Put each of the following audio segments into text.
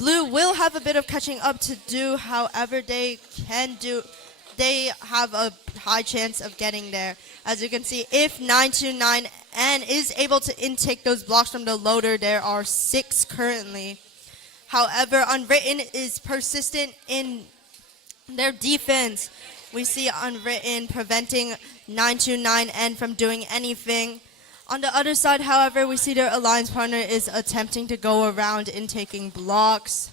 Blue will have a bit of catching up to do. However, they have a high chance of getting there. As you can see, if 929N is able to intake those blocks from the loader, there are 6 currently. However, Unwritten is persistent in their defense. We see Unwritten preventing 929N from doing anything. On the other side, however, we see their alliance partner is attempting to go around in taking blocks.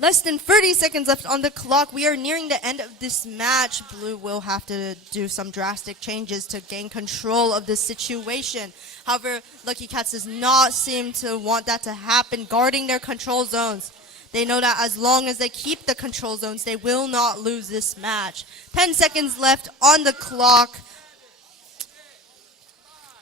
Less than 30 seconds left on the clock. We are nearing the end of this match. Blue will have to do some drastic changes to gain control of the situation. However, Lucky Cats does not seem to want that to happen, guarding their control zones. They know that as long as they keep the control zones, they will not lose this match. 10 seconds left on the clock.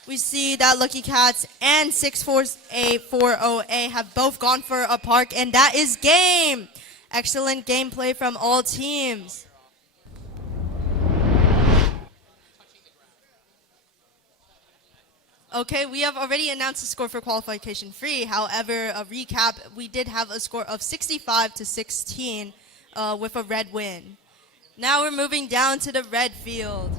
We see that Lucky Cats and 64840A have both gone for a park, and that is game. Excellent gameplay from all teams. Okay, we have already announced the score for qualification 3. However, a recap, we did have a score of 65-16 with a red win. Now we're moving down to the red field.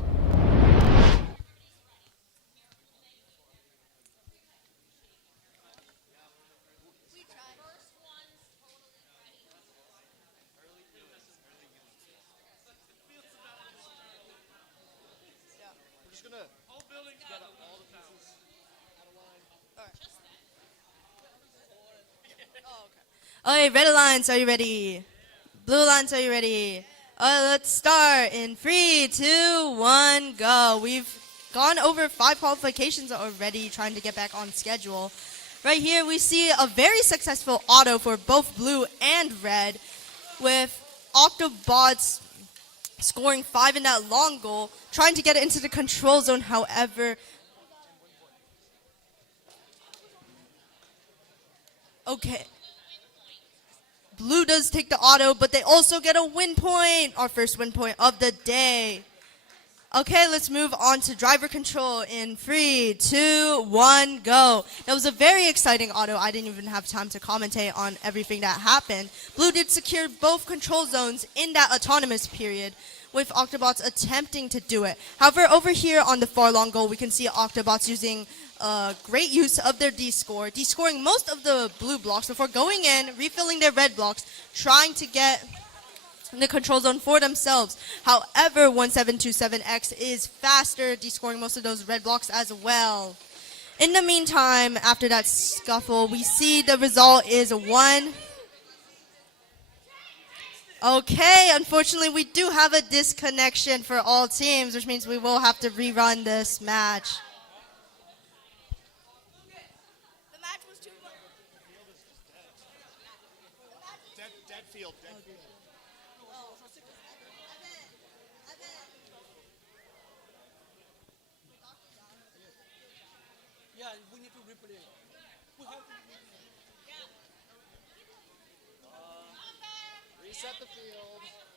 Okay, red alliance, are you ready? Blue alliance, are you ready? Let's start in 3, 2, 1, go. We've gone over 5 qualifications already, trying to get back on schedule. Right here, we see a very successful auto for both blue and red, with Octobots scoring 5 in that long goal, trying to get it into the control zone. However, okay. Blue does take the auto, but they also get a win point. Our first win point of the day. Okay, let's move on to driver control in 3, 2, 1, go. That was a very exciting auto. I didn't even have time to commentate on everything that happened. Blue did secure both control zones in that autonomous period, with Octobots attempting to do it. However, over here on the far long goal, we can see Octobots using great use of their D-score, descoring most of the blue blocks before going in, refilling their red blocks, trying to get the control zone for themselves. However, 1727X is faster, descoring most of those red blocks as well. In the meantime, after that scuffle, we see the result is 1. Okay, unfortunately, we do have a disconnection for all teams, which means we will have to rerun this match.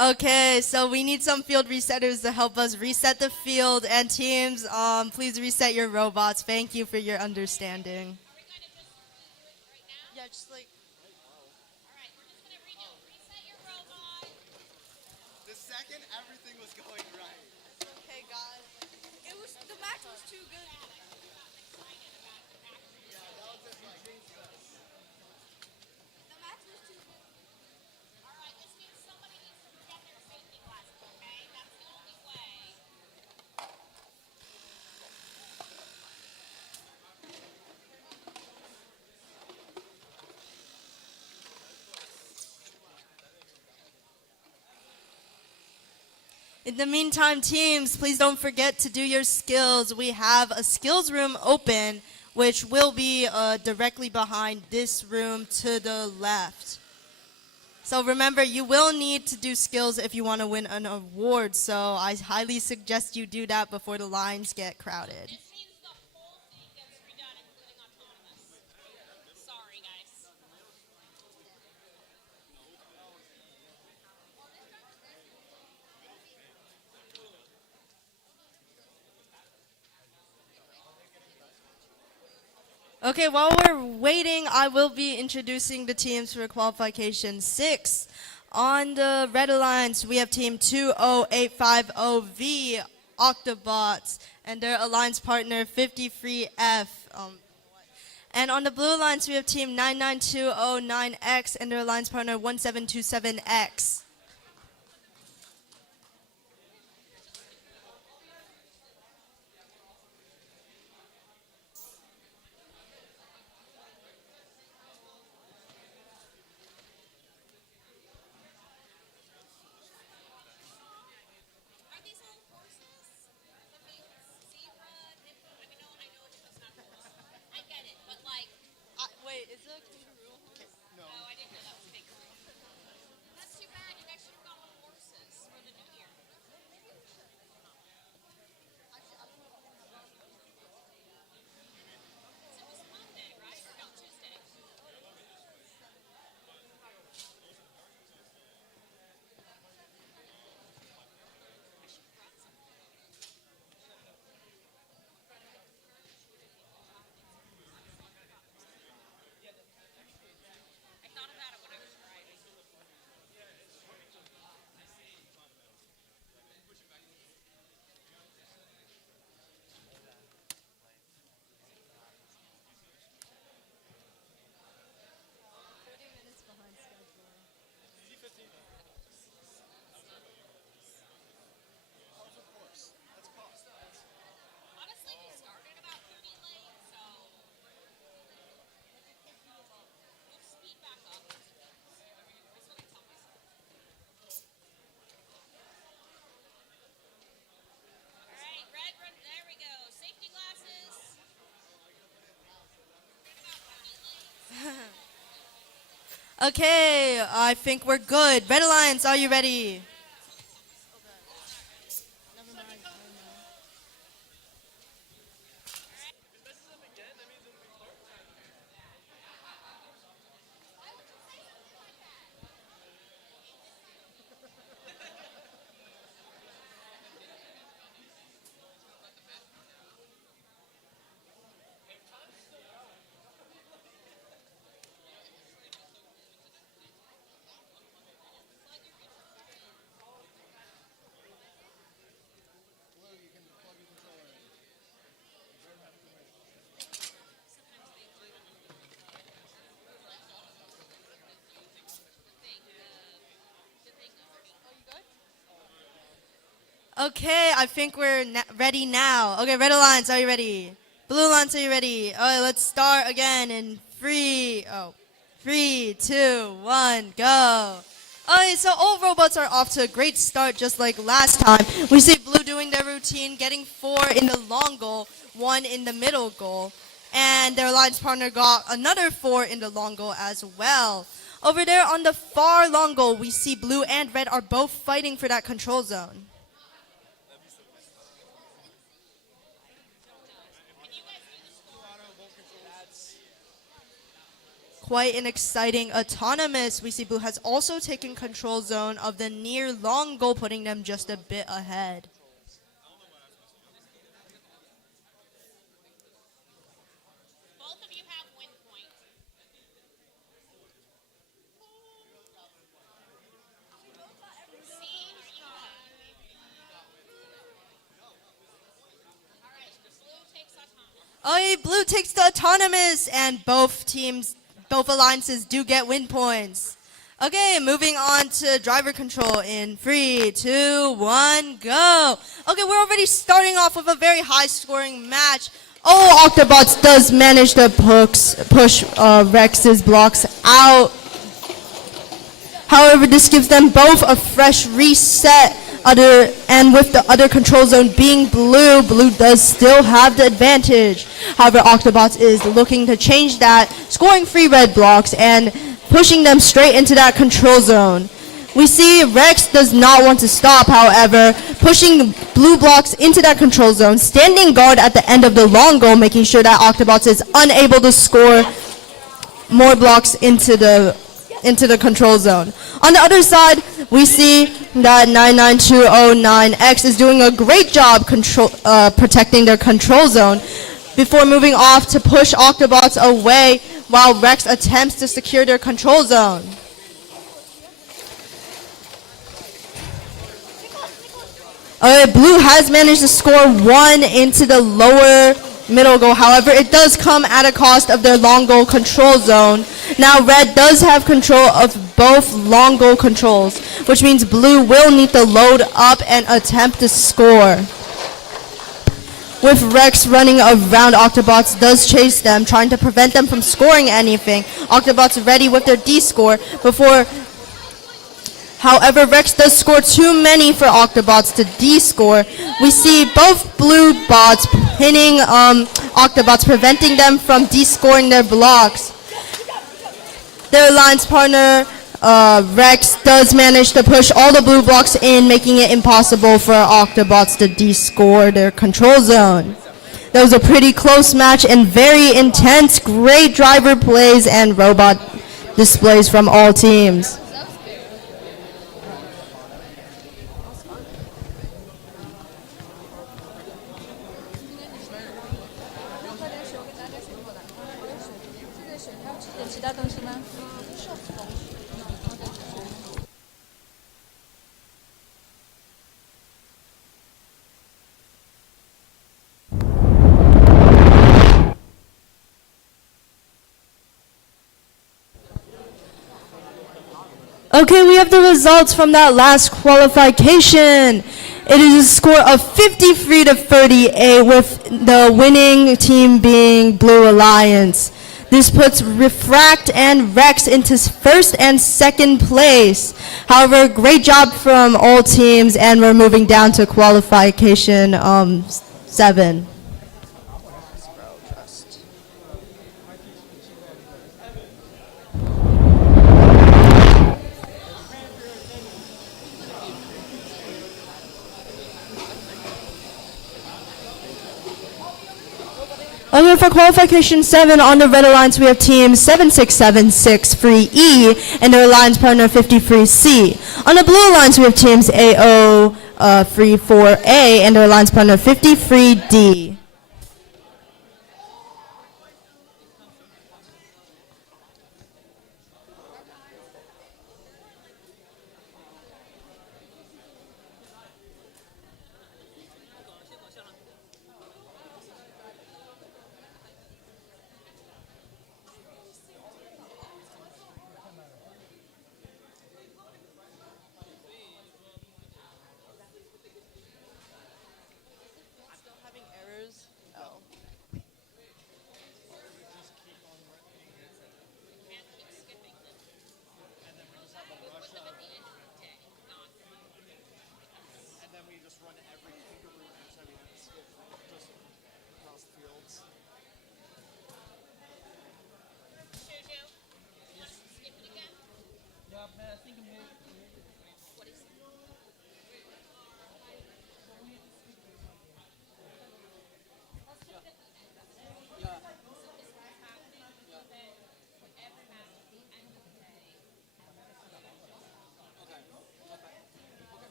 Okay, so we need some field resetters to help us reset the field, and teams, please reset your robots. Thank you for your understanding. Yeah, just like. Alright, we're just gonna reset your robot. The second everything was going right. Okay, guys. The match was too good. Yeah, that was just like Jesus. The match was too good. Alright, this means somebody needs to get their safety glasses, okay? That's the only way. In the meantime, teams, please don't forget to do your skills. We have a skills room open, which will be directly behind this room to the left. So remember, you will need to do skills if you want to win an award. So I highly suggest you do that before the lines get crowded. This means the whole thing gets redone, including autonomous. Sorry, guys. Okay, while we're waiting, I will be introducing the teams for qualification 6. On the red alliance, we have team 20850V Octobots and their alliance partner 53F. And on the blue alliance, we have team 99209X and their alliance partner 1727X. Wait, is it a kangaroo? No. Oh, I didn't know that was fake. That's too bad. You guys should have gone with horses for the new year. So it was Monday, right? Or no, Tuesday. I thought about it when I was driving. Honestly, we started about 30 late, so we'll speed back up. That's what I tell myself. All right, red run. There we go. Safety glasses. Okay, I think we're good. Red alliance, are you ready? Okay, I think we're ready now. Okay, red alliance, are you ready? Blue alliance, are you ready? All right, let's start again in 3, 2, 1, go. Okay, so all robots are off to a great start just like last time. We see blue doing their routine, getting 4 in the long goal, 1 in the middle goal. And their alliance partner got another 4 in the long goal as well. Over there on the far long goal, we see blue and red are both fighting for that control zone. Quite an exciting autonomous. We see blue has also taken control zone of the near long goal, putting them just a bit ahead. Both of you have win point. See? All right, blue takes autonomous. Oh, blue takes the autonomous, and both teams, both alliances do get win points. Okay, moving on to driver control in 3, 2, 1, go. Okay, we're already starting off with a very high-scoring match. Oh, Octobots does manage to push Rex's blocks out. However, this gives them both a fresh reset. And with the other control zone being blue, blue does still have the advantage. However, Octobots is looking to change that, scoring 3 red blocks and pushing them straight into that control zone. We see Rex does not want to stop, however, pushing blue blocks into that control zone, standing guard at the end of the long goal, making sure that Octobots is unable to score more blocks into the control zone. On the other side, we see that 99209X is doing a great job protecting their control zone. before moving off to push Octobots away while Rex attempts to secure their control zone. Blue has managed to score one into the lower middle goal. However, it does come at a cost of their long goal control zone. Now Red does have control of both long goal controls, which means Blue will need to load up and attempt to score. With Rex running around, Octobots does chase them, trying to prevent them from scoring anything. Octobots ready with their D-score before... However, Rex does score too many for Octobots to D-score. We see both blue bots hitting Octobots, preventing them from D-scoring their blocks. Their alliance partner, Rex, does manage to push all the blue blocks in, making it impossible for Octobots to D-score their control zone. That was a pretty close match and very intense. Great driver plays and robot displays from all teams. Okay, we have the results from that last qualification. It is a score of 53 to 38, with the winning team being Blue Alliance. This puts Refract and Rex into first and second place. However, great job from all teams, and we're moving down to qualification 7. Okay, for qualification 7 on the Red Alliance, we have teams 7676 Free E and their alliance partner 53 C. On the Blue Alliance, we have teams AO Free 4A and their alliance partner 53 D.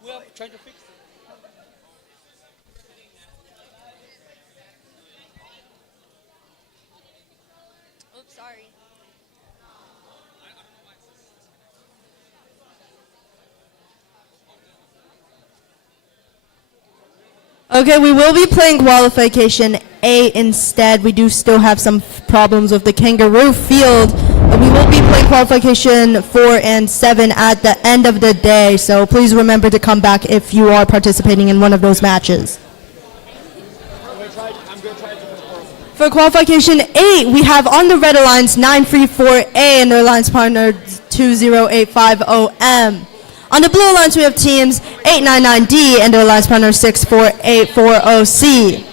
Well, trying to fix it. Oops, sorry. Okay, we will be playing qualification 8 instead. We do still have some problems with the Kangaroo field. We will be playing qualification 4 and 7 at the end of the day, so please remember to come back if you are participating in one of those matches. For qualification 8, we have on the Red Alliance 934A and their alliance partner 20850M. On the Blue Alliance, we have teams 899D and their alliance partner 64840C.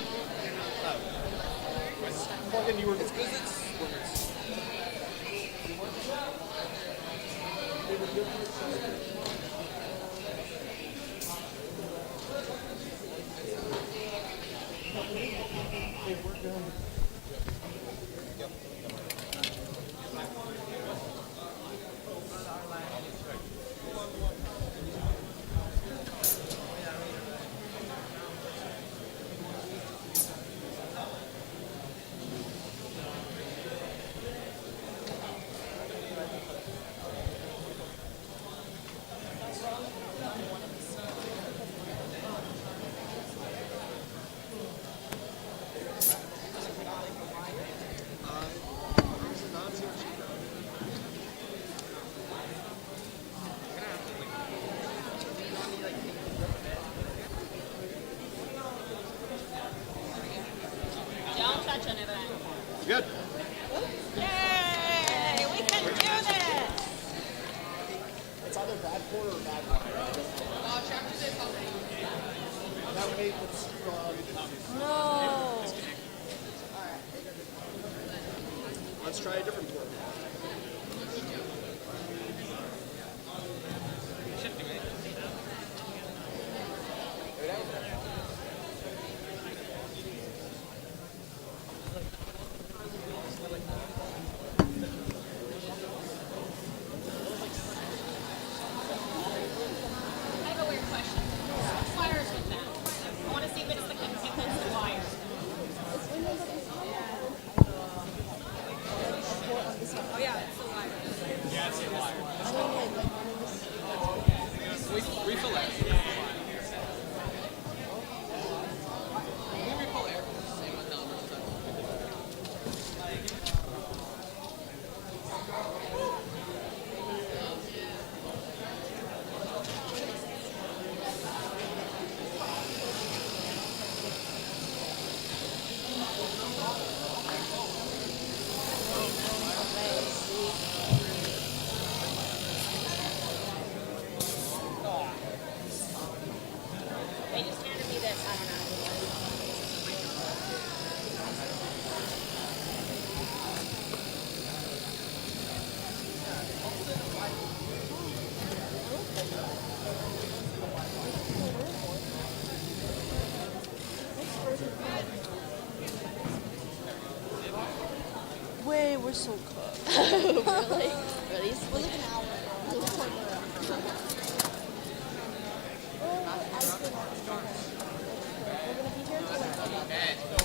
It's either bad quarter or bad line. That would make it No. let's try a different quarter. I have a weird question. What's wires with that? I want to see if it's the connected to the wire. Oh yeah, it's the wire. Refill it. They just handed me this. I don't know. Wait, we're so cooked. Really? Really? We're like an hour ago.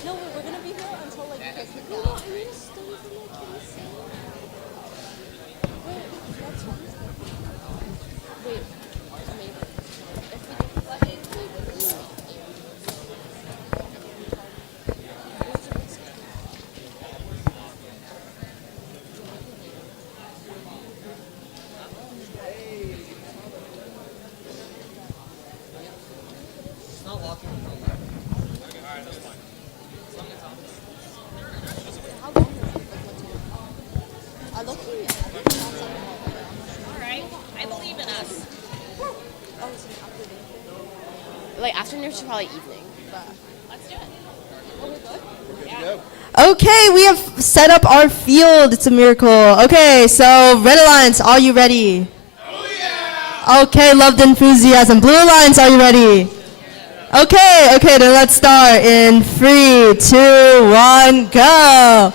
No, we're gonna be here until like Wait, It's not locking the phone. Okay, alright, that's fine. As long as it's on. how long is it? I look here. All right, I believe in us. Oh, it's an afternoon. Like afternoon to probably evening. But Let's do it. oh, we're good. Okay, we have set up our field. It's a miracle. Okay, so Red Alliance, are you ready? Oh yeah! Okay, loved enthusiasm. Blue Alliance, are you ready? Okay, then let's start in 3, 2, 1, go!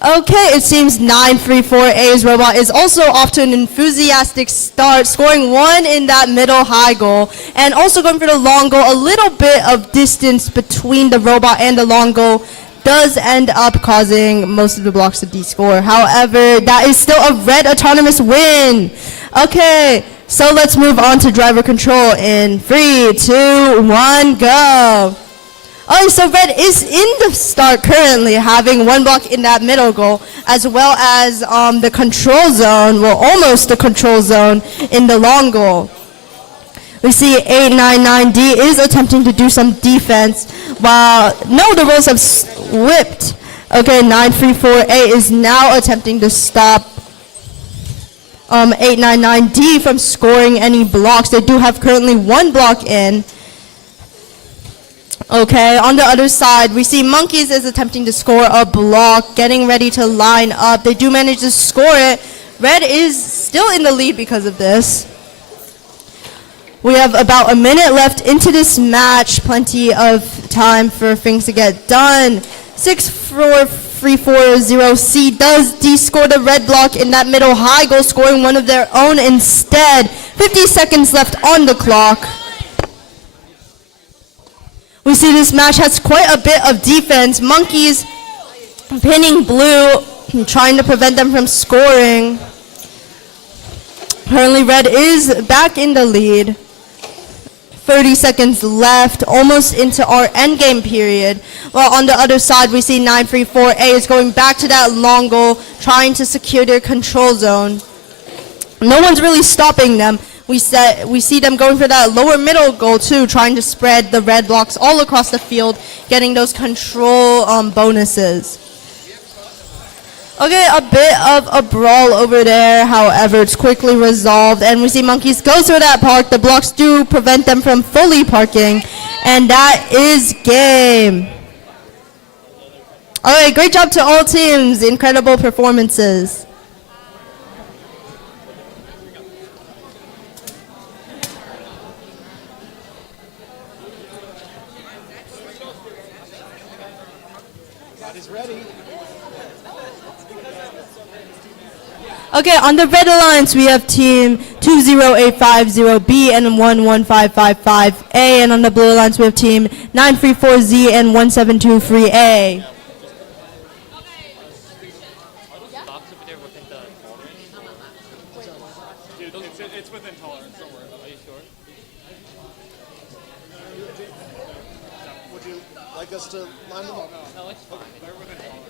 Okay, it seems 934A's robot is also off to an enthusiastic start, scoring 1 in that middle high goal, and also going for the long goal. A little bit of distance between the robot and the long goal does end up causing most of the blocks to de-score. However, that is still a red autonomous win. Okay, so let's move on to driver control in 3, 2, 1, go. Oh, so red is in the start currently, having 1 block in that middle goal, as well as the control zone, well, almost the control zone in the long goal. We see 899D is attempting to do some defense, while, no, the roles have whipped. Okay, 934A is now attempting to stop 899D from scoring any blocks. They do have currently 1 block in. Okay, on the other side, we see Monkeys is attempting to score a block, getting ready to line up. They do manage to score it. Red is still in the lead because of this. We have about a minute left into this match. Plenty of time for things to get done. 64340C does de-score the red block in that middle high goal, scoring one of their own instead. 50 seconds left on the clock. We see this match has quite a bit of defense. Monkeys pinning blue, trying to prevent them from scoring. Currently red is back in the lead. 30 seconds left, almost into our endgame period. While on the other side, we see 934A is going back to that long goal, trying to secure their control zone. No one's really stopping them. We see them going for that lower middle goal too, trying to spread the red blocks all across the field, getting those control bonuses. Okay, a bit of a brawl over there. However, it's quickly resolved, and we see monkeys go through that park. The blocks do prevent them from fully parking, and that is game. All right, great job to all teams. Incredible performances. Body's ready. Okay, on the red alliance, we have team 20850B and 11555A, and on the blue alliance, we have team 934Z and 1723A. Box over there within the tolerance? Dude, it's within tolerance, don't worry. Are you sure? Would you like us to line them up? No, it's fine. They're within tolerance.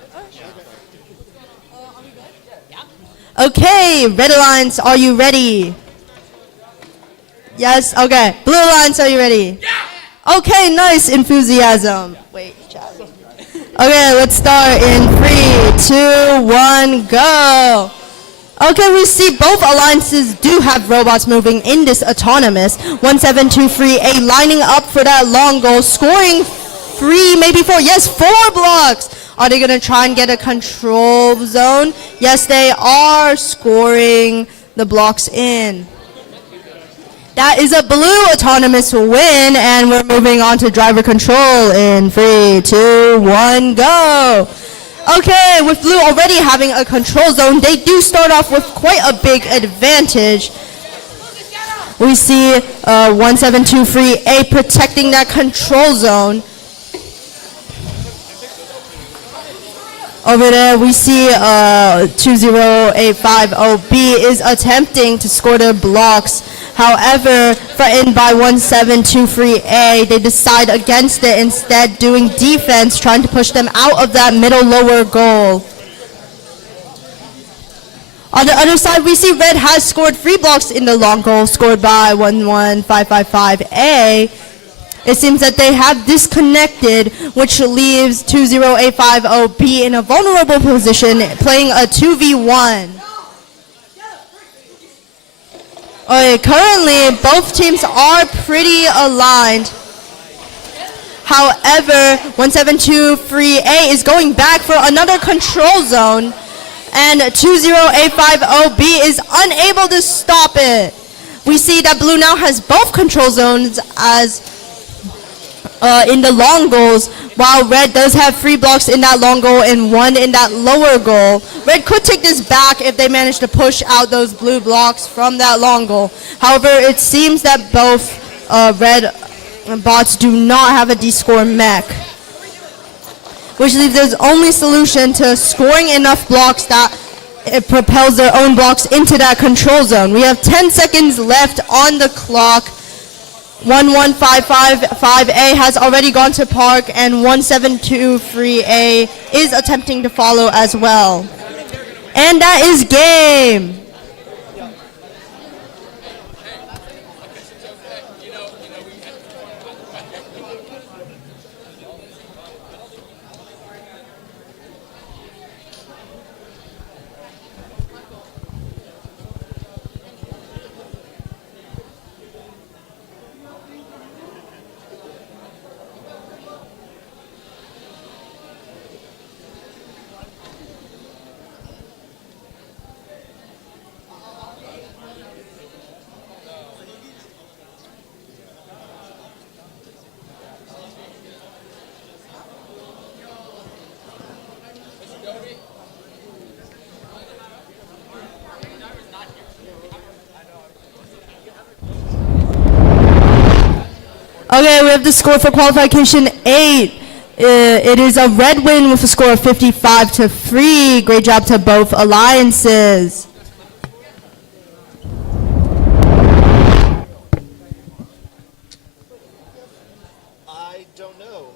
Okay, red alliance, are you ready? Yes, okay. Blue alliance, are you ready? Yeah! Okay, nice enthusiasm. Wait, chat. Okay, let's start in 3, 2, 1, go. Okay, we see both alliances do have robots moving in this autonomous. 1723A lining up for that long goal, scoring 3, maybe 4, yes, 4 blocks. Are they going to try and get a control zone? Yes, they are, scoring the blocks in. That is a blue autonomous win, and we're moving on to driver control in 3, 2, 1, go. Okay, with blue already having a control zone, they do start off with quite a big advantage. We see 1723A protecting that control zone. Over there, we see 20850B is attempting to score their blocks. However, threatened by 1723A, they decide against it, instead doing defense, trying to push them out of that middle lower goal. On the other side, we see red has scored 3 blocks in the long goal, scored by 11555A. It seems that they have disconnected, which leaves 20850B in a vulnerable position, playing a 2v1. Okay, currently, both teams are pretty aligned. However, 1723A is going back for another control zone, and 20850B is unable to stop it. We see that blue now has both control zones as in the long goals, while red does have 3 blocks in that long goal and 1 in that lower goal. Red could take this back if they manage to push out those blue blocks from that long goal. However, it seems that both red bots do not have a D-score mech, which leaves their only solution to scoring enough blocks that it propels their own blocks into that control zone. We have 10 seconds left on the clock. 11555A has already gone to park, and 1723A is attempting to follow as well. And that is game. Okay, we have the score for qualification 8. It is a red win with a score of 55-3. Great job to both alliances. I don't know.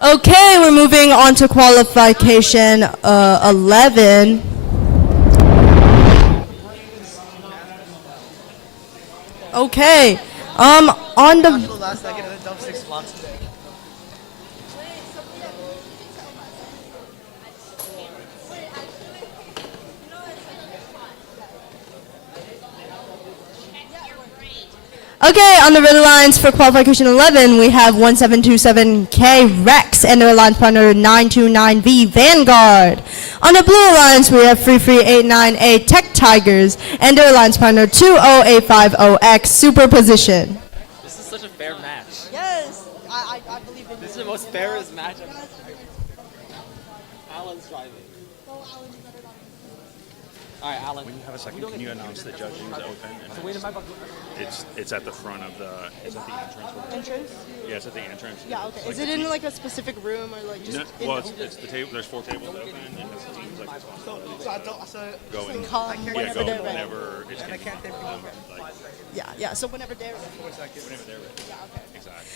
Okay, we're moving on to qualification 11. Okay, on the last second and then dump 6 blocks today. Okay, on the red lines for qualification 11, we have 1727K Rex and their line partner 929V Vanguard. On the blue lines, we have 3389A Tech Tigers and their lines partner 20850X Superposition. This is such a fair match. Yes, I believe in This is the most fairest match I've ever seen. Alan's driving. All right, Alan. When you have a second, can you announce the judging is open? And it's at the front of the. It's at the entrance. entrance. Yeah, it's at the entrance. Yeah, okay. Like Is it the in team- like a specific room or like just No, in well, the it's the table. There's 4 tables open, and it's the team's like responsibility. So Go in. come Yeah, whenever go they're ready? whenever it's convenient for them. Like Yeah. So whenever they're ready. whenever they're ready. Exactly.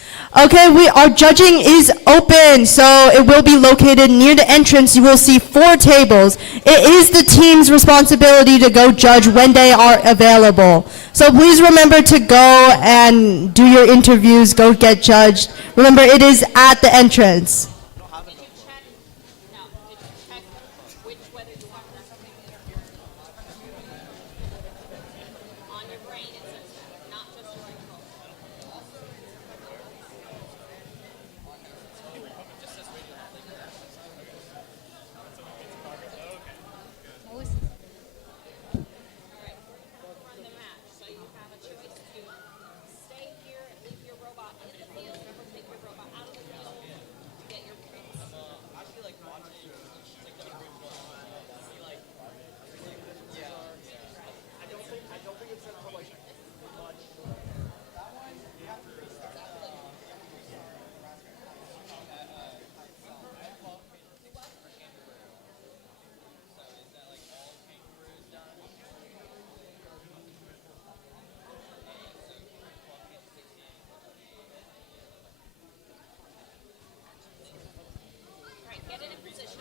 Okay, our judging is open, so it will be located near the entrance. You will see 4 tables. It is the team's responsibility to go judge when they are available. So please remember to go and do your interviews, go get judged. Remember, it is at the entrance. Did you check? No. Did you check which whether you have something on your brain? It says that, not just your phone. Run the match, so you have a choice to stay here and leave your robot in the field, or take your robot out of the field to get your points. Right, get it in position.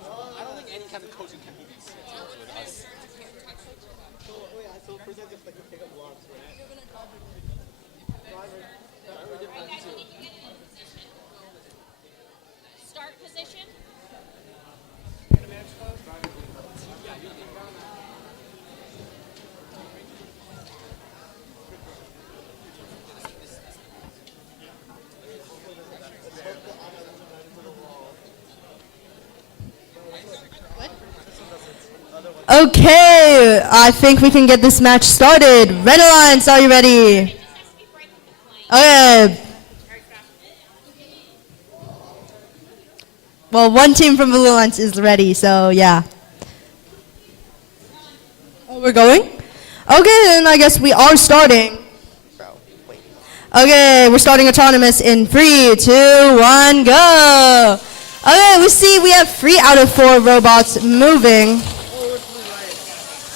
I don't think any kind of coaching can do these skills with us. Right, guys, we need to get it in position. Start position. Okay, I think we can get this match started. Red Alliance, are you ready? Okay. Well, one team from Blue Alliance is ready, so yeah. Oh, we're going? Okay, then I guess we are starting. Okay, we're starting autonomous in 3, 2, 1, go! Okay, we have 3 out of 4 robots moving.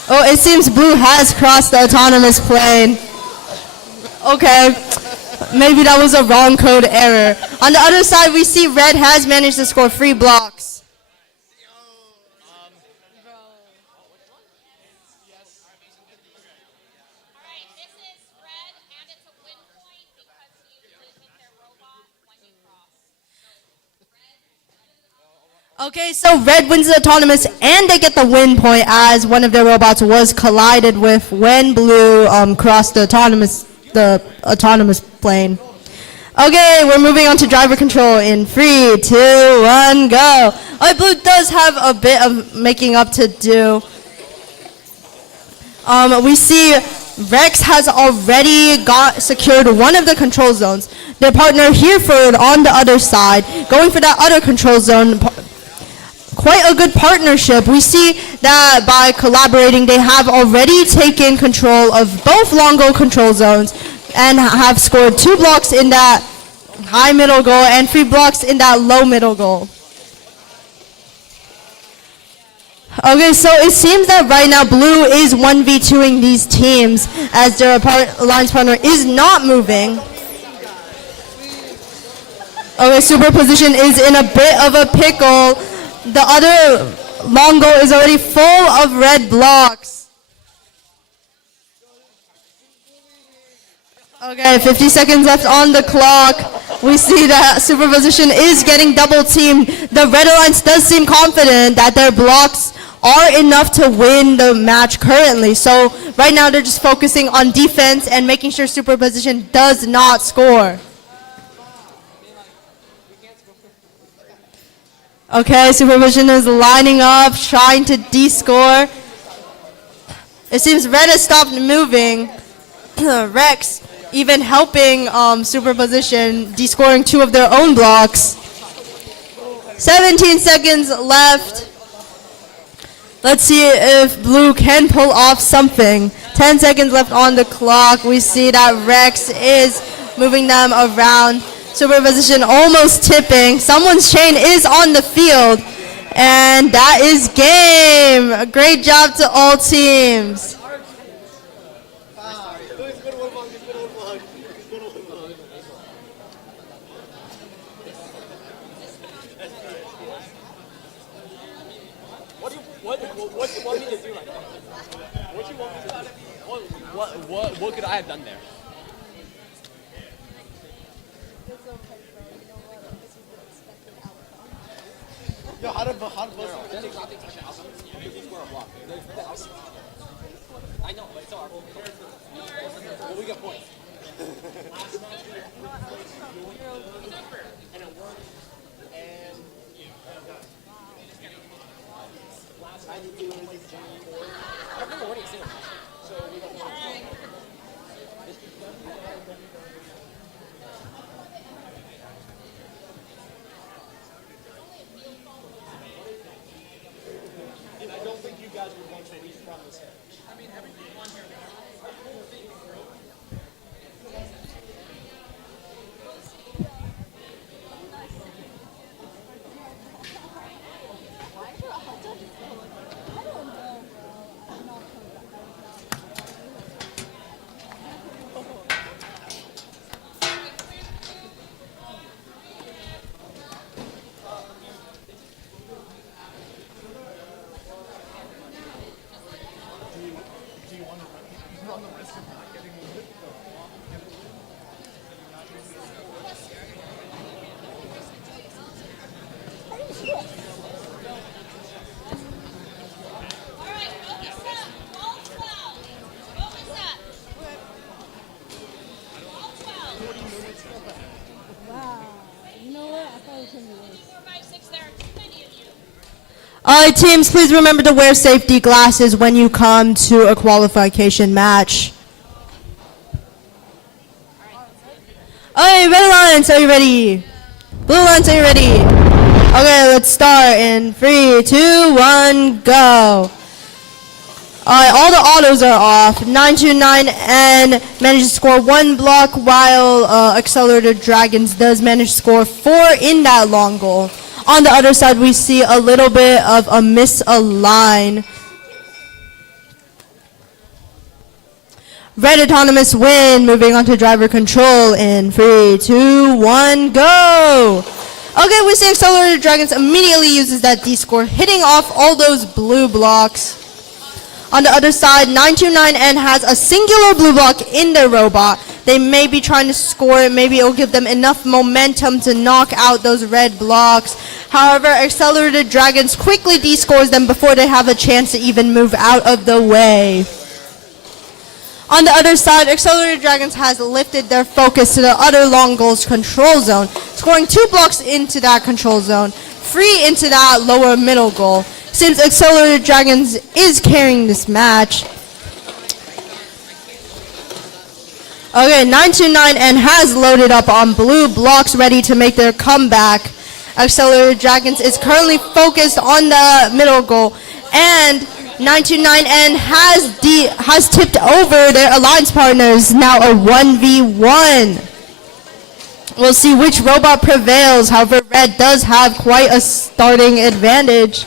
Oh, it seems blue has crossed the autonomous plane. Okay, maybe that was a wrong code error. On the other side, we see red has managed to score 3 blocks. All right, this is red, and it's a win point because you did hit their robot when you cross. Okay, so red wins the autonomous, and they get the win point as one of their robots was collided with when blue crossed the autonomous plane. Okay, we're moving on to driver control in 3, 2, 1, go. Oh, blue does have a bit of making up to do. We see Rex has already secured one of the control zones. Their partner Hereford on the other side, going for that other control zone. Quite a good partnership. We see that by collaborating, they have already taken control of both long goal control zones and have scored 2 blocks in that high middle goal and 3 blocks in that low middle goal. Okay, so it seems that right now blue is 1v2ing these teams as their alliance partner is not moving. Okay, superposition is in a bit of a pickle. The other long goal is already full of red blocks. Okay, 50 seconds left on the clock. We see that superposition is getting double teamed. The red alliance does seem confident that their blocks are enough to win the match currently. So right now they're just focusing on defense and making sure superposition does not score. Okay, superposition is lining up, trying to de-score. It seems red has stopped moving. Rex even helping superposition, de-scoring 2 of their own blocks. 17 seconds left. Let's see if blue can pull off something. 10 seconds left on the clock. We see that Rex is moving them around. Superposition almost tipping. Someone's chain is on the field. And that is game. A great job to all teams. What do you want me to do right now? What do you want me to do? What could I have done there? Yo, how to both then it's not they touch the outcome because you score a block. I know, but it's our well, we got points. And it worked. And I didn't do anything. I've never already seen it. So we got points. And I don't think you guys would want to leave from this. I mean, everyone here. Alright teams, please remember to wear safety glasses when you come to a qualification match. Alright, red alliance, are you ready? Blue alliance, are you ready? Okay, let's start in 3, 2, 1, go. Alright, all the autos are off. 929N managed to score 1 block while Accelerated Dragons does manage to score 4 in that long goal. On the other side, we see a little bit of a misalign. Red Autonomous win, moving on to driver control in 3, 2, 1, go! Okay, we see Accelerated Dragons immediately uses that D-score, hitting off all those blue blocks. On the other side, 929N has a singular blue block in their robot. They may be trying to score it. Maybe it'll give them enough momentum to knock out those red blocks. However, Accelerated Dragons quickly de-scores them before they have a chance to even move out of the way. On the other side, Accelerated Dragons has lifted their focus to the other long goals control zone, scoring 2 blocks into that control zone, 3 into that lower middle goal. Seems Accelerated Dragons is carrying this match. Okay, 929N has loaded up on blue blocks ready to make their comeback. Accelerated Dragons is currently focused on the middle goal, and 929N has tipped over their alliance partners, now a 1v1. We'll see which robot prevails. However, red does have quite a starting advantage.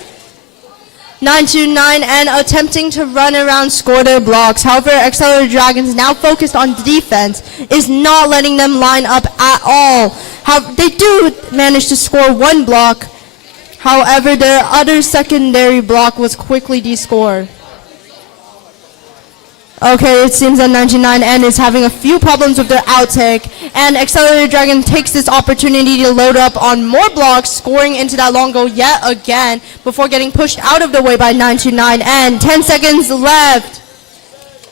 929 and attempting to run around, score their blocks. However, Accelerated Dragons, now focused on defense, is not letting them line up at all. They do manage to score one block. However, their other secondary block was quickly descored. Okay, it seems that 99N is having a few problems with their outtake, and Accelerated Dragon takes this opportunity to load up on more blocks, scoring into that long goal yet again before getting pushed out of the way by 929N. 10 seconds left.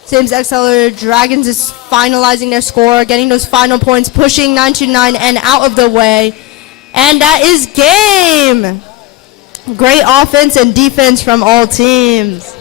Seems Accelerated Dragons is finalizing their score, getting those final points, pushing 929N out of the way. And that is game. Great offense and defense from all teams.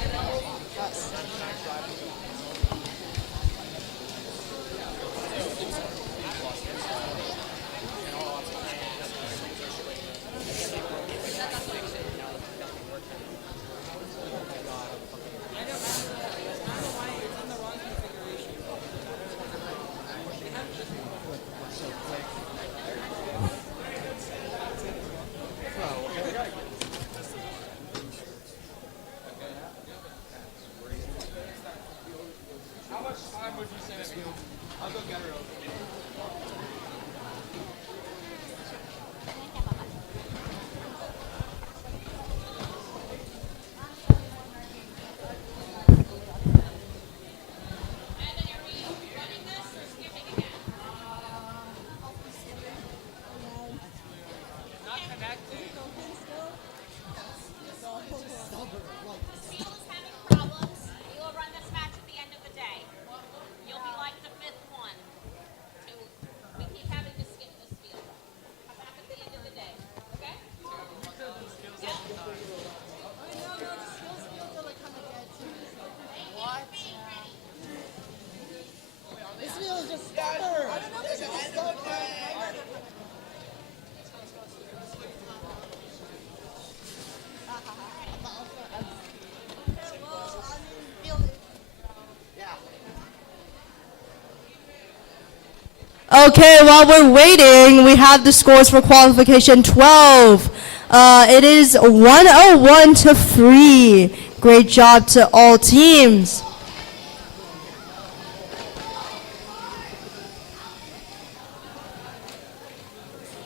Okay, while we're waiting, we have the scores for qualification 12. It is 101 to 3. Great job to all teams.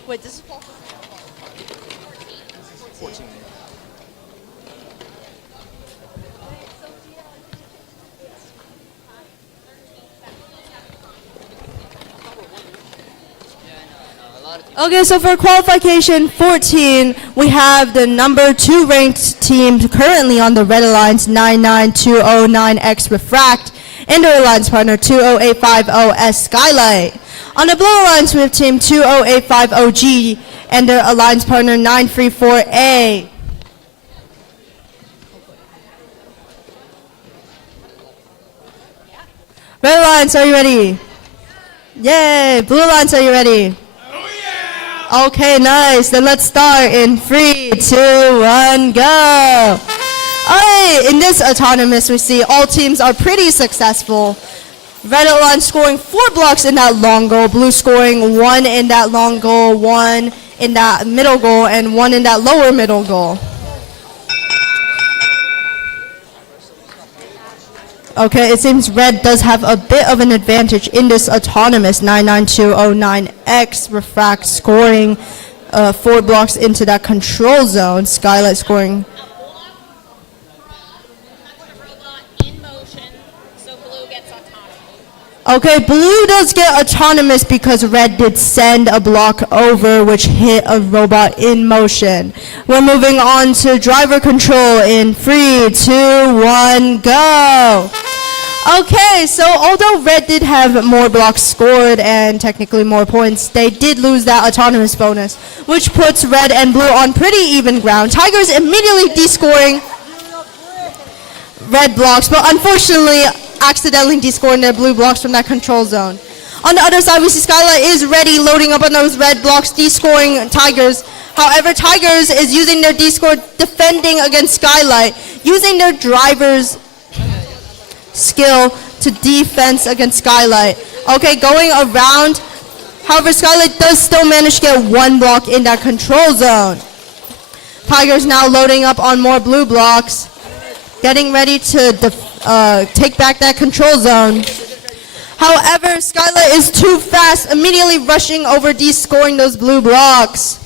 Wait, this is Okay, so for qualification 14, we have the number 2 ranked team currently on the red alliance, 99209X Refract, and their alliance partner 20850S Skylight. On the blue alliance, we have team 20850G and their alliance partner 934A. Red alliance, are you ready? Yay! Blue alliance, are you ready? Okay, nice. Then let's start in 3, 2, 1, go. Alright, in this autonomous, we see all teams are pretty successful. Red Alliance scoring 4 blocks in that long goal, blue scoring 1 in that long goal, 1 in that middle goal, and 1 in that lower middle goal. Okay, it seems red does have a bit of an advantage in this autonomous 99209X Refract scoring 4 blocks into that control zone. Skylight scoring. In motion, so blue gets autonomous. Okay, blue does get autonomous because red did send a block over which hit a robot in motion. We're moving on to driver control in 3, 2, 1, go. Okay, so although red did have more blocks scored and technically more points, they did lose that autonomous bonus, which puts red and blue on pretty even ground. Tigers immediately descoring red blocks, but unfortunately accidentally descoring their blue blocks from that control zone. On the other side, we see Skylight is ready, loading up on those red blocks, descoring Tigers. However, Tigers is using their descore defending against Skylight, using their driver's skill to defense against Skylight. Okay, going around. However, Skylight does still manage to get 1 block in that control zone. Tigers now loading up on more blue blocks, getting ready to take back that control zone. However, Skylight is too fast, immediately rushing over de-scoring those blue blocks.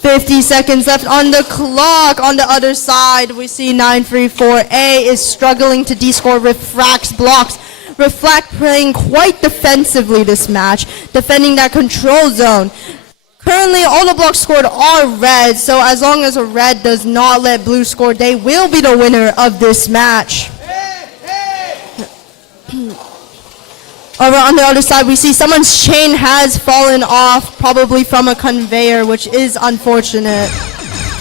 50 seconds left on the clock. On the other side, we see 934A is struggling to de-score Refract's blocks. Refract playing quite defensively this match, defending that control zone. Currently, all the blocks scored are red, so as long as a red does not let blue score, they will be the winner of this match. Over on the other side, we see someone's chain has fallen off, probably from a conveyor, which is unfortunate.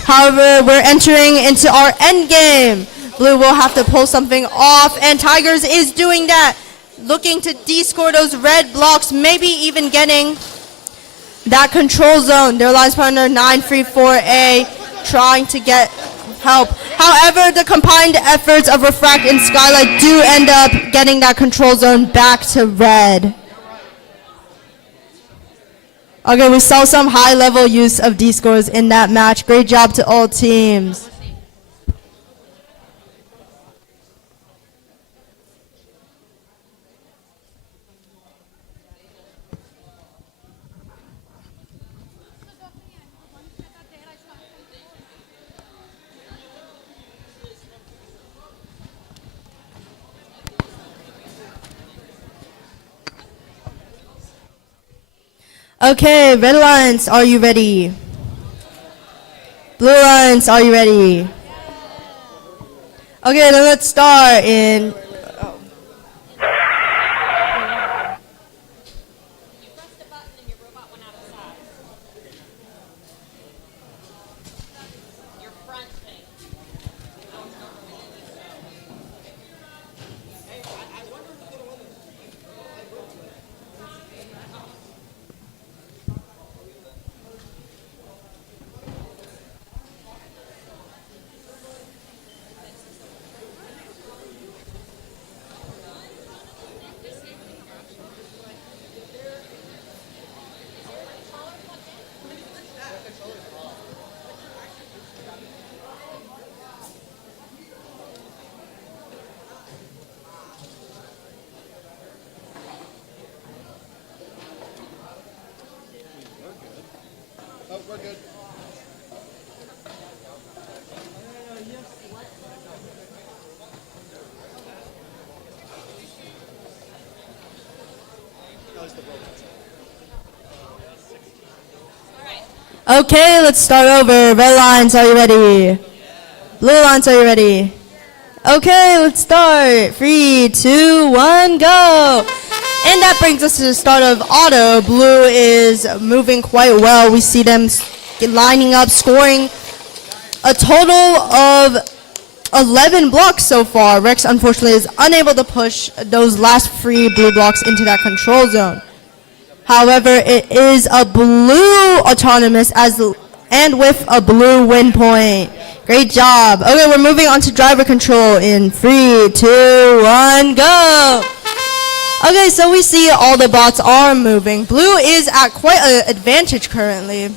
However, we're entering into our end game. Blue will have to pull something off, and Tigers is doing that, looking to de-score those red blocks, maybe even getting that control zone. Their alliance partner 934A trying to get help. However, the combined efforts of Refract and Skylight do end up getting that control zone back to red. Okay, we saw some high-level use of D-scores in that match. Great job to all teams. Okay, Red Alliance, are you ready? Blue Alliance, are you ready? Okay, then let's start in... You pressed a button and your robot went out of size. Your front thing. Oh, we're good. Okay, let's start over. Red Alliance, are you ready? Blue Alliance, are you ready? Okay, let's start. 3, 2, 1, go! And that brings us to the start of auto. Blue is moving quite well. We see them lining up, scoring a total of 11 blocks so far. Rex, unfortunately, is unable to push those last 3 blue blocks into that control zone. However, it is a blue autonomous and with a blue win point. Great job. Okay, we're moving on to driver control in 3, 2, 1, go! Okay, so we see all the bots are moving. Blue is at quite an advantage currently.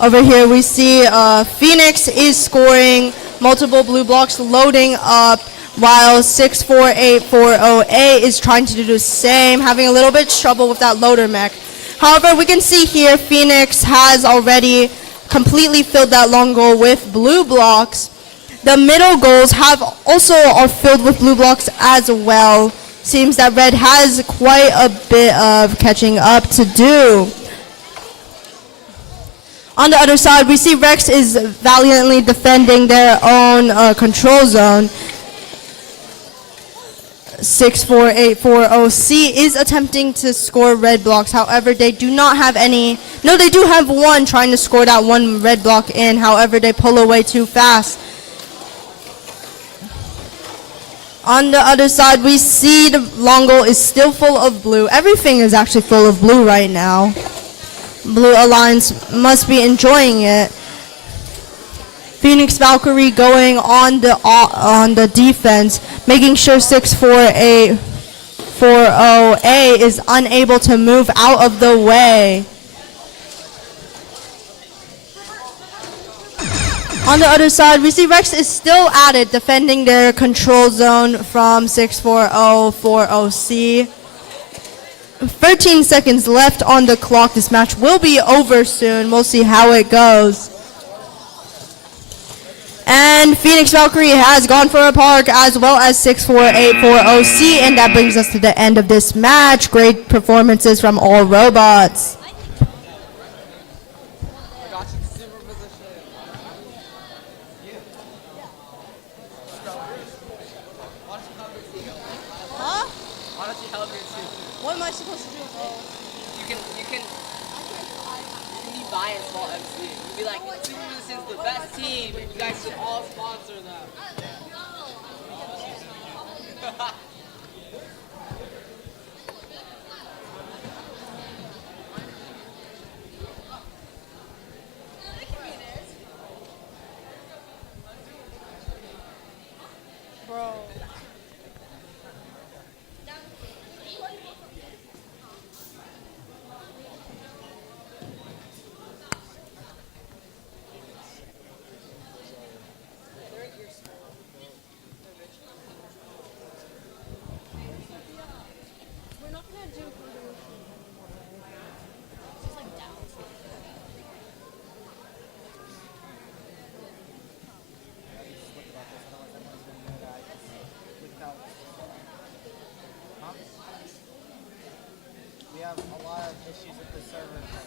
Over here we see Phoenix is scoring multiple blue blocks, loading up, while 64840A is trying to do the same, having a little bit of trouble with that loader mech. However, we can see here Phoenix has already completely filled that long goal with blue blocks. The middle goals are filled with blue blocks as well. Seems that red has quite a bit of catching up to do. On the other side, we see Rex is valiantly defending their own control zone. 64840C is attempting to score red blocks. However, they do not have any. No, they do have one trying to score that one red block in. However, they pull away too fast. On the other side, we see the long goal is still full of blue. Everything is actually full of blue right now. Blue Alliance must be enjoying it. Phoenix Valkyrie going on the defense, making sure 64840A is unable to move out of the way. On the other side, we see Rex is still at it, defending their control zone from 64040C. 13 seconds left on the clock. This match will be over soon. We'll see how it goes. And Phoenix Valkyrie has gone for a park, as well as 64840C, and that brings us to the end of this match. Great performances from all robots. I got you to super position. Huh? Why don't you help your team? What am I supposed to do? You can be biased while MC. You be like, Super Musician's the best team. You guys should all sponsor them. Bro. We're not gonna do We have a lot of issues with the servers right now.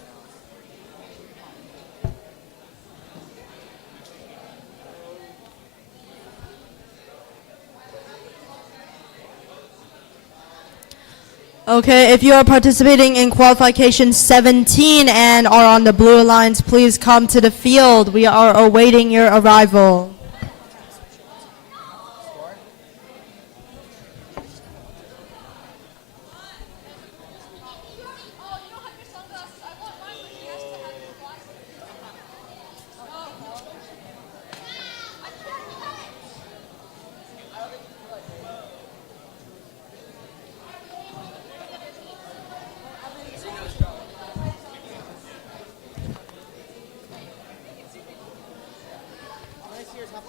Okay, if you are participating in qualification 17 and are on the blue lines, please come to the field. We are awaiting your arrival. Next year's how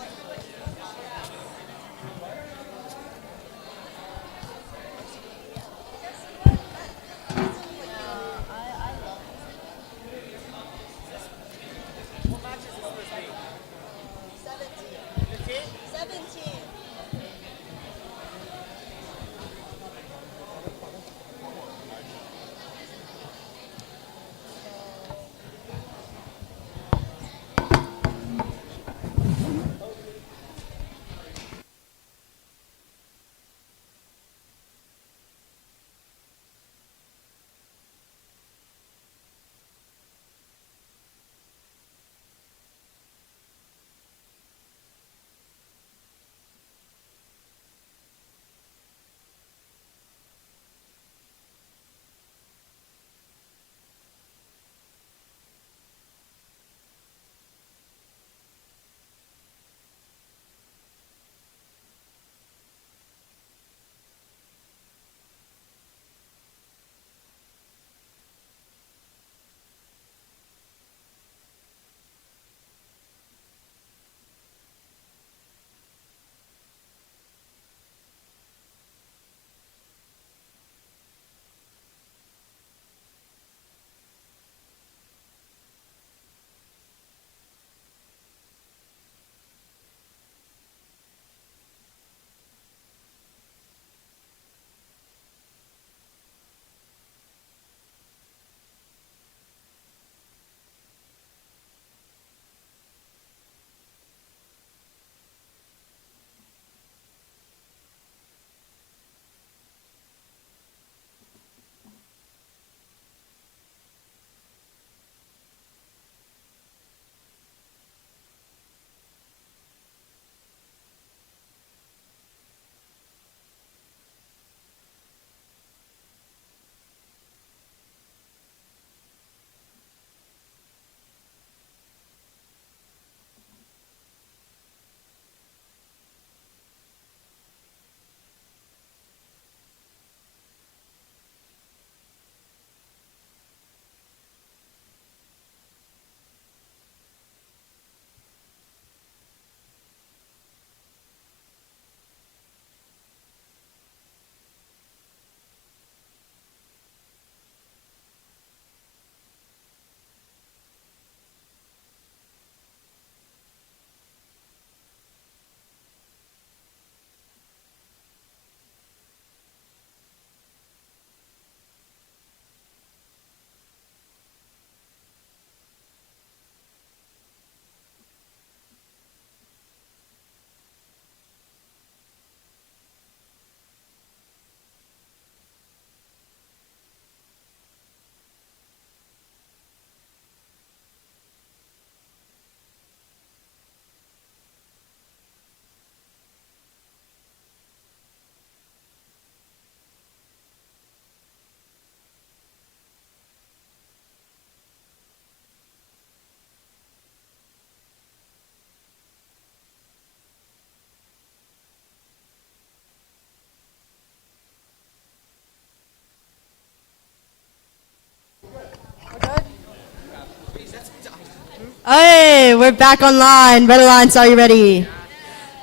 Hey, we're back online. Red Alliance, are you ready?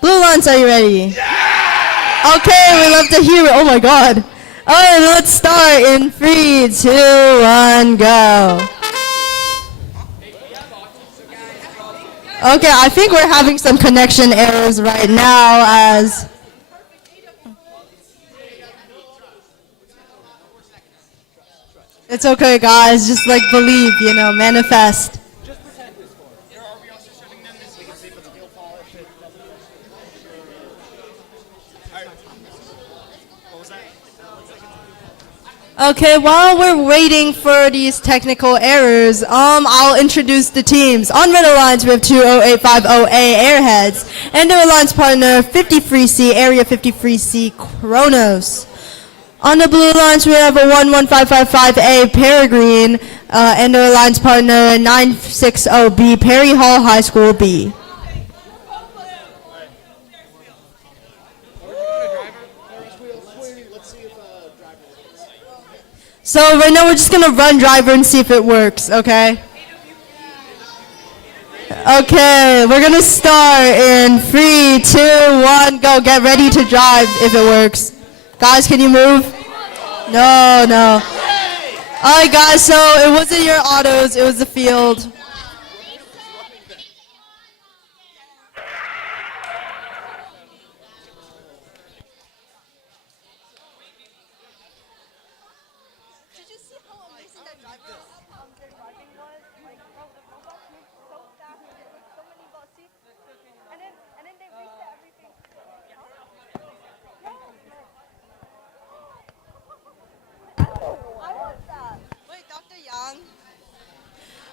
Blue Alliance, are you ready? Okay, we love to hear it. Oh my god. Alright, let's start in 3, 2, 1, go. Okay, I think we're having some connection errors right now as... It's okay, guys. Just like believe, you know, manifest. Okay, while we're waiting for these technical errors, I'll introduce the teams. On Red Alliance, we have 20850A Airheads, and their alliance partner, 53C, Area 53C Kronos. On the Blue Alliance, we have a 11555A Peregrine, and their alliance partner, 960B, Perry Hall High School B. So right now we're just gonna run driver and see if it works, okay? Okay, we're gonna start in 3, 2, 1, go. Get ready to drive if it works. Guys, can you move? No, no. Alright guys, so it wasn't your autos, it was the field.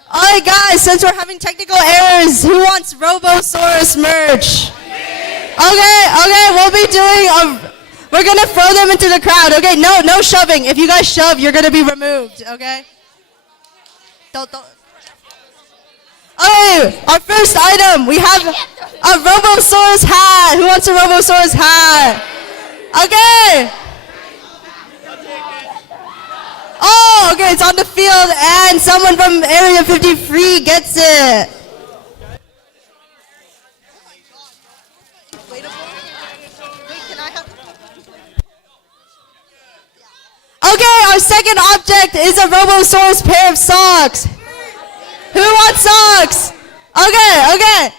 Alright guys, since we're having technical errors, who wants Robosaurus merch? Okay, we'll be doing we're gonna throw them into the crowd, okay? No shoving. If you guys shove, you're gonna be removed, okay? Don't. Okay, our first item, we have a Robosaurus hat. Who wants a Robosaurus hat? Okay. Oh, okay, it's on the field, and someone from Area 53 gets it. Okay, our second object is a Robosaurus pair of socks. Who wants socks? Okay.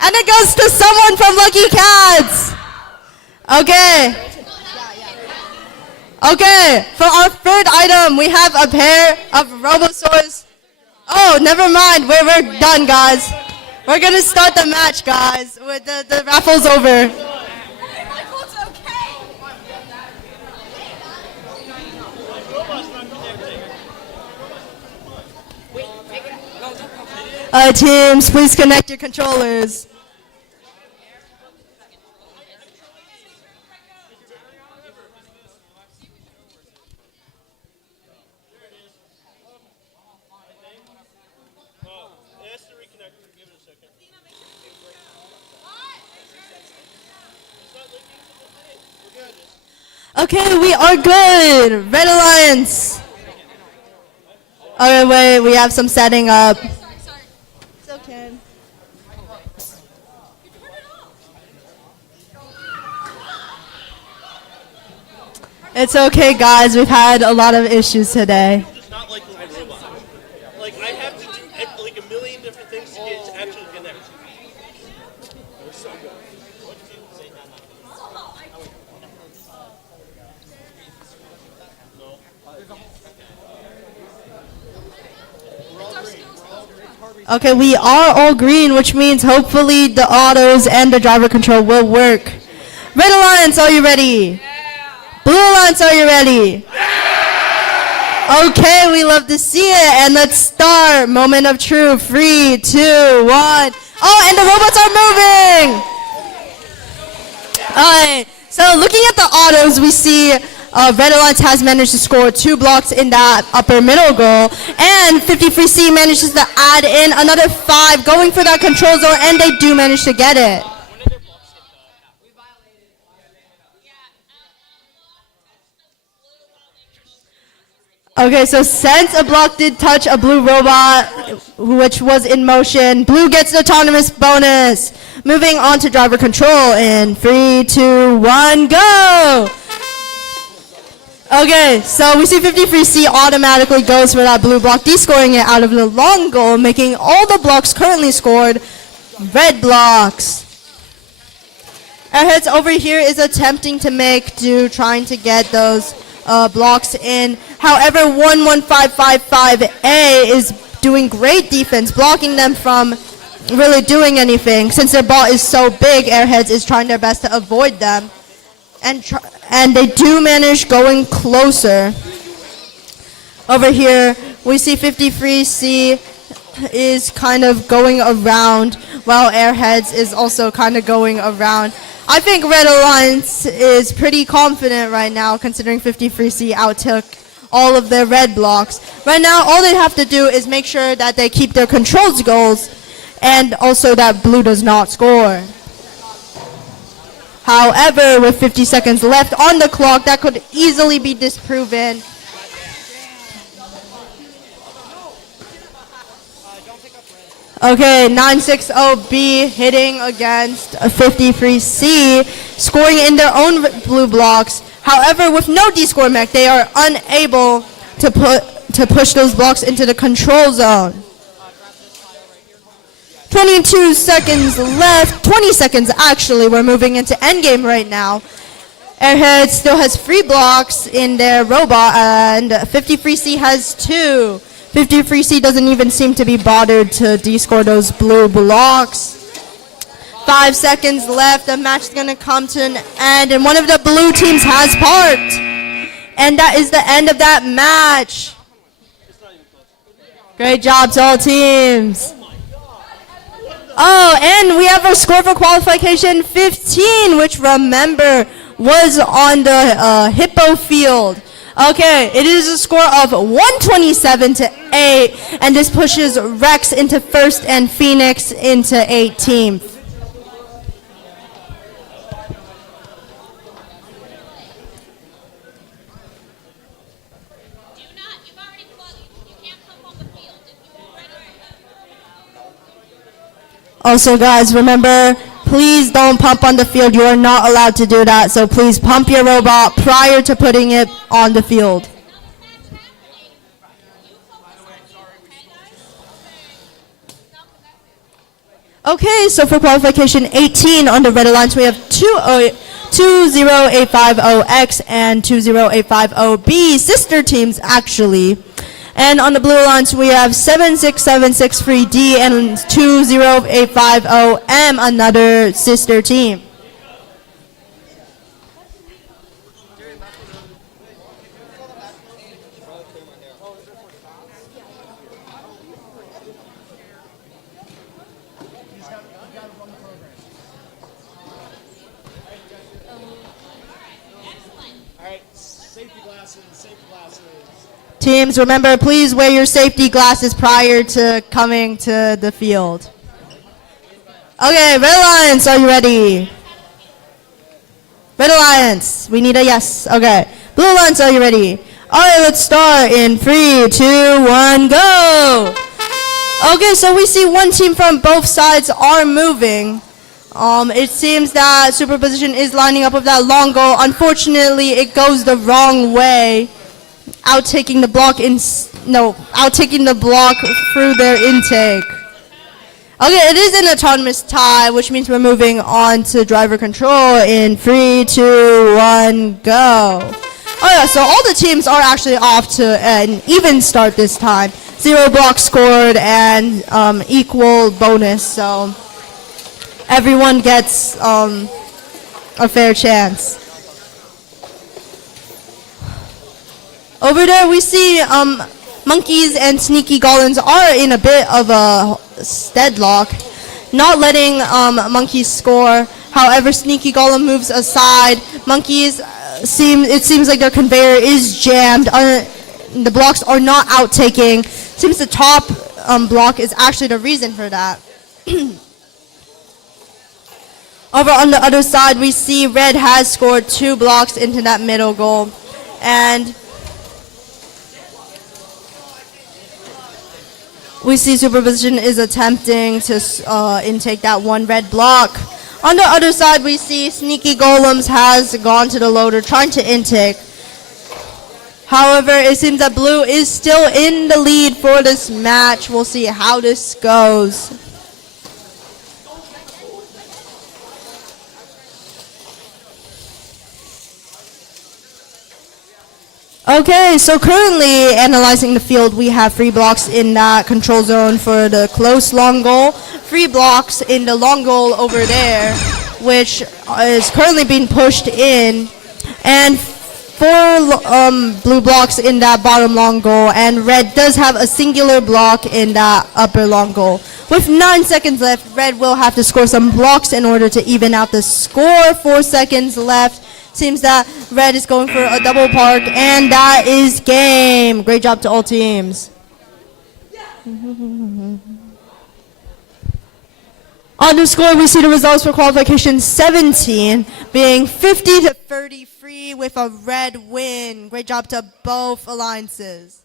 And it goes to someone from Lucky Cats. Okay. Okay, for our third item, we have a pair of Robosaurus. Oh, never mind. We're done, guys. We're going to start the match, guys. With the raffle's over. Teams, please connect your controllers. Okay, we are good. Red Alliance. Okay, wait, we have some setting up. It's okay. It's okay, guys. We've had a lot of issues today. It's not like a robot. Like, I have to do like a million different things to get to actually connect. We're so good. What did you say? Okay, we are all green, which means hopefully the autos and the driver control will work. Red Alliance, are you ready? Blue Alliance, are you ready? Okay, we love to see it. And let's start. Moment of truth. 3, 2, 1. Oh, and the robots are moving. Alright, so looking at the autos, we see Red Alliance has managed to score 2 blocks in that upper middle goal, and 53C manages to add in another 5, going for that control zone, and they do manage to get it. Okay, so since a block did touch a blue robot, which was in motion, blue gets the autonomous bonus. Moving on to driver control in 3, 2, 1, go! Okay, so we see 53C automatically goes for that blue block, descoring it out of the long goal, making all the blocks currently scored red blocks. Airheads over here is attempting to make do, trying to get those blocks in. However, 11555A is doing great defense, blocking them from really doing anything. Since their ball is so big, Airheads is trying their best to avoid them. And they do manage going closer. Over here, we see 53C is kind of going around, while Airheads is also kind of going around. I think Red Alliance is pretty confident right now, considering 53C outtook all of their red blocks. Right now, all they have to do is make sure that they keep their controls goals, and also that blue does not score. However, with 50 seconds left on the clock, that could easily be disproven. Okay, 960B hitting against 53C, scoring in their own blue blocks. However, with no D-score mech, they are unable to push those blocks into the control zone. 22 seconds left, 20 seconds actually. We're moving into endgame right now. Airhead still has 3 blocks in their robot, and 53C has 2. 53C doesn't even seem to be bothered to de-score those blue blocks. 5 seconds left, the match is gonna come to an end, and one of the blue teams has parked. And that is the end of that match. Great job to all teams. Oh, and we have a score for qualification 15, which remember was on the Hippo field. Okay, it is a score of 127-8, and this pushes Rex into first and Phoenix into 18th. Also, guys, remember, please don't pump on the field. You are not allowed to do that. So please pump your robot prior to putting it on the field. Okay, so for qualification 18 on the Red Alliance, we have 20850X and 20850B, sister teams actually. And on the Blue Alliance, we have 76763D and 20850M, another sister team. Teams, remember, please wear your safety glasses prior to coming to the field. Okay, Red Alliance, are you ready? Red Alliance, we need a yes. Okay. Blue Alliance, are you ready? All right, let's start in 3, 2, 1, go. Okay, so we see one team from both sides are moving. It seems that superposition is lining up with that long goal. Unfortunately, it goes the wrong way. Outtaking the block through their intake. Okay, it is an autonomous tie, which means we're moving on to driver control in 3, 2, 1, go. Oh yeah, so all the teams are actually off to an even start this time. 0 blocks scored and equal bonus, so everyone gets a fair chance. Over there we see Monkeys and Sneaky Golems are in a bit of a deadlock, not letting Monkeys score. However, Sneaky Golem moves aside. Monkeys, it seems like their conveyor is jammed. The blocks are not outtaking. Seems the top block is actually the reason for that. Over on the other side, we see Red has scored 2 blocks into that middle goal. And We see Supervision is attempting to intake that one red block. On the other side, we see Sneaky Golems has gone to the loader trying to intake. However, it seems that blue is still in the lead for this match. We'll see how this goes. Okay, so currently analyzing the field, we have free blocks in that control zone for the close long goal, free blocks in the long goal over there, which is currently being pushed in, and 4 blue blocks in that bottom long goal, and red does have a singular block in that upper long goal. With 9 seconds left, red will have to score some blocks in order to even out the score. 4 seconds left. Seems that red is going for a double park, and that is game. Great job to all teams. On the score, we see the results for qualification 17 being 50-33 with a red win. Great job to both alliances.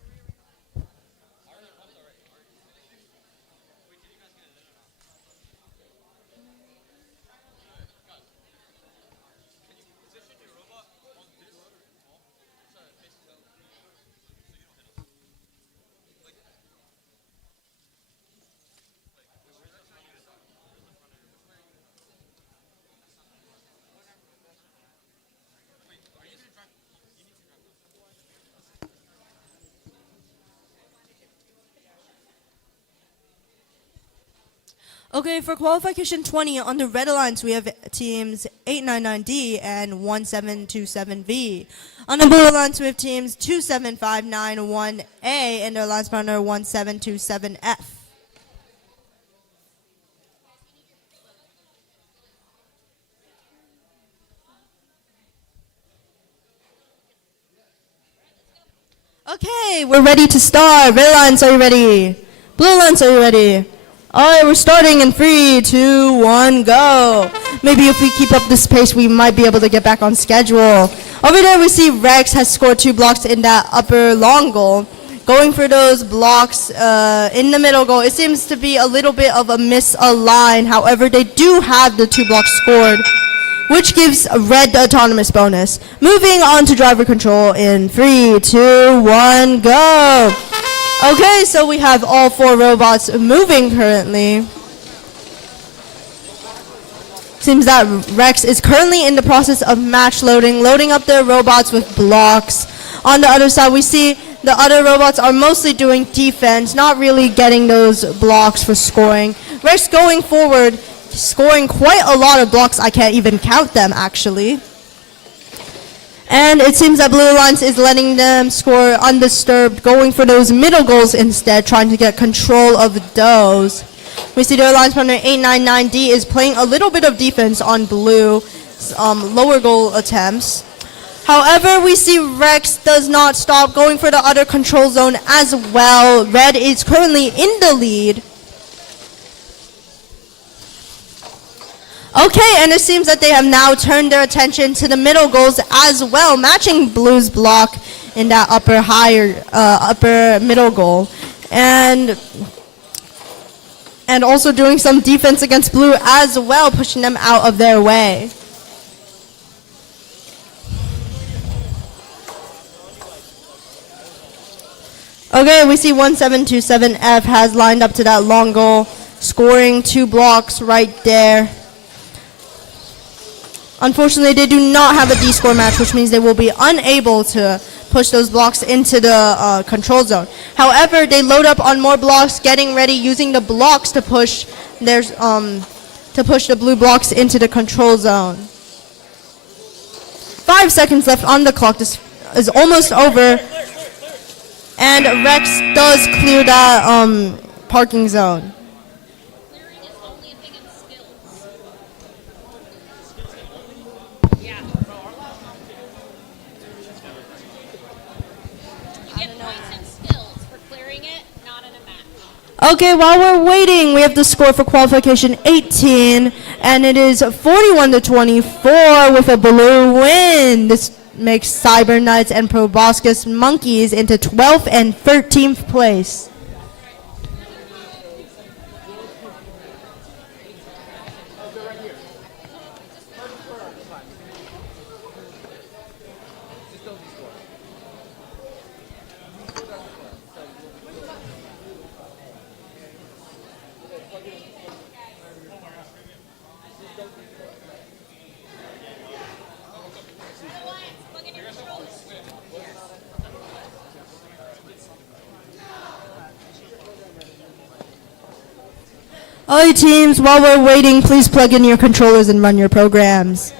Okay, for qualification 20 on the red alliance, we have teams 899D and 1727V. On the blue alliance, we have teams 27591A and their alliance partner 1727F. Okay, we're ready to start. Red alliance, are you ready? Blue alliance, are you ready? Alright, we're starting in 3, 2, 1, go. Maybe if we keep up this pace, we might be able to get back on schedule. Over there, we see Rex has scored 2 blocks in that upper long goal. Going for those blocks in the middle goal, it seems to be a little bit of a misalign. However, they do have the 2 blocks scored, which gives red the autonomous bonus. Moving on to driver control in 3, 2, 1, go. Okay, so we have all 4 robots moving currently. Seems that Rex is currently in the process of match loading up their robots with blocks. On the other side, we see the other robots are mostly doing defense, not really getting those blocks for scoring. Rex going forward, scoring quite a lot of blocks. I can't even count them, actually. And it seems that Blue Alliance is letting them score undisturbed, going for those middle goals instead, trying to get control of those. We see their alliance partner 899D is playing a little bit of defense on Blue lower goal attempts. However, we see Rex does not stop, going for the other control zone as well. Red is currently in the lead. Okay, and it seems that they have now turned their attention to the middle goals as well, matching Blue's block in that upper middle goal, and also doing some defense against Blue as well, pushing them out of their way. Okay, we see 1727F has lined up to that long goal, scoring 2 blocks right there. Unfortunately, they do not have a D-score match, which means they will be unable to push those blocks into the control zone. However, they load up on more blocks, getting ready, using the blocks to push their the blue blocks into the control zone. 5 seconds left on the clock. This is almost over, and Rex does clear that parking zone. Clearing is only a thing of skills. Yeah. You get points and skills for clearing it, not in a match. Okay, while we're waiting, we have the score for qualification 18, and it is 41-24 with a blue win. This makes Cyber Knights and Proboscis Monkeys into 12th and 13th place. Plug in your controllers. All right, teams, while we're waiting, please plug in your controllers and run your programs.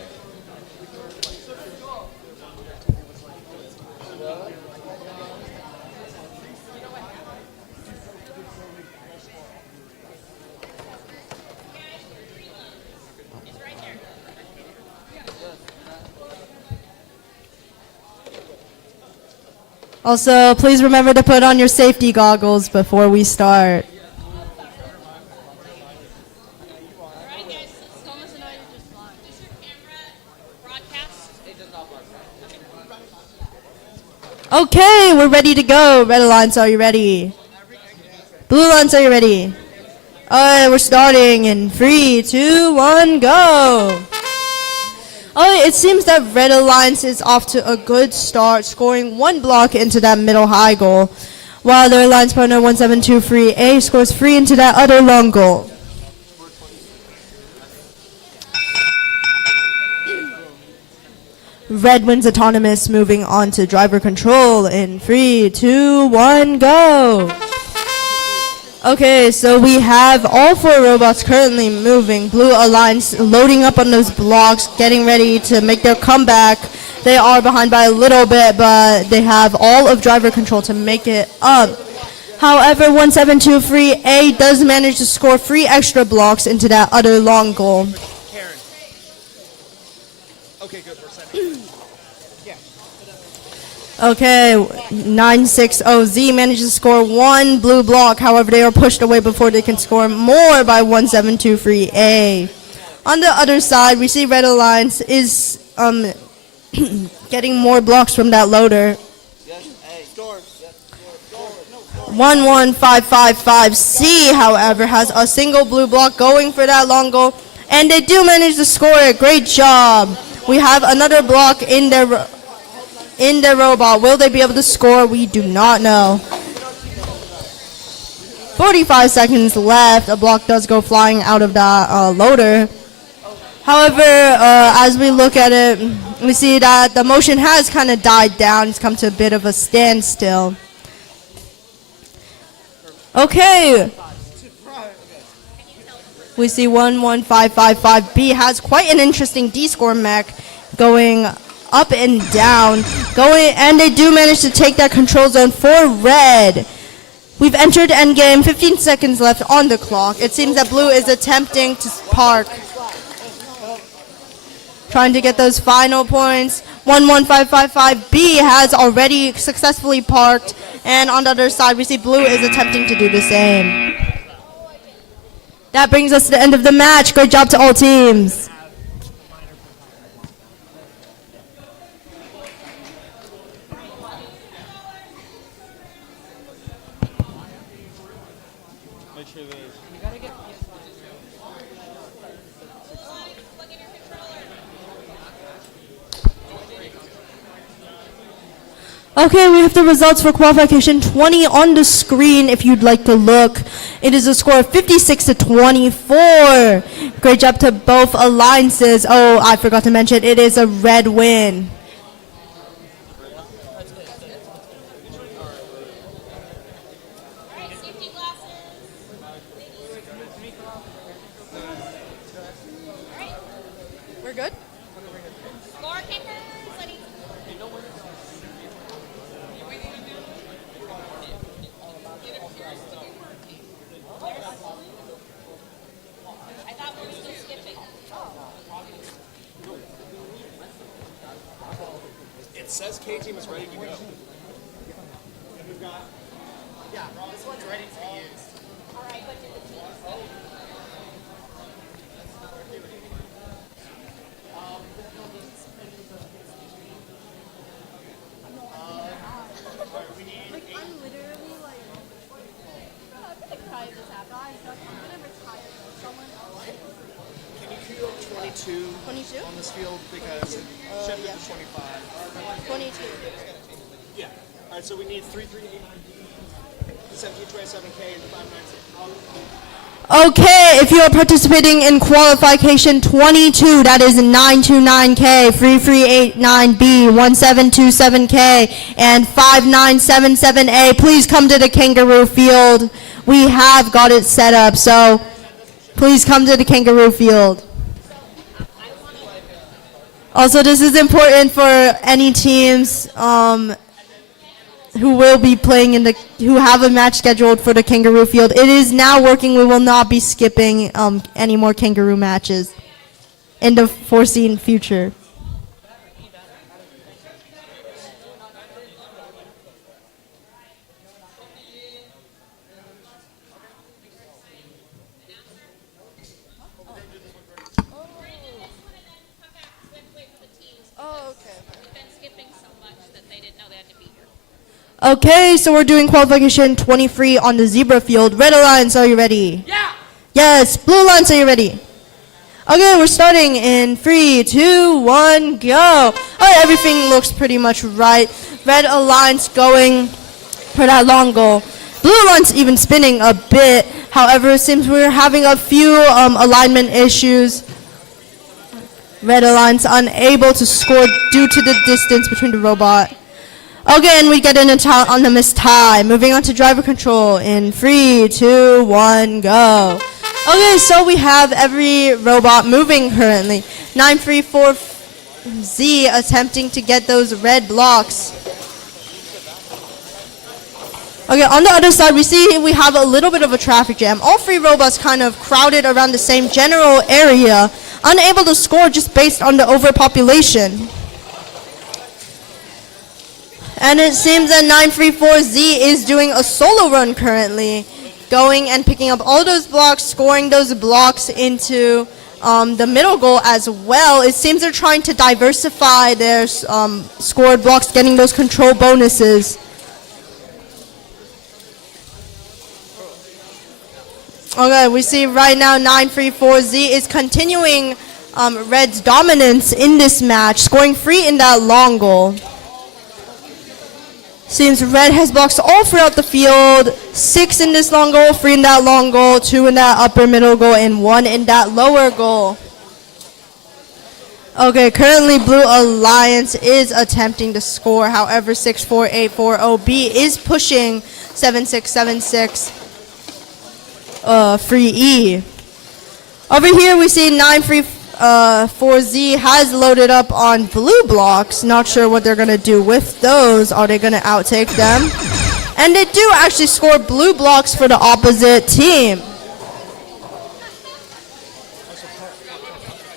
Also, please remember to put on your safety goggles before we start. Alright guys, Thomas and I are just fine. Does your camera broadcast? It does not work. Okay, we're ready to go. Red Alliance, are you ready? Blue Alliance, are you ready? Alright, we're starting in 3, 2, 1, go! Alright, it seems that Red Alliance is off to a good start, scoring 1 block into that middle high goal, while their alliance partner 1723A scores 3 into that other long goal. Red wins autonomous, moving on to driver control in 3, 2, 1, go! Okay, so we have all 4 robots currently moving. Blue Alliance loading up on those blocks, getting ready to make their comeback. They are behind by a little bit, but they have all of driver control to make it up. However, 1723A does manage to score 3 extra blocks into that other long goal. Karen. Okay, good for a second. Okay, 960Z manages to score 1 blue block. However, they are pushed away before they can score more by 1723A. On the other side, we see Red Alliance is getting more blocks from that loader. 11555C, however, has a single blue block going for that long goal, and they do manage to score it. Great job. We have another block in their robot. Will they be able to score? We do not know. 45 seconds left. A block does go flying out of that loader. However, as we look at it, we see that the motion has kind of died down. It's come to a bit of a standstill. Okay. We see 11555B has quite an interesting D-score mech going up and down, and they do manage to take that control zone for red. We've entered endgame, 15 seconds left on the clock. It seems that blue is attempting to park, trying to get those final points. 11555B has already successfully parked, and on the other side we see blue is attempting to do the same. That brings us to the end of the match. Great job to all teams. Okay, we have the results for qualification 20 on the screen if you'd like to look. It is a score of 56-24. Great job to both alliances. Oh, I forgot to mention, it is a red win. Alright, safety glasses. Alright, We're good? score kickers. I thought we were still skipping. It says K team is ready to go. We've got. Yeah, this one's ready to be used. Alright, but did the teams I'm literally like, I'm gonna cry if this happens. I'm gonna retire. Someone else. Can you queue up 22 on this field because it should be the 25. 22. Yeah. All right. So we need 3389D, 1727K, and 596. Okay, if you are participating in qualification 22, that is 929K, 3389B, 1727K, and 5977A, please come to the Kangaroo Field. We have got it set up, so please come to the Kangaroo Field. Also, this is important for any teams who will be playing who have a match scheduled for the Kangaroo Field. It is now working. We will not be skipping any more Kangaroo matches in the foreseen future. Oh, okay. We've been skipping so much that they didn't know they had to be here. Okay, so we're doing qualification 23 on the zebra field. Red Alliance, are you ready? Yeah! Yes, Blue Alliance, are you ready? Okay, we're starting in 3, 2, 1, go. All right, everything looks pretty much right. Red Alliance going for that long goal. Blue Alliance even spinning a bit. However, it seems we're having a few alignment issues. Red Alliance unable to score due to the distance between the robot. Okay, and we get an autonomous tie. Moving on to driver control in 3, 2, 1, go. Okay, so we have every robot moving currently. 934Z attempting to get those red blocks. Okay, on the other side, we see we have a little bit of a traffic jam. All three robots kind of crowded around the same general area, unable to score just based on the overpopulation. And it seems that 934Z is doing a solo run currently, going and picking up all those blocks, scoring those blocks into the middle goal as well. It seems they're trying to diversify their scored blocks, getting those control bonuses. Okay, we see right now 934Z is continuing Red's dominance in this match, scoring 3 in that long goal. Seems Red has blocks all throughout the field. 6 in this long goal, 3 in that long goal, 2 in that upper middle goal, and 1 in that lower goal. Okay, currently Blue Alliance is attempting to score. However, 64840B is pushing 7676 free E. Over here we see 934Z has loaded up on blue blocks. Not sure what they're going to do with those. Are they going to outtake them? And they do actually score blue blocks for the opposite team.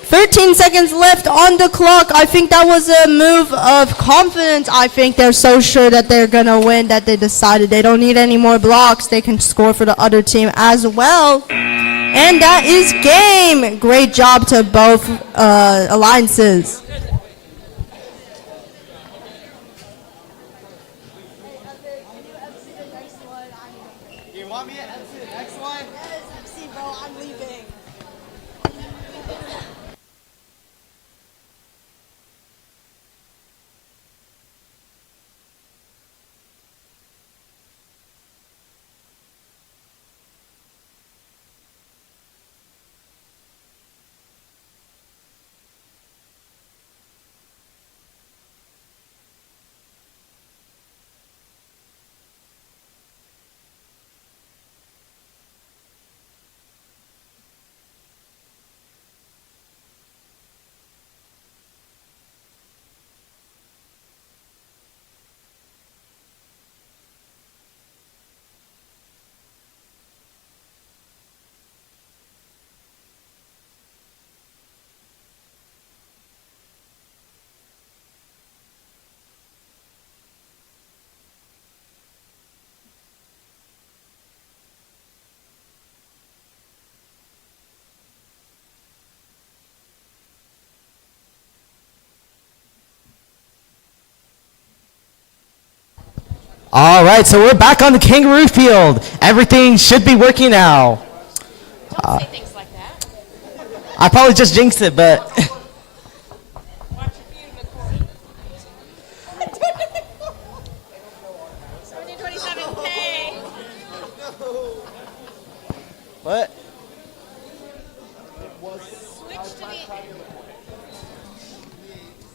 13 seconds left on the clock. I think that was a move of confidence. I think they're so sure that they're going to win that they decided they don't need any more blocks. They can score for the other team as well. And that is game. Great job to both alliances. You want me to MC the next one? Yes, MC, bro, I'm leaving. All right, so we're back on the Kangaroo Field. Everything should be working now. Don't say things like that. I probably just jinxed it, but Watch your feud, McCoy. 27K. what?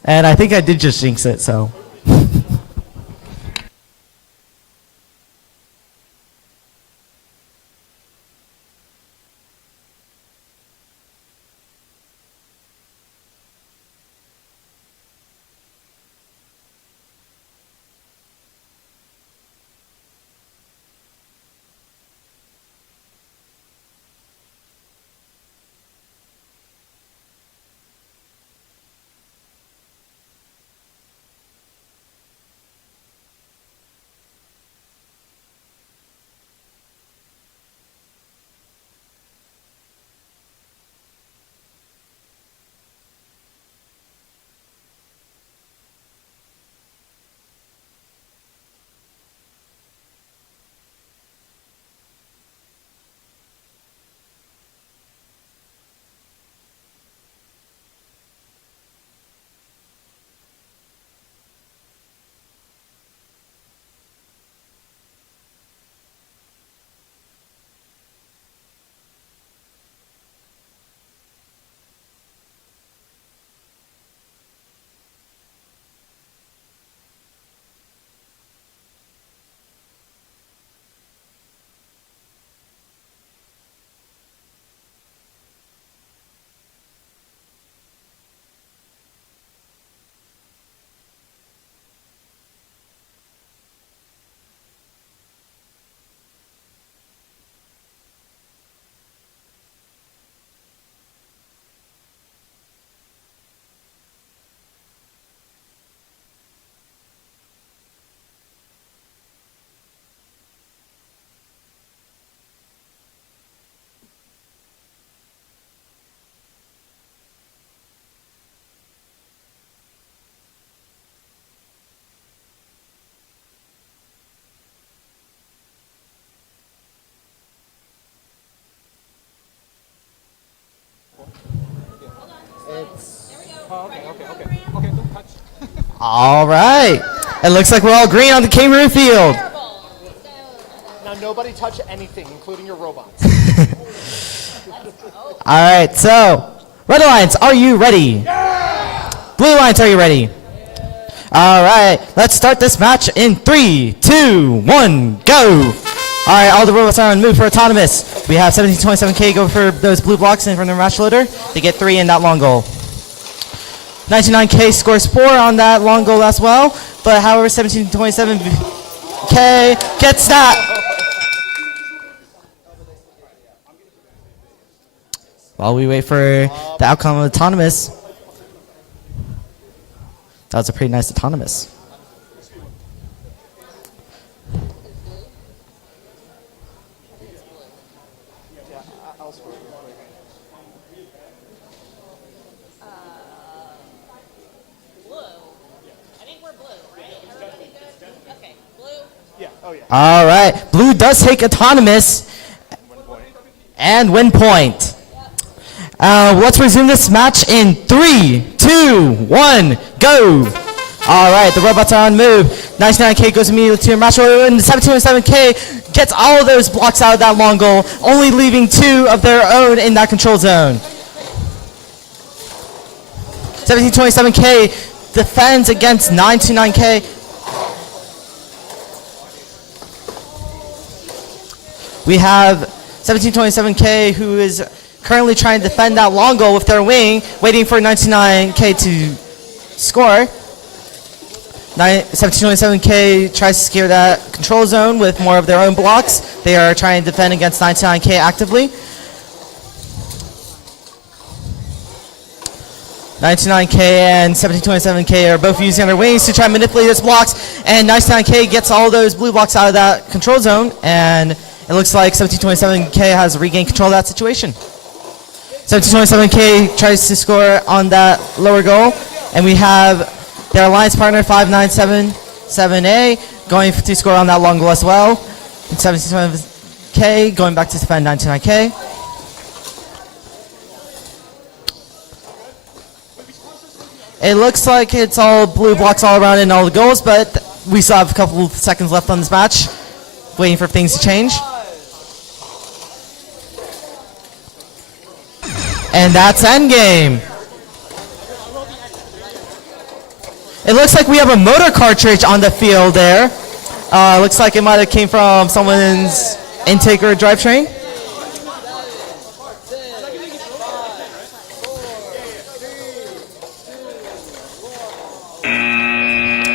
And I think I did just jinx it, so. All right. It looks like we're all green on the kangaroo field. Now nobody touch anything, including your robots. All right, so Red Alliance, are you ready? Yeah! Blue Alliance, are you ready? All right, let's start this match in 3, 2, 1, go. All right, all the robots are on move for autonomous. We have 1727K go for those blue blocks in from the match loader to get 3 in that long goal. 99K scores 4 on that long goal as well, but however 1727K gets that. While we wait for the outcome of autonomous. That was a pretty nice autonomous. All right, blue does take autonomous and win point. Let's resume this match in 3, 2, 1, go. All right, the robots are on move. 99K goes immediately to your match order, and 1727K gets all of those blocks out of that long goal, only leaving 2 of their own in that control zone. 1727K defends against 99K. We have 1727K who is currently trying to defend that long goal with their wing, waiting for 99K to score. 1727K tries to secure that control zone with more of their own blocks. They are trying to defend against 99K actively. 99K and 1727K are both using their wings to try and manipulate those blocks, and 99K gets all those blue blocks out of that control zone, and it looks like 1727K has regained control of that situation. 1727K tries to score on that lower goal, and we have their alliance partner 5977A going to score on that long goal as well. And 1727K going back to defend 99K. It looks like it's all blue blocks all around in all the goals, but we still have a couple of seconds left on this match, waiting for things to change. And that's endgame. It looks like we have a motor cartridge on the field there. Looks like it might have came from someone's intake or drivetrain.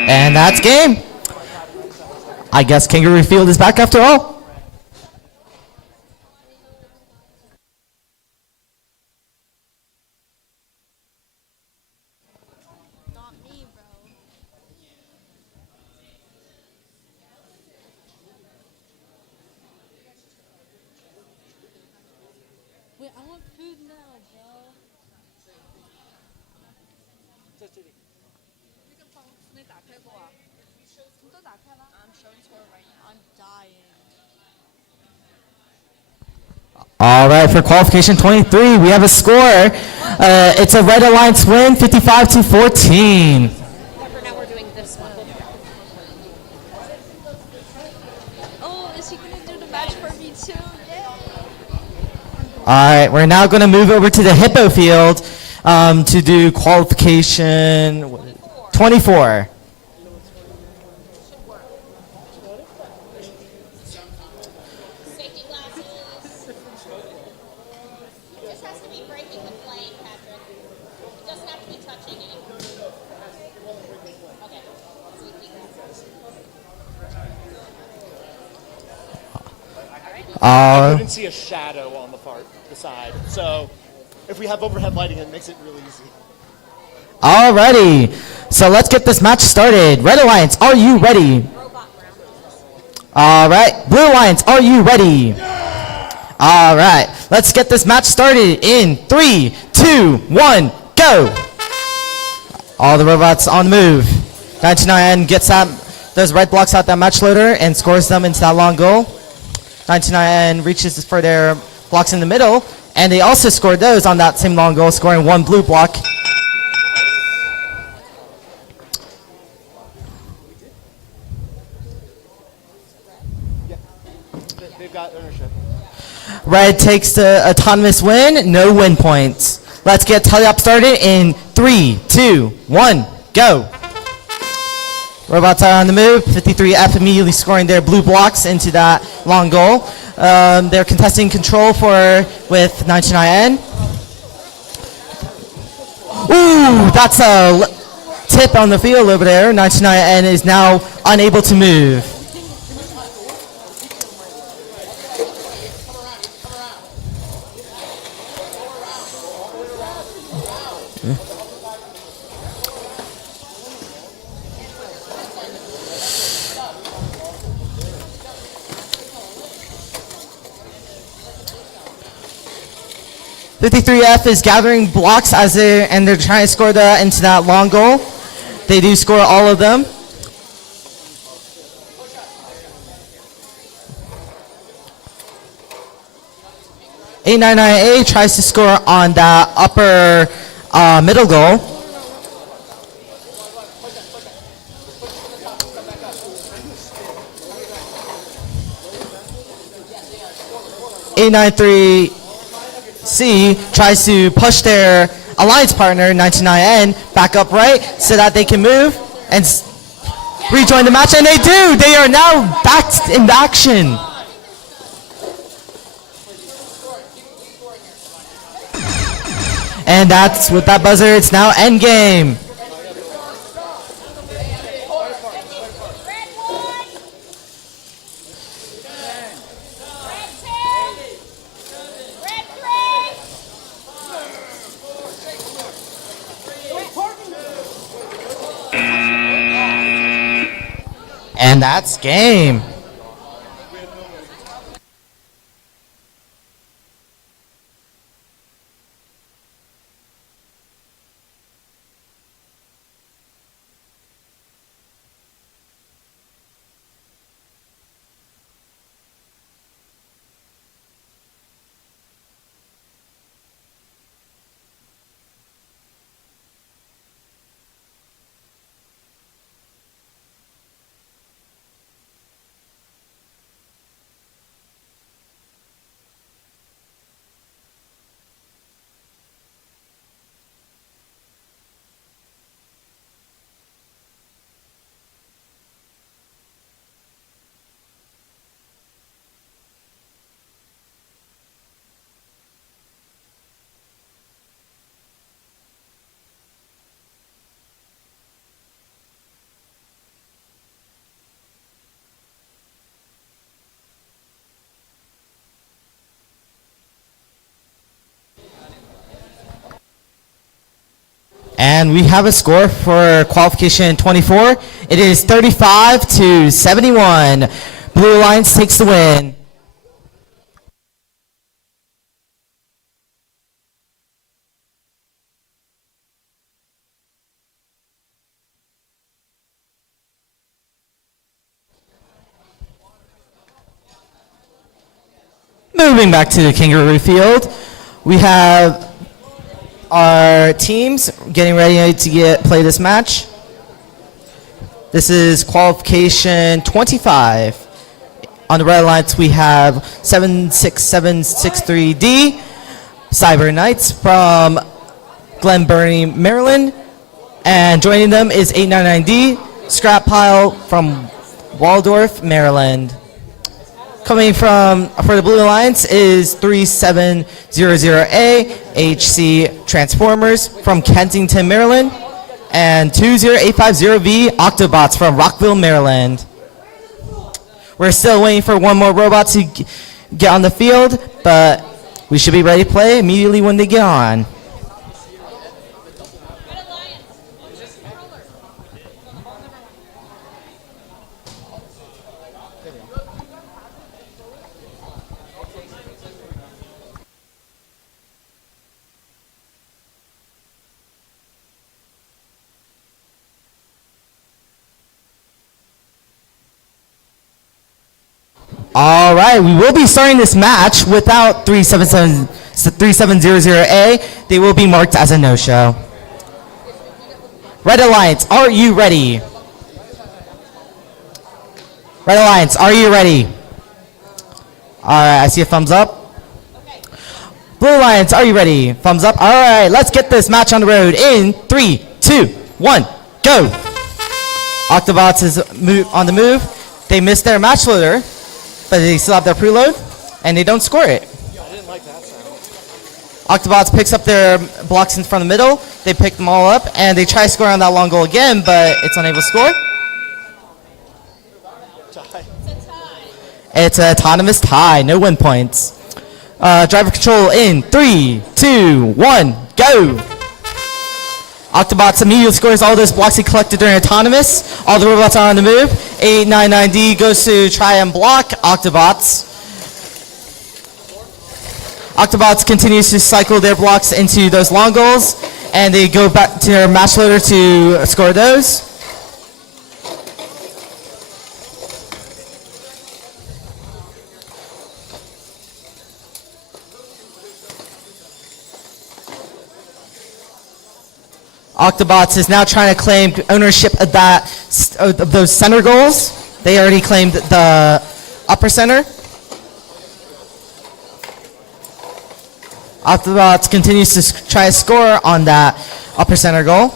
And that's game. I guess Kangaroo Field is back after all. Not me, bro. Wait, I want food now, bro. I'm dying. All right, for qualification 23, we have a score. It's a Red Alliance win, 55-14. However, now we're doing this one. Oh, is he gonna do the match for me too? Yay! All right, we're now going to move over to the Hippo Field to do qualification 24. Safety glasses. It just has to be breaking the plane, Patrick. It doesn't have to be touching it. Okay. Safety glasses. I couldn't see a shadow on the side. So if we have overhead lighting, it makes it really easy. Alrighty, so let's get this match started. Red Alliance, are you ready? All right, Blue Alliance, are you ready? All right, let's get this match started in 3, 2, 1, go. All the robots on the move. 99 gets those red blocks out that match loader and scores them into that long goal. 99 reaches for their blocks in the middle, and they also scored those on that same long goal, scoring one blue block. They've got ownership. Red takes the autonomous win, no win points. Let's get teleop started in 3, 2, 1, go. Robots are on the move. 53F immediately scoring their blue blocks into that long goal. They're contesting control with 99N. Ooh, that's a tip on the field over there. 99N is now unable to move. .53F is gathering blocks and they're trying to score into that long goal. They do score all of them. A99A tries to score on that upper middle goal. A93C tries to push their alliance partner, 99N, back up right so that they can move and rejoin the match, and they do! They are now back in action. And that's with that buzzer, it's now endgame. And that's game. And we have a score for qualification 24. It is 35-71. Blue Alliance takes the win. Moving back to the Kangaroo Field, we have our teams getting ready to play this match. This is qualification 25. On the Red Alliance, we have 76763D, Cyber Knights from Glen Burnie, Maryland. And joining them is 899D, Scrap Pile from Waldorf, Maryland. Coming for the Blue Alliance is 3700A, HC Transformers from Kensington, Maryland. And 20850V, Octobots from Rockville, Maryland. We're still waiting for one more robot to get on the field, but we should be ready to play immediately when they get on. All right, we will be starting this match without 3700A. They will be marked as a no-show. Red Alliance, are you ready? Red Alliance, are you ready? All right, I see a thumbs up. Blue Alliance, are you ready? Thumbs up. All right, let's get this match on the road in 3, 2, 1, go. Octobots is on the move. They missed their match loader, but they still have their preload, and they don't score it. I didn't like that sound. Octobots picks up their blocks in from the middle. They pick them all up, and they try to score on that long goal again, but it's unable to score. Tie. It's an autonomous tie, no win points. Driver control in 3, 2, 1, go. Octobots immediately scores all those blocks he collected during autonomous. All the robots are on the move. 899D goes to try and block Octobots. Octobots continues to cycle their blocks into those long goals, and they go back to their match loader to score those. Octobots is now trying to claim ownership of of those center goals. They already claimed the upper center. Octobots continues to try to score on that upper center goal.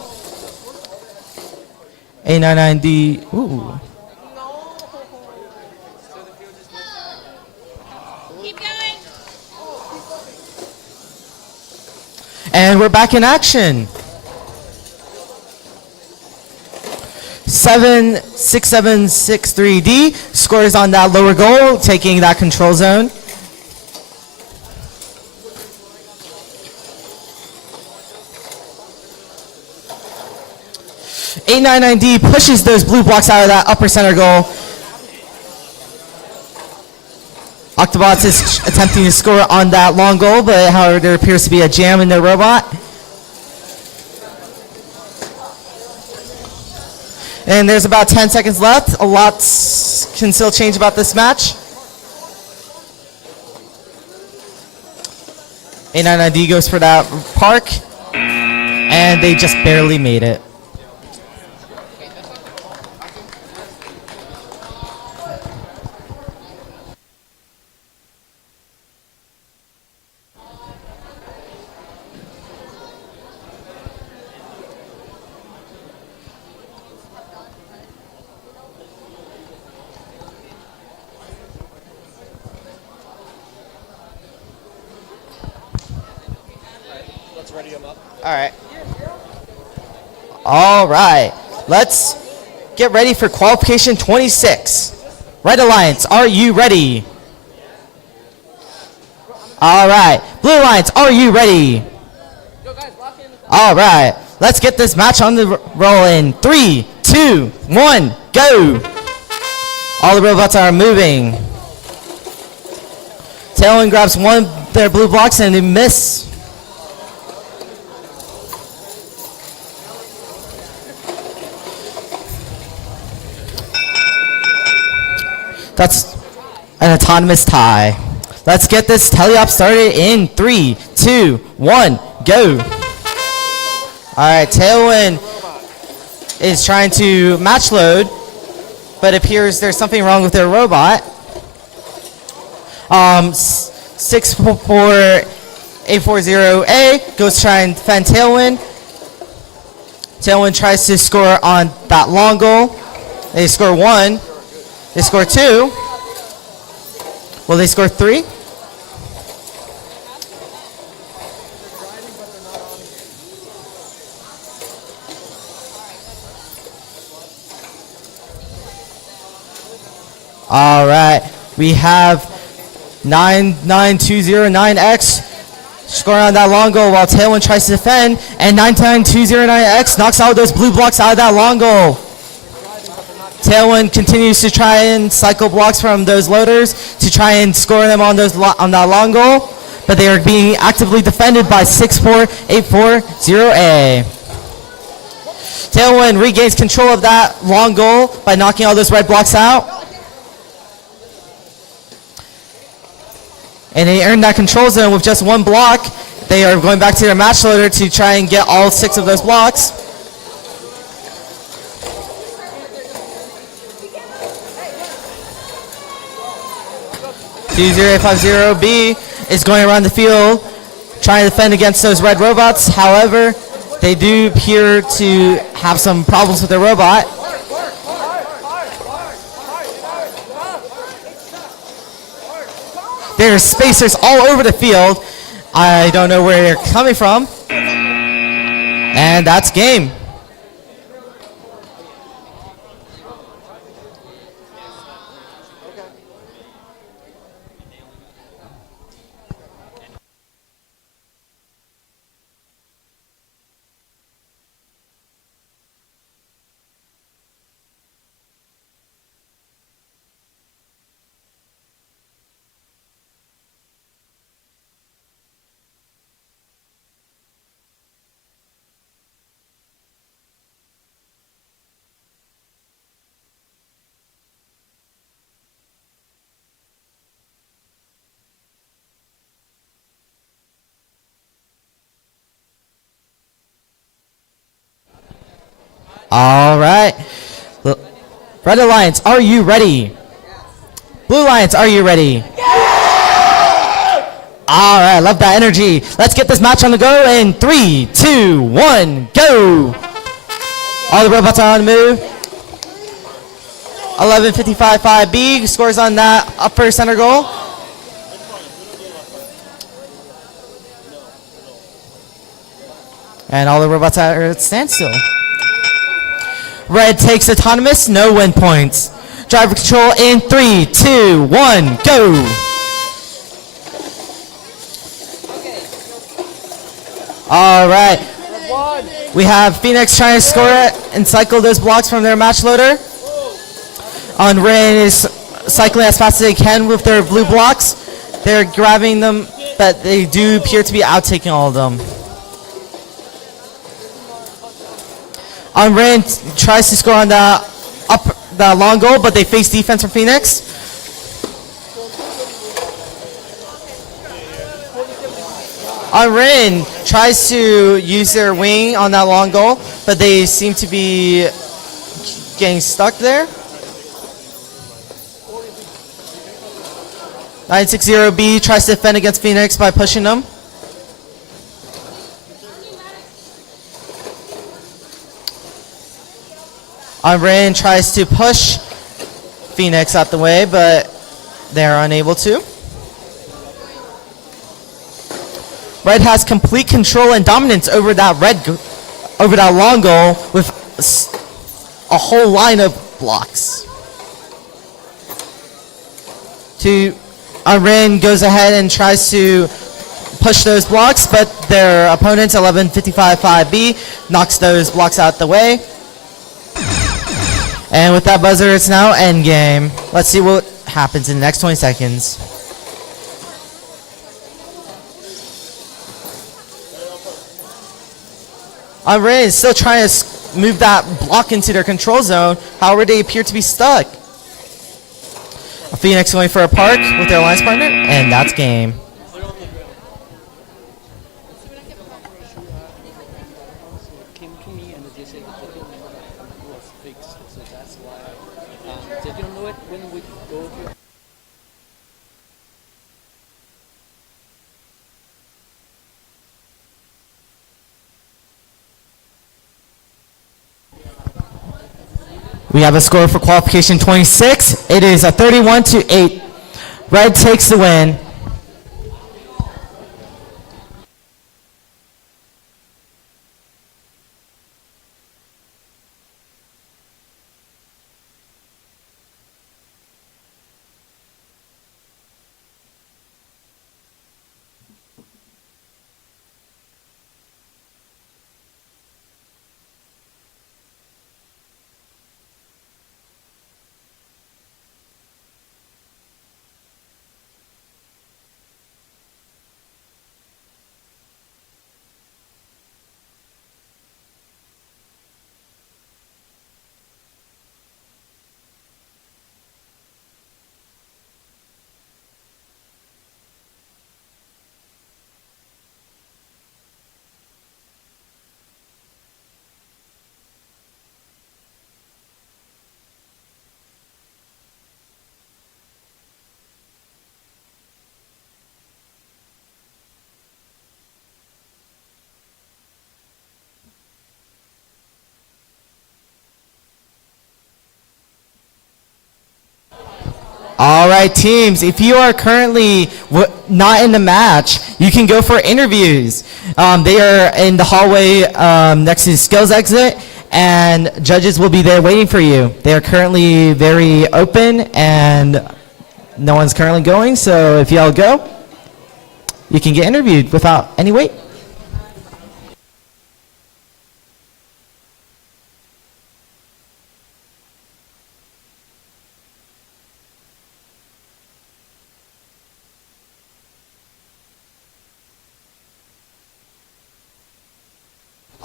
A99D, ooh. Keep going. And we're back in action. 76763D scores on that lower goal, taking that control zone. A99D pushes those blue blocks out of that upper center goal. Octobots is attempting to score on that long goal, but however there appears to be a jam in their robot. And there's about 10 seconds left. A lot can still change about this match. A99D goes for that park, and they just barely made it. Ready them up. All right. Let's get ready for qualification 26. Red Alliance, are you ready? All right. Blue Alliance, are you ready? Go guys, lock in. All right, let's get this match on the roll in 3, 2, 1, go. All the robots are moving. Tailwind grabs one of their blue blocks and they miss. That's an autonomous tie. Let's get this teleop started in 3, 2, 1, go. Alright, Tailwind is trying to match load, but it appears there's something wrong with their robot. 64840A goes to try and defend Tailwind. Tailwind tries to score on that long goal. They score 1. They score 2. Will they score 3? All right, we have 99209X scoring on that long goal while Tailwind tries to defend, and 99209X knocks out those blue blocks out of that long goal. Tailwind continues to try and cycle blocks from those loaders to try and score them on those on that long goal, but they are being actively defended by 64840A. Tailwind regains control of that long goal by knocking all those red blocks out. And they earn that control zone with just 1 block. They are going back to their match loader to try and get all 6 of those blocks. B is going around the field trying to defend against those red robots. However, they do appear to have some problems with their robot. There's spacers all over the field. I don't know where they're coming from. And that's game. All right. Red Alliance, are you ready? Blue Alliance, are you ready? All right, love that energy. Let's get this match on the go in 3, 2, 1, go. All the robots are on the move. 1155-5B scores on that upper center goal. And all the robots are at standstill. Red takes autonomous, no win points. Driver control in 3, 2, 1, go. All right. We have Phoenix trying to score it and cycle those blocks from their match loader. On Ren is cycling as fast as they can with their blue blocks. They're grabbing them, but they do appear to be out-taking all of them. On Ren tries to score on the long goal, but they face defense from Phoenix. On Ren tries to use their wing on that long goal, but they seem to be getting stuck there. 960B tries to defend against Phoenix by pushing them. Ren tries to push Phoenix out the way, but they're unable to. Red has complete control and dominance over that long goal with a whole line of blocks. Ren goes ahead and tries to push those blocks, but their opponents, 1155-5B, knocks those blocks out the way. And with that buzzer, it's now endgame. Let's see what happens in the next 20 seconds. Ren is still trying to move that block into their control zone. However, they appear to be stuck. Phoenix going for a park with their alliance partner, and that's game. Came to me and they said that they don't know that it was fixed, so that's why they don't know it when we go through. We have a score for qualification 26. It is a 31-8. Red takes the win. All right, teams, if you are currently not in the match, you can go for interviews. They are in the hallway next to the skills exit, and judges will be there waiting for you. They are currently very open, and no one's currently going, so if y'all go, you can get interviewed without any wait.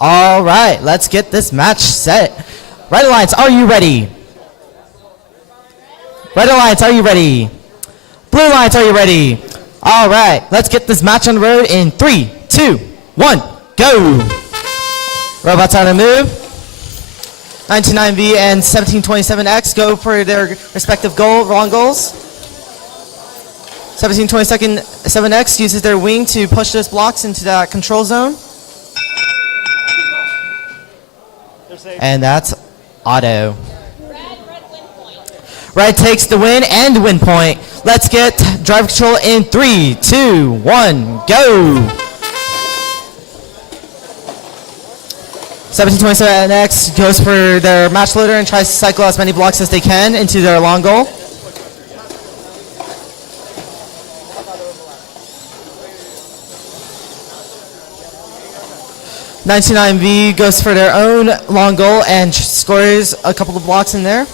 All right, let's get this match set. Red Alliance, are you ready? Red Alliance, are you ready? Blue Alliance, are you ready? All right, let's get this match on the road in 3, 2, 1, go. Robots on the move. 99V and 1727X go for their respective wrong goals. 1727X uses their wing to push those blocks into that control zone. And that's auto. Red takes the win and win point. Let's get driver control in 3, 2, 1, go. 1727X goes for their match loader and tries to cycle as many blocks as they can into their long goal. '99V goes for their own long goal and scores a couple of blocks in there.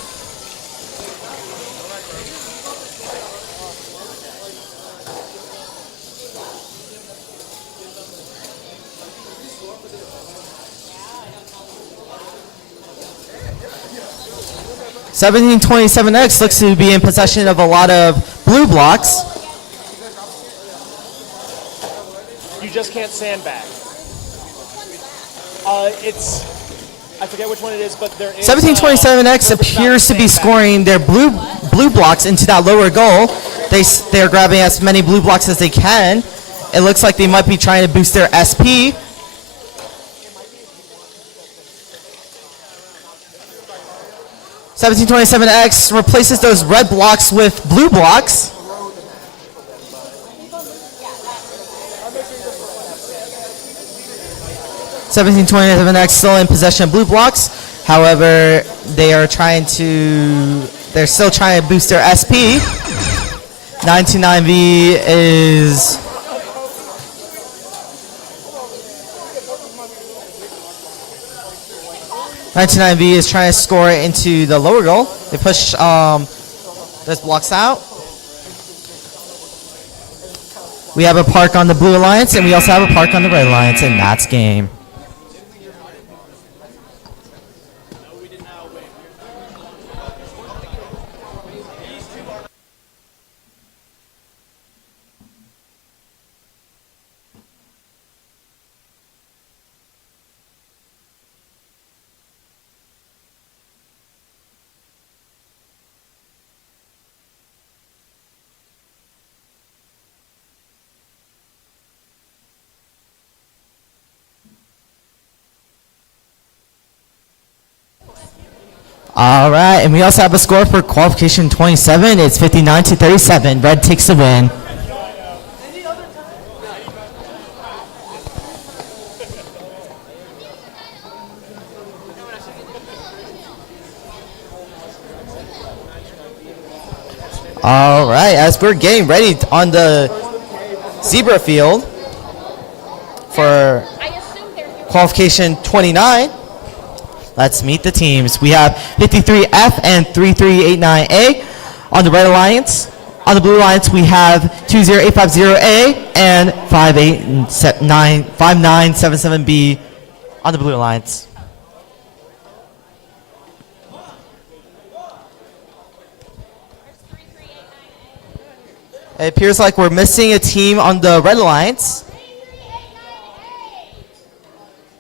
'1727X looks to be in possession of a lot of blue blocks. You just can't sandbag. I forget which one it is, but there is 1727X appears to be scoring their blue blocks into that lower goal. They're grabbing as many blue blocks as they can. It looks like they might be trying to boost their SP. '1727X replaces those red blocks with blue blocks. '1727X still in possession of blue blocks. However, they're still trying to boost their SP. 99V is 99V is trying to score it into the lower goal. They push those blocks out. We have a park on the Blue Alliance, and we also have a park on the Red Alliance, and that's game. All right, and we also have a score for qualification 27. It's 59-37. Red takes the win. All right, as we're getting ready on the zebra field for qualification 29, let's meet the teams. We have 53F and 3389A on the Red Alliance. On the Blue Alliance, we have 20850A and 5977B on the Blue Alliance. It appears like we're missing a team on the Red Alliance.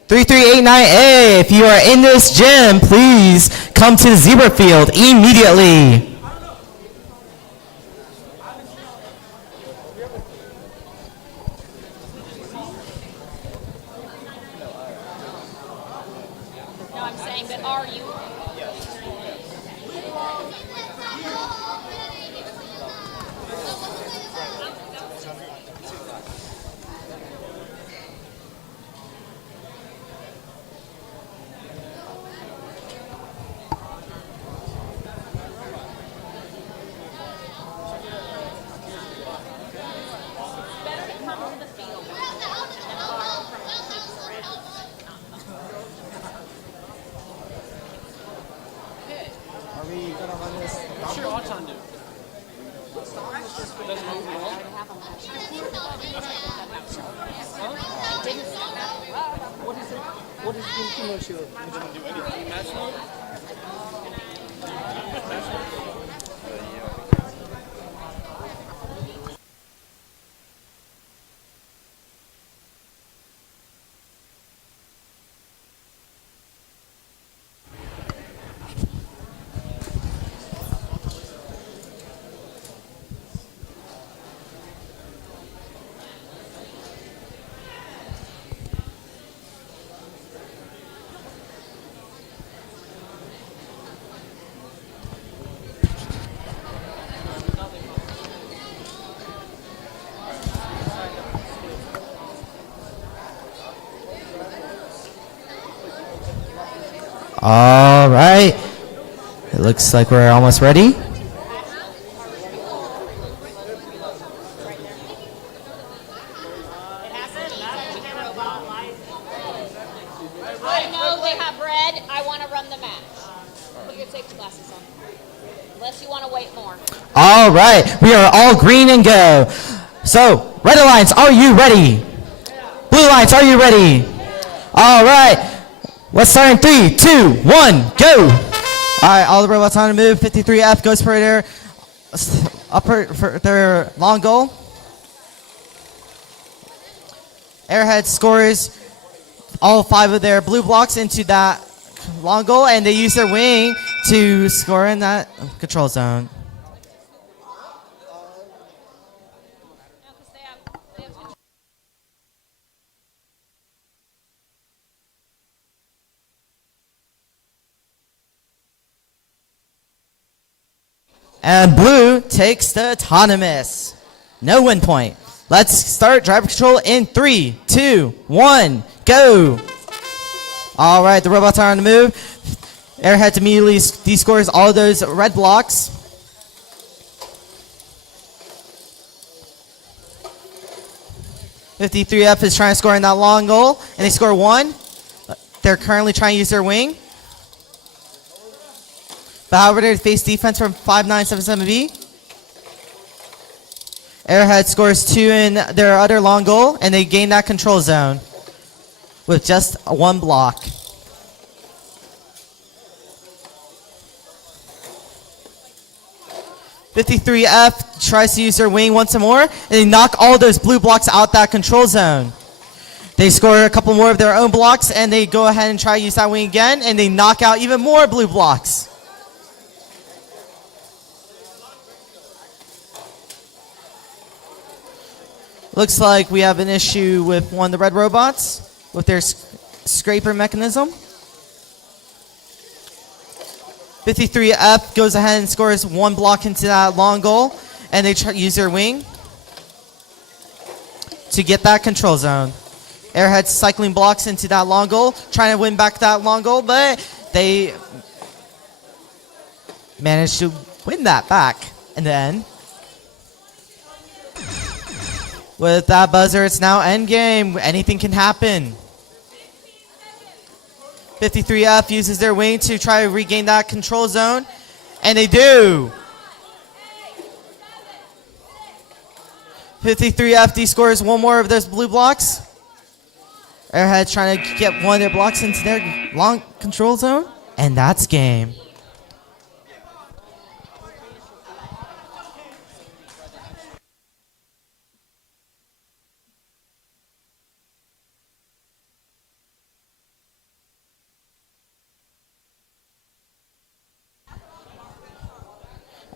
3389A, if you are in this gym, please come to the zebra field immediately. No, I'm saying, but are you? All right. It looks like we're almost ready. I know they have red. I want to run the match. Put your safety glasses on. Unless you want to wait more. All right. We are all green and go. So, Red Alliance, are you ready? Blue Alliance, are you ready? All right. Let's start in 3, 2, 1, go. All right, all the robots on the move. 53F goes for their for their long goal. Airhead scores all 5 of their blue blocks into that long goal, and they use their wing to score in that control zone. And blue takes the autonomous. No win point. Let's start driver control in 3, 2, 1, go. All right, the robots are on the move. Airhead immediately descores all of those red blocks. .53F is trying to score in that long goal, and they score 1. They're currently trying to use their wing. But however, they face defense from 5977B. Arrowhead scores 2 in their other long goal, and they gain that control zone with just 1 block. #53F tries to use their wing once more, and they knock all those blue blocks out that control zone. They score a couple more of their own blocks, and they go ahead and try to use that wing again, and they knock out even more blue blocks. Looks like we have an issue with one of the red robots with their scraper mechanism. #53F goes ahead and scores 1 block into that long goal, and they try to use their wing to get that control zone. Airhead cycling blocks into that long goal, trying to win back that long goal, but they managed to win that back in the end. With that buzzer, it's now endgame. Anything can happen. #53F uses their wing to try to regain that control zone, and they do. #53FD scores 1 more of those blue blocks. Airhead's trying to get one of their blocks into their long control zone, and that's game.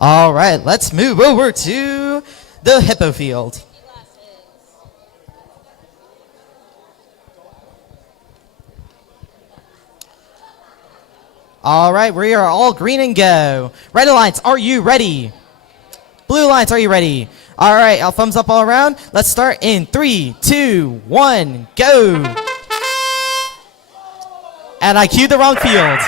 All right, let's move over to the hippo field. All right, we are all green and go. Red Alliance, are you ready? Blue Alliance, are you ready? All right, I'll thumbs up all around. Let's start in 3, 2, 1, go. And I queued the wrong field.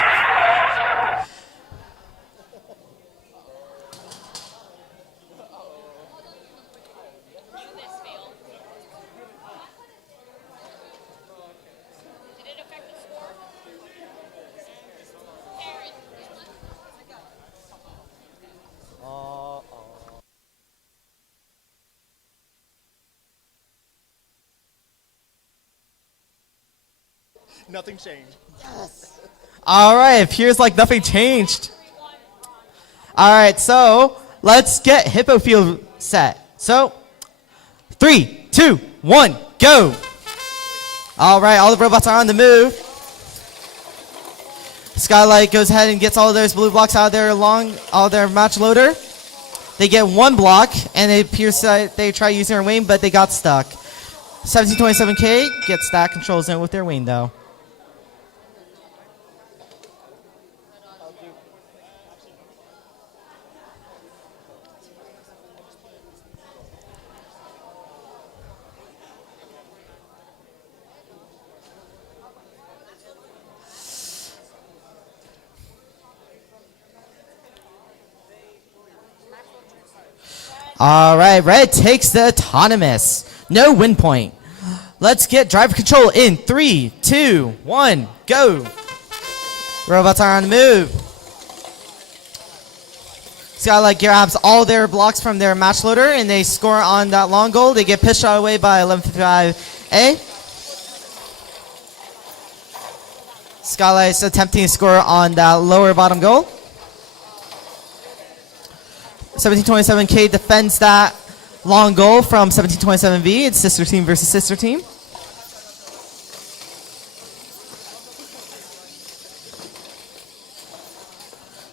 Nothing changed. All right, appears like nothing changed. All right, so let's get hippo field set. So 3, 2, 1, go. All right, all the robots are on the move. Skylight goes ahead and gets all of those blue blocks out of their match loader. They get 1 block, and it appears that they try using their wing, but they got stuck. 1727K gets that control zone with their wing, though. All right, red takes the autonomous. No win point. Let's get driver control in 3, 2, 1, go. Robots are on the move. Skylight grabs all their blocks from their match loader, and they score on that long goal. They get pitched away by 1155A. Skylight's attempting to score on that lower bottom goal. 1727K defends that long goal from 1727V. It's sister team versus sister team.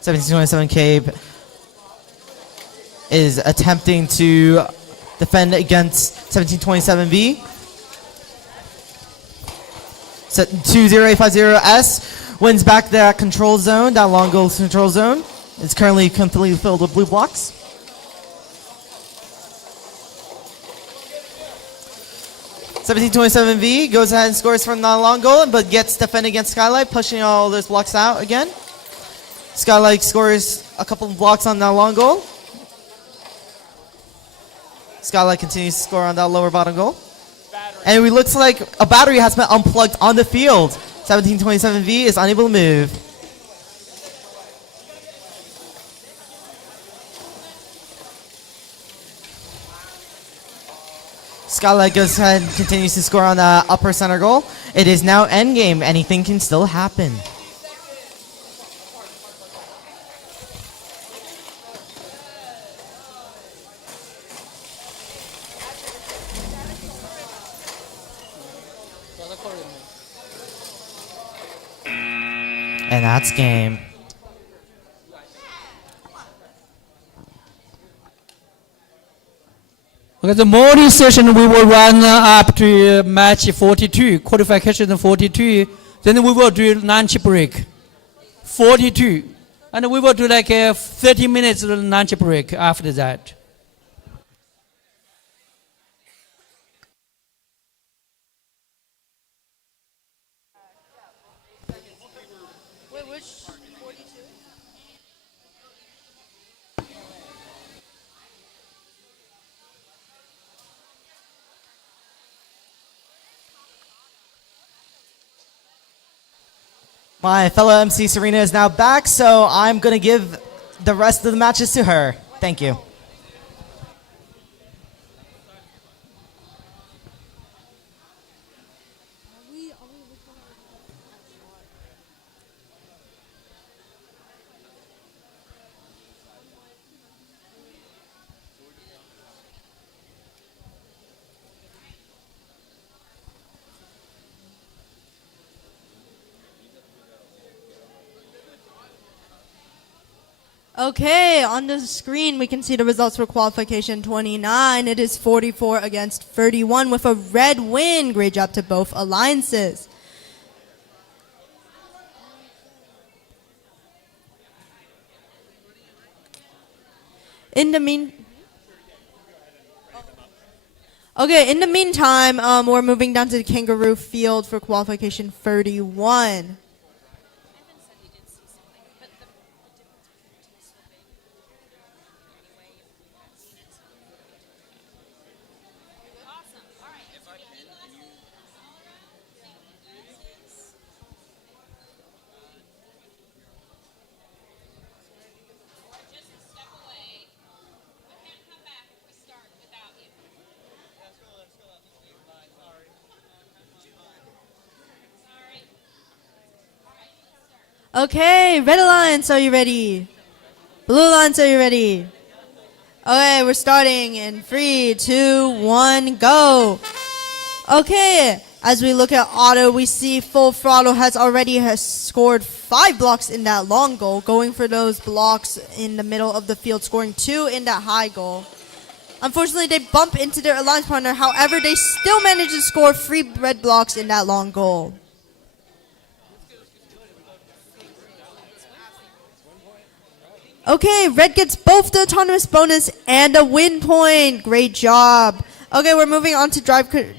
(1727K) is attempting to defend against 1727V. So 20850S wins back that control zone, that long goal control zone. It's currently completely filled with blue blocks. (1727V) goes ahead and scores from the long goal, but gets defended against Skylight, pushing all those blocks out again. Skylight scores a couple of blocks on that long goal. Skylight continues to score on that lower bottom goal. And it looks like a battery has been unplugged on the field. 1727V is unable to move. Scala goes ahead and continues to score on the upper center goal. It is now endgame. Anything can still happen. And that's game. Okay, the morning session we will run up to match 42, qualification 42. Then we will do lunch break, 42. And we will do like a 30 minutes lunch break after that. Wait, which 42? My fellow MC Serena is now back, so I'm going to give the rest of the matches to her. Thank you. Okay, on the screen we can see the results for qualification 29. It is 44 against 31 with a red win. Great job to both alliances. In the meantime, we're moving down to the Kangaroo Field for qualification 31. Okay, Red Alliance, are you ready? Blue Alliance, are you ready? Okay, we're starting in 3, 2, 1, go. Okay, as we look at Otto, we see Full Throttle has scored 5 blocks in that long goal, going for those blocks in the middle of the field, scoring 2 in that high goal. Unfortunately, they bump into their alliance partner. However, they still manage to score 3 red blocks in that long goal. Okay, Red gets both the autonomous bonus and a win point. Great job. Okay, we're moving on to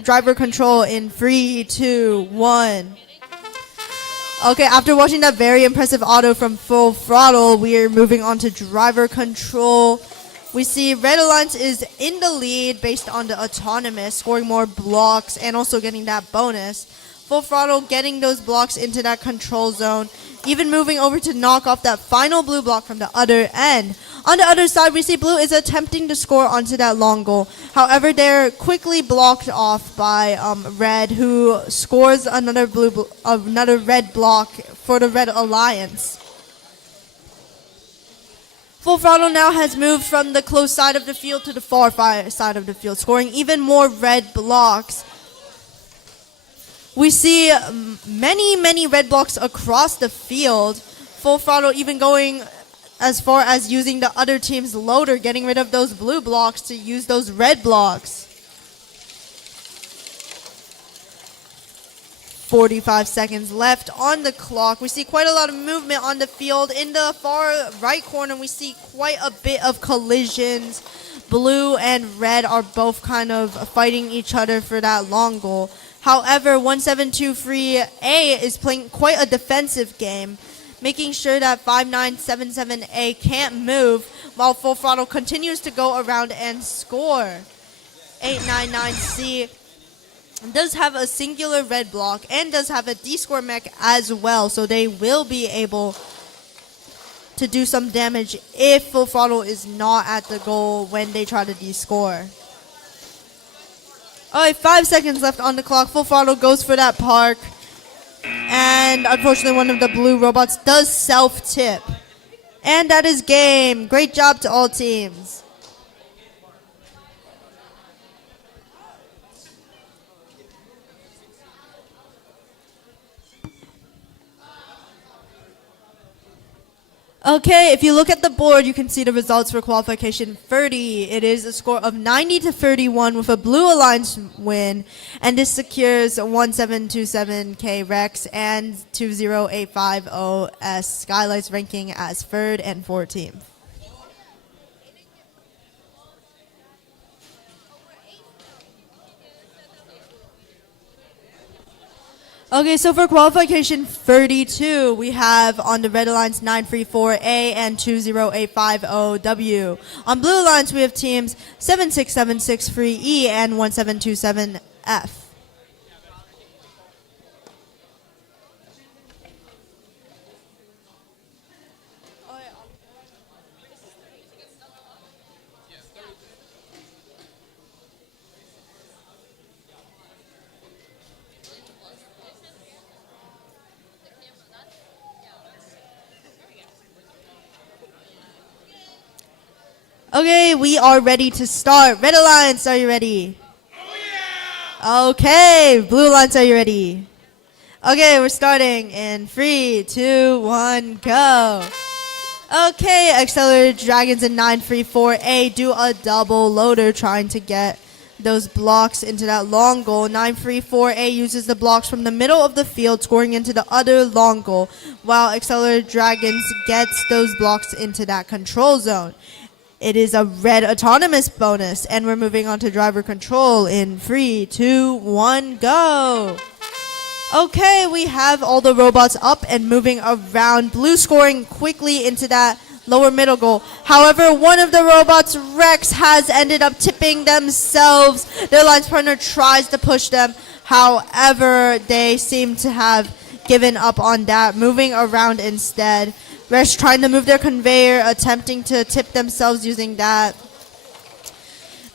driver control in 3, 2, 1. Okay, after watching that very impressive auto from Full Throttle, we are moving on to driver control. We see Red Alliance is in the lead based on the autonomous, scoring more blocks and also getting that bonus. Full Throttle getting those blocks into that control zone, even moving over to knock off that final blue block from the other end. On the other side, we see Blue is attempting to score onto that long goal. However, they're quickly blocked off by Red, who scores another red block for the Red Alliance. Full Throttle now has moved from the close side of the field to the far side of the field, scoring even more red blocks. We see many red blocks across the field. Full Throttle even going as far as using the other team's loader, getting rid of those blue blocks to use those red blocks. 45 seconds left on the clock. We see quite a lot of movement on the field. In the far right corner, we see quite a bit of collisions. Blue and red are both kind of fighting each other for that long goal. However, 1723A is playing quite a defensive game, making sure that 5977A can't move, while Full Throttle continues to go around and score. 899C does have a singular red block and does have a D-score mech as well, so they will be able to do some damage if Full Throttle is not at the goal when they try to D-score. All right, 5 seconds left on the clock. Full throttle goes for that park. And unfortunately, one of the blue robots does self-tip. And that is game. Great job to all teams. Okay, if you look at the board, you can see the results for qualification 30. It is a score of 90 to 31 with a blue alliance win, and this secures 1727K Rex and 20850S Skylights ranking as 3rd and 14th. Okay, so for qualification 32, we have on the red alliance 934A and 20850W. On blue alliance, we have teams 76763E and 1727F. Okay, we are ready to start. Red Alliance, are you ready? Oh yeah! Okay, Blue Alliance, are you ready? Okay, we're starting in 3, 2, 1, go. Okay, Accelerated Dragons in 934A do a double loader trying to get those blocks into that long goal. 934A uses the blocks from the middle of the field, scoring into the other long goal, while Accelerated Dragons gets those blocks into that control zone. It is a red autonomous bonus, and we're moving on to driver control in 3, 2, 1, go. Okay, we have all the robots up and moving around. Blue scoring quickly into that lower middle goal. However, one of the robots, Rex, has ended up tipping themselves. Their alliance partner tries to push them. However, they seem to have given up on that, moving around instead. Rex trying to move their conveyor, attempting to tip themselves using that.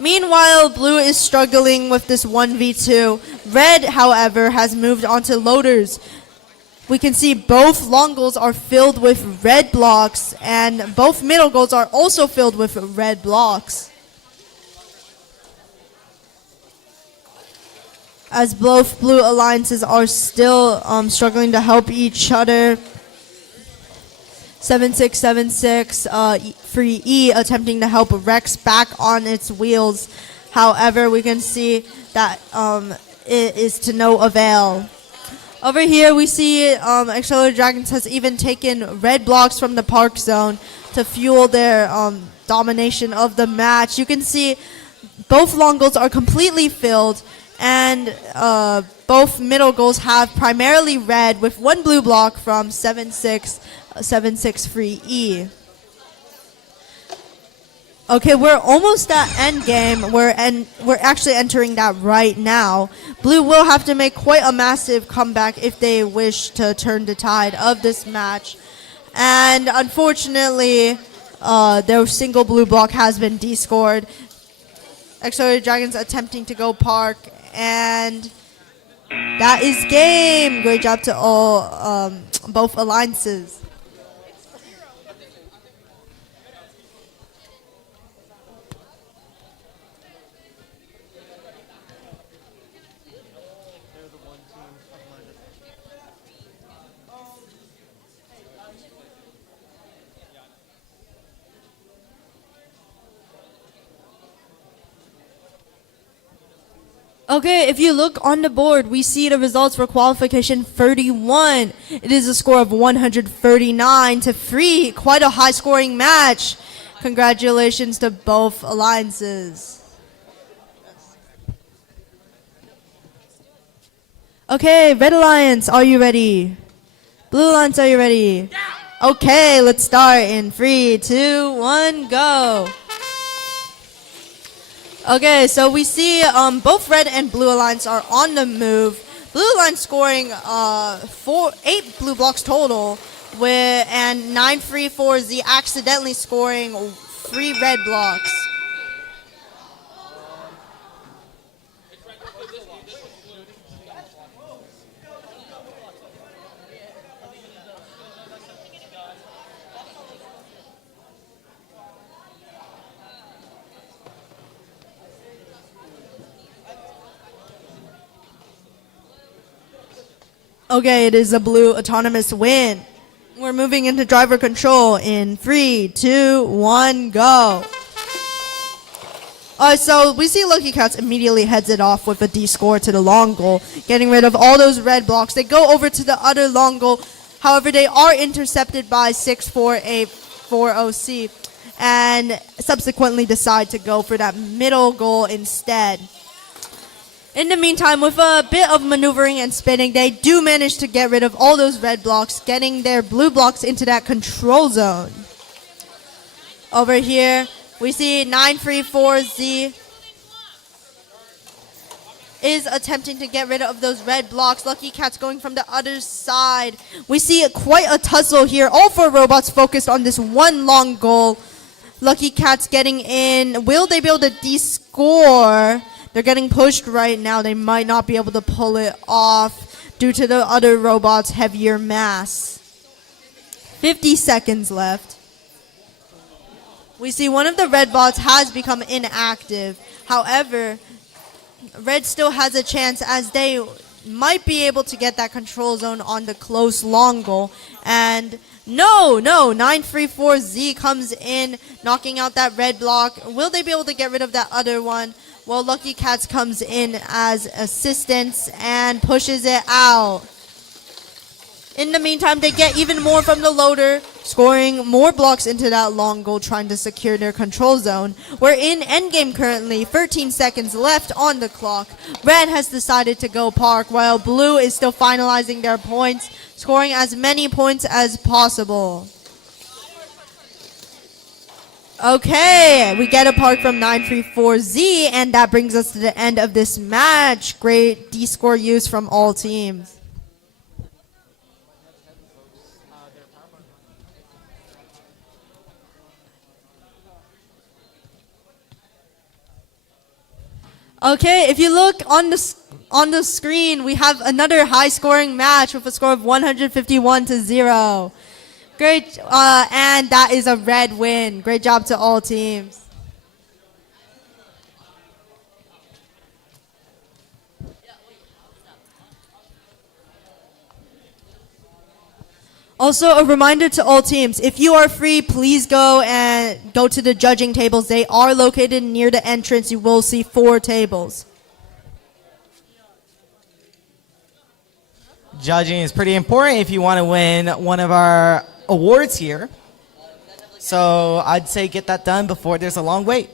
Meanwhile, Blue is struggling with this 1v2. Red, however, has moved on to loaders. We can see both long goals are filled with red blocks, and both middle goals are also filled with red blocks. As both blue alliances are still struggling to help each other. 7676 Free E attempting to help Rex back on its wheels. However, we can see that it is to no avail. Over here, we see Accelerated Dragons has even taken red blocks from the park zone to fuel their domination of the match. You can see both long goals are completely filled, and both middle goals have primarily red with one blue block from 7676 Free E. Okay, we're almost at end game. We're actually entering that right now. Blue will have to make quite a massive comeback if they wish to turn the tide of this match. And unfortunately, their single blue block has been descored. Accelerated Dragons attempting to go park, and that is game. Great job to all both alliances. Okay, if you look on the board, we see the results for qualification 31. It is a score of 139 to 3. Quite a high scoring match. Congratulations to both alliances. Okay, Red Alliance, are you ready? Blue Alliance, are you ready? Okay, let's start in 3, 2, 1, go. Okay, so we see both Red and Blue Alliance are on the move. Blue Alliance scoring 8 blue blocks total, and 934Z accidentally scoring 3 red blocks. Okay, it is a blue autonomous win. We're moving into driver control in 3, 2, 1, go. So we see Lucky Cats immediately heads it off with a D score to the long goal, getting rid of all those red blocks. They go over to the other long goal. However, they are intercepted by 64840C and subsequently decide to go for that middle goal instead. In the meantime, with a bit of maneuvering and spinning, they do manage to get rid of all those red blocks, getting their blue blocks into that control zone. Over here, we see 934Z is attempting to get rid of those red blocks. Lucky Cats going from the other side. We see quite a tussle here. All four robots focused on this one long goal. Lucky Cats getting in. Will they be able to de-score? They're getting pushed right now. They might not be able to pull it off due to the other robots' heavier mass. 50 seconds left. We see one of the red bots has become inactive. However, red still has a chance as they might be able to get that control zone on the close long goal. And no, 934Z comes in, knocking out that red block. Will they be able to get rid of that other one? Well, Lucky Cats comes in as assistance and pushes it out. In the meantime, they get even more from the loader, scoring more blocks into that long goal, trying to secure their control zone. We're in endgame currently, 13 seconds left on the clock. Red has decided to go park, while blue is still finalizing their points, scoring as many points as possible. Okay, we get a park from 934Z, and that brings us to the end of this match. Great D-score use from all teams. Okay, if you look on the screen, we have another high-scoring match with a score of 151-0. Great, and that is a red win. Great job to all teams. Also, a reminder to all teams, if you are free, please go to the judging tables. They are located near the entrance. You will see 4 tables. Judging is pretty important if you want to win one of our awards here. So I'd say get that done before there's a long wait.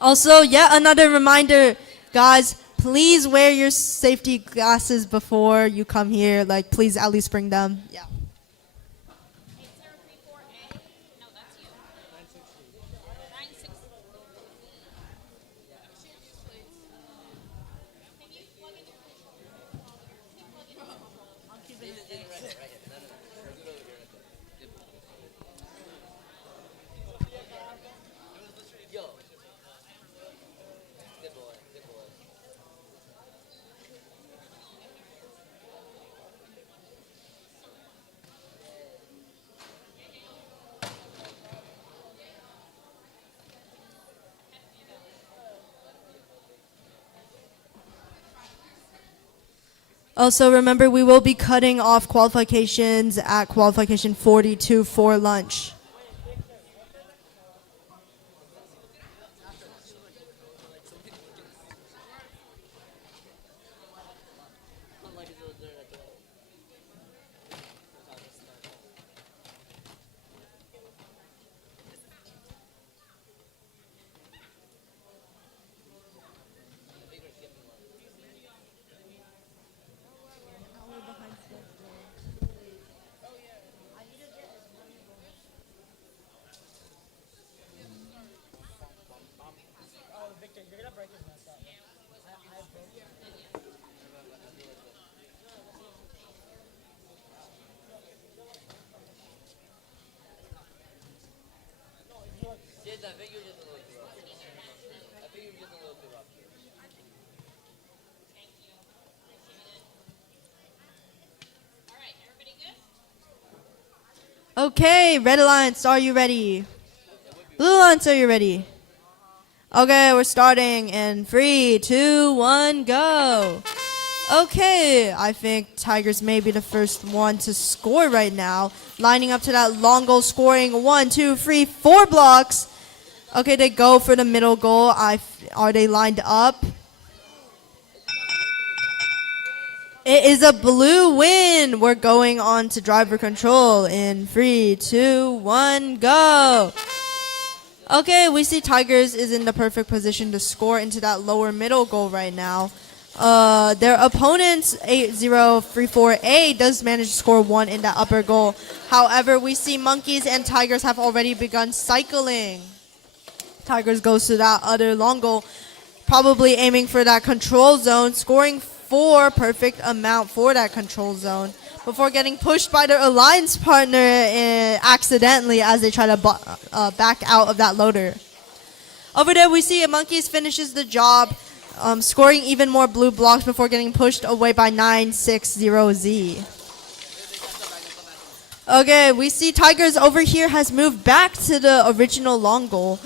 Also, yet another reminder, guys, please wear your safety glasses before you come here. Like, please at least bring them. Yeah. 8034A. No, that's you. 960. Can you plug in your Also, remember, we will be cutting off qualifications at qualification 42 for lunch. Okay, Red Alliance, are you ready? Blue Alliance, are you ready? Okay, we're starting in 3, 2, 1, go. Okay, I think Tigers may be the first one to score right now. Lining up to that long goal, scoring 1, 2, 3, 4 blocks. Okay, they go for the middle goal. Are they lined up? It is a blue win. We're going on to driver control in 3, 2, 1, go. Okay, we see Tigers is in the perfect position to score into that lower middle goal right now. Their opponent's 8034A does manage to score 1 in that upper goal. However, we see Monkeys and Tigers have already begun cycling. Tigers goes to that other long goal, probably aiming for that control zone, scoring 4 perfect amount for that control zone before getting pushed by their alliance partner accidentally as they try to back out of that loader. Over there, we see Monkeys finishes the job, scoring even more blue blocks before getting pushed away by 960Z. Okay, we see Tigers over here has moved back to the original long goal,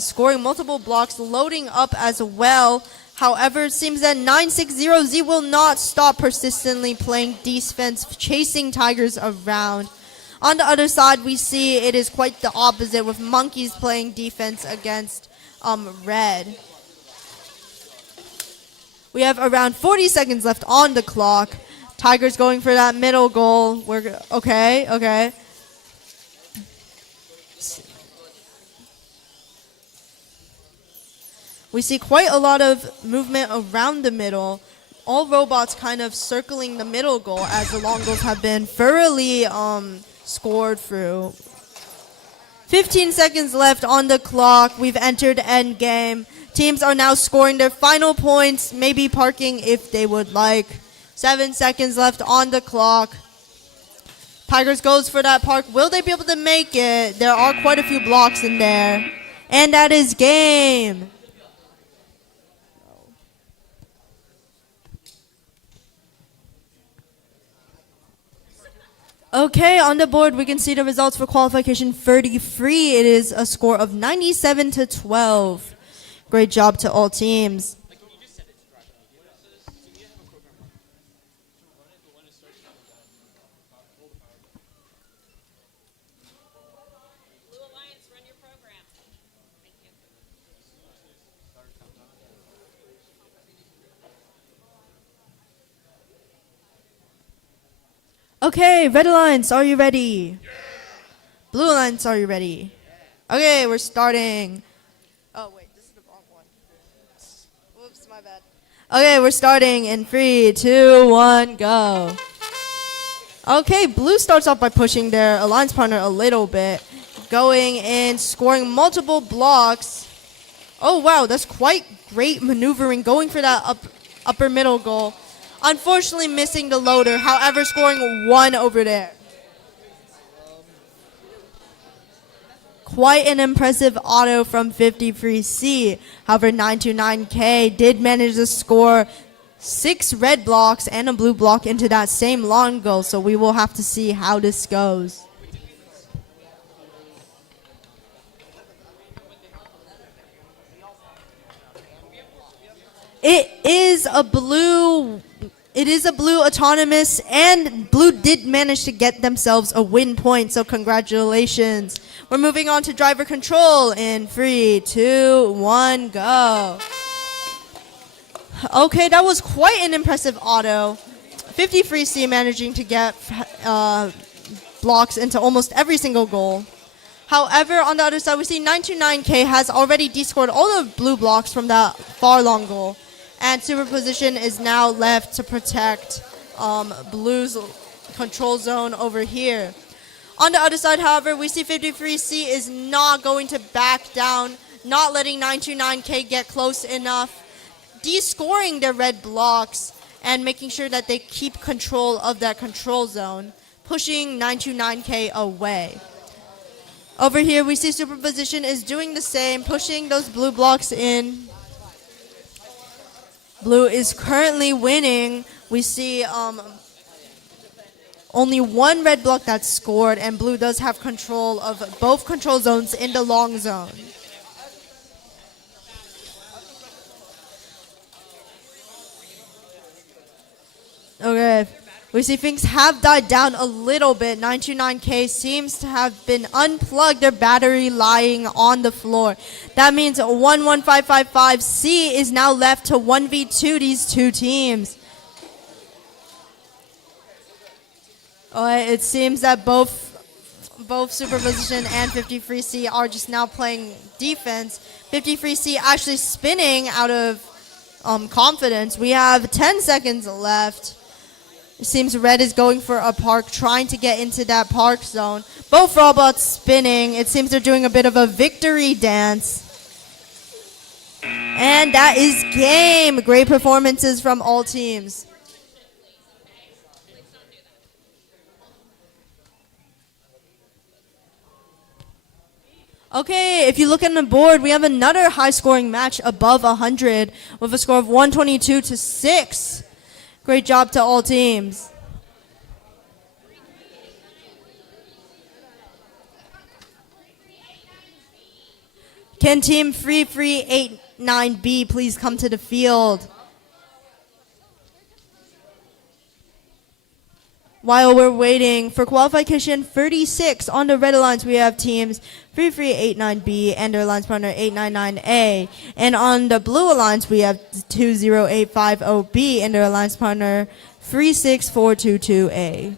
scoring multiple blocks, loading up as well. However, it seems that 960Z will not stop persistently playing defense, chasing Tigers around. On the other side, we see it is quite the opposite, with Monkeys playing defense against Red. We have around 40 seconds left on the clock. Tigers going for that middle goal. Okay. We see quite a lot of movement around the middle. All robots kind of circling the middle goal as the long goals have been thoroughly scored through. 15 seconds left on the clock. We've entered end game. Teams are now scoring their final points, maybe parking if they would like. 7 seconds left on the clock. Tigers goes for that park. Will they be able to make it? There are quite a few blocks in there. And that is game. Okay, on the board, we can see the results for qualification 33. It is a score of 97-12. Great job to all teams. Blue Alliance, run your program. Thank you. Okay, Red Alliance, are you ready? Yeah. Blue Alliance, are you ready? Yeah. Okay, we're starting. Oh, wait, this is the wrong one. Whoops, my bad. Okay, we're starting in 3, 2, 1, go. Okay, Blue starts off by pushing their alliance partner a little bit, going in, scoring multiple blocks. Oh, wow, that's quite great maneuvering, going for that upper middle goal. Unfortunately missing the loader, however scoring 1 over there. Quite an impressive auto from 53C. However, 929K did manage to score 6 red blocks and a blue block into that same long goal, so we will have to see how this goes. It is a blue autonomous, and Blue did manage to get themselves a win point, so congratulations. We're moving on to driver control in 3, 2, 1, go. Okay, that was quite an impressive auto. 53C managing to get blocks into almost every single goal. However, on the other side, we see 929K has already descored all the blue blocks from that far long goal. And superposition is now left to protect Blue's control zone over here. On the other side, however, we see 53C is not going to back down, not letting 929K get close enough, descoring their red blocks and making sure that they keep control of that control zone, pushing 929K away. Over here, we see superposition is doing the same, pushing those blue blocks in. Blue is currently winning. We see only 1 red block that's scored, and Blue does have control of both control zones in the long zone. Okay. We see things have died down a little bit. 929K seems to have been unplugged, their battery lying on the floor. That means 11555C is now left to 1v2 these two teams. It seems that both Superposition and 53C are just now playing defense. 53C actually spinning out of confidence. We have 10 seconds left. It seems Red is going for a park, trying to get into that park zone. Both robots spinning. It seems they're doing a bit of a victory dance. And that is game. Great performances from all teams. Okay, if you look on the board, we have another high-scoring match above 100 with a score of 122-6. Great job to all teams. Can Team 3389B please come to the field? While we're waiting for qualification 36 on the red alliance, we have teams 3389B and their alliance partner 899A. And on the blue alliance, we have 20850B and their alliance partner 36422A.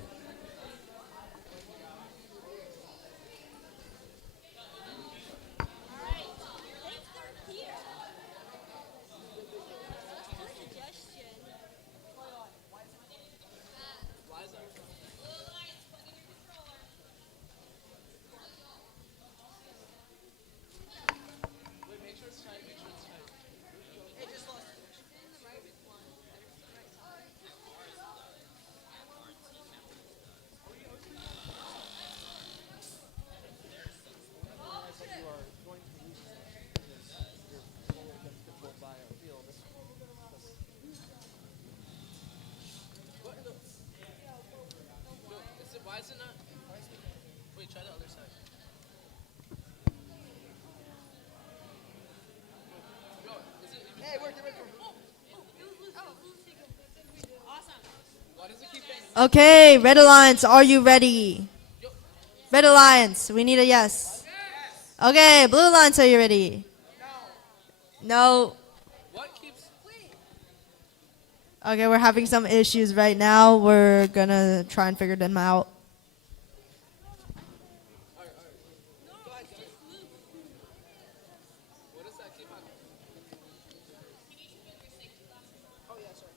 Why is it not? Wait, try the other side. Okay, Red Alliance, are you ready? Red Alliance, we need a yes. Okay, Blue Alliance, are you ready? No. What keeps? Okay, we're having some issues right now. We're gonna try and figure them out. What does that keep on? Oh yeah, sorry.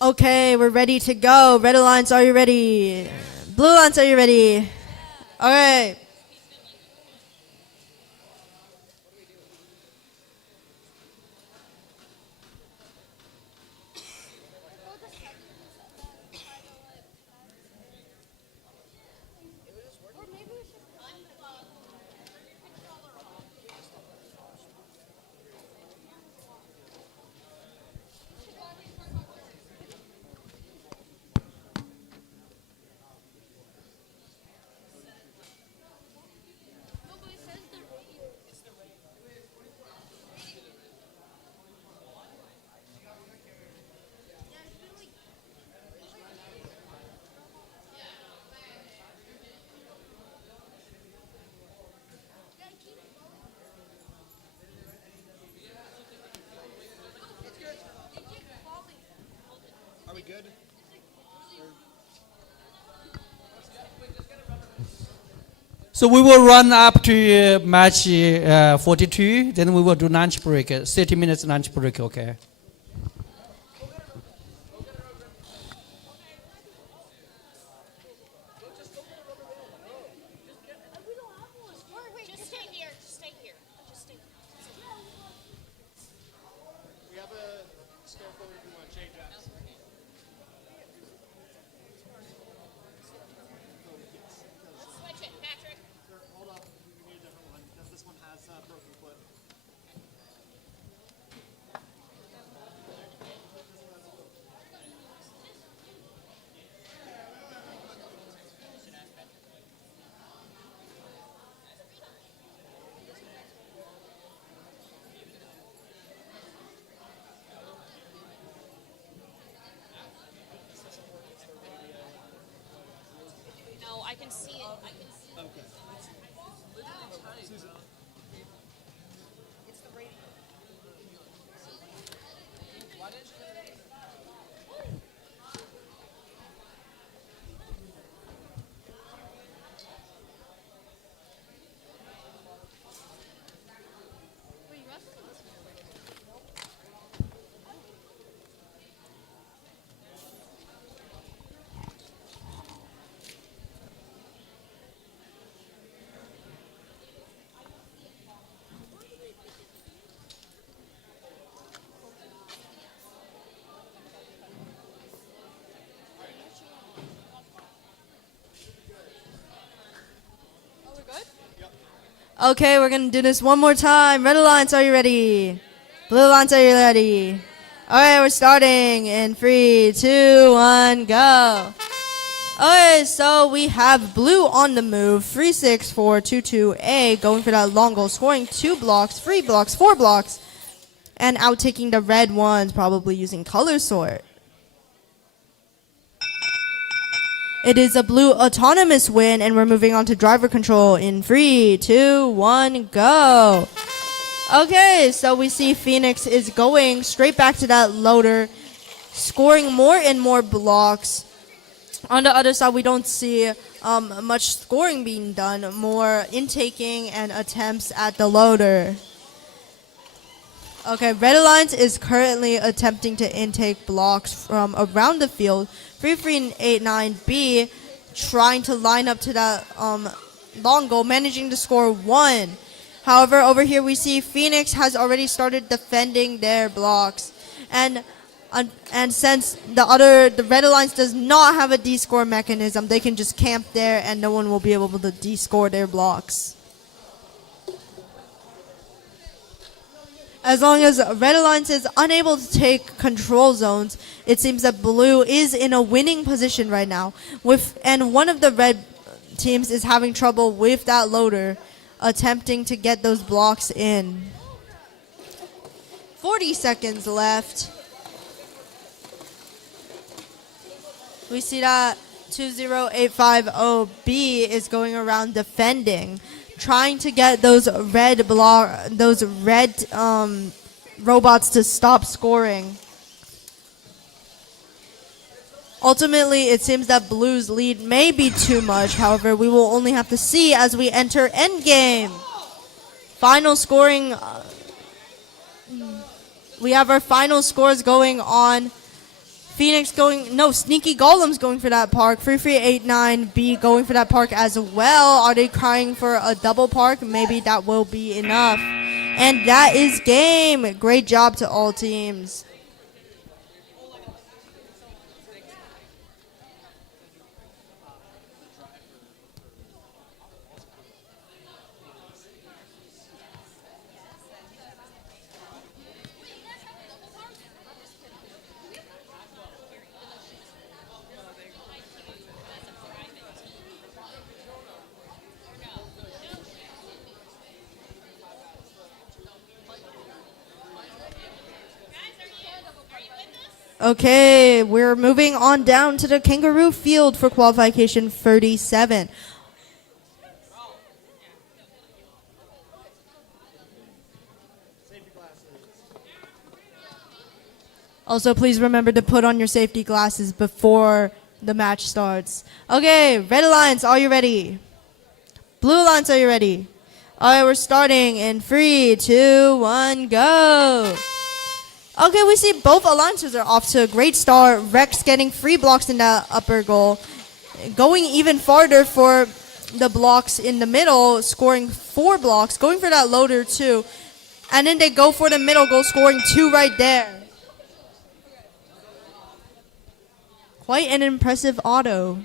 Okay, we're ready to go. Red Alliance, are you ready? Blue Alliance, are you ready? Okay. So we will run up to match 42. Then we will do lunch break. 30 minutes lunch break. Okay. Just stay here. Just stay here. Just stay. We have a spare forward if you want to change us. Switch it, Patrick. Hold up. We need a different one because this one has broken foot. No, I can see it. I can see it. It's the radio. Okay, we're gonna do this one more time. Red Alliance, are you ready? Blue Alliance, are you ready? All right, we're starting in 3, 2, 1, go. Okay, so we have blue on the move, 3-6-4-2-2-A, going for that long goal, scoring 2 blocks, 3 blocks, 4 blocks, and out taking the red ones, probably using color sort. It is a blue autonomous win, and we're moving on to driver control in 3, 2, 1, go. Okay, so we see Phoenix is going straight back to that loader, scoring more and more blocks. On the other side, we don't see much scoring being done, more intaking and attempts at the loader. Okay, Red Alliance is currently attempting to intake blocks from around the field. 3-3-8-9-B trying to line up to that long goal, managing to score 1. However, over here we see Phoenix has already started defending their blocks. And since the Red Alliance does not have a D-score mechanism, they can just camp there and no one will be able to D-score their blocks. As long as Red Alliance is unable to take control zones, it seems that Blue is in a winning position right now. And one of the red teams is having trouble with that loader, attempting to get those blocks in. 40 seconds left. We see that 20850B is going around defending, trying to get those red robots to stop scoring. Ultimately, it seems that Blue's lead may be too much. However, we will only have to see as we enter endgame. Final scoring. We have our final scores going on. Phoenix Sneaky Golem's going for that park. 3389B going for that park as well. Are they crying for a double park? Maybe that will be enough. And that is game. Great job to all teams. Okay, we're moving on down to the Kangaroo Field for qualification 37. Also, please remember to put on your safety glasses before the match starts. Okay, Red Alliance, are you ready? Blue Alliance, are you ready? All right, we're starting in 3, 2, 1, go. Okay, we see both alliances are off to a great start. Rex getting 3 blocks in the upper goal. Going even farther for the blocks in the middle, scoring 4 blocks. Going for that loader too. And then they go for the middle goal, scoring 2 right there. Quite an impressive auto.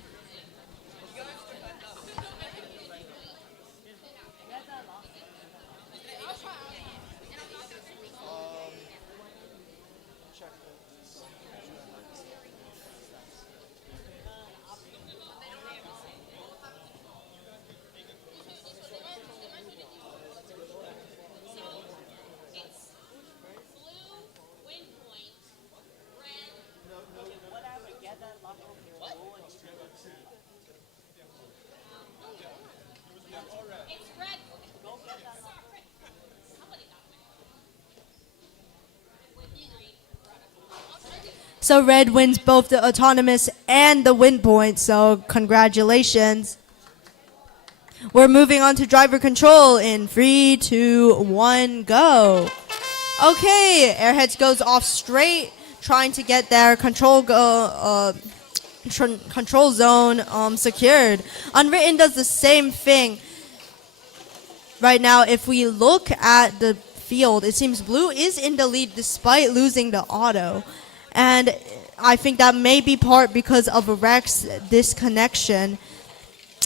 So red wins both the autonomous and the win point, so congratulations. We're moving on to driver control in 3, 2, 1, go. Okay, Airheads goes off straight, trying to get their control zone secured. Unwritten does the same thing. Right now, if we look at the field, it seems blue is in the lead despite losing the auto. And I think that may be part because of Rex disconnection.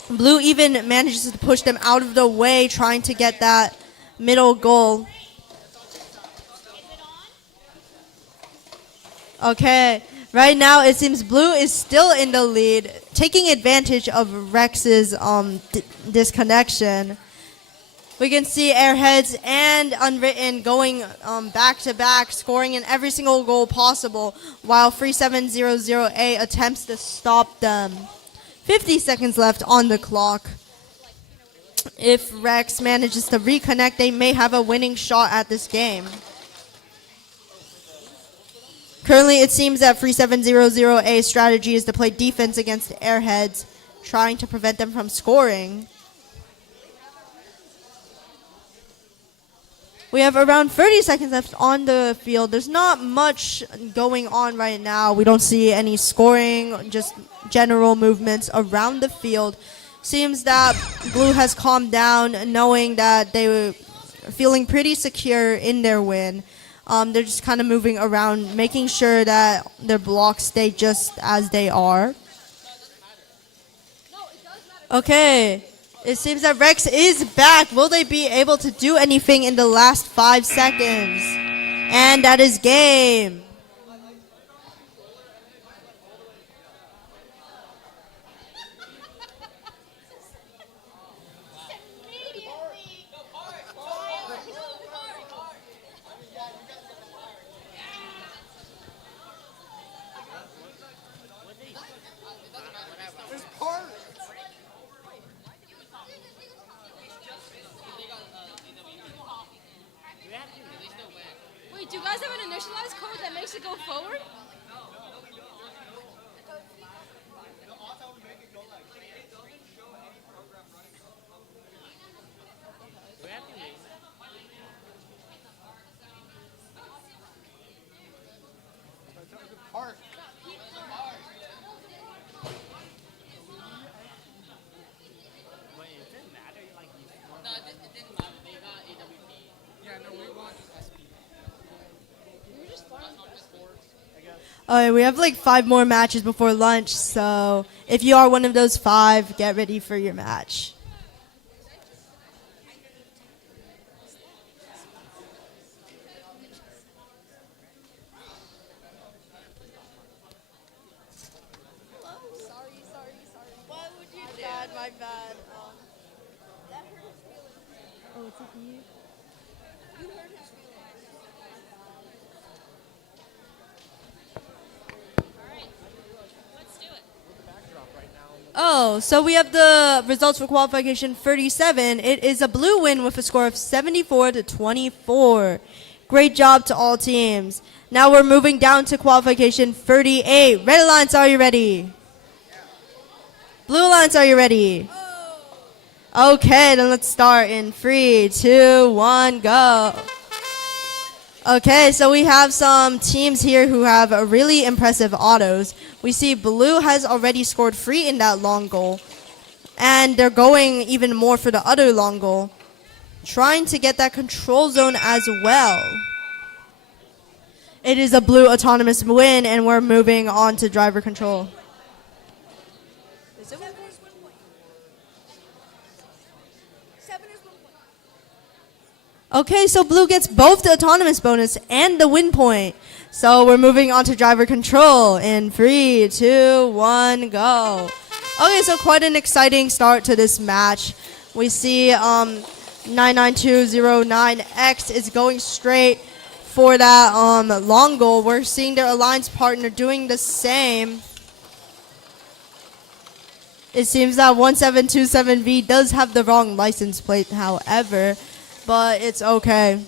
Blue even manages to push them out of the way, trying to get that middle goal. Okay, right now it seems blue is still in the lead, taking advantage of Rex's disconnection. We can see Airheads and Unwritten going back to back, scoring in every single goal possible, while 3700A attempts to stop them. 50 seconds left on the clock. If Rex manages to reconnect, they may have a winning shot at this game. Currently, it seems that 3700A's strategy is to play defense against Airheads, trying to prevent them from scoring. We have around 30 seconds left on the field. There's not much going on right now. We don't see any scoring, just general movements around the field. Seems that blue has calmed down, knowing that they were feeling pretty secure in their win. They're just kind of moving around, making sure that their blocks stay just as they are. Okay. It seems that Rex is back. Will they be able to do anything in the last 5 seconds? And that is game. Wait, do you guys have an initialized code that makes it go forward? Alright, we have like 5 more matches before lunch, so if you are one of those 5, get ready for your match. Sorry. What would you do? My bad. That hurt his feelings. Oh, it's up to you. You hurt his feelings. Oh, so we have the results for qualification 37. It is a blue win with a score of 74-24. Great job to all teams. Now we're moving down to qualification 38. Red Alliance, are you ready? Blue Alliance, are you ready? Okay, then let's start in 3, 2, 1, go. Okay, so we have some teams here who have really impressive autos. We see blue has already scored 3 in that long goal. And they're going even more for the other long goal, trying to get that control zone as well. It is a blue autonomous win, and we're moving on to driver control. Okay, so blue gets both the autonomous bonus and the win point. So we're moving on to driver control in 3, 2, 1, go. Okay, so quite an exciting start to this match. We see 99209X is going straight for that long goal. We're seeing their alliance partner doing the same. It seems that 1727V does have the wrong license plate, however, but it's okay.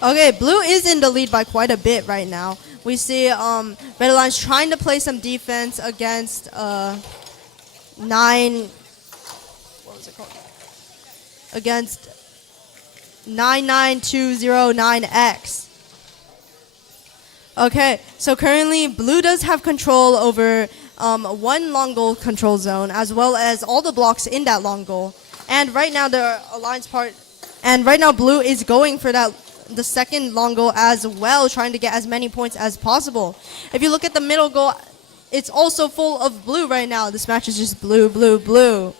Okay, blue is in the lead by quite a bit right now. We see Red Alliance trying to play some defense against 99209X. Okay, so currently blue does have control over one long goal control zone as well as all the blocks in that long goal. And right now blue is going for the second long goal as well, trying to get as many points as possible. If you look at the middle goal, it's also full of blue right now. This match is just blue, blue, blue.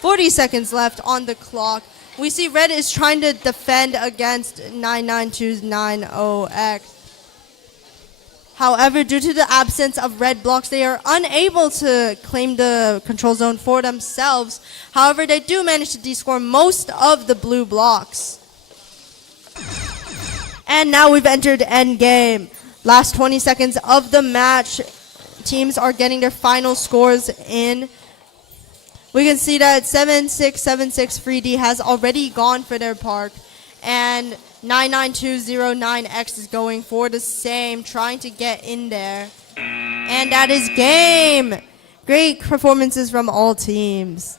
40 seconds left on the clock. We see red is trying to defend against 99290X. However, due to the absence of red blocks, they are unable to claim the control zone for themselves. However, they do manage to descore most of the blue blocks. And now we've entered endgame. Last 20 seconds of the match. Teams are getting their final scores in. We can see that 7676 3D has already gone for their park. And 99209X is going for the same, trying to get in there. And that is game. Great performances from all teams.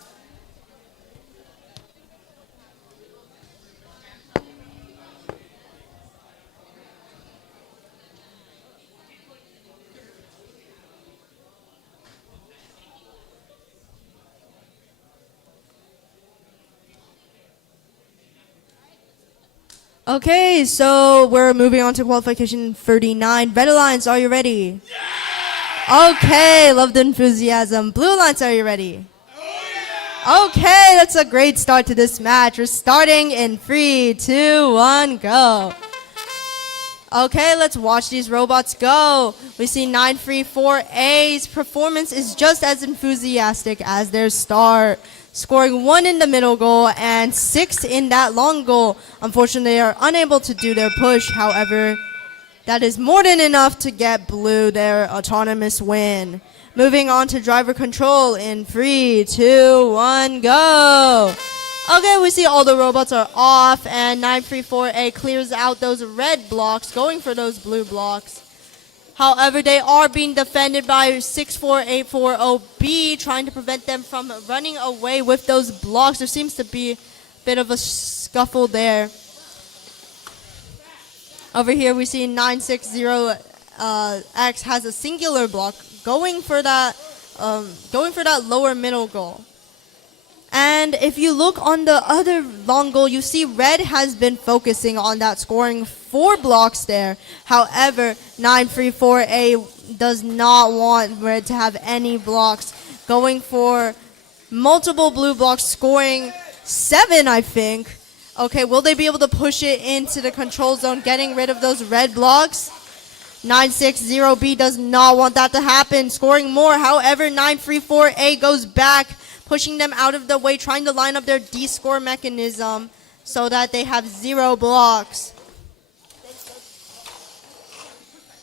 Okay, so we're moving on to qualification 39. Red Alliance, are you ready? Yeah! Okay, love the enthusiasm. Blue Alliance, are you ready? Oh, yeah! Okay, that's a great start to this match. We're starting in 3, 2, 1, go. Okay, let's watch these robots go. We see 934A's performance is just as enthusiastic as their start, scoring 1 in the middle goal and 6 in that long goal. Unfortunately, they are unable to do their push. However, that is more than enough to get blue their autonomous win. Moving on to driver control in 3, 2, 1, go. Okay, we see all the robots are off, and 934A clears out those red blocks, going for those blue blocks. However, they are being defended by 64840B, trying to prevent them from running away with those blocks. There seems to be a bit of a scuffle there. Over here, we see 960X has a singular block, going for that lower middle goal. And if you look on the other long goal, you see red has been focusing on that, scoring 4 blocks there. However, 934A does not want red to have any blocks, going for multiple blue blocks, scoring 7, I think. Okay, will they be able to push it into the control zone, getting rid of those red blocks? 960B does not want that to happen, scoring more. However, 934A goes back, pushing them out of the way, trying to line up their D-score mechanism so that they have 0 blocks.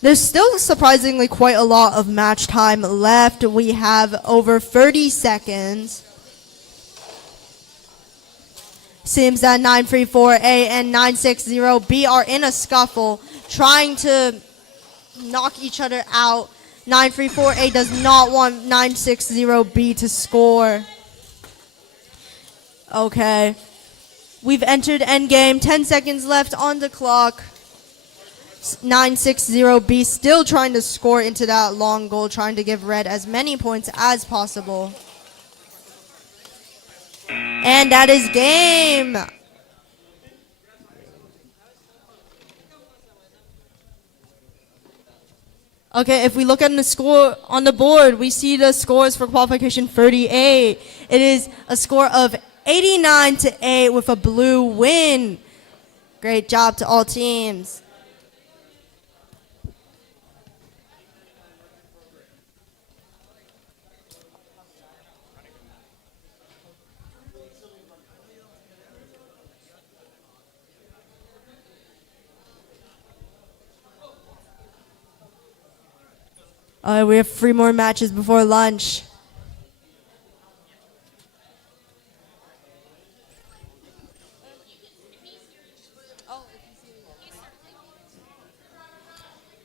There's still surprisingly quite a lot of match time left. We have over 30 seconds. Seems that 934A and 960B are in a scuffle, trying to knock each other out. 934A does not want 960B to score. Okay. We've entered endgame. 10 seconds left on the clock. 960B still trying to score into that long goal, trying to give red as many points as possible. And that is game. Okay, if we look at the score on the board, we see the scores for qualification 38. It is a score of 89-8 with a blue win. Great job to all teams. We have 3 more matches before lunch.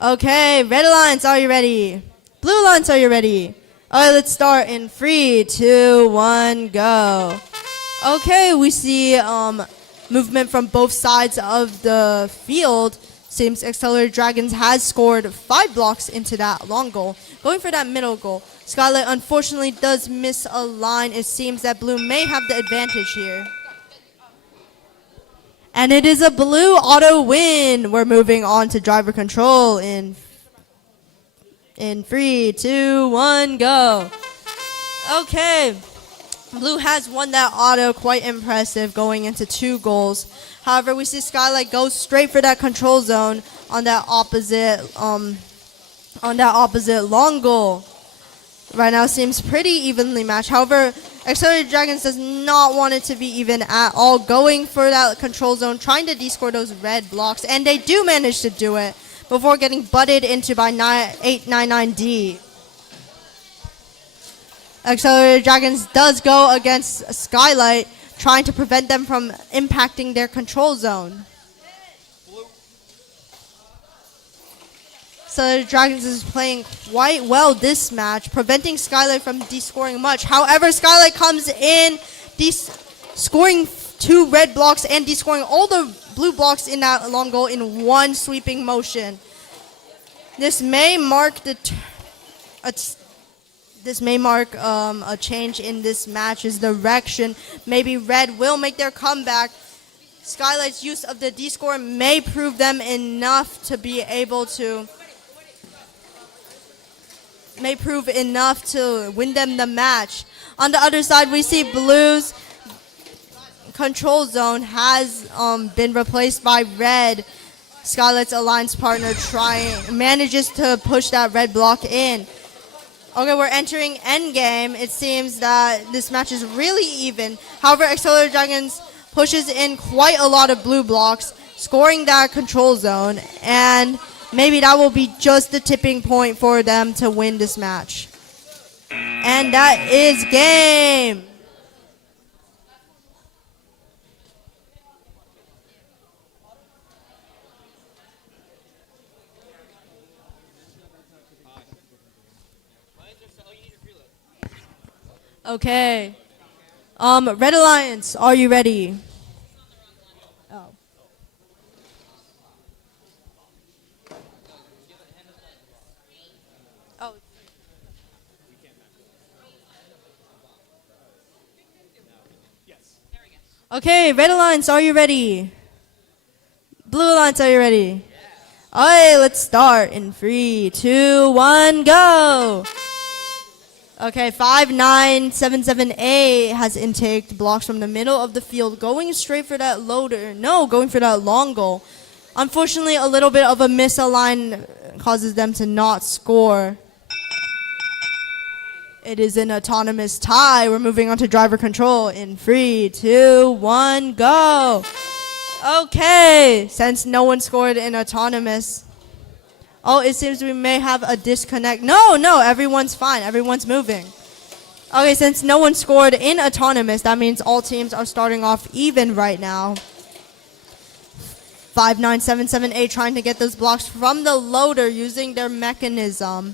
Okay, Red Alliance, are you ready? Blue Alliance, are you ready? All right, let's start in 3, 2, 1, go. Okay, we see movement from both sides of the field. Seems Accelerated Dragons has scored 5 blocks into that long goal. Going for that middle goal. Skylight unfortunately does miss a line. It seems that blue may have the advantage here. And it is a blue auto win. We're moving on to driver control in 3, 2, 1, go. Okay. Blue has won that auto, quite impressive, going into 2 goals. However, we see Skylight go straight for that control zone on that opposite long goal. Right now seems pretty evenly matched. However, Accelerated Dragons does not want it to be even at all, going for that control zone, trying to descore those red blocks, and they do manage to do it before getting butted into by 899D. Accelerated Dragons does go against Skylight, trying to prevent them from impacting their control zone. So the Dragons is playing quite well this match, preventing Skylight from descoring much. However, Skylight comes in, scoring 2 red blocks and descoring all the blue blocks in that long goal in one sweeping motion. This may mark a change in this match's direction. Maybe red will make their comeback. Skylight's use of the D-score may prove them enough to be able to win them the match. On the other side, we see Blue's control zone has been replaced by red. Skylight's alliance partner manages to push that red block in. Okay, we're entering endgame. It seems that this match is really even. However, Accelerated Dragons pushes in quite a lot of blue blocks, scoring that control zone, and maybe that will be just the tipping point for them to win this match. And that is game. Okay. Red Alliance, are you ready? Oh. Oh. Okay, Red Alliance, are you ready? Blue Alliance, are you ready? All right, let's start in 3, 2, 1, go. Okay, 5977A has intaked blocks from the middle of the field, going straight for that loader. No, going for that long goal. Unfortunately, a little bit of a misalign causes them to not score. It is an autonomous tie. We're moving on to driver control in 3, 2, 1, go. Okay, since no one scored in autonomous. Oh, it seems we may have a disconnect. No, everyone's fine. Everyone's moving. Okay, since no one scored in autonomous, that means all teams are starting off even right now. 5977A trying to get those blocks from the loader using their mechanism.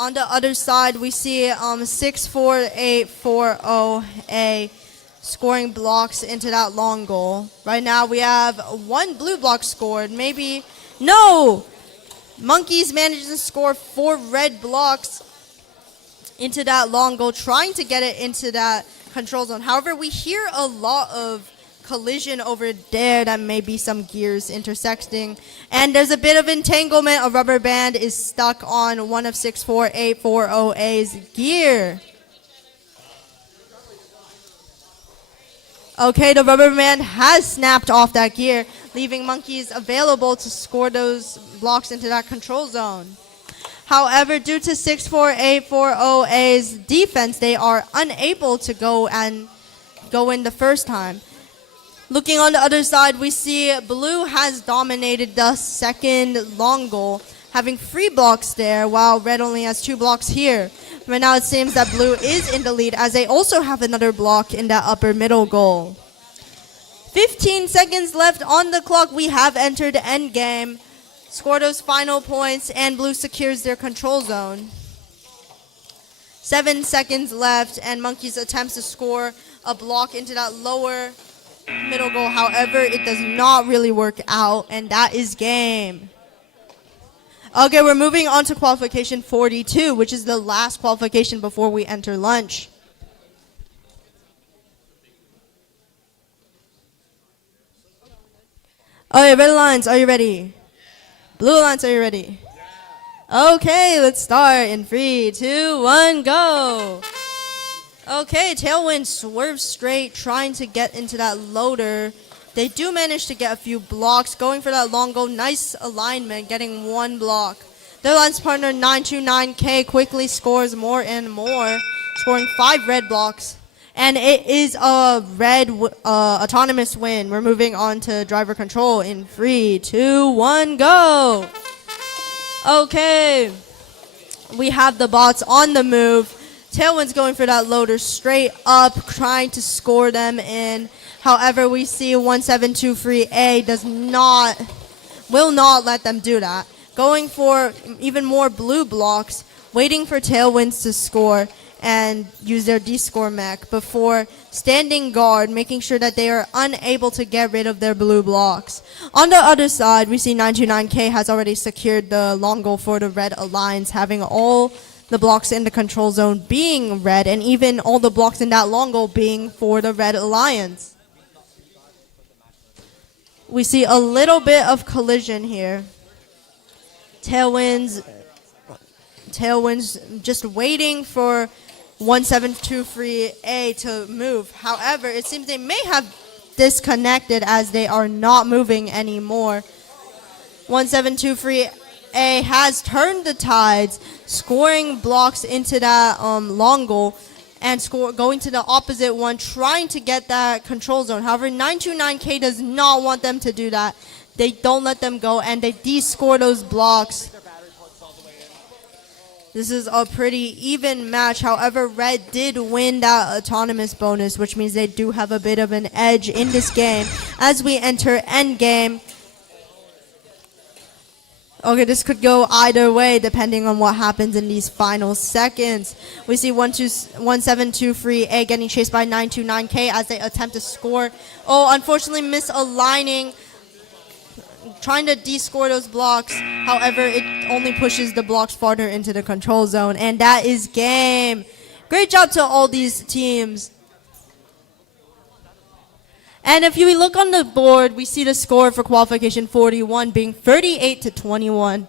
On the other side, we see 64840A scoring blocks into that long goal. Right now, we have one blue block scored. Maybe, no! Monkeys managed to score 4 red blocks into that long goal, trying to get it into that control zone. However, we hear a lot of collision over there. That may be some gears intersecting. And there's a bit of entanglement. A rubber band is stuck on one of 64840A's gear. Okay, the rubber band has snapped off that gear, leaving monkeys available to score those blocks into that control zone. However, due to 64840A's defense, they are unable to go in the first time. Looking on the other side, we see blue has dominated the second long goal, having 3 blocks there, while red only has 2 blocks here. Right now it seems that blue is in the lead, as they also have another block in that upper middle goal. 15 seconds left on the clock. We have entered endgame. Score those final points, and blue secures their control zone. 7 seconds left, and monkeys attempts to score a block into that lower middle goal. However, it does not really work out, and that is game. Okay, we're moving on to qualification 42, which is the last qualification before we enter lunch. Okay, red lines, are you ready? Blue lines, are you ready? Okay, let's start in 3, 2, 1, go. Okay, Tailwind swerves straight, trying to get into that loader. They do manage to get a few blocks, going for that long goal. Nice alignment, getting 1 block. Their lines partner 929K quickly scores more and more, scoring 5 red blocks. And it is a red autonomous win. We're moving on to driver control in 3, 2, 1, go. Okay, we have the bots on the move. Tailwind's going for that loader straight up, trying to score them in. However, we see 1723A will not let them do that. Going for even more blue blocks, waiting for Tailwinds to score and use their D-score mech before standing guard, making sure that they are unable to get rid of their blue blocks. On the other side, we see 929K has already secured the long goal for the Red Alliance, having all the blocks in the control zone being red, and even all the blocks in that long goal being for the Red Alliance. We see a little bit of collision here. Tailwinds just waiting for 1723A to move. However, it seems they may have disconnected as they are not moving anymore. 1723A has turned the tides, scoring blocks into that long goal and going to the opposite one, trying to get that control zone. However, 929K does not want them to do that. They don't let them go, and they de-score those blocks. This is a pretty even match. However, red did win that autonomous bonus, which means they do have a bit of an edge in this game as we enter endgame. Okay, this could go either way depending on what happens in these final seconds. We see 1723A getting chased by 929K as they attempt to score. Oh, unfortunately misaligning, trying to de-score those blocks. However, it only pushes the blocks farther into the control zone, and that is game. Great job to all these teams. And if you look on the board, we see the score for qualification 41 being 38-21.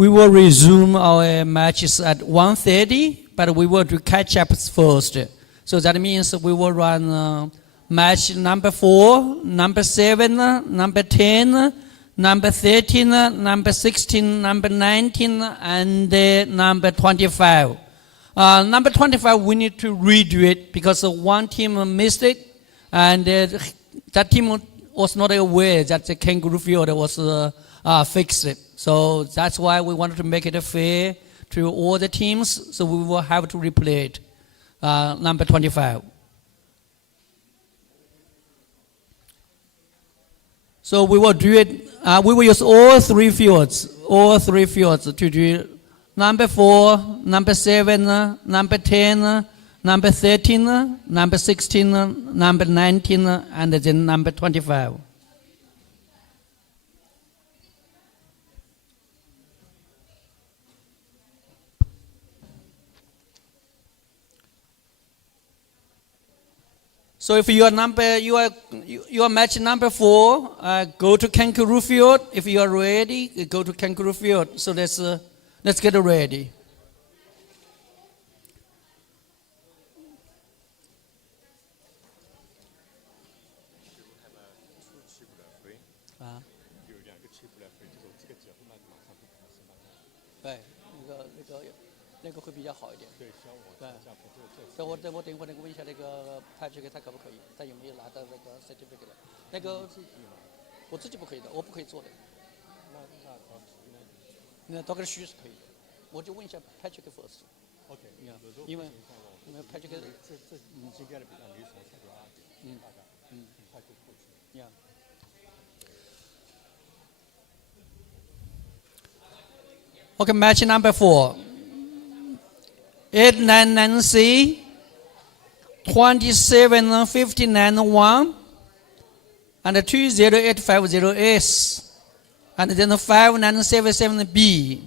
we will resume our matches at 1:30, but we will do catch-ups first. So that means we will run match number 4, number 7, number 10, number 13, number 16, number 19, and number 25. Number 25, we need to redo it because one team missed it, and that team was not aware that the kangaroo field was fixed. So that's why we wanted to make it fair to all the teams, so we will have to replay it. Number 25. So we will do it, we will use all three fields to do number 4, number 7, number 10, number 13, number 16, number 19, and then number 25. So if you are match number 4, go to kangaroo field. If you are ready, go to kangaroo field. So let's get ready.我等会那个问一下那个Patrick他可不可以，他有没有拿到那个 certificate？ 那个我自己不可以的，我不可以做的。那到个虚是可以的，我就问一下Patrick first。OK， 因为Patrick这你今天的比赛没什么太多阿点，大概快就过去。Yeah。Okay, match number 4. 899C, 2759-1, and 20850S, and then 5977B.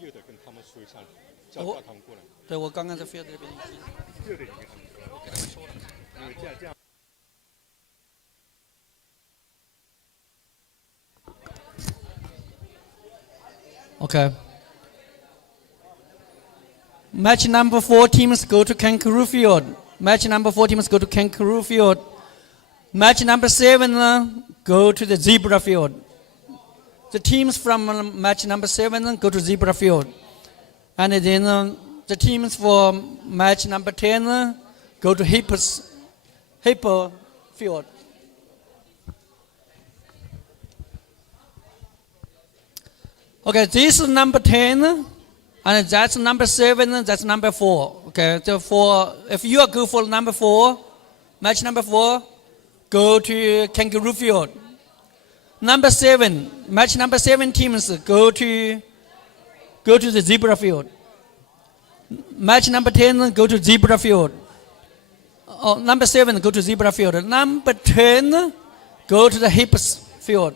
field 跟他们说一下，叫他们过来。对，我刚刚在 field 这边。field 已经跟他们说了，因为这样。Okay. Match number 4 teams go to Kangaroo Field. Match number 4 teams go to Kangaroo Field. Match number 7 go to the Zebra Field. The teams from match number 7 go to Zebra Field. And then the teams for match number 10 go to Hippo Field. Okay, this is number 10, and that's number 7, that's number 4. Okay, so if you go for number 4, match number 4, go to Kangaroo Field. Number 7, match number 7 teams go to the Zebra Field. Match number 10, go to Zebra Field. Oh, number 7, go to Zebra Field. Number 10, go to the Hippos Field.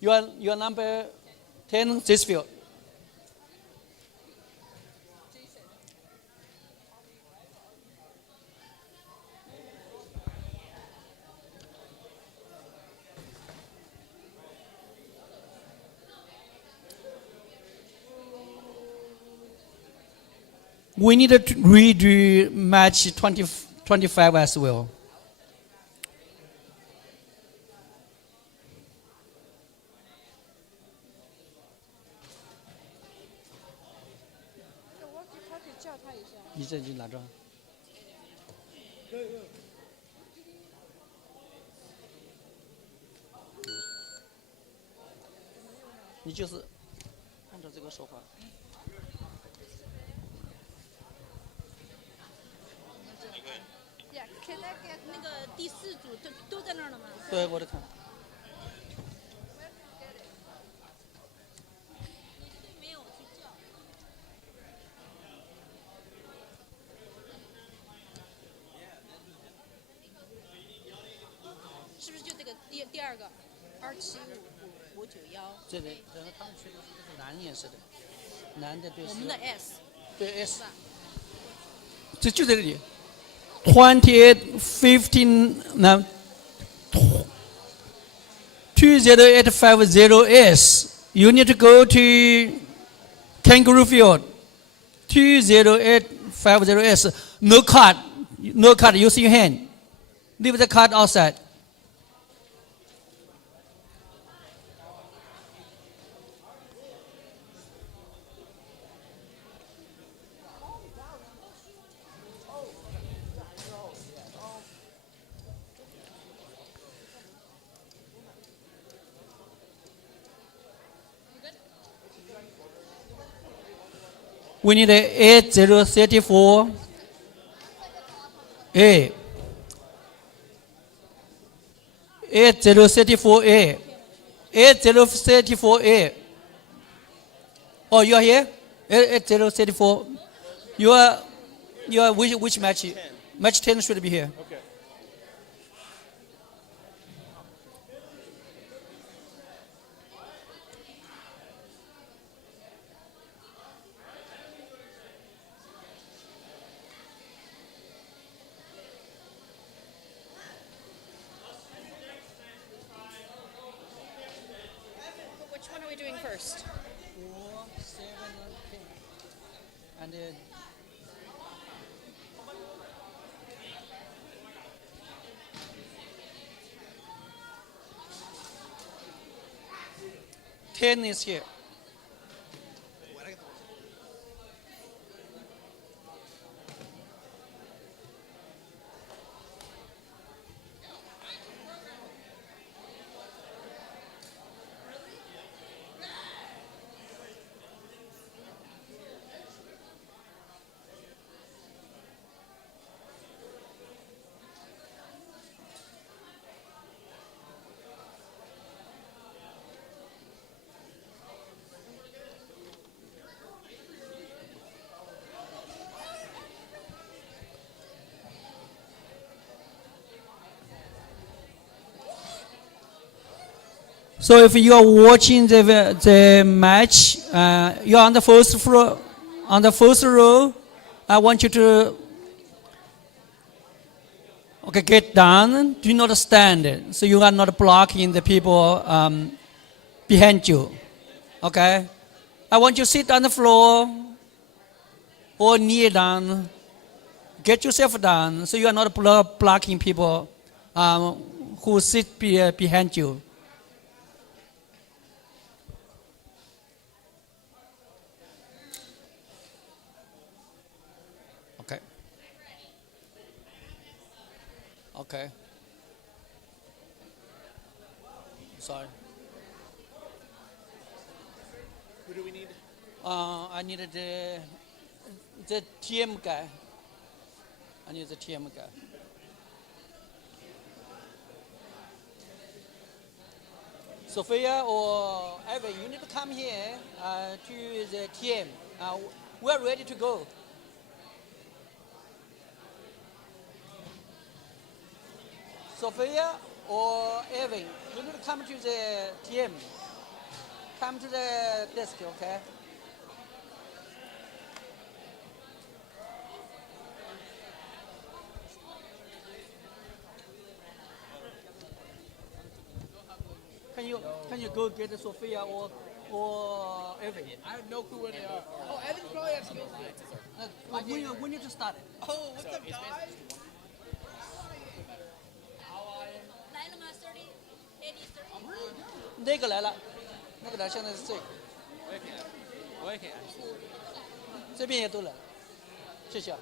You are number 10, this field. We need to redo match 25 as well.你这拿着。你就是按照这个说话。那个第4组都在那儿了吗？对，我在看。没有去叫。是不是就这个第二个2755591？这里，然后他们缺的是蓝颜色的，蓝的对。我们的 S。对 S。这就在这里。28, 15, now 20850S. You need to go to Kangaroo Field. 20850S. No card. No card. Use your hand. Leave the card outside. We need a 8034 A. 8034 A. 8034 A. Oh, you are here? 8034. You are which match? Match 10 should be here. Okay. Which one are we doing first? 4, 7, 10. And then 10 is here. So if you are watching the match, you are on the first floor, on the first row. I want you to get down. Do not stand, so you are not blocking the people behind you. Okay, I want you to sit on the floor or kneel down. Get yourself down, so you are not blocking people who sit behind you. Okay. Sorry. Who do we need? I needed the TM guy. I need the TM guy. Sophia or Evan, you need to come here to the TM. We are ready to go. Sophia or Evan, you need to come to the TM. Come to the desk, okay? Can you go get Sophia or Evan? I have no clue where they are. Oh, Evan's probably at skills. When you just started. Oh, what's up, guys? 来了吗？30 Eddie 30。那个来了，那个来现在是这个。我也可以按。这边也都来了，谢谢啊。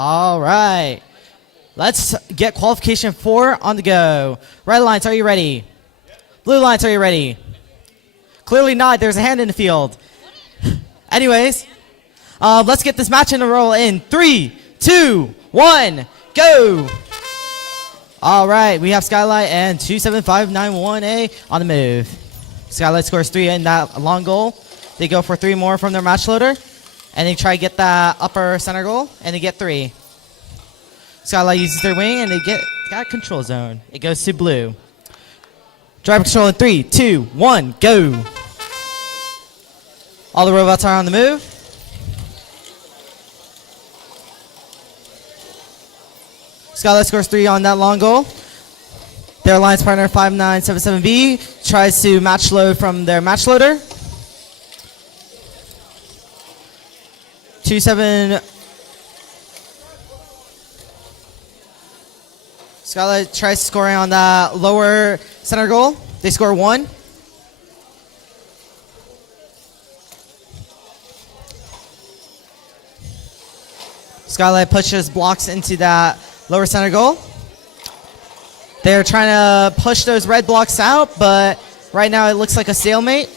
All right. Let's get qualification 4 on the go. Red Alliance, are you ready? Blue Alliance, are you ready? Clearly not. There's a hand in the field. Anyways, let's get this match in a roll in 3, 2, 1, go. All right. We have Skylight and 27591A on the move. Skylight scores 3 in that long goal. They go for 3 more from their match loader. And they try to get that upper center goal, and they get 3. Skylight uses their wing, and they got control zone. It goes to blue. Driver control in 3, 2, 1, go. All the robots are on the move. Skylight scores 3 on that long goal. Their alliance partner 5977B tries to match load from their match loader. 2-7. Skylight tries scoring on that lower center goal. They score 1. Skylight pushes blocks into that lower center goal. They're trying to push those red blocks out, but right now it looks like a stalemate.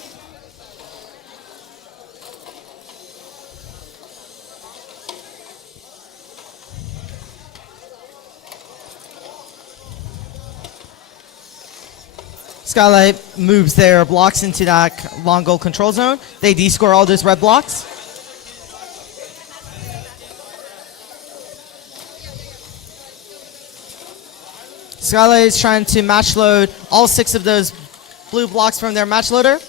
Skylight moves their blocks into that long goal control zone. They descore all those red blocks. Skylight is trying to match load all 6 of those blue blocks from their match loader.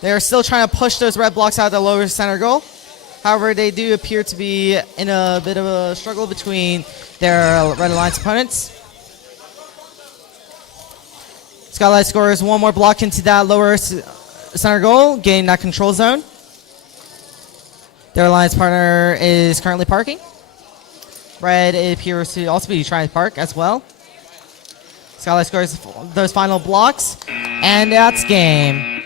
They are still trying to push those red blocks out of the lower center goal. However, they do appear to be in a bit of a struggle between their Red Alliance opponents. Skylight scores 1 more block into that lower center goal, gaining that control zone. Their alliance partner is currently parking. Red appears to also be trying to park as well. Skylight scores those final blocks, and that's game.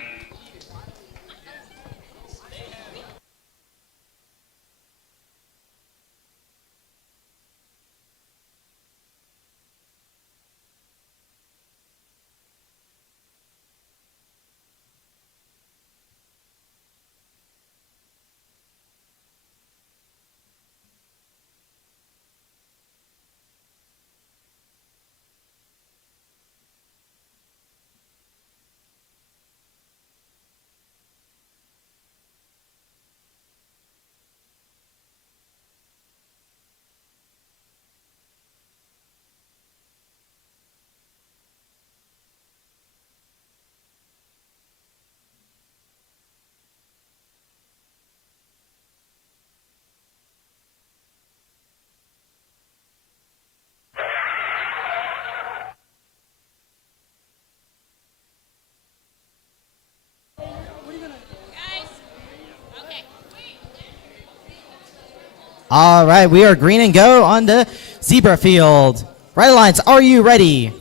All right, we are green and go on the zebra field. Red Alliance, are you ready?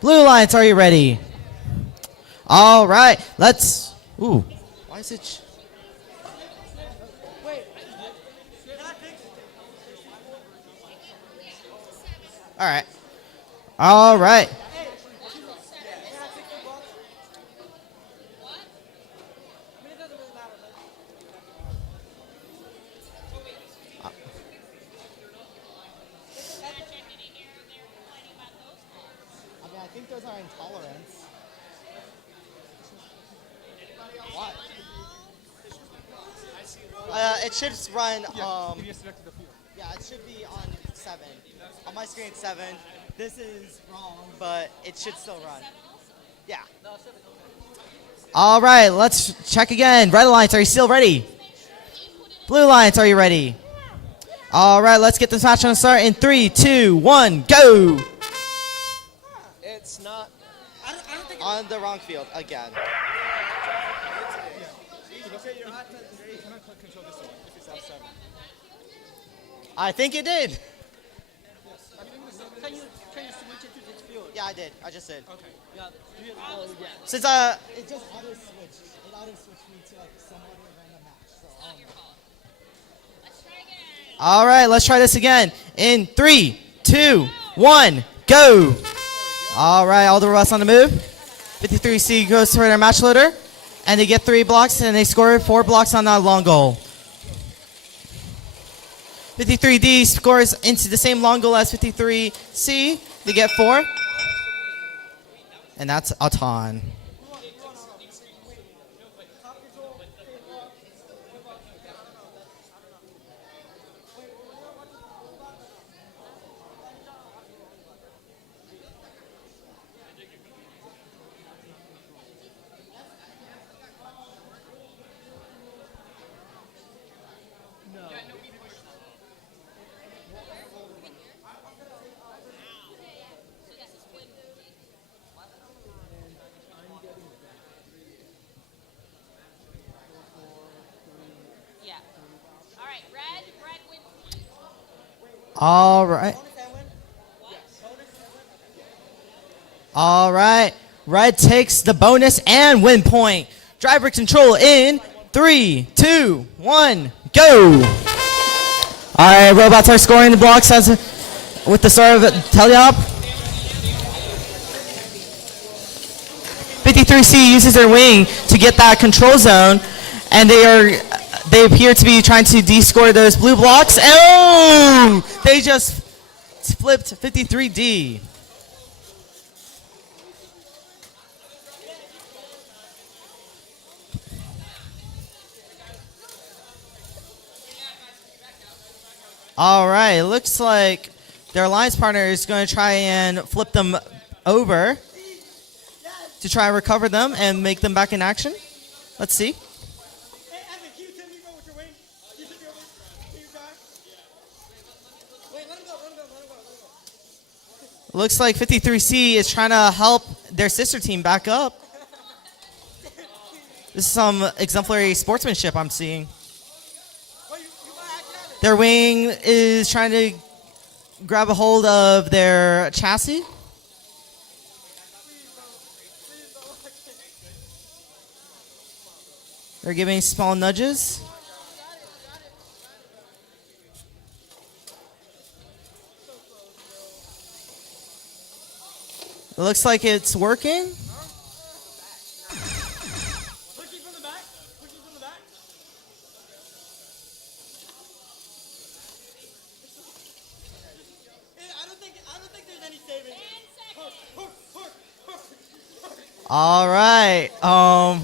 Blue Alliance, are you ready? All right, let's. Ooh, why is it? All right. All right. shows our intolerance. What? It should run. Yeah, it should be on 7. On my screen, it's 7. This is wrong, but it should still run. Yeah. All right, let's check again. Red Alliance, are you still ready? Blue Alliance, are you ready? All right, let's get this match on start in 3, 2, 1, go! It's not. On the wrong field again. I think it did. Can you switch it to this field? Yeah, I did. I just did. Okay. Yeah. Yeah. Since it just auto switched. It auto switched me to like some other random match. So all right, let's try this again. In 3, 2, 1, go! All right, all the robots on the move. 53C goes for their match loader, and they get 3 blocks, and they score 4 blocks on that long goal. 53D scores into the same long goal as 53C. They get 4. And that's a ton. Yeah. All right, red wins. All right. All right. Red takes the bonus and win point. Driver control in 3, 2, 1, go. All right, robots are scoring the blocks as with the start of teleop. 53C uses their wing to get that control zone, and they appear to be trying to de-score those blue blocks. Oh! They just flipped 53D. All right, it looks like their alliance partner is going to try and flip them over to try and recover them and make them back in action. Let's see. Looks like 53C is trying to help their sister team back up. This is some exemplary sportsmanship I'm seeing. Their wing is trying to grab a hold of their chassis. They're giving small nudges. It looks like it's working. All right. Oh,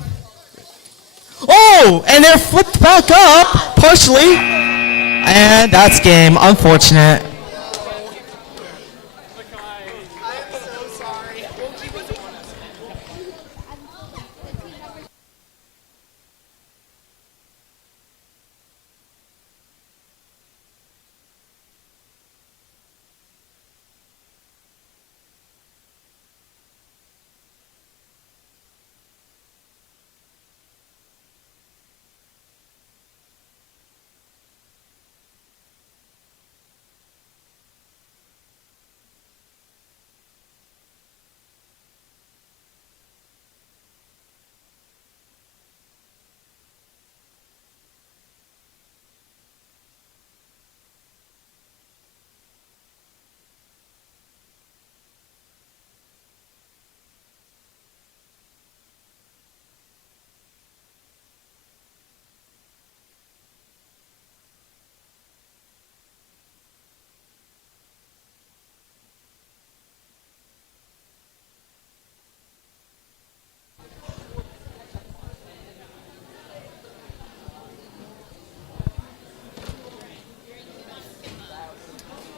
and they're flipped back up partially, and that's game. Unfortunate.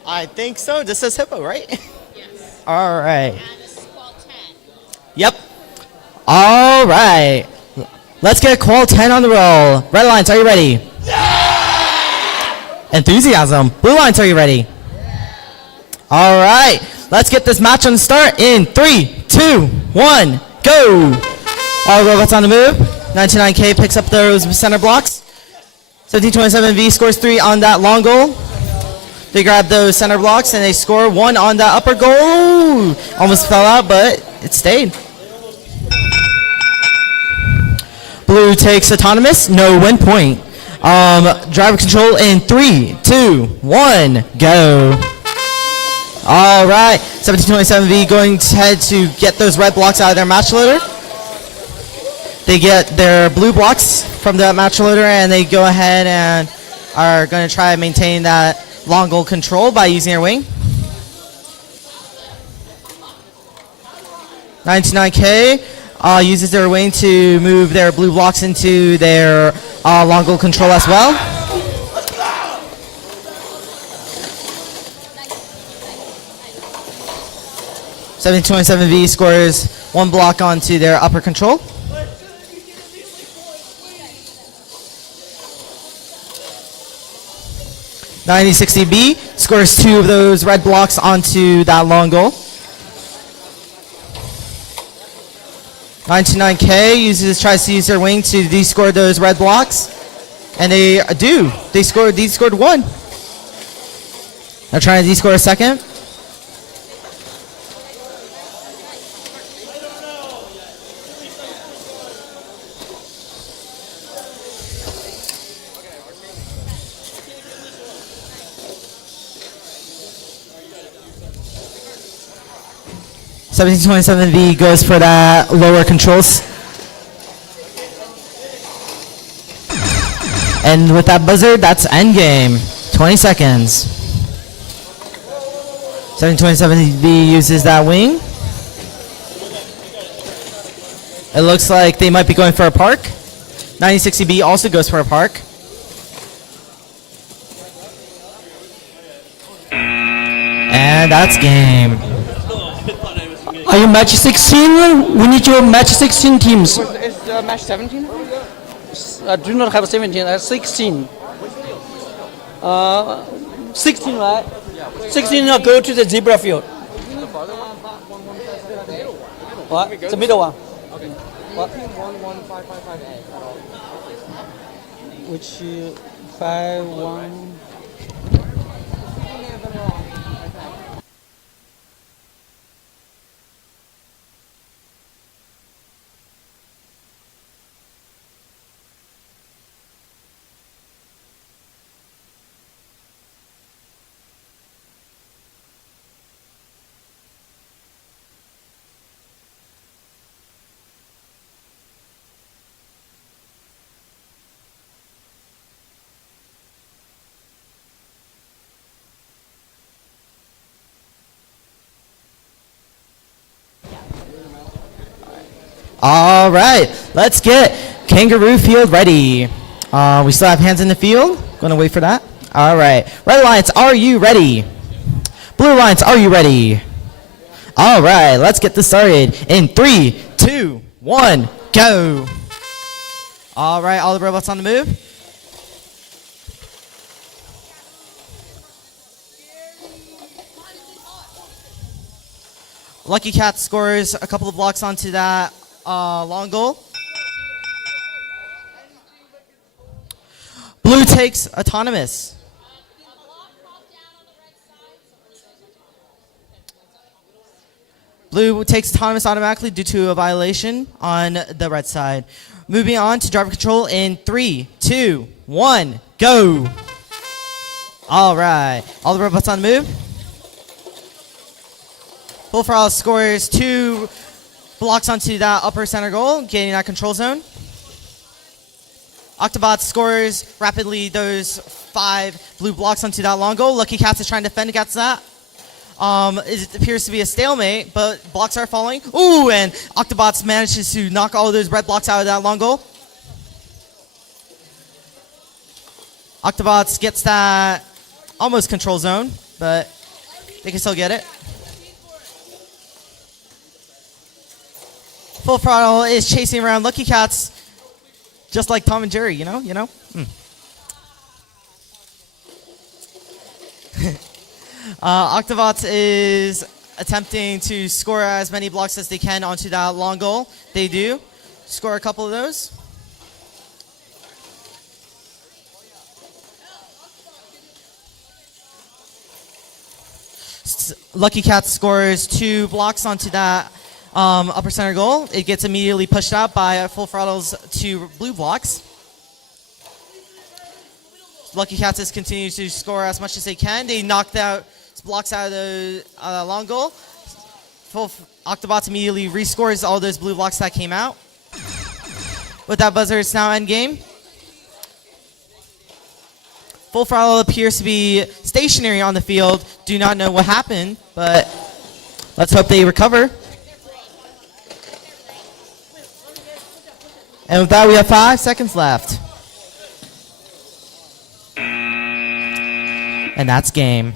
I think so. This says Hippo, right? Yes. All right. And this is qual 10. Yep. All right. Let's get qual 10 on the roll. Red lines, are you ready? Enthusiasm. Blue lines, are you ready? All right. Let's get this match on the start in 3, 2, 1, go. All robots on the move. 99K picks up those center blocks. 1727V scores 3 on that long goal. They grab those center blocks and they score 1 on that upper goal. Almost fell out, but it stayed. Blue takes autonomous, no win point. Driver control in 3, 2, 1, go. All right, 1727V going ahead to get those red blocks out of their match loader. They get their blue blocks from that match loader and they go ahead and are going to try and maintain that long goal control by using their wing. 99K uses their wing to move their blue blocks into their long goal control as well. V scores 1 block onto their upper control. B scores 2 of those red blocks onto that long goal. 99K tries to use their wing to de-score those red blocks, and they do. They scored 1. They're trying to de-score a second. V goes for that lower controls. And with that buzzer, that's end game. 20 seconds. 1727V uses that wing. It looks like they might be going for a park. 9060B also goes for a park. And that's game. Are you match 16? We need your match 16 teams. Is match 17? I do not have 17, I have 16. 16, right? 16 now go to the zebra field. What? The middle one. What? Which 5-1. All right, let's get Kangaroo Field ready. We still have hands in the field. Gonna wait for that. All right, Red Alliance, are you ready? Blue Alliance, are you ready? All right, let's get this started in 3, 2, 1, go. All right, all the robots on the move. Lucky Cat scores a couple of blocks onto that long goal. Blue takes autonomous. Blue takes autonomous automatically due to a violation on the red side. Moving on to driver control in 3, 2, 1, go. All right, all the robots on the move. Bullfrog scores 2 blocks onto that upper center goal, getting that control zone. Octobot scores rapidly those 5 blue blocks onto that long goal. Lucky Cats is trying to defend against that. It appears to be a stalemate, but blocks are falling. Ooh, and Octobots manages to knock all of those red blocks out of that long goal. Octobots gets that almost control zone, but They can still get it. Full Throttle is chasing around Lucky Cats, just like Tom and Jerry, you know? Octobots is attempting to score as many blocks as they can onto that long goal. They do. Score a couple of those. Lucky Cat scores 2 blocks onto that upper center goal. It gets immediately pushed out by Full Throttle's 2 blue blocks. Lucky Cats has continued to score as much as they can. They knocked out blocks out of the long goal. Full Octobots immediately rescores all those blue blocks that came out. With that buzzer, it's now end game. Full Throttle appears to be stationary on the field. Do not know what happened, but let's hope they recover. And with that, we have 5 seconds left. And that's game.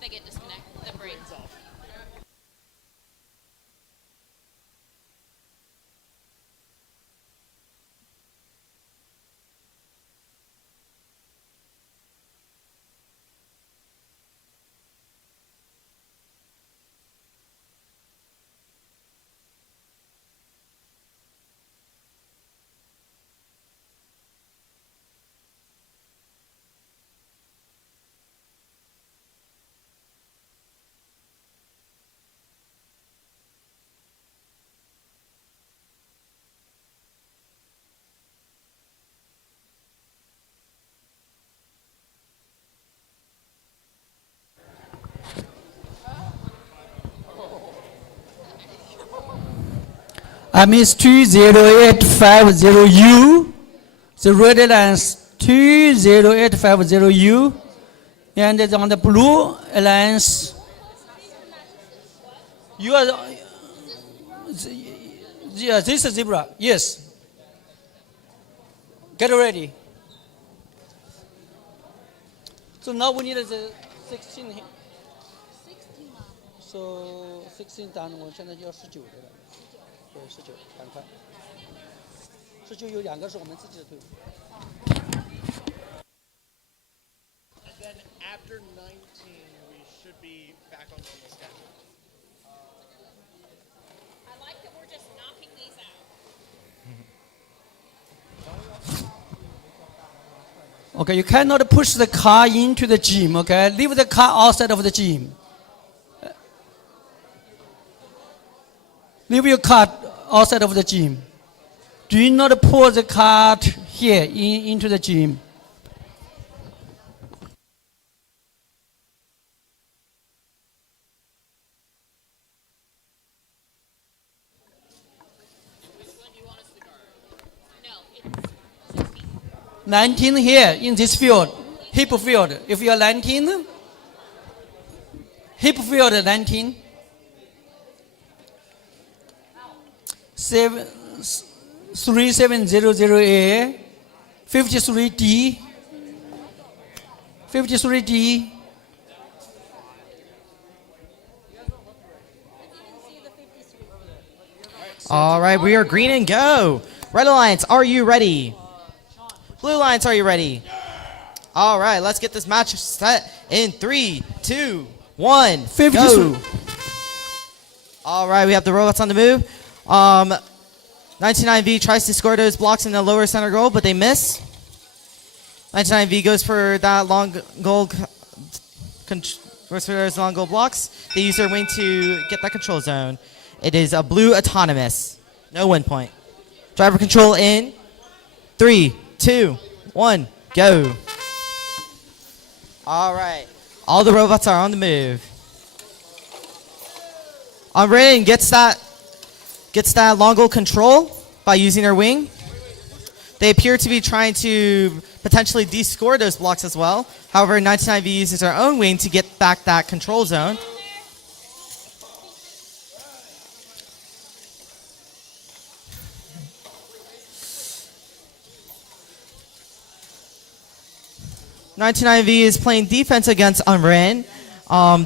They get disconnected. The brain's off. I miss 20850U. The red alliance 20850U. And on the blue alliance, you are, yeah, this is zebra, yes. Get ready. So now we need the 16 here. So 16 单我现在要19对吧？对，19，赶快。19有2个是我们自己的队伍。 And then after 19, we should be back on normal schedule. I like that we're just knocking these out. Okay, you cannot push the car into the gym, okay? Leave the car outside of the gym. Leave your cart outside of the gym. Do not pull the cart here into the gym. No, it's 16. 19 here in this field, hip field. If you are 19, hip field 19. 3700A, 53D, 53D. All right, we are green and go. Red Alliance, are you ready? Blue Alliance, are you ready? All right, let's get this match set in 3, 2, 1, go. All right, we have the robots on the move. 99V tries to score those blocks in the lower center goal, but they miss. 99V goes for that long goal, goes for those long goal blocks. They use their wing to get that control zone. It is a blue autonomous. No win point. Driver control in 3, 2, 1, go. All right. All the robots are on the move. Rain gets that long goal control by using their wing. They appear to be trying to potentially de-score those blocks as well. However, 99V uses their own wing to get back that control zone. 99V is playing defense against Unwritten.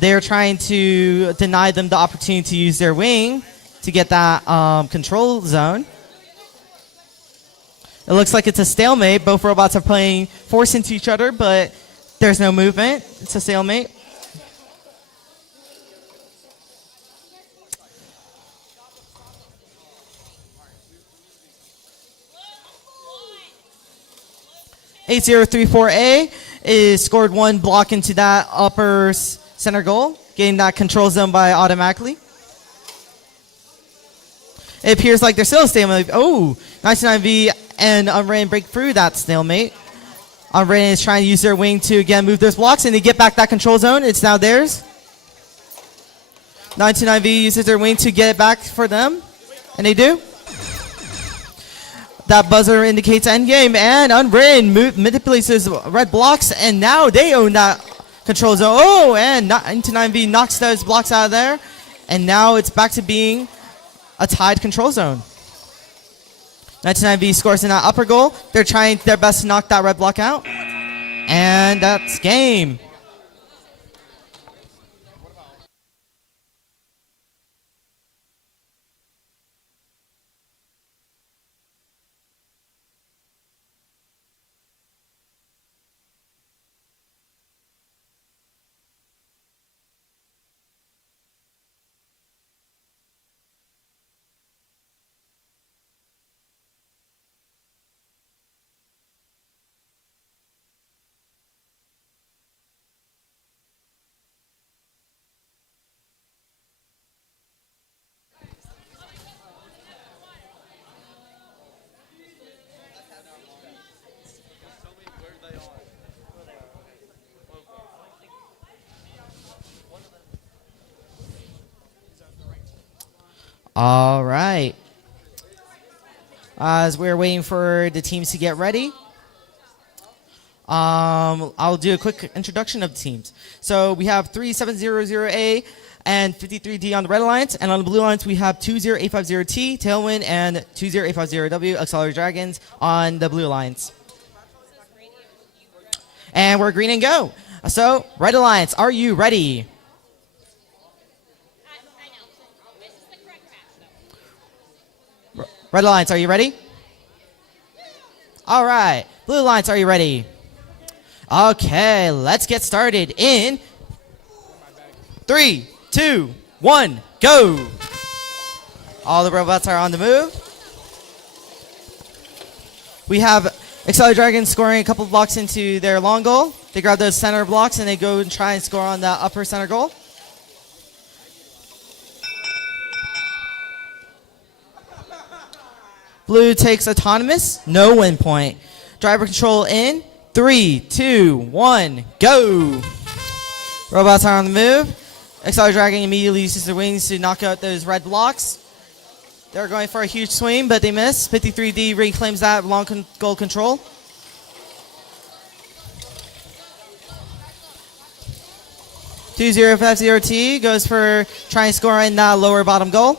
They're trying to deny them the opportunity to use their wing to get that control zone. It looks like it's a stalemate. Both robots are playing force into each other, but there's no movement. It's a stalemate. (8034A) is scored one block into that upper center goal, getting that control zone by automatically. It appears like they're still a stalemate. Oh, 99V and Unwritten break through that stalemate. Unwritten is trying to use their wing to again move those blocks, and they get back that control zone. It's now theirs. 99V uses their wing to get it back for them, and they do. That buzzer indicates endgame, and Unwritten manipulates those red blocks, and now they own that control zone. Oh, and 99V knocks those blocks out of there, and now it's back to being a tied control zone. 99V scores in that upper goal. They're trying their best to knock that red block out, and that's game. All right. As we're waiting for the teams to get ready, I'll do a quick introduction of the teams. So we have 3700A and 53D on the Red Alliance, and on the Blue Alliance we have 20850T, Tailwind, and 20850W, Accelerator Dragons on the Blue Alliance. And we're green and go. So, Red Alliance, are you ready? Red Alliance, are you ready? All right. Blue Alliance, are you ready? Okay, let's get started in 3, 2, 1, go. All the robots are on the move. We have Accelerator Dragons scoring a couple blocks into their long goal. They grab those center blocks and they go and try and score on the upper center goal. Blue takes autonomous, no win point. Driver control in 3, 2, 1, go. Robots are on the move. Accelerator Dragon immediately uses their wings to knock out those red blocks. They're going for a huge swing, but they miss. 53D reclaims that long goal control. (2050T) goes for trying to score in that lower bottom goal.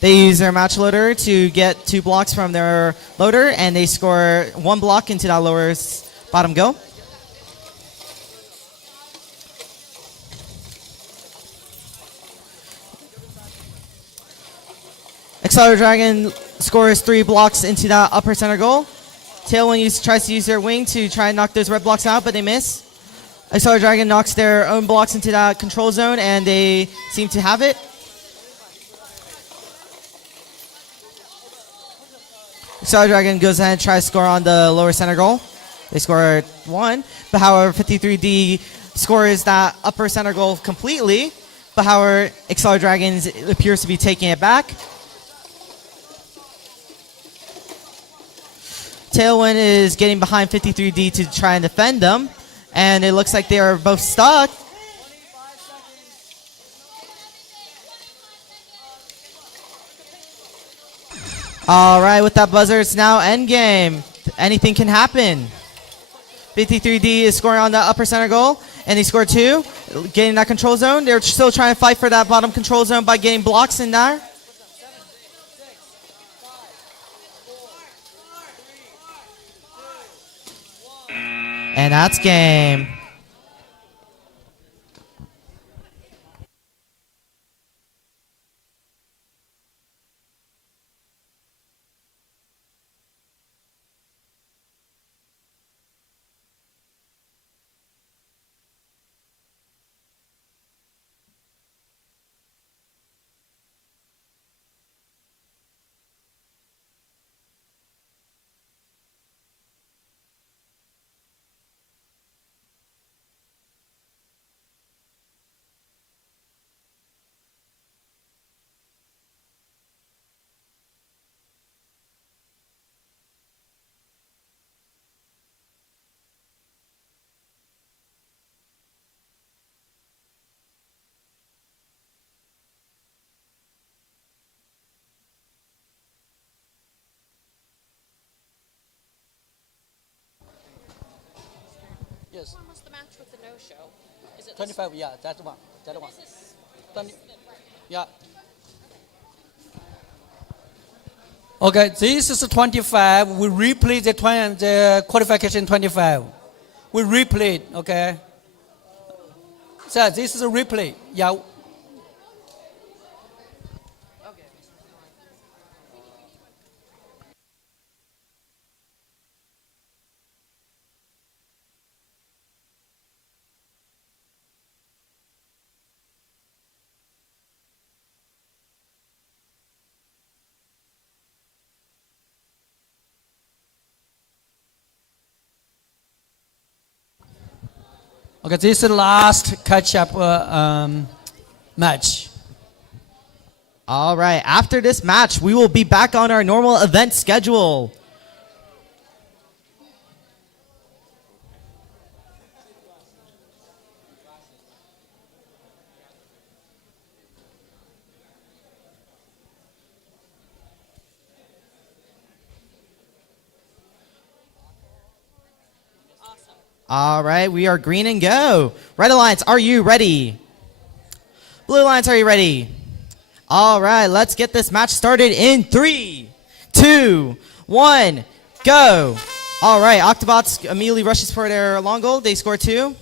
They use their match loader to get 2 blocks from their loader, and they score 1 block into that lower bottom goal. Accelerator Dragon scores 3 blocks into that upper center goal. Tailwind tries to use their wing to try and knock those red blocks out, but they miss. Accelerator Dragon knocks their own blocks into that control zone, and they seem to have it. Accelerator Dragon goes ahead and tries to score on the lower center goal. They score 1, but however, 53D scores that upper center goal completely, but however, Accelerator Dragon appears to be taking it back. Tailwind is getting behind 53D to try and defend them, and it looks like they are both stuck. All right, with that buzzer, it's now endgame. Anything can happen. 53D is scoring on the upper center goal, and he scored 2, getting that control zone. They're still trying to fight for that bottom control zone by getting blocks in there. And that's game. Yes. When was the match with the no-show? Is it 25, yeah, that one. That one. 20, yeah. Okay, this is 25. We replay the qualification 25. We replay it, okay? So this is a replay. Yeah. Okay, this is the last catch-up match. All right, after this match, we will be back on our normal event schedule. All right, we are green and go. Red Alliance, are you ready? Blue Alliance, are you ready? All right, let's get this match started in 3, 2, 1, go. All right, Octobots immediately rushes for their long goal. They score 2.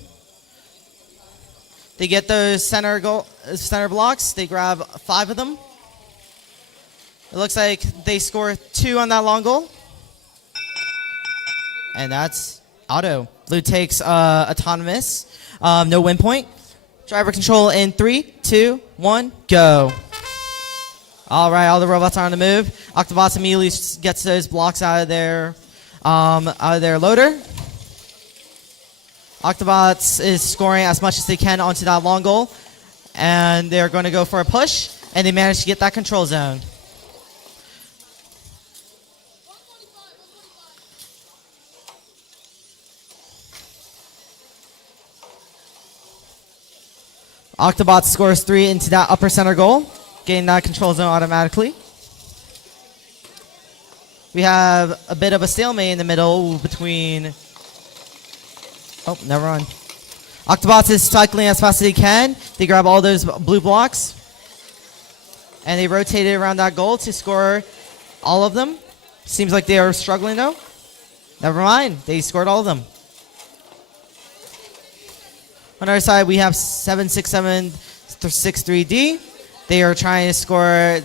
They get those center blocks. They grab 5 of them. It looks like they score 2 on that long goal. And that's auto. Blue takes autonomous. No win point. Driver control in 3, 2, 1, go. All right, all the robots are on the move. Octobots immediately gets those blocks out of their loader. Octobots is scoring as much as they can onto that long goal, and they're going to go for a push, and they manage to get that control zone. Octobots scores 3 into that upper center goal, getting that control zone automatically. We have a bit of a stalemate in the middle between... Oh, never mind. Octobots is cycling as fast as they can. They grab all those blue blocks, and they rotate it around that goal to score all of them. Seems like they are struggling though. Never mind, they scored all of them. On our side, we have 76763D. They are trying to score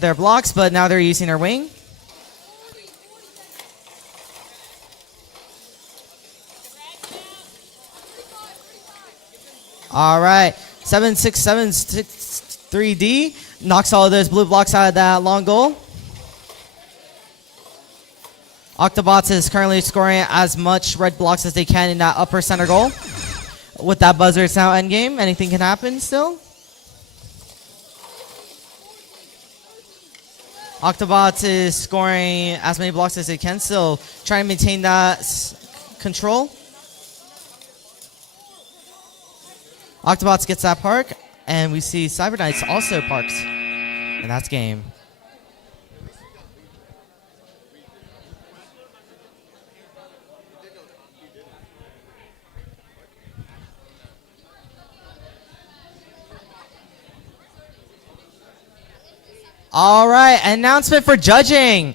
their blocks, but now they're using their wing. All right, 76763D knocks all of those blue blocks out of that long goal. Octobots is currently scoring as much red blocks as they can in that upper center goal. With that buzzer, it's now endgame. Anything can happen still. Octobots is scoring as many blocks as they can, still trying to maintain that control. Octobots gets that park, and we see Cyber Knights also parked. And that's game. All right, announcement for judging.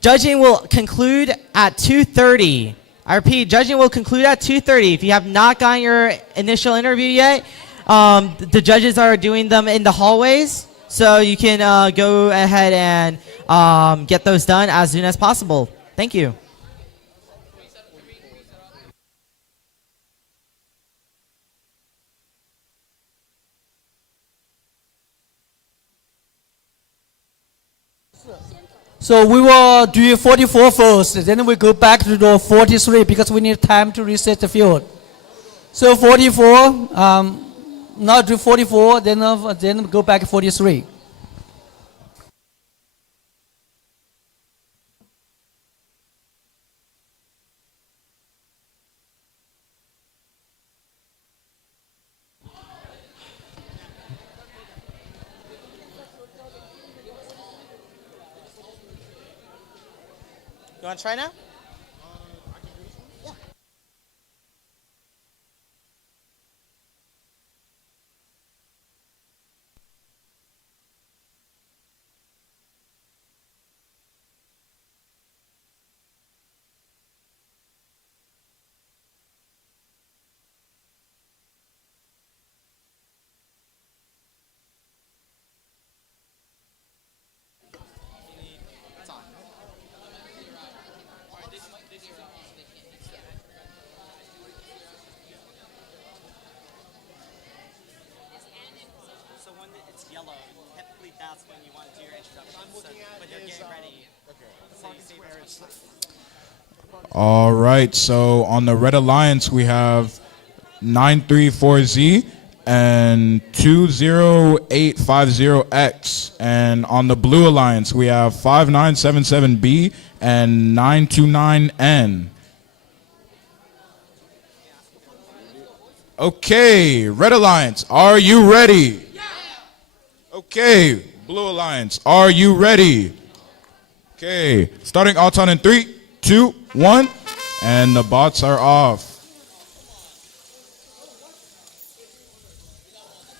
Judging will conclude at 2:30. I repeat, judging will conclude at 2:30. If you have not gotten your initial interview yet, the judges are doing them in the hallways, so you can go ahead and get those done as soon as possible. Thank you. So we will do 44 first, then we go back to the 43 because we need time to reset the field. So 44, now do 44, then go back 43. You want to try now? All right, so on the Red Alliance, we have 934Z and 20850X. And on the Blue Alliance, we have 5977B and 929N. Okay, Red Alliance, are you ready? Okay, Blue Alliance, are you ready? Okay, starting Auton in 3, 2, 1, and the bots are off.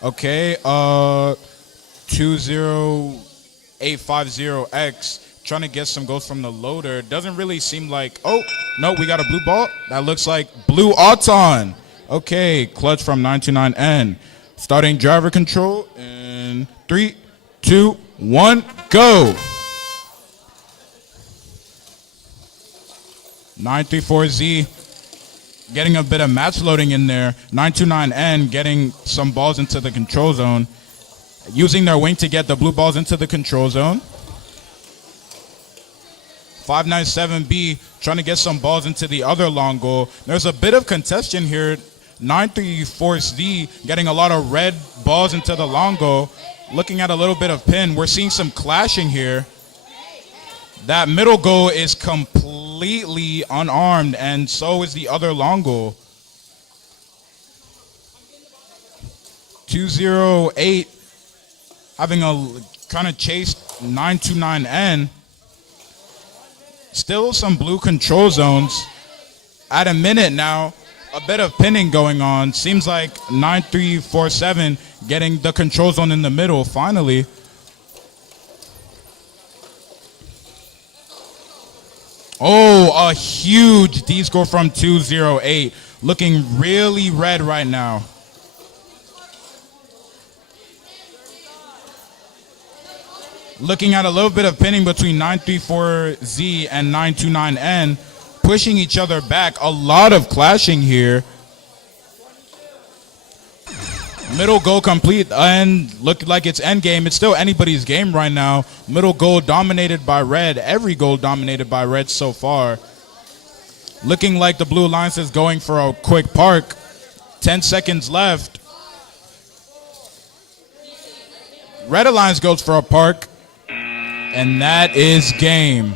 Okay, 20850X trying to get some goals from the loader. Doesn't really seem like, oh, no, we got a blue ball. That looks like blue Auton. Okay, clutch from 929N. Starting driver control in 3, 2, 1, go. 934Z getting a bit of match loading in there. 929N getting some balls into the control zone. Using their wing to get the blue balls into the control zone. 597B trying to get some balls into the other long goal. There's a bit of contention here. 934Z getting a lot of red balls into the long goal. Looking at a little bit of pin. We're seeing some clashing here. That middle goal is completely unarmed, and so is the other long goal. 208 having a kind of chase 929N. Still some blue control zones. At a minute now, a bit of pinning going on. Seems like 9347 getting the control zone in the middle finally. Oh, a huge D score from 208. Looking really red right now. Looking at a little bit of pinning between 934Z and 929N. Pushing each other back. A lot of clashing here. Middle goal complete and look like it's end game. It's still anybody's game right now. Middle goal dominated by red. Every goal dominated by red so far. Looking like the Blue Alliance is going for a quick park. 10 seconds left. Red Alliance goes for a park. And that is game.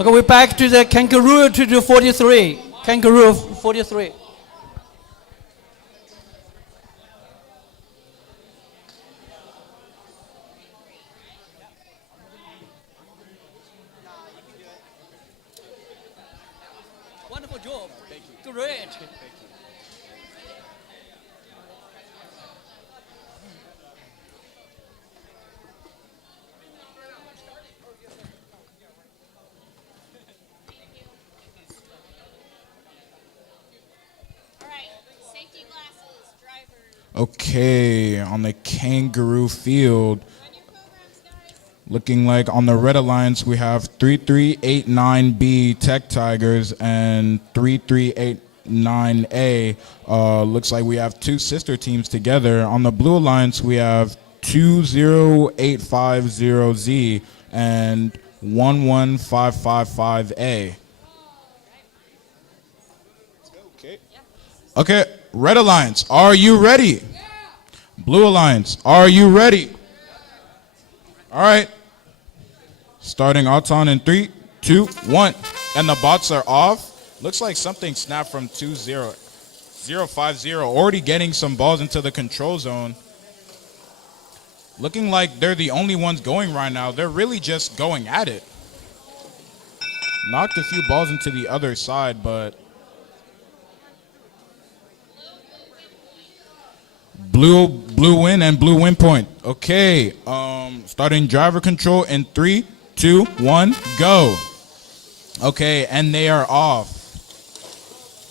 Okay, we're back to the kangaroo to do 43. Kangaroo 43. Wonderful job. Thank you. Great. Okay, on the Kangaroo Field. Looking like on the Red Alliance, we have 3389B Tech Tigers and 3389A. Looks like we have two sister teams together. On the Blue Alliance, we have 20850Z and 11555A. Okay, Red Alliance, are you ready? Blue Alliance, are you ready? All right. Starting Auton in 3, 2, 1. And the bots are off. Looks like something snapped from 2-0-0-5-0. Already getting some balls into the control zone. Looking like they're the only ones going right now. They're really just going at it. Knocked a few balls into the other side, but Blue win and blue win point. Okay, starting driver control in 3, 2, 1, go. Okay, and they are off.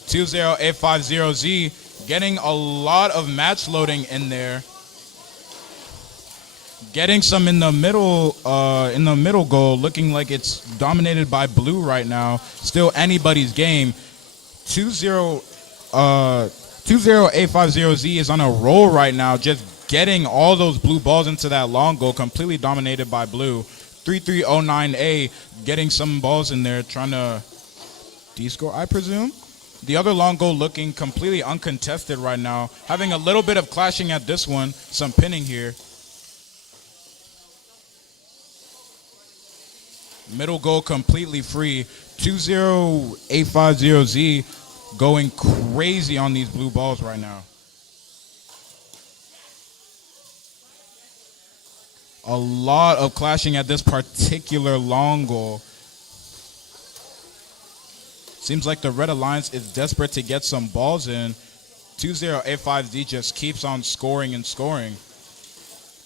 20850Z getting a lot of match loading in there. Getting some in the middle goal, looking like it's dominated by blue right now. Still anybody's game. 20850Z is on a roll right now, just getting all those blue balls into that long goal, completely dominated by blue. 3309A getting some balls in there, trying to D-score, I presume. The other long goal looking completely uncontested right now. Having a little bit of clashing at this one, some pinning here. Middle goal completely free. 20850Z going crazy on these blue balls right now. A lot of clashing at this particular long goal. Seems like the Red Alliance is desperate to get some balls in. 2085Z just keeps on scoring and scoring.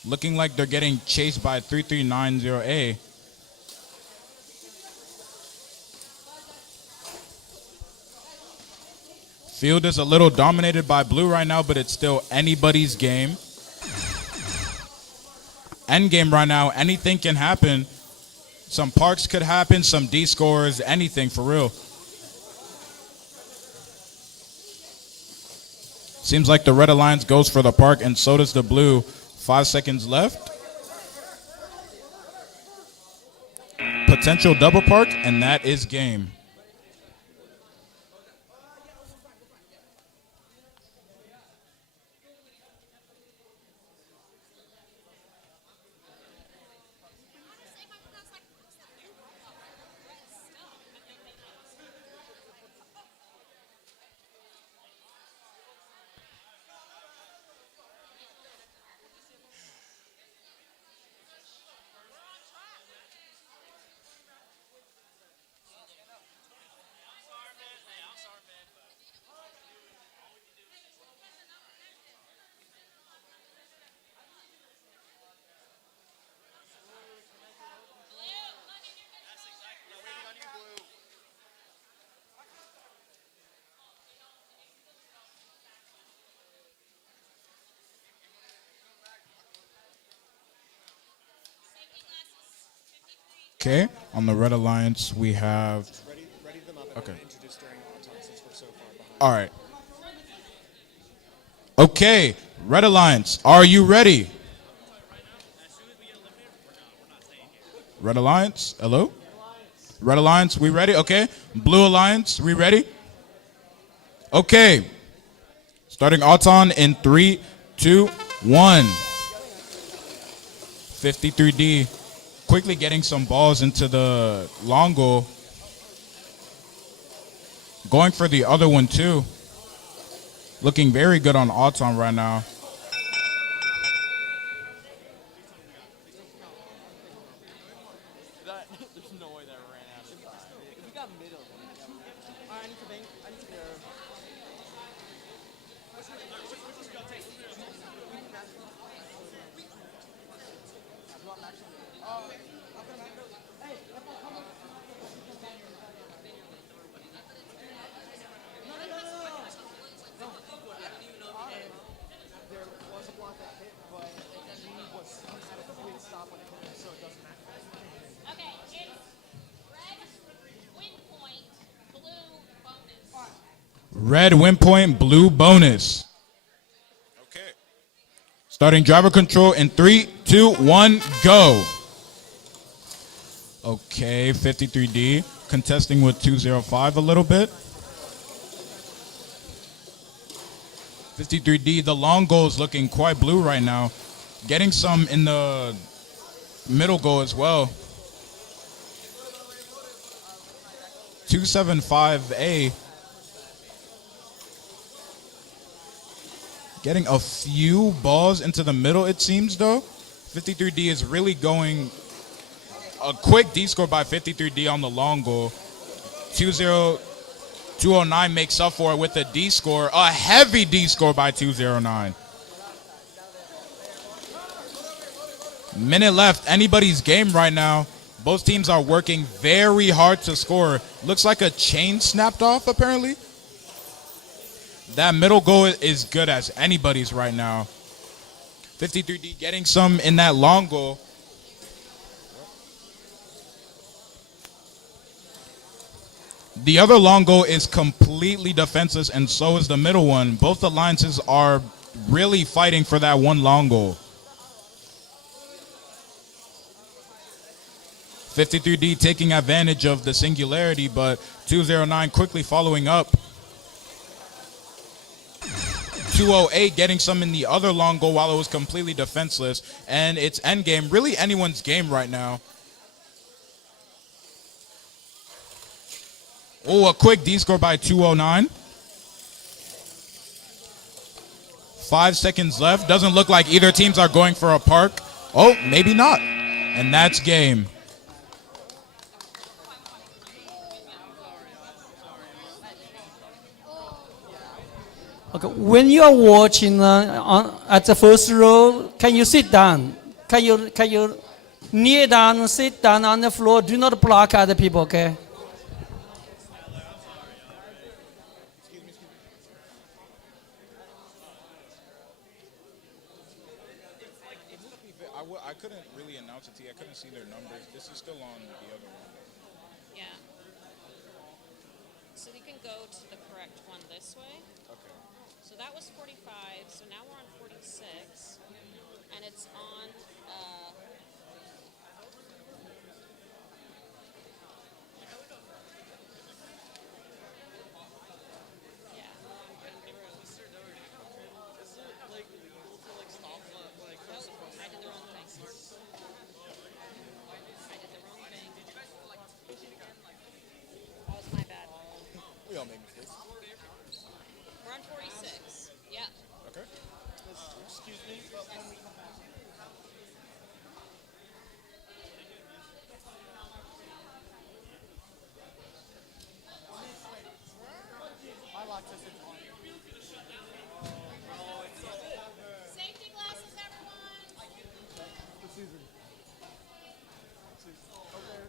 Looking like they're getting chased by 3390A. Field is a little dominated by blue right now, but it's still anybody's game. End game right now, anything can happen. Some parks could happen, some D scores, anything for real. Seems like the Red Alliance goes for the park, and so does the blue. 5 seconds left. Potential double park, and that is game. Okay, on the Red Alliance, we have... Okay. All right. Okay, Red Alliance, are you ready? Red Alliance, hello? Red Alliance, we ready? Okay. Blue Alliance, we ready? Okay. Starting Auton in 3, 2, 1. 53D. Quickly getting some balls into the long goal. Going for the other one too. Looking very good on Auton right now. There's no way that ran out of time. If we got middle, I need to bank. I need to go. Red win point, blue bonus. Okay. Starting driver control in 3, 2, 1, go. Okay, 53D contesting with 205 a little bit. 53D, the long goal is looking quite blue right now. Getting some in the middle goal as well. 275A. Getting a few balls into the middle, it seems, though. 53D is really going a quick D score by 53D on the long goal. 209 makes up for it with a D score. A heavy D score by 209. Minute left. Anybody's game right now. Both teams are working very hard to score. Looks like a chain snapped off, apparently. That middle goal is good as anybody's right now. 53D getting some in that long goal. The other long goal is completely defenseless, and so is the middle one. Both alliances are really fighting for that one long goal. 53D taking advantage of the singularity, but 209 quickly following up. 208 getting some in the other long goal while it was completely defenseless. And it's endgame, really anyone's game right now. Oh, a quick D score by 209. 5 seconds left. Doesn't look like either teams are going for a park. Oh, maybe not. And that's game. Okay, when you are watching at the first row, can you sit down? Can you kneel down, sit down on the floor? Do not block other people, okay? I couldn't really announce it to you. I couldn't see their numbers. This is still on the other one. Yeah. So you can go to the correct one this way. Okay. So that was 45, so now we're on 46, and it's on, yeah. Nope, I did the wrong thing. I did the wrong thing. That was my bad. We all make mistakes. We're on 46. Yeah. Okay. Excuse me. My lock says it's on. Safety glasses, everyone.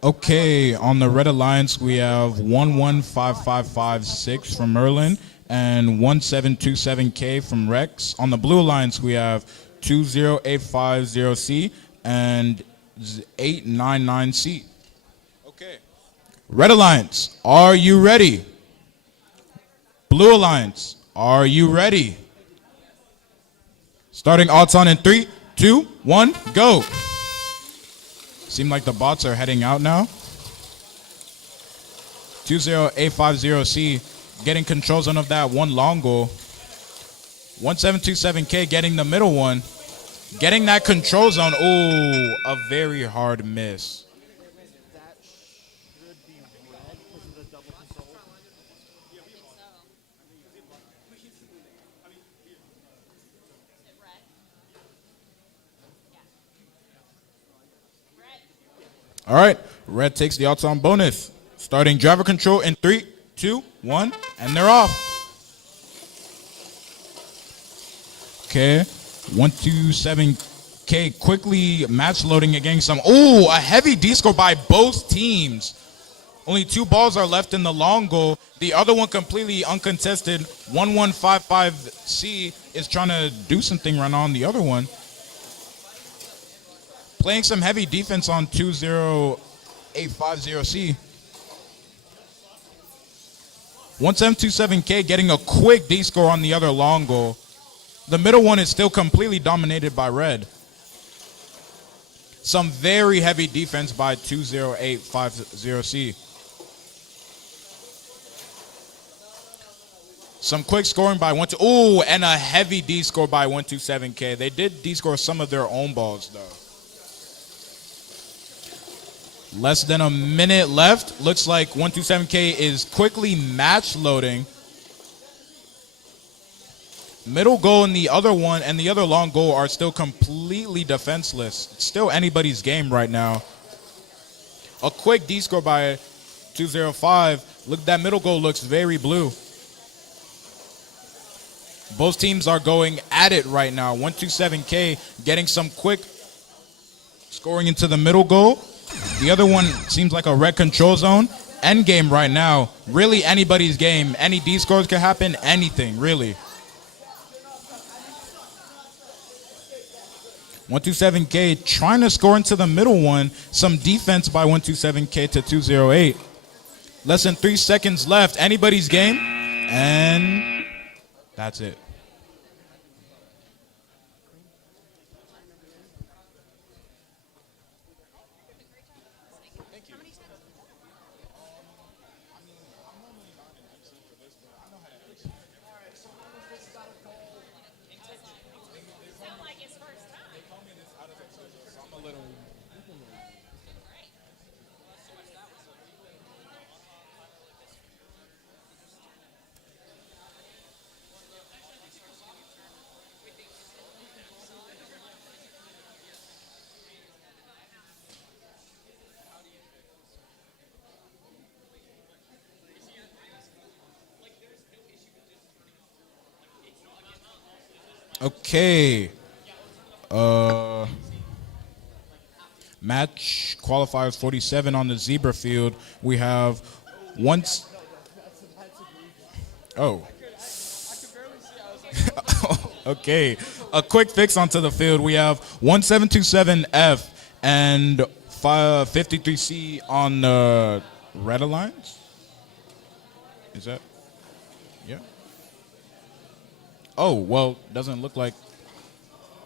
Okay, on the Red Alliance, we have 115556 from Merlin and 1727K from Rex. On the Blue Alliance, we have 20850C and 899C. Okay. Red Alliance, are you ready? Blue Alliance, are you ready? Starting odds on in 3, 2, 1, go. Seem like the bots are heading out now. 20850C getting control zone of that one long goal. 1727K getting the middle one. Getting that control zone. Oh, a very hard miss. That should be red because of the double control. All right, red takes the odds on bonus. Starting driver control in 3, 2, 1, and they're off. Okay, 127K quickly match loading against some. Oh, a heavy D score by both teams. Only 2 balls are left in the long goal. The other one completely uncontested. 1155C is trying to do something right on the other one. Playing some heavy defense on 20850C. 1727K getting a quick D score on the other long goal. The middle one is still completely dominated by red. Some very heavy defense by 20850C. Some quick scoring by ooh, and a heavy D score by 127K. They did D score some of their own balls though. Less than a minute left. Looks like 127K is quickly match loading. Middle goal and the other one and the other long goal are still completely defenseless. It's still anybody's game right now. A quick D score by 205. Look, that middle goal looks very blue. Both teams are going at it right now. 127K getting some quick scoring into the middle goal. The other one seems like a red control zone. End game right now. Really anybody's game. Any D scores could happen. Anything, really. 127K trying to score into the middle one. Some defense by 127K to 208. Less than 3 seconds left. Anybody's game. And that's it. Okay. Match qualifiers 47 on the zebra field. We have once. Oh. Okay. A quick fix onto the field. We have 1727F and 53C on the red alliance. Is that? Yeah. Oh, well, doesn't look like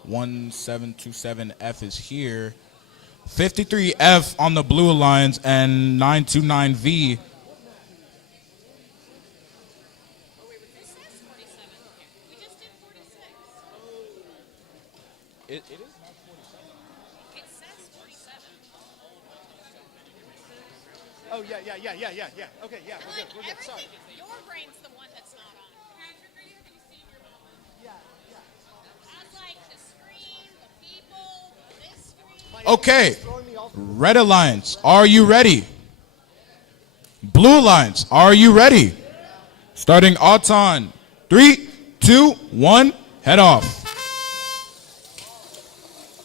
1727F is here. 53F on the blue alliance and 929V. It is not 47. It says 47. Oh, yeah. Okay, yeah, we're good. Sorry. Your brain's the one that's not on. Patrick, are you having to see your mama? Yeah. As like the screen, the people, this screen. Okay. Red alliance, are you ready? Blue alliance, are you ready? Starting Auton. 3, 2, 1, head off.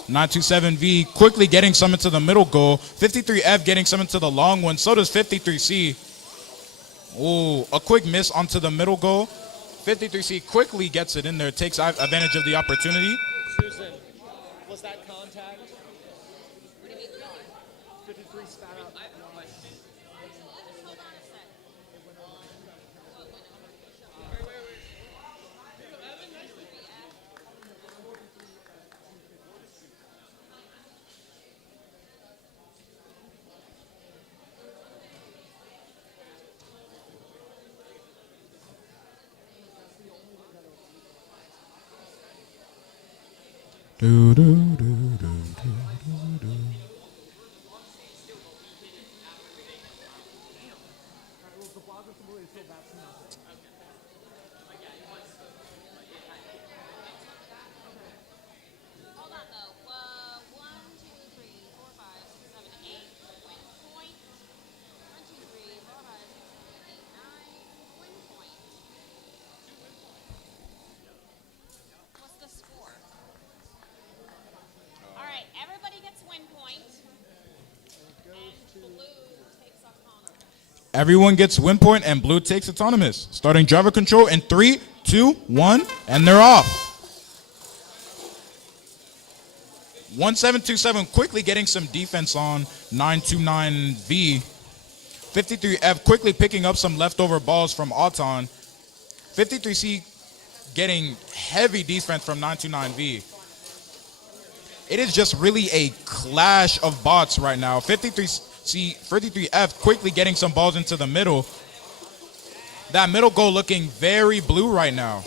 927V quickly getting some into the middle goal. 53F getting some into the long one. So does 53C. Ooh, a quick miss onto the middle goal. 53C quickly gets it in there. Takes advantage of the opportunity. Susan, was that contact? 53 spat out. I have a question. Hold on a sec. Do, do, do, do, do, do. Hold on though. 1, 2, 3, 4, 5, 6, 7, 8. Win point. 1, 2, 3, 4, 5, 6, 7, 8, 9. Win point. What's the score? All right, everybody gets win point. And blue takes autonomous. Everyone gets win point and blue takes autonomous. Starting driver control in 3, 2, 1, and they're off. 1727 quickly getting some defense on 929V. 53F quickly picking up some leftover balls from Auton. 53C getting heavy defense from 929V. It is just really a clash of bots right now. 53F quickly getting some balls into the middle. That middle goal looking very blue right now.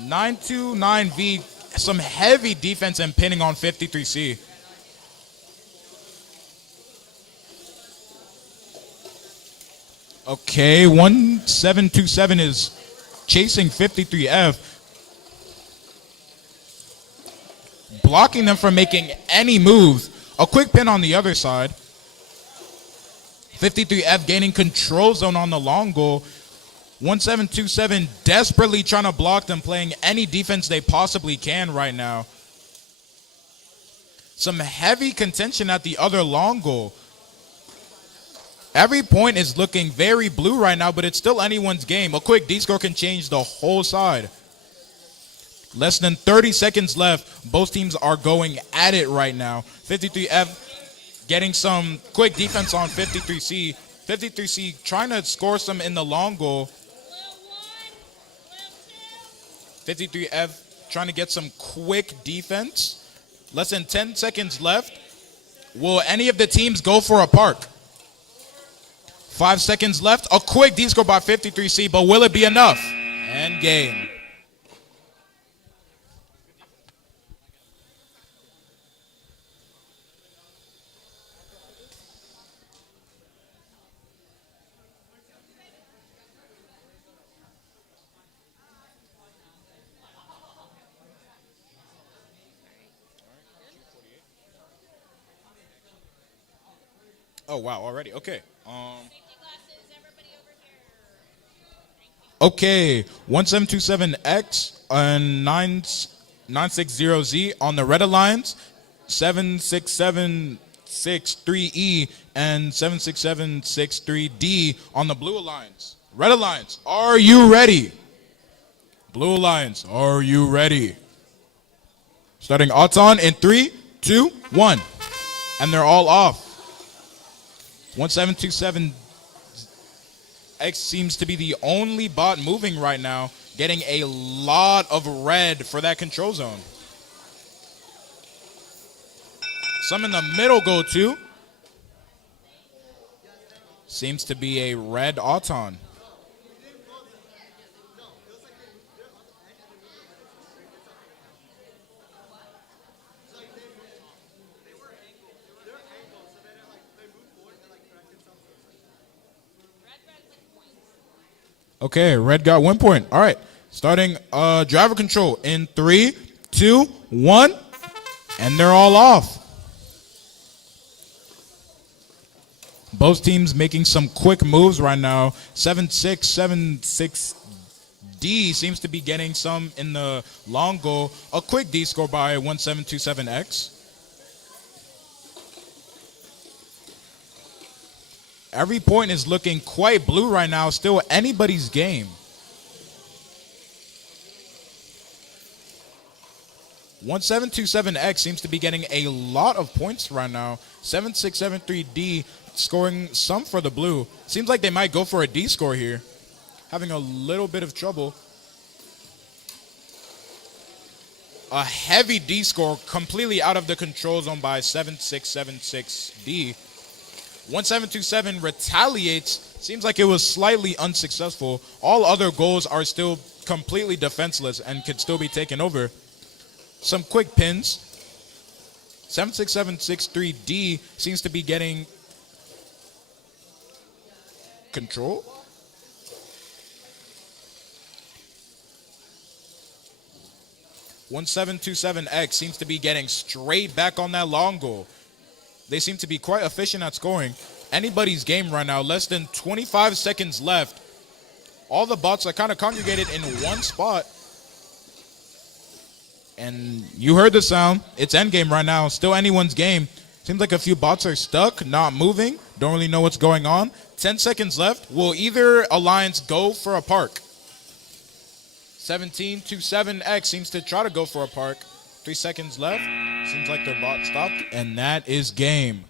929V, some heavy defense and pinning on 53C. Okay, 1727 is chasing 53F. Blocking them from making any moves. A quick pin on the other side. 53F gaining control zone on the long goal. 1727 desperately trying to block them, playing any defense they possibly can right now. Some heavy contention at the other long goal. Every point is looking very blue right now, but it's still anyone's game. A quick D-score can change the whole side. Less than 30 seconds left. Both teams are going at it right now. 53F getting some quick defense on 53C. 53C trying to score some in the long goal. 53F trying to get some quick defense. Less than 10 seconds left. Will any of the teams go for a park? 5 seconds left. A quick D-score by 53C, but will it be enough? End game. Oh, wow, already. Okay. Okay, 1727X and 960Z on the red alliance, 76763E and 76763D on the blue alliance. Red alliance, are you ready? Blue alliance, are you ready? Starting Auton in 3, 2, 1. And they're all off. 1727X seems to be the only bot moving right now, getting a lot of red for that control zone. Some in the middle go too. Seems to be a red Auton. Okay, red got 1 point. All right, starting driver control in 3, 2, 1, and they're all off. Both teams making some quick moves right now. 7676D seems to be getting some in the long goal. A quick D score by 1727X. Every point is looking quite blue right now. Still anybody's game. 1727X seems to be getting a lot of points right now. 7673D scoring some for the blue. Seems like they might go for a D score here. Having a little bit of trouble. A heavy D score completely out of the control zone by 7676D. 1727 retaliates. Seems like it was slightly unsuccessful. All other goals are still completely defenseless and could still be taken over. Some quick pins. 76763D seems to be getting control. One 1727X seems to be getting straight back on that long goal. They seem to be quite efficient at scoring. Anybody's game right now. Less than 25 seconds left. All the bots are kind of congregated in one spot. And you heard the sound. It's endgame right now. Still anyone's game. Seems like a few bots are stuck, not moving. Don't really know what's going on. 10 seconds left. Will either alliance go for a park? 1727X seems to try to go for a park. 3 seconds left. Seems like their bot stopped. And that is game.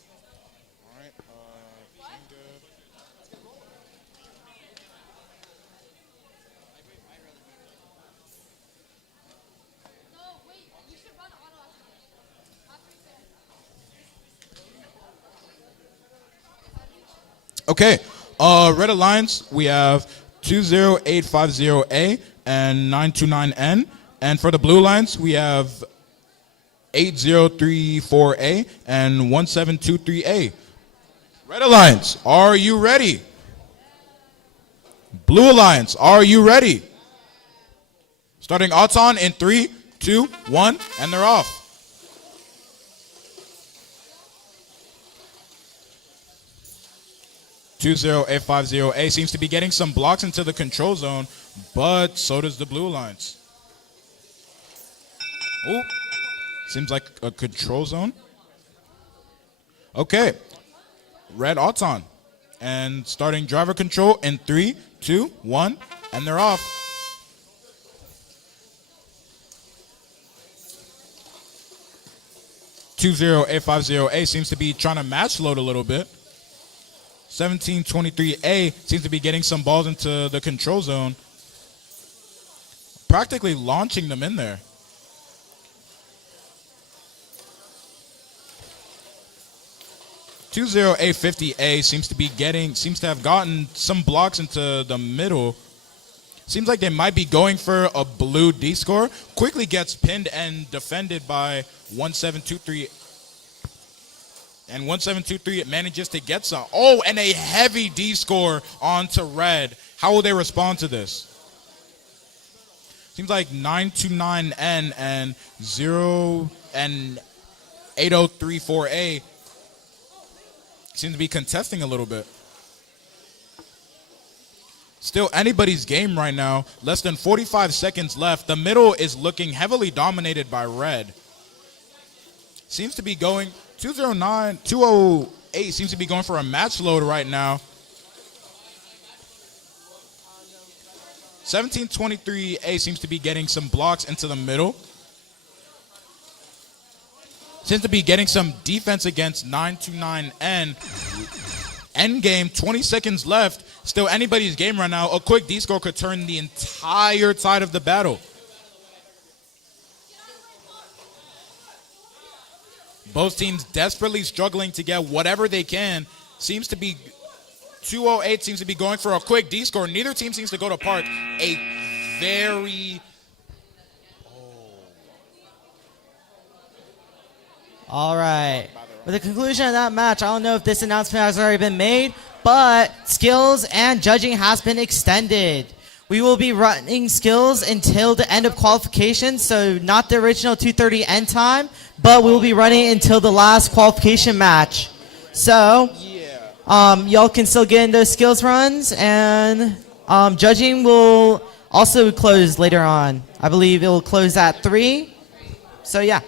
lines. All right. Okay. Red Alliance, we have 20850A and 929N. And for the Blue Alliance, we have 8034A and 1723A. Red Alliance, are you ready? Blue Alliance, are you ready? Starting Auton in 3, 2, 1, and they're off. A seems to be getting some blocks into the control zone, but so does the Blue Alliance. Oh, seems like a control zone. Okay, Red Auton. And starting driver control in 3, 2, 1, and they're off. A seems to be trying to match load a little bit. 1723A seems to be getting some balls into the control zone. Practically launching them in there. A50A seems to have gotten some blocks into the middle. Seems like they might be going for a blue D score. Quickly gets pinned and defended by 1723. And 1723 manages to get some. Oh, and a heavy D score onto red. How will they respond to this? Seems like 929N and 0 and 8034A seem to be contesting a little bit. Still anybody's game right now. Less than 45 seconds left. The middle is looking heavily dominated by red. Seems to be going 208 seems to be going for a match load right now. 1723A seems to be getting some blocks into the middle. Seems to be getting some defense against 929N. Endgame, 20 seconds left. Still anybody's game right now. A quick D-score could turn the entire tide of the battle. Both teams desperately struggling to get whatever they can. Seems to be 208 seems to be going for a quick D score. Neither team seems to go to park. A very All right. With the conclusion of that match, I don't know if this announcement has already been made, but skills and judging has been extended. We will be running skills until the end of qualification, so not the original 2:30 end time, but we will be running until the last qualification match. So, y'all can still get in those skills runs, and judging will also close later on. I believe it will close at 3. So, yeah.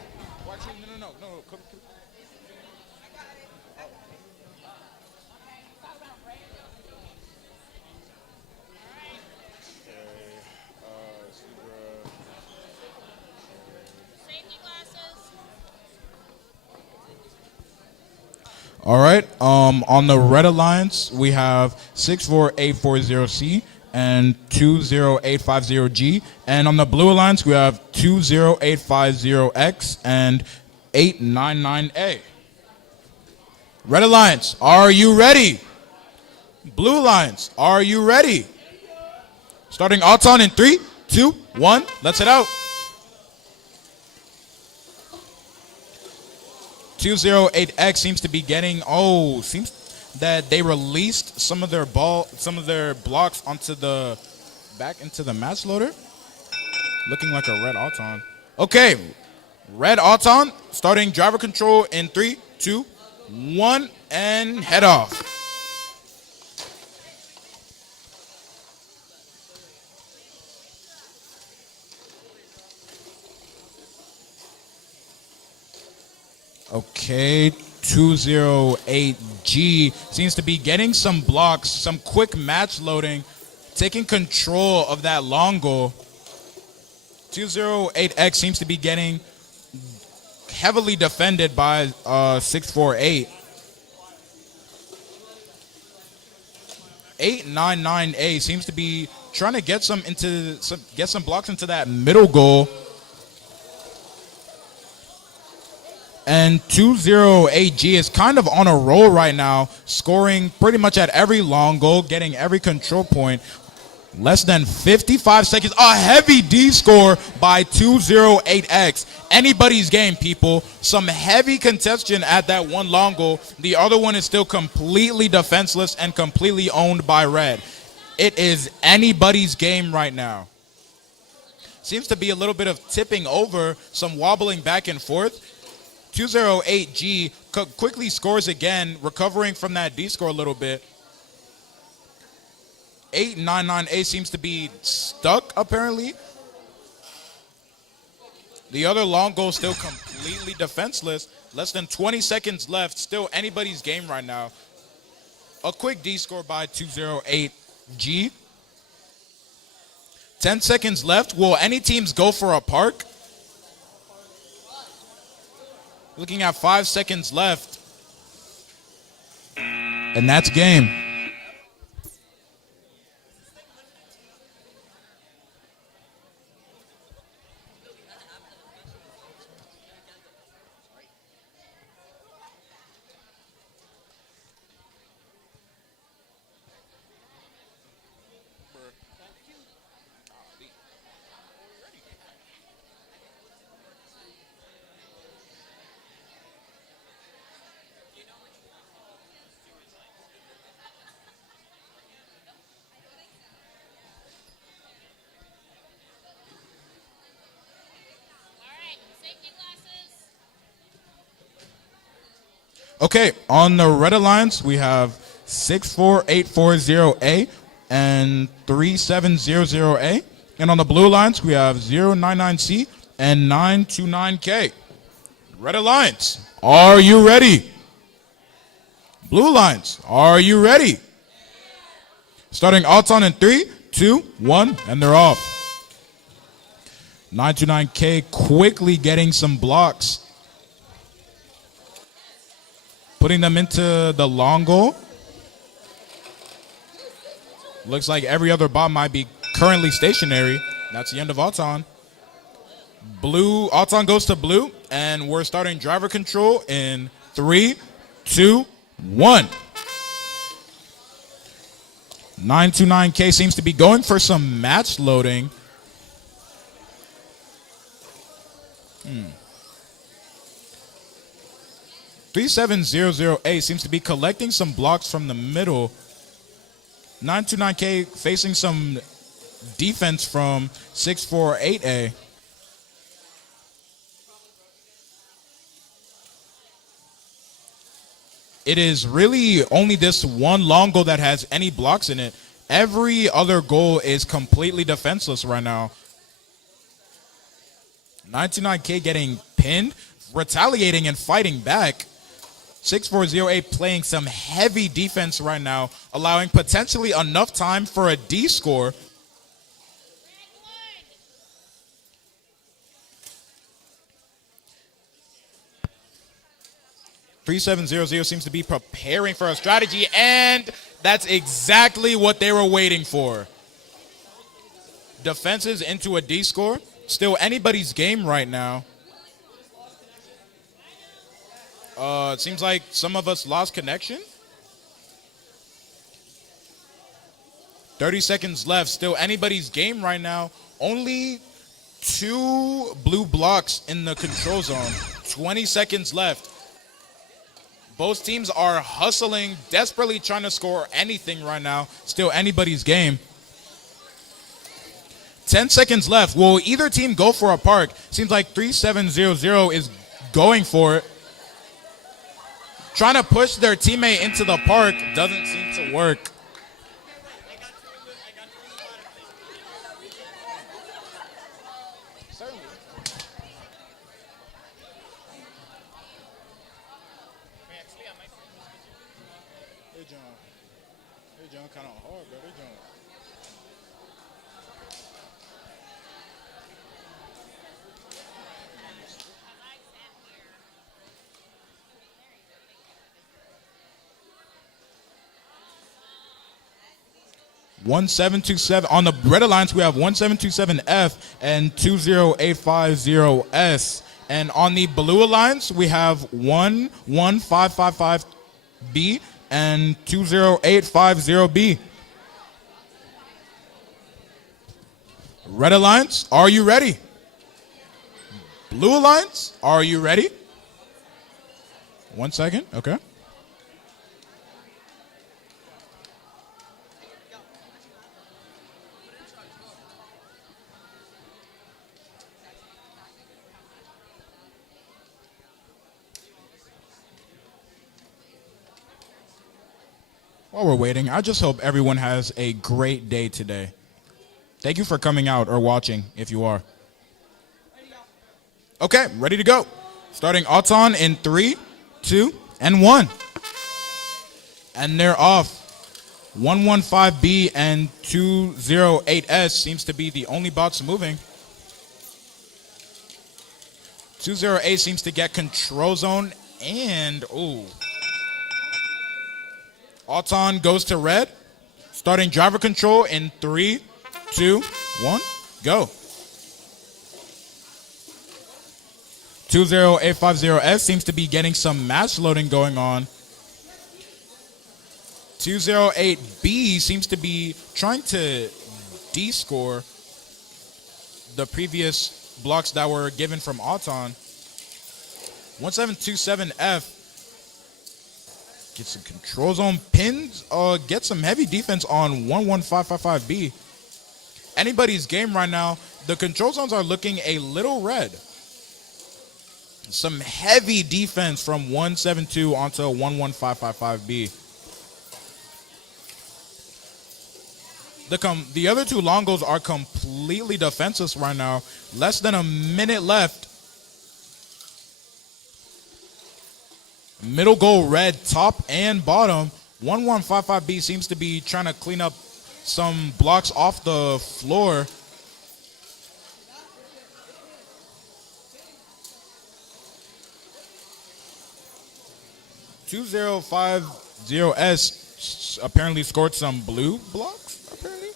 All right. On the Red Alliance, we have 64840C and 20850G. And on the Blue Alliance, we have 20850X and 899A. Red Alliance, are you ready? Blue Alliance, are you ready? Starting Auton in 3, 2, 1. Let's head out. 208X seems to be getting, seems that they released some of their blocks onto back into the match loader. Looking like a red Auton. Okay, red Auton, starting driver control in 3, 2, 1, and head off. Okay, 208G seems to be getting some blocks, some quick match loading, taking control of that long goal. 208X seems to be getting heavily defended by 648. 899A seems to be trying to get some blocks into that middle goal. And 208G is kind of on a roll right now, scoring pretty much at every long goal, getting every control point. Less than 55 seconds. A heavy D score by 208X. Anybody's game, people. Some heavy contention at that one long goal. The other one is still completely defenseless and completely owned by red. It is anybody's game right now. Seems to be a little bit of tipping over, some wobbling back and forth. 208G quickly scores again, recovering from that D score a little bit. 899A seems to be stuck, apparently. The other long goal still completely defenseless. Less than 20 seconds left. Still anybody's game right now. A quick D score by 208G. 10 seconds left. Will any teams go for a park? Looking at 5 seconds left. And that's game. Okay, on the red alliance, we have 64840A and 3700A. And on the blue alliance, we have 099C and 929K. Red alliance, are you ready? Blue alliance, are you ready? Starting Alton in 3, 2, 1, and they're off. 929K quickly getting some blocks. Putting them into the long goal. Looks like every other bot might be currently stationary. That's the end of Alton. Blue, Alton goes to blue, and we're starting driver control in 3, 2, 1. 929K seems to be going for some match loading. 3700A seems to be collecting some blocks from the middle. 929K facing some defense from 648A. It is really only this one long goal that has any blocks in it. Every other goal is completely defenseless right now. 99K getting pinned, retaliating and fighting back. 6408 playing some heavy defense right now, allowing potentially enough time for a D score. $3700 seems to be preparing for a strategy, and that's exactly what they were waiting for. Defenses into a D score. Still anybody's game right now. It seems like some of us lost connection. 30 seconds left. Still anybody's game right now. Only 2 blue blocks in the control zone. 20 seconds left. Both teams are hustling, desperately trying to score anything right now. Still anybody's game. 10 seconds left. Will either team go for a park? Seems like 3700 is going for it. Trying to push their teammate into the park doesn't seem to work. Hey John, kind of hard, bro. Hey John. 1727. On the Red Alliance, we have 1727F and 20850S. And on the Blue Alliance, we have 11555B and 20850B. Red Alliance, are you ready? Blue Alliance, are you ready? 1 second, okay. While we're waiting, I just hope everyone has a great day today. Thank you for coming out or watching if you are. Okay, ready to go. Starting Auton in 3, 2, and 1. And they're off. 115B and 208S seems to be the only bots moving. 208 seems to get control zone and, ooh. Auton goes to red. Starting driver control in 3, 2, 1, go. 20850S seems to be getting some match loading going on. 208B seems to be trying to de-score the previous blocks that were given from Auton. 1727F gets some control zone pins, gets some heavy defense on 11555B. Anybody's game right now, the control zones are looking a little red. Some heavy defense from 172 onto 11555B. The other two longos are completely defenseless right now. Less than a minute left. Middle goal red, top and bottom. 1155B seems to be trying to clean up some blocks off the floor. $2050S apparently scored some blue blocks, apparently.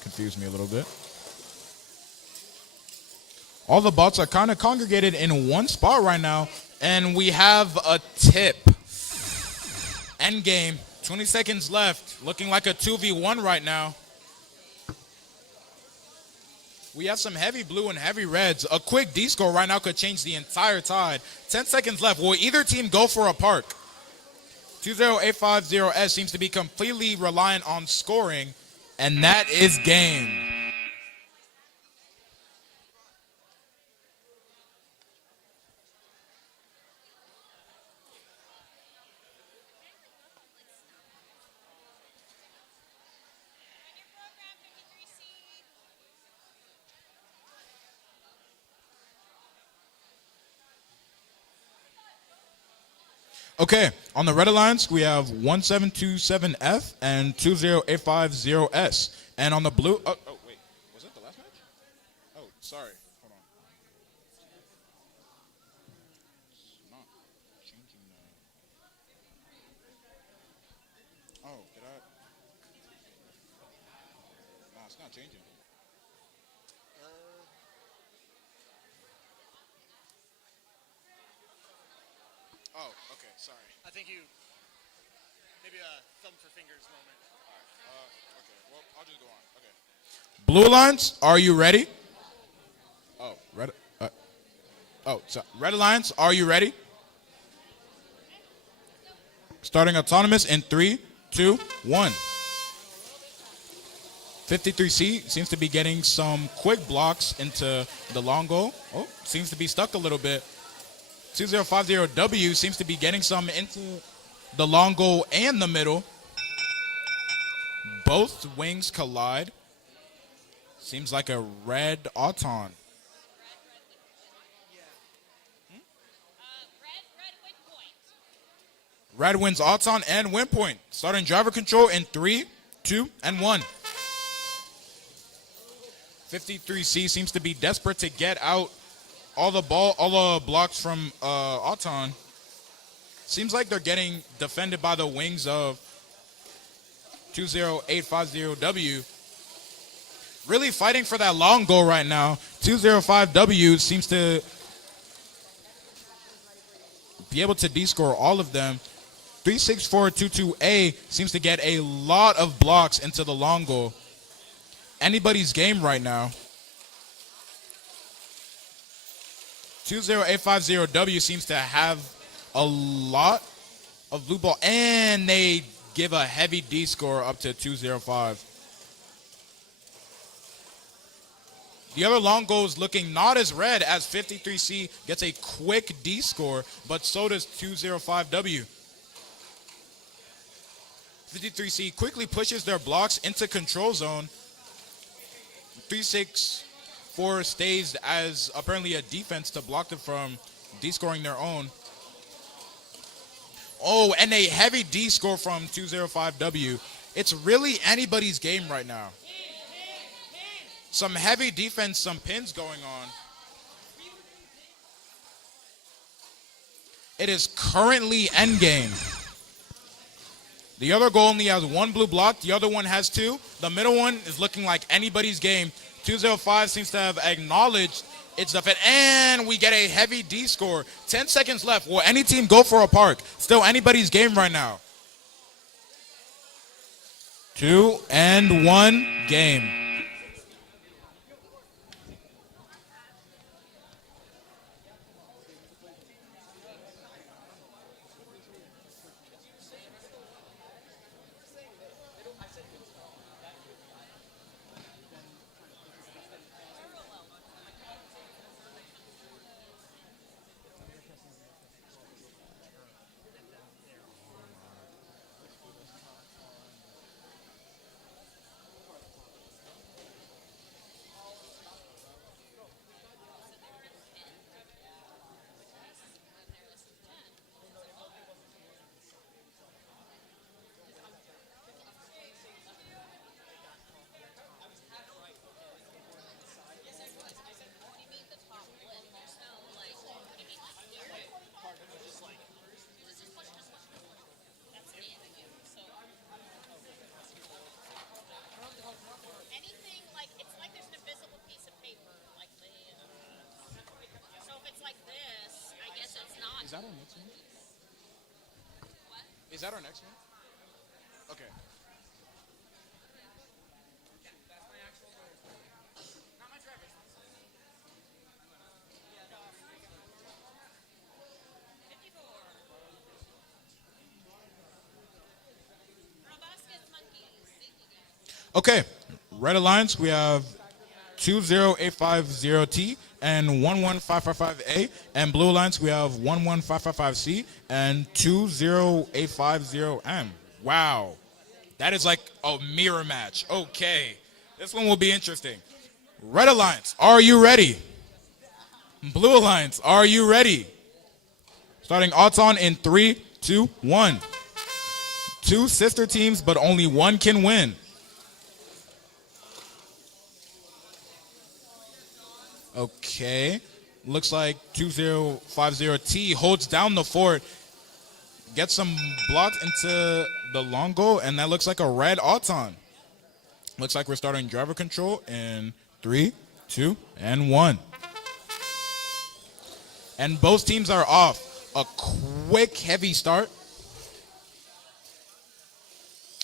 Confused me a little bit. All the bots are kind of congregated in one spot right now, and we have a tip. End game, 20 seconds left, looking like a 2v1 right now. We have some heavy blue and heavy reds. A quick D-score right now could change the entire tide. 10 seconds left. Will either team go for a park? 20850S seems to be completely reliant on scoring, and that is game. Okay, on the Red Alliance, we have 1727F and 20850S. And on the blue, oh, wait, was that the last match? Oh, sorry, hold on. It's not changing now. Oh, did I? No, it's not changing. Oh, okay, sorry. I think you maybe a thumb for fingers moment. Okay, well, I'll just go on. Okay. Blue Alliance, are you ready? Oh, red. Red Alliance, are you ready? Starting autonomous in 3, 2, 1. 53C seems to be getting some quick blocks into the long goal. Oh, seems to be stuck a little bit. 2050W seems to be getting some into the long goal and the middle. Both wings collide. Seems like a red Auton. Red wins Auton and win point. Starting driver control in 3, 2, and 1. 53C seems to be desperate to get out all the blocks from Auton. Seems like they're getting defended by the wings of 20850W. Really fighting for that long goal right now. 205W seems to be able to D-score all of them. 36422A seems to get a lot of blocks into the long goal. Anybody's game right now. 20850W seems to have a lot of blue ball, and they give a heavy D score up to 205. The other long goal is looking not as red as 53C gets a quick D score, but so does 205W. 53C quickly pushes their blocks into control zone. 364 stays as apparently a defense to block them from D-scoring their own. Oh, and a heavy D score from 205W. It's really anybody's game right now. Some heavy defense, some pins going on. It is currently endgame. The other goal only has one blue block. The other one has two. The middle one is looking like anybody's game. 205 seems to have acknowledged its defense. And we get a heavy D score. 10 seconds left. Will any team go for a park? Still anybody's game right now. 2 and 1 game. Anything like it's like there's an invisible piece of paper, like the. So if it's like this, I guess it's not. Is that our next one? What? Is that our next one? Okay. Okay, Red Alliance, we have 20850T and 11555A, and Blue Alliance, we have 11555C and 20850M. Wow, that is like a mirror match. Okay, this one will be interesting. Red Alliance, are you ready? Blue Alliance, are you ready? Starting odds on in 3, 2, 1. Two sister teams, but only one can win. Okay, looks like 2050T holds down the fort, gets some blocks into the long goal, and that looks like a red Auton. Looks like we're starting driver control in 3, 2, and 1. And both teams are off. A quick, heavy start.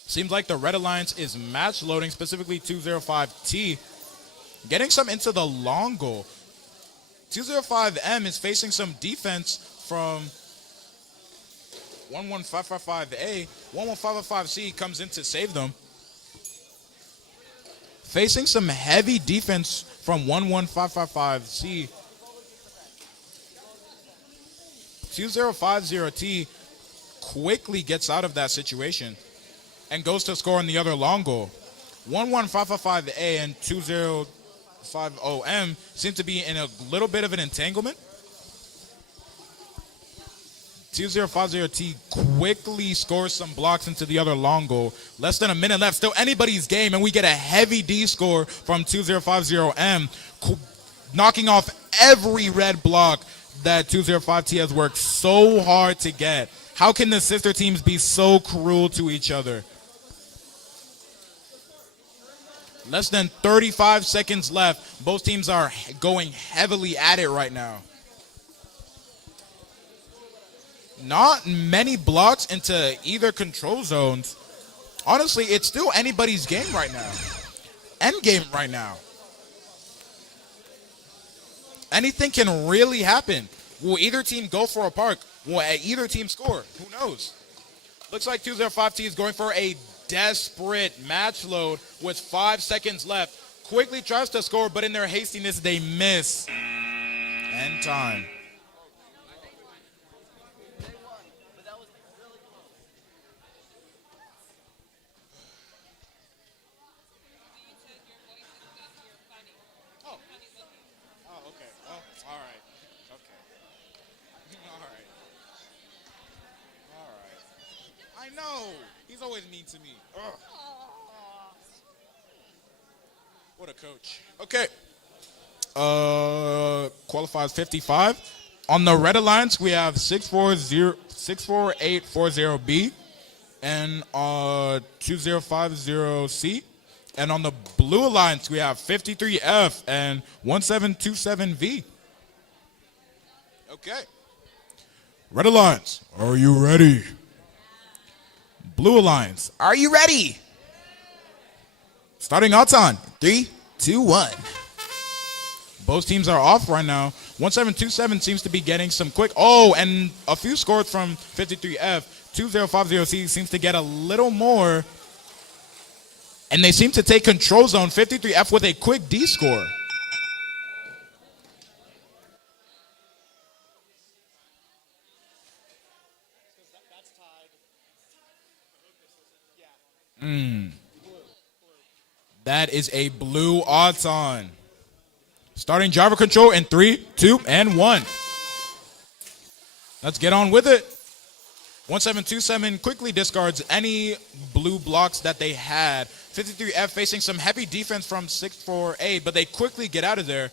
Seems like the Red Alliance is match loading, specifically 205T. Getting some into the long goal. 205M is facing some defense from 11555A. 11555C comes in to save them. Facing some heavy defense from 11555C. 2050T quickly gets out of that situation and goes to score on the other long goal. 11555A and 2050M seem to be in a little bit of an entanglement. 2050T quickly scores some blocks into the other long goal. Less than a minute left. Still anybody's game, and we get a heavy D score from 2050M, knocking off every red block that 205T has worked so hard to get. How can the sister teams be so cruel to each other? Less than 35 seconds left. Both teams are going heavily at it right now. Not many blocks into either control zones. Honestly, it's still anybody's game right now. End game right now. Anything can really happen. Will either team go for a park? Will either team score? Who knows? Looks like 205T is going for a desperate match load with 5 seconds left. Quickly tries to score, but in their hastiness, they miss. End time. I know. He's always mean to me. Ugh. What a coach. Okay. Qualifies 55. On the red alliance, we have 64840B and 2050C. And on the blue alliance, we have 53F and 1727V. Okay. Red alliance, are you ready? Blue Alliance, are you ready? Starting out on 3, 2, 1. Both teams are off right now. 1727 seems to be getting some quick. Oh, and a few scores from 53F. 2050C seems to get a little more. And they seem to take control zone. 53F with a quick D score. That is a blue odds on. Starting driver control in 3, 2, and 1. Let's get on with it. 1727 quickly discards any blue blocks that they had. 53F facing some heavy defense from 648, but they quickly get out of there.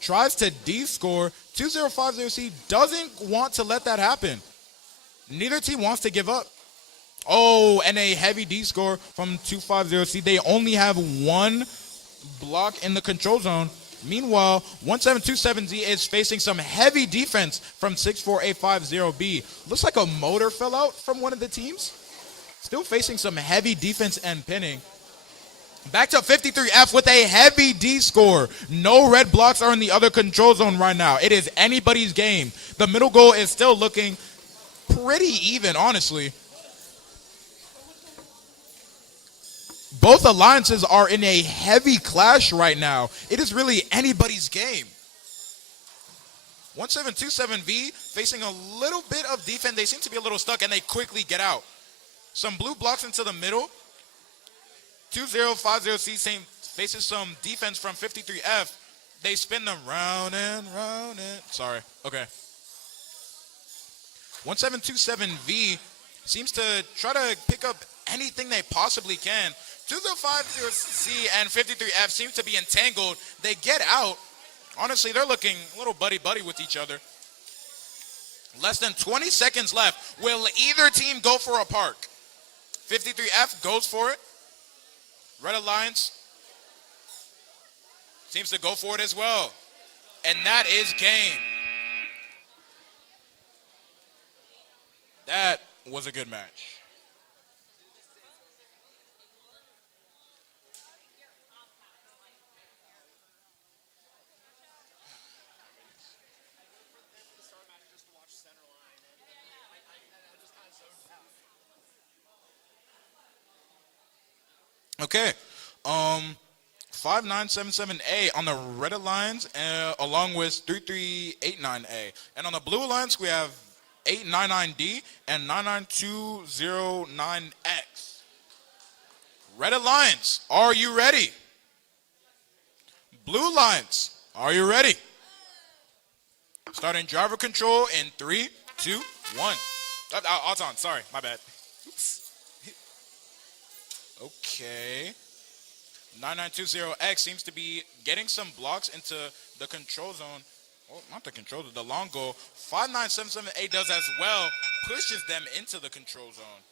Tries to D-score. 2050C doesn't want to let that happen. Neither team wants to give up. Oh, and a heavy D score from 250C. They only have one block in the control zone. Meanwhile, 1727Z is facing some heavy defense from 64850B. Looks like a motor fell out from one of the teams. Still facing some heavy defense and pinning. Back to 53F with a heavy D score. No red blocks are in the other control zone right now. It is anybody's game. The middle goal is still looking pretty even, honestly. Both alliances are in a heavy clash right now. It is really anybody's game. 1727V facing a little bit of defense. They seem to be a little stuck, and they quickly get out. Some blue blocks into the middle. 2050C faces some defense from 53F. They spin them round and round and... Sorry. Okay. 1727V seems to try to pick up anything they possibly can. 2050C and 53F seem to be entangled. They get out. Honestly, they're looking a little buddy-buddy with each other. Less than 20 seconds left. Will either team go for a park? 53F goes for it. Red Alliance seems to go for it as well. And that is game. That was a good match. Okay, 5977A on the red alliance, along with 3389A. And on the blue alliance, we have 899D and 99209X. Red alliance, are you ready? Blue alliance, are you ready? Starting driver control in 3, 2, 1. Odds on, sorry, my bad. Oops. Okay. 9920X seems to be getting some blocks into the control zone. Oh, not the control zone, the long goal. 5977A does as well, pushes them into the control zone.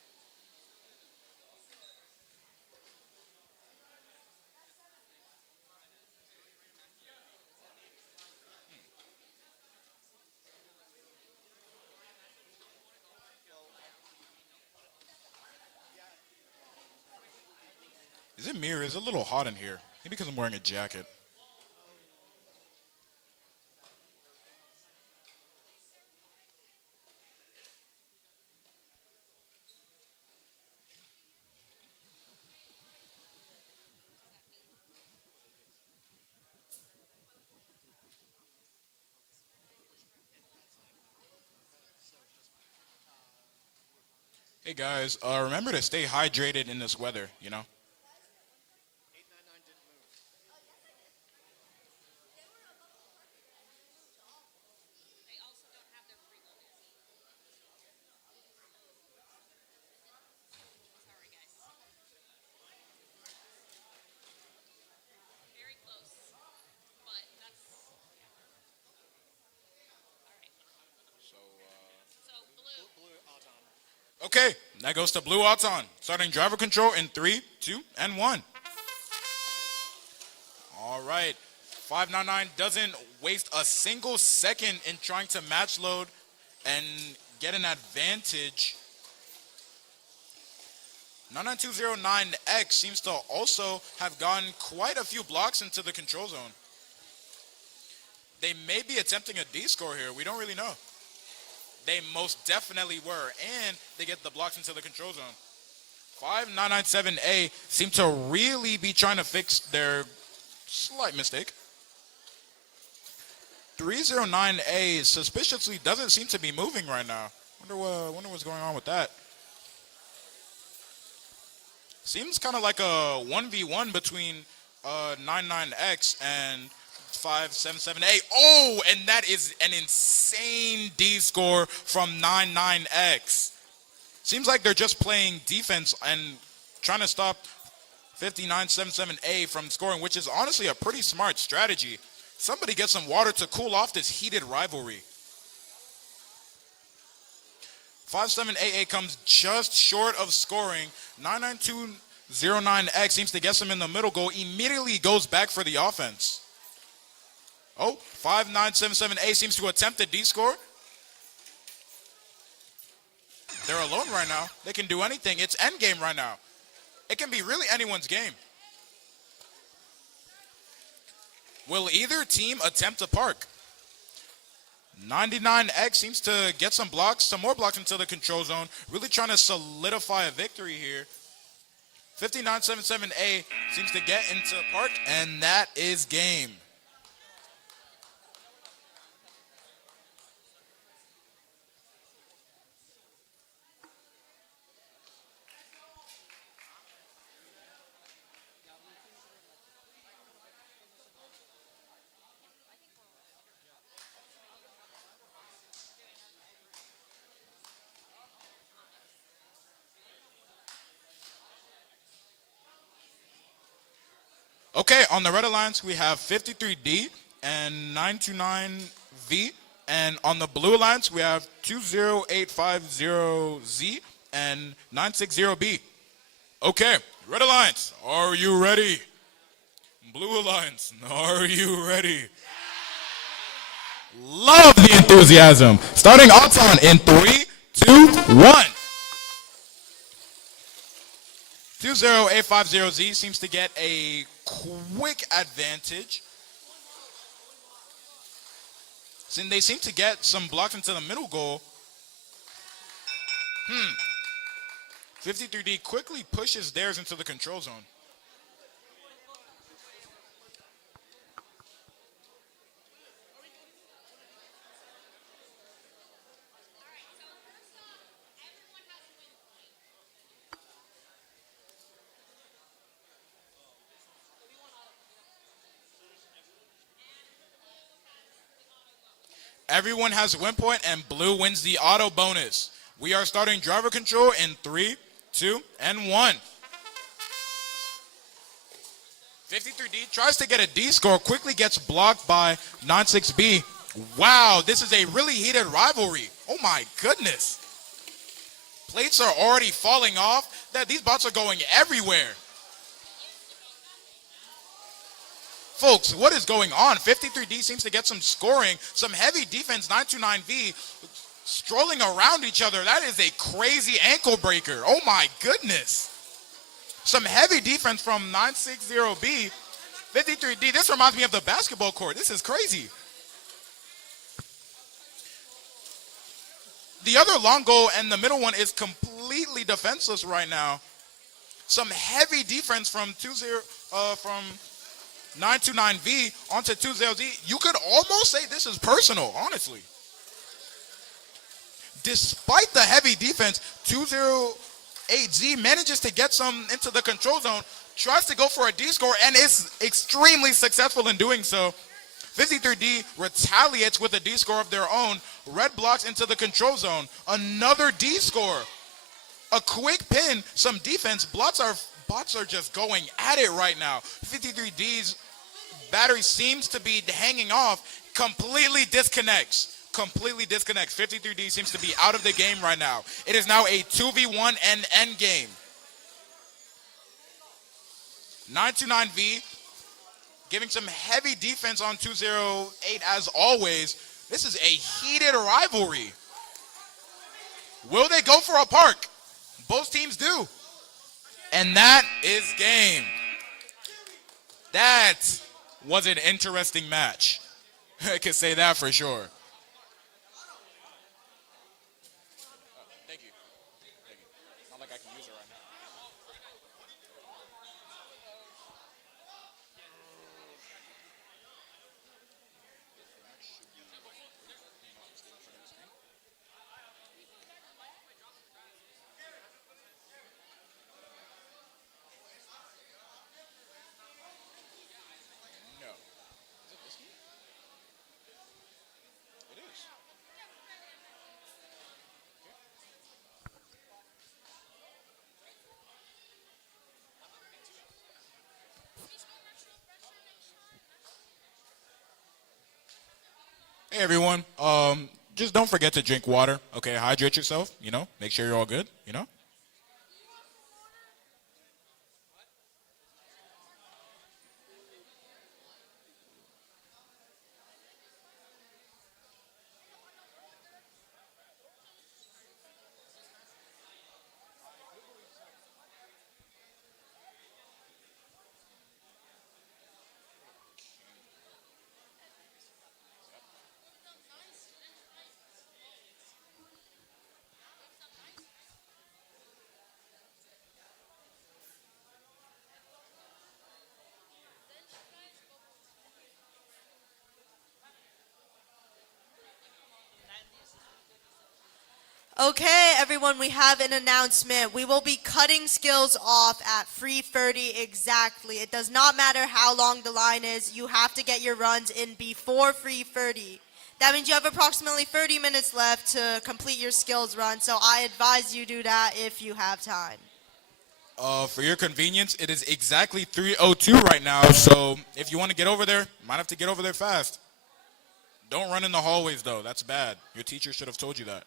Is it me or is it a little hot in here? Maybe because I'm wearing a jacket. Hey guys, remember to stay hydrated in this weather, you know? Very close. But that's Okay, that goes to Blue Auton. Starting driver control in 3, 2, and 1. All right. 599 doesn't waste a single second in trying to match load and get an advantage. 99209X seems to also have gotten quite a few blocks into the control zone. They may be attempting a D score here. We don't really know. They most definitely were, and they get the blocks into the control zone. 5997A seem to really be trying to fix their slight mistake. 309A suspiciously doesn't seem to be moving right now. Wonder what's going on with that. Seems kind of like a 1v1 between 99X and 577A. Oh, and that is an insane D score from 99X. Seems like they're just playing defense and trying to stop 5977A from scoring, which is honestly a pretty smart strategy. Somebody get some water to cool off this heated rivalry. 57AA comes just short of scoring. 99209X seems to get some in the middle goal, immediately goes back for the offense. Oh, 5977A seems to attempt a D score. They're alone right now. They can do anything. It's endgame right now. It can be really anyone's game. Will either team attempt to park? 99X seems to get some blocks, some more blocks into the control zone, really trying to solidify a victory here. 5977A seems to get into park, and that is game. Okay, on the red alliance, we have 53D and 929V. And on the blue alliance, we have 20850Z and 960B. Okay, red alliance, are you ready? Blue alliance, are you ready? Love the enthusiasm. Starting Auton in 3, 2, 1. 20850Z seems to get a quick advantage. Since they seem to get some blocks into the middle goal. 53D quickly pushes theirs into the control zone. Everyone has a win point, and blue wins the auto bonus. We are starting driver control in 3, 2, and 1. 53D tries to get a D score, quickly gets blocked by 96B. Wow, this is a really heated rivalry. Oh my goodness. Plates are already falling off. These bots are going everywhere. Folks, what is going on? 53D seems to get some scoring, some heavy defense. 929V strolling around each other. That is a crazy ankle breaker. Oh my goodness. Some heavy defense from 960B. 53D, this reminds me of the basketball court. This is crazy. The other long goal and the middle one is completely defenseless right now. Some heavy defense from 929V onto 20Z. You could almost say this is personal, honestly. Despite the heavy defense, 208Z manages to get some into the control zone, tries to go for a D score, and is extremely successful in doing so. 53D retaliates with a D score of their own. Red blocks into the control zone. Another D score. A quick pin, some defense. Bots are just going at it right now. 53D's battery seems to be hanging off. Completely disconnects. 53D seems to be out of the game right now. It is now a 2v1 and end game. 929V giving some heavy defense on 208 as always. This is a heated rivalry. Will they go for a park? Both teams do. And that is game. That was an interesting match. I can say that for sure. Thank you. Not like I can use it right now. Hey everyone, just don't forget to drink water, okay? Hydrate yourself, make sure you're all good, Okay, everyone, we have an announcement. We will be cutting skills off at free 30 exactly. It does not matter how long the line is. You have to get your runs in before free 30. That means you have approximately 30 minutes left to complete your skills run, so I advise you do that if you have time. For your convenience, it is exactly 3:02 right now, so if you want to get over there, you might have to get over there fast. Don't run in the hallways, though. That's bad. Your teacher should have told you that.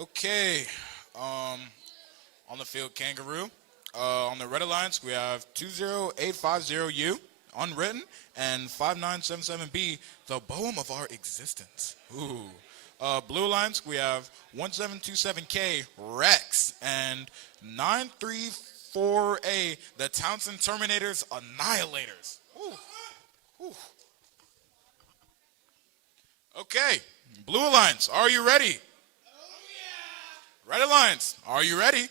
Okay, on the field, Kangaroo. On the Red Alliance, we have 20850U, unwritten, and 5977B, the poem of our existence. Ooh. Blue Alliance, we have 1727K, Rex, and 934A, the Townsend Terminators Annihilators. Ooh. Ooh. Okay, Blue Alliance, are you ready? Red Alliance, are you ready?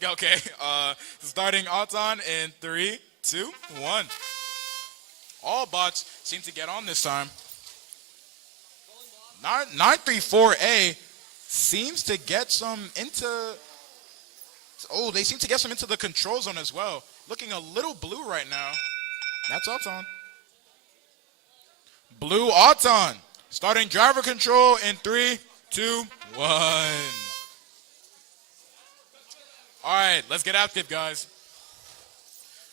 Okay, starting Auton in 3, 2, 1. All bots seem to get on this time. 934A seems to get some into... Oh, they seem to get some into the control zone as well. Looking a little blue right now. That's Auton. Blue Auton, starting driver control in 3, 2, 1. All right, let's get active, guys.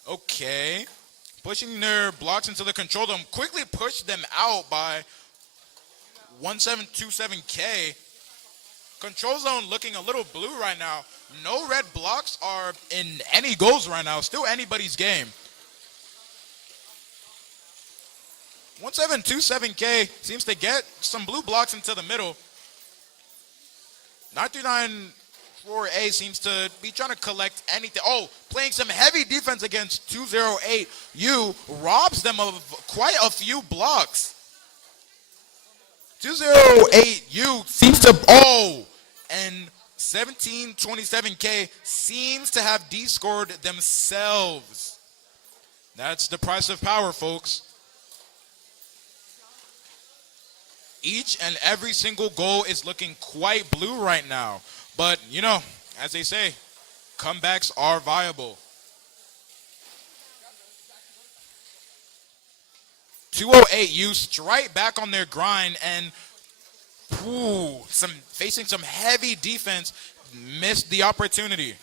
Okay. Pushing their blocks into the control dome. Quickly push them out by 1727K. Control zone looking a little blue right now. No red blocks are in any goals right now. Still anybody's game. 1727K seems to get some blue blocks into the middle. 9394A seems to be trying to collect anything. Oh, playing some heavy defense against 208U. Robs them of quite a few blocks. 208U seems to, and 1727K seems to have descored themselves. That's the price of power, folks. Each and every single goal is looking quite blue right now. But, you know, as they say, comebacks are viable. 208U straight back on their grind and facing some heavy defense, missed the opportunity.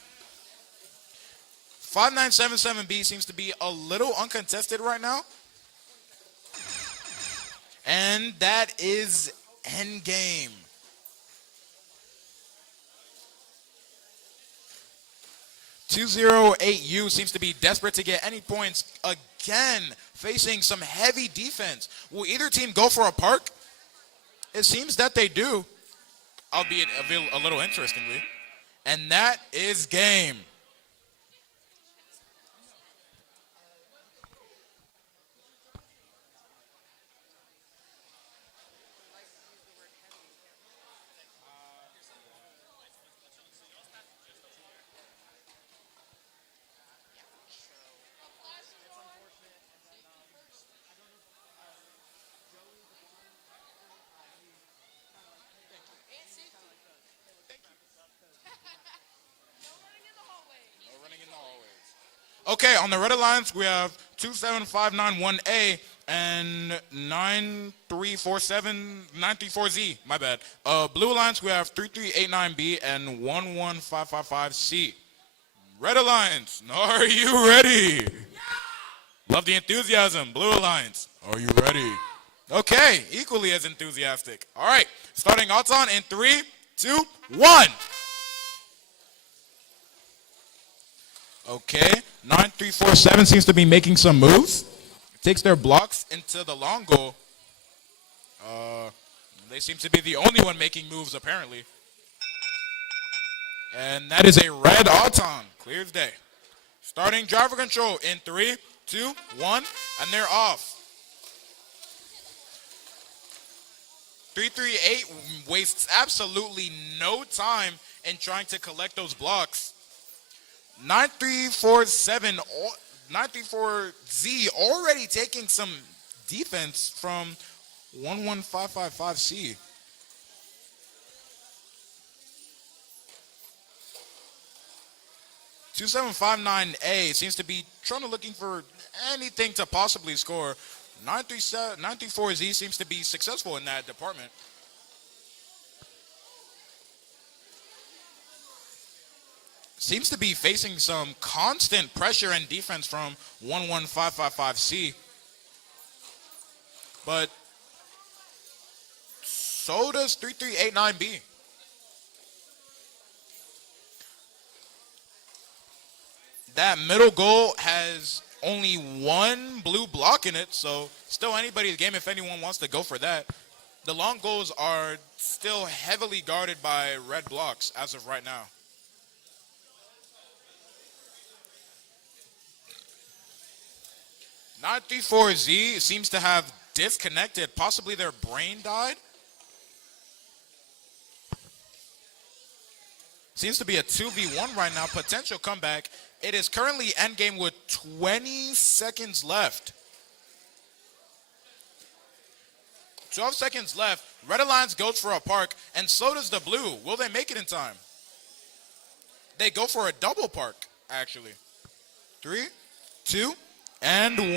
5977B seems to be a little uncontested right now. And that is endgame. .208U seems to be desperate to get any points again, facing some heavy defense. Will either team go for a park? It seems that they do, albeit a little interestingly. And that is game. Okay, on the red alliance, we have 27591A and 9347, my bad. Blue alliance, we have 3389B and 11555C. Red alliance, are you ready? Love the enthusiasm. Blue alliance, are you ready? Okay, equally as enthusiastic. All right, starting Auton in 3, 2, 1. Okay, 9347 seems to be making some moves. Takes their blocks into the long goal. They seem to be the only one making moves, apparently. And that is a red Auton. Clear as day. Starting driver control in 3, 2, 1, and they're off. 338 wastes absolutely no time in trying to collect those blocks. 934Z already taking some defense from 11555C. .2759A seems to be looking for anything to possibly score. 934Z seems to be successful in that department. Seems to be facing some constant pressure and defense from 11555C. But so does 3389B. That middle goal has only one blue block in it, so still anybody's game if anyone wants to go for that. The long goals are still heavily guarded by red blocks as of right now. 934Z seems to have disconnected. Possibly their brain died. Seems to be a 2v1 right now. Potential comeback. It is currently endgame with 20 seconds left. 12 seconds left. Red Alliance goes for a park, and so does the blue. Will they make it in time? They go for a double park, actually. 3, 2, and 1.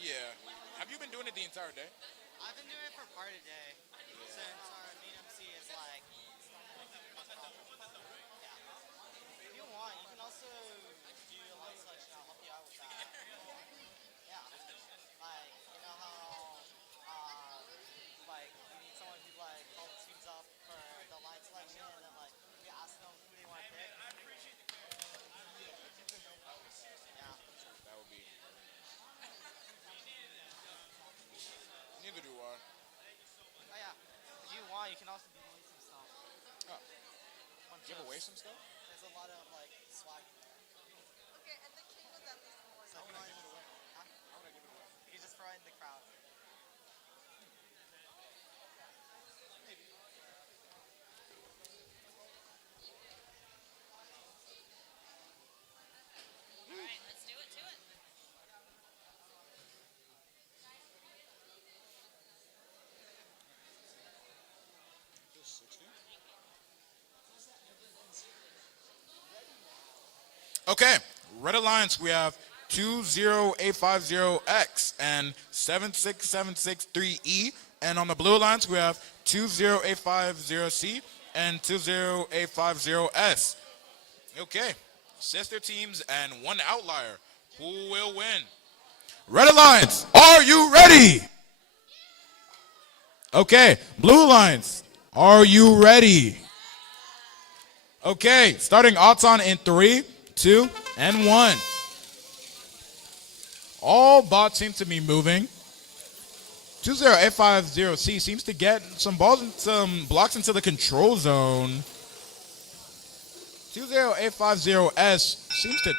Yeah. Have you been doing it the entire day? I've been doing it for part of the day. Since our main MC is like, if you want, you can also do a light selection. I'll help you out with that. Yeah. Like, you know how, like, you need someone who, like, helps teams up for the line selection, and then, like, you ask them who they want to pick. Yeah. That would be. Neither do I. Oh, yeah. If you want, you can also give away some stuff. Oh. Give away some stuff? There's a lot of, like, swag in there. Okay, and the king was at least more. So How would I give it away? Huh? How would I give it away? You just throw it in the crowd. Alright, let's do it to it. Okay, Red Alliance, we have 20850X and 76763E. And on the Blue Alliance, we have 20850C and 20850S. Okay, sister teams and one outlier. Who will win? Red Alliance, are you ready? Okay, Blue Alliance, are you ready? Okay, starting Auton in 3, 2, and 1. All bots seem to be moving. 20850C seems to get some balls and some blocks into the control zone. 20850S seems to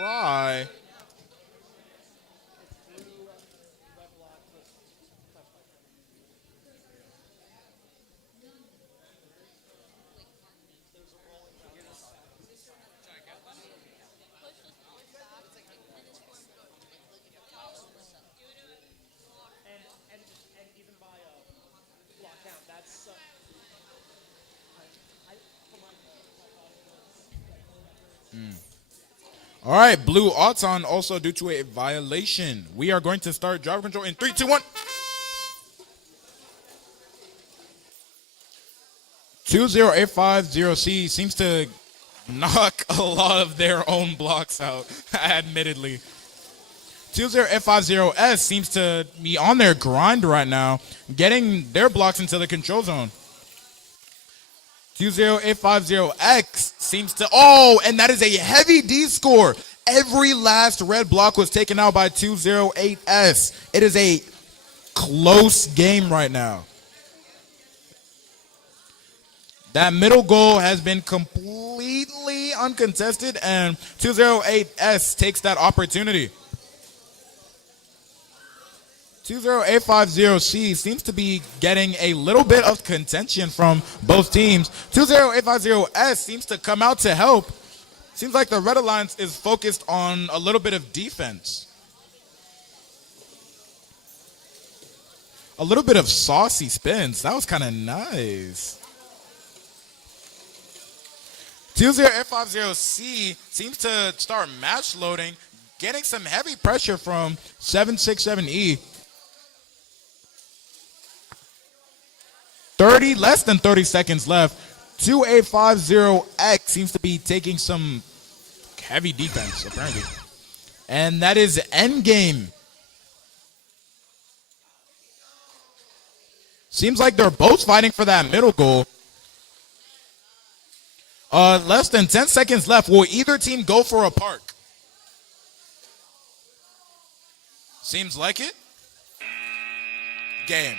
try. And even by block count, that's All right, Blue Auton also due to a violation. We are going to start driver control in 3, 2, 1. 20850C seems to knock a lot of their own blocks out, admittedly. 20850S seems to be on their grind right now, getting their blocks into the control zone. 20850X seems to, oh, and that is a heavy D score. Every last red block was taken out by 208S. It is a close game right now. That middle goal has been completely uncontested, and 208S takes that opportunity. 20850C seems to be getting a little bit of contention from both teams. 20850S seems to come out to help. Seems like the Red Alliance is focused on a little bit of defense. A little bit of saucy spins. That was kind of nice. 20850C seems to start match loading, getting some heavy pressure from 767E. Less than 30 seconds left. 2850X seems to be taking some heavy defense, apparently. And that is endgame. Seems like they're both fighting for that middle goal. Less than 10 seconds left. Will either team go for a park? Seems like it. Game.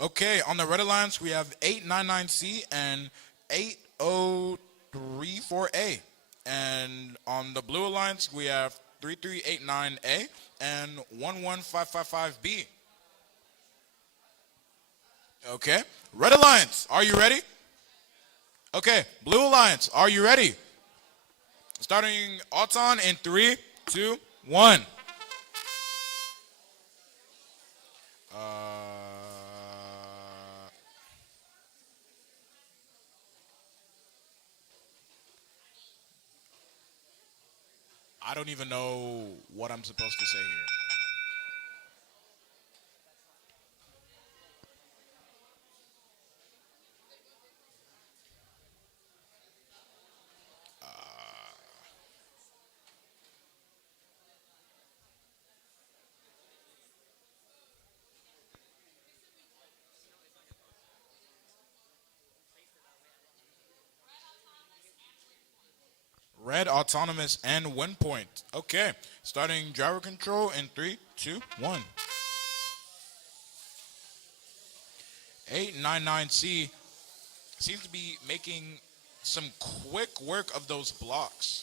Okay, on the Red Alliance, we have 899C and 80 834A. And on the Blue Alliance, we have 3389A and 11555B. Okay. Red Alliance, are you ready? Okay. Blue Alliance, are you ready? Starting Auton in 3, 2, 1. I don't even know what I'm supposed to say here. Red, autonomous, and win point. Okay, starting driver control in 3, 2, 1. 899C seems to be making some quick work of those blocks.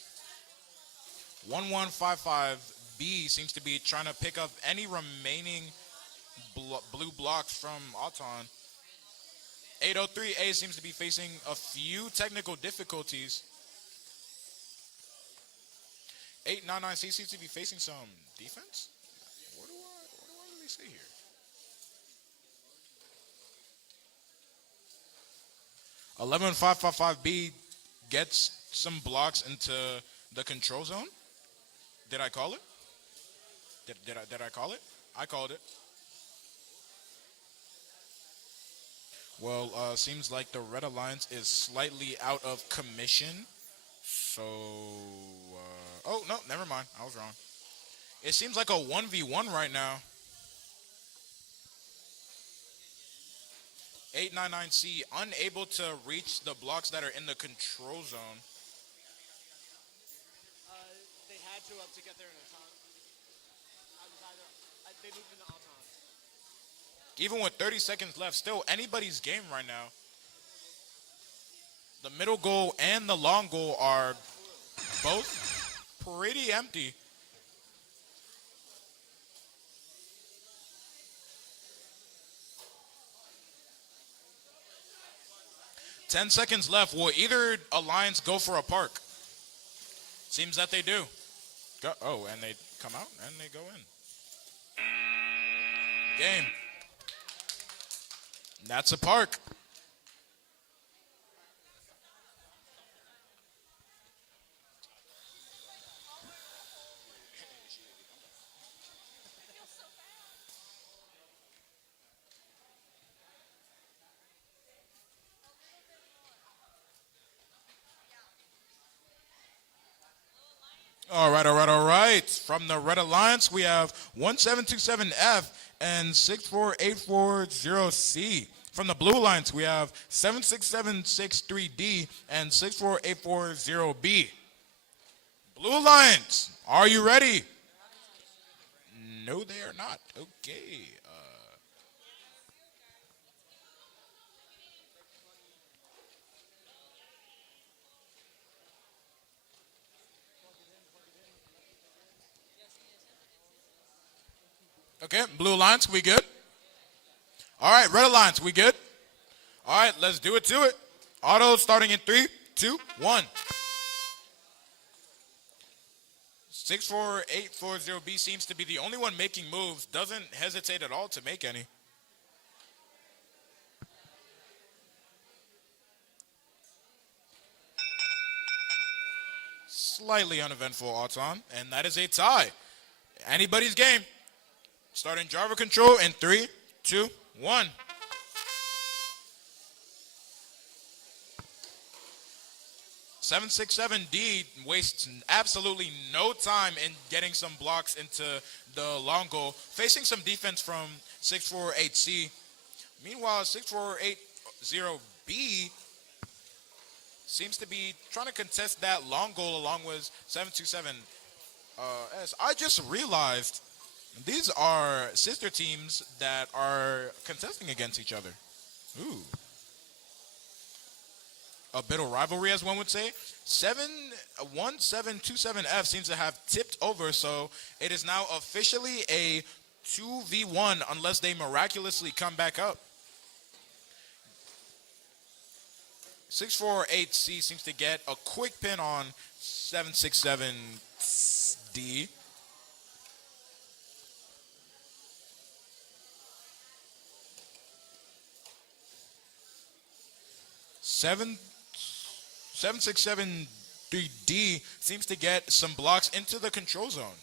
1155B seems to be trying to pick up any remaining blue blocks from Auton. 803A seems to be facing a few technical difficulties. 899C seems to be facing some defense. What do I really see here? 11555B gets some blocks into the control zone. Did I call it? Did I call it? I called it. Well, seems like the Red Alliance is slightly out of commission. So, oh, no, never mind. I was wrong. It seems like a 1v1 right now. 899C unable to reach the blocks that are in the control zone. They had to get there in a time. They moved into Auton. Even with 30 seconds left, still anybody's game right now. The middle goal and the long goal are both pretty empty. Ten seconds left. Will either alliance go for a park? Seems that they do. Oh, and they come out and they go in. Game. That's a park. All right. From the Red Alliance, we have 1727F and 64840C. From the Blue Alliance, we have 76763D and 64840B. Blue Alliance, are you ready? No, they are not. Okay. Okay, Blue Alliance, we good? All right, Red Alliance, we good? All right, let's do it to it. Auto starting in 3, 2, 1. 64840B seems to be the only one making moves. Doesn't hesitate at all to make any. Slightly uneventful, Auton, and that is a tie. Anybody's game. Starting driver control in 3, 2, 1. $767D wastes absolutely no time in getting some blocks into the long goal, facing some defense from 648C. Meanwhile, 6480B seems to be trying to contest that long goal along with 727S. I just realized these are sister teams that are contesting against each other. Ooh. a bit of rivalry, as one would say. 1727F seems to have tipped over, so it is now officially a 2v1 unless they miraculously come back up. 648C seems to get a quick pin on 767D. Seven 767D seems to get some blocks into the control zone.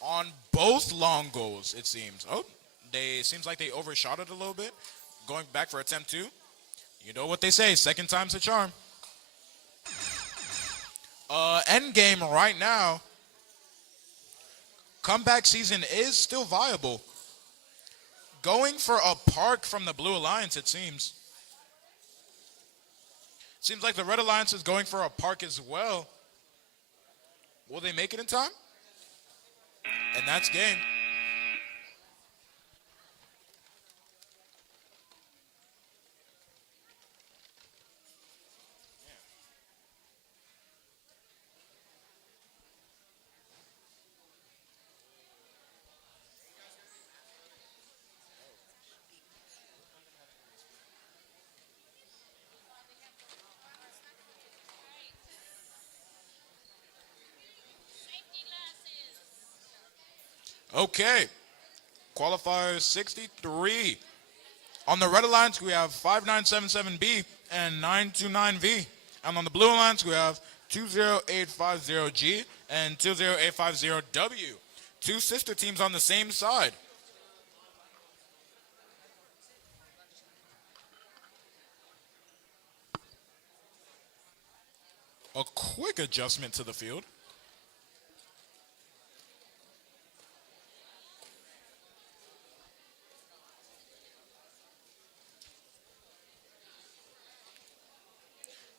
On both long goals, it seems. Oh, seems like they overshot it a little bit. Going back for attempt 2. You know what they say, second time's a charm. End game right now. Comeback season is still viable. Going for a park from the Blue Alliance, it seems. Seems like the Red Alliance is going for a park as well. Will they make it in time? And that's game. Okay, qualifier 63. On the Red Alliance, we have 5977B and 929V. And on the Blue Alliance, we have 20850G and 20850W. Two sister teams on the same side. A quick adjustment to the field.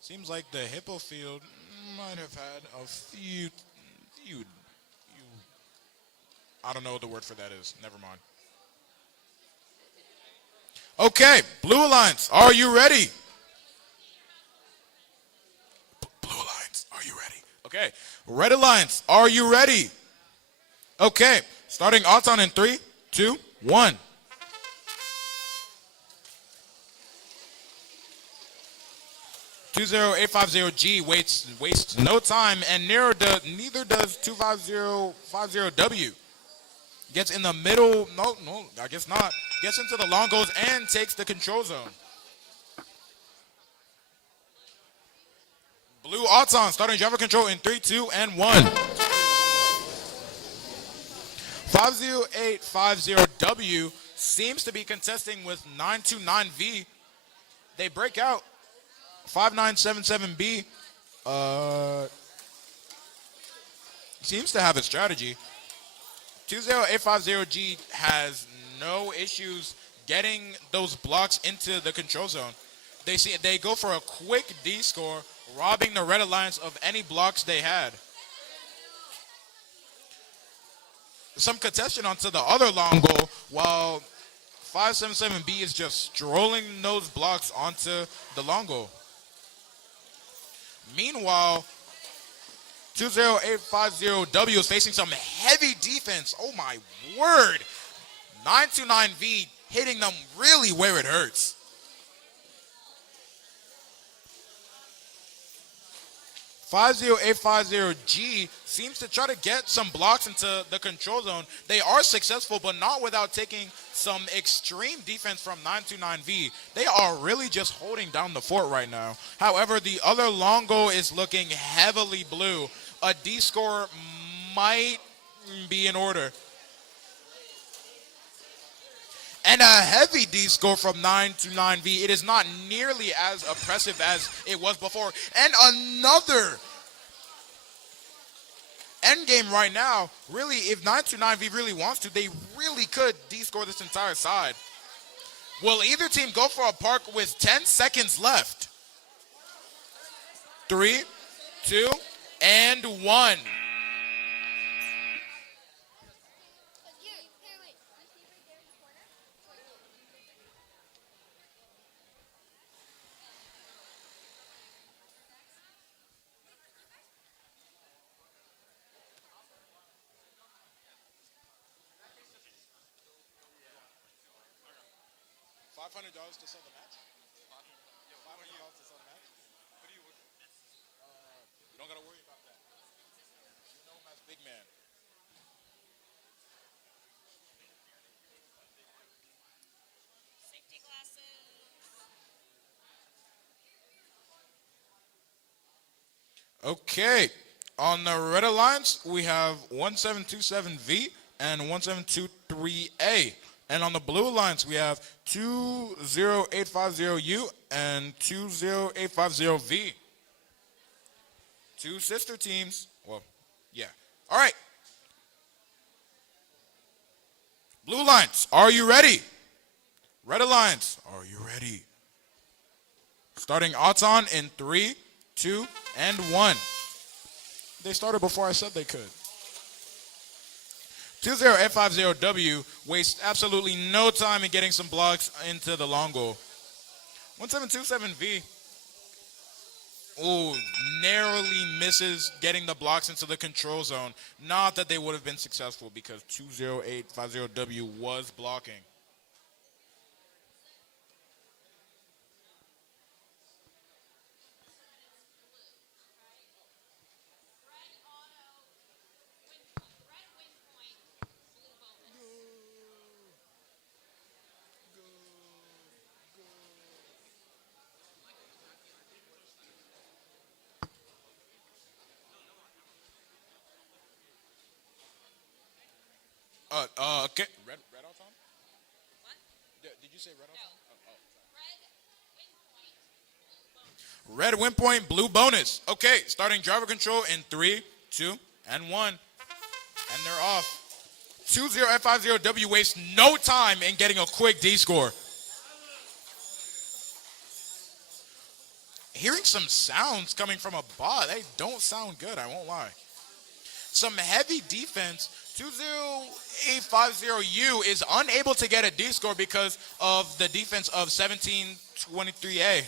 Seems like the Hippo field might have had a few, I don't know what the word for that is. Never mind. Okay, Blue Alliance, are you ready? Blue Alliance, are you ready? Okay, Red Alliance, are you ready? Okay, starting Auton in 3, 2, 1. 20850G wastes no time, and neither does 25050W. Gets in the middle, no, I guess not. Gets into the long goals and takes the control zone. Blue Auton starting driver control in 3, 2, and 1. 50850W seems to be contesting with 929V. They break out. 5977B seems to have a strategy. 20850G has no issues getting those blocks into the control zone. They go for a quick D score, robbing the Red Alliance of any blocks they had. Some contention onto the other long goal, while 577B is just strolling those blocks onto the long goal. Meanwhile, 20850W is facing some heavy defense. Oh my word. 929V hitting them really where it hurts. 50850G seems to try to get some blocks into the control zone. They are successful, but not without taking some extreme defense from 929V. They are really just holding down the fort right now. However, the other long goal is looking heavily blue. A D score might be in order. And a heavy D score from 929V. It is not nearly as oppressive as it was before. And another end game right now. Really, if 929V really wants to, they really could D score this entire side. Will either team go for a park with 10 seconds left? 3, 2, and 1. $500 to sell the match? $500 to sell the match? You don't gotta worry about that. You know him as big man. Safety glasses. Okay. On the Red Alliance, we have 1727V and 1723A. And on the Blue Alliance, we have 20850U and 20850V. Two sister teams. Well, yeah. All right. Blue Alliance, are you ready? Red Alliance, are you ready? Starting odds on in 3, 2, and 1. They started before I said they could. 20850W wastes absolutely no time in getting some blocks into the long goal. 1727V, narrowly misses getting the blocks into the control zone. Not that they would have been successful because 20850W was blocking. Okay. Red all time? What? Did you say red all time? Red win point, blue bonus. Red win point, blue bonus. Okay, starting driver control in 3, 2, and 1. And they're off. 20850W wastes no time in getting a quick D score. Hearing some sounds coming from a bot, they don't sound good, I won't lie. Some heavy defense. 20850U is unable to get a D score because of the defense of 1723A.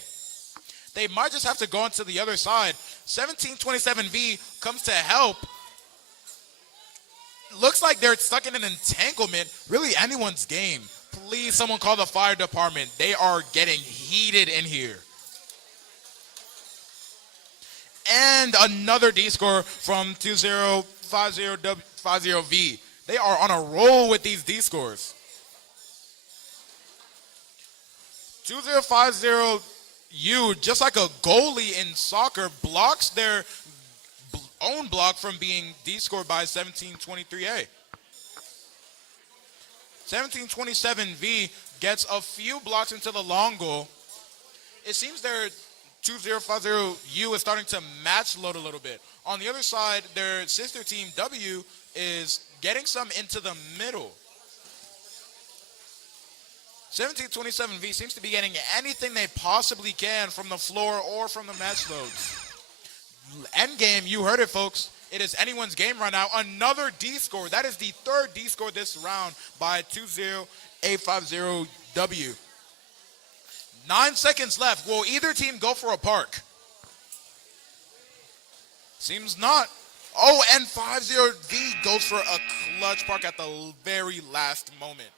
They might just have to go onto the other side. 1727V comes to help. Looks like they're stuck in an entanglement. Really anyone's game. Please, someone call the fire department. They are getting heated in here. And another D score from 2050V. They are on a roll with these D scores. 2050U, just like a goalie in soccer, blocks their own block from being D scored by 1723A. 1727V gets a few blocks into the long goal. It seems their 2050U is starting to match load a little bit. On the other side, their sister team W is getting some into the middle. 1727V seems to be getting anything they possibly can from the floor or from the match loads. Endgame, you heard it, folks. It is anyone's game right now. Another D score. That is the third D score this round by 20850W. 9 seconds left. Will either team go for a park? Seems not. Oh, and 50V goes for a clutch park at the very last moment.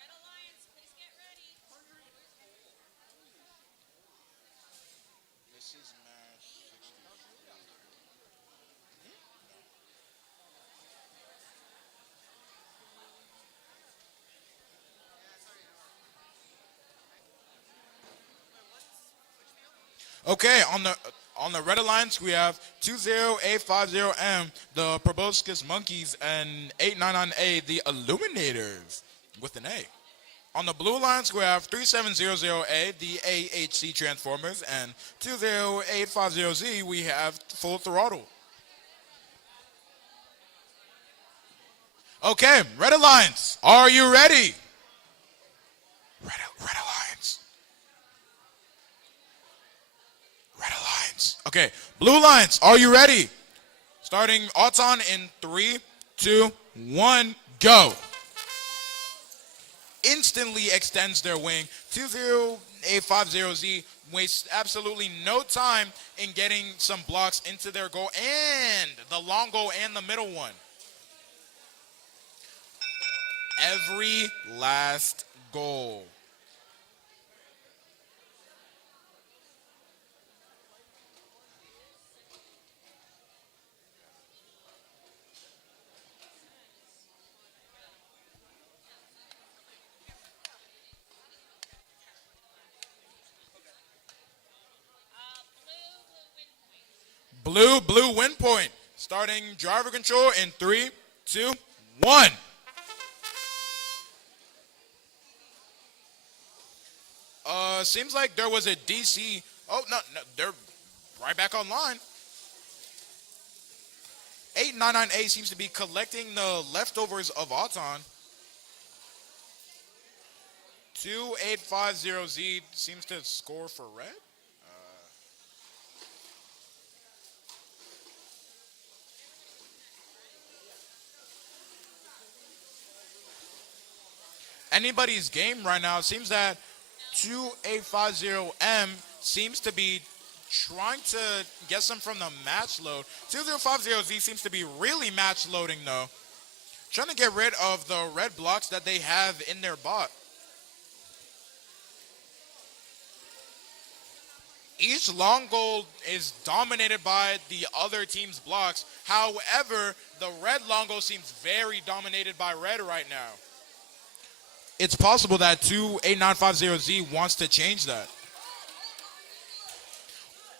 Red Alliance, please get ready. This is match 60. Okay, on the Red Alliance, we have 20850M, the Proboscis Monkeys, and 899A, the Eliminators, with an A. On the Blue Alliance, we have 3700A, the AHC Transformers, and 20850Z, we have Full Throttle. Okay, Red Alliance, are you ready? Red Alliance. Red Alliance. Okay, Blue Alliance, are you ready? Starting Auton in 3, 2, 1, go. Instantly extends their wing. 20850Z wastes absolutely no time in getting some blocks into their goal and the long goal and the middle one. Every last goal. Blue win point. Starting driver control in 3, 2, 1. Seems like there was a DC. Oh, no, they're right back online. 899A seems to be collecting the leftovers of Auton. 2850Z seems to score for red. Anybody's game right now. It seems that 2850M seems to be trying to get some from the match load. 2050Z seems to be really match loading though. Trying to get rid of the red blocks that they have in their bot. Each long goal is dominated by the other team's blocks. However, the red long goal seems very dominated by red right now. It's possible that 28950Z wants to change that.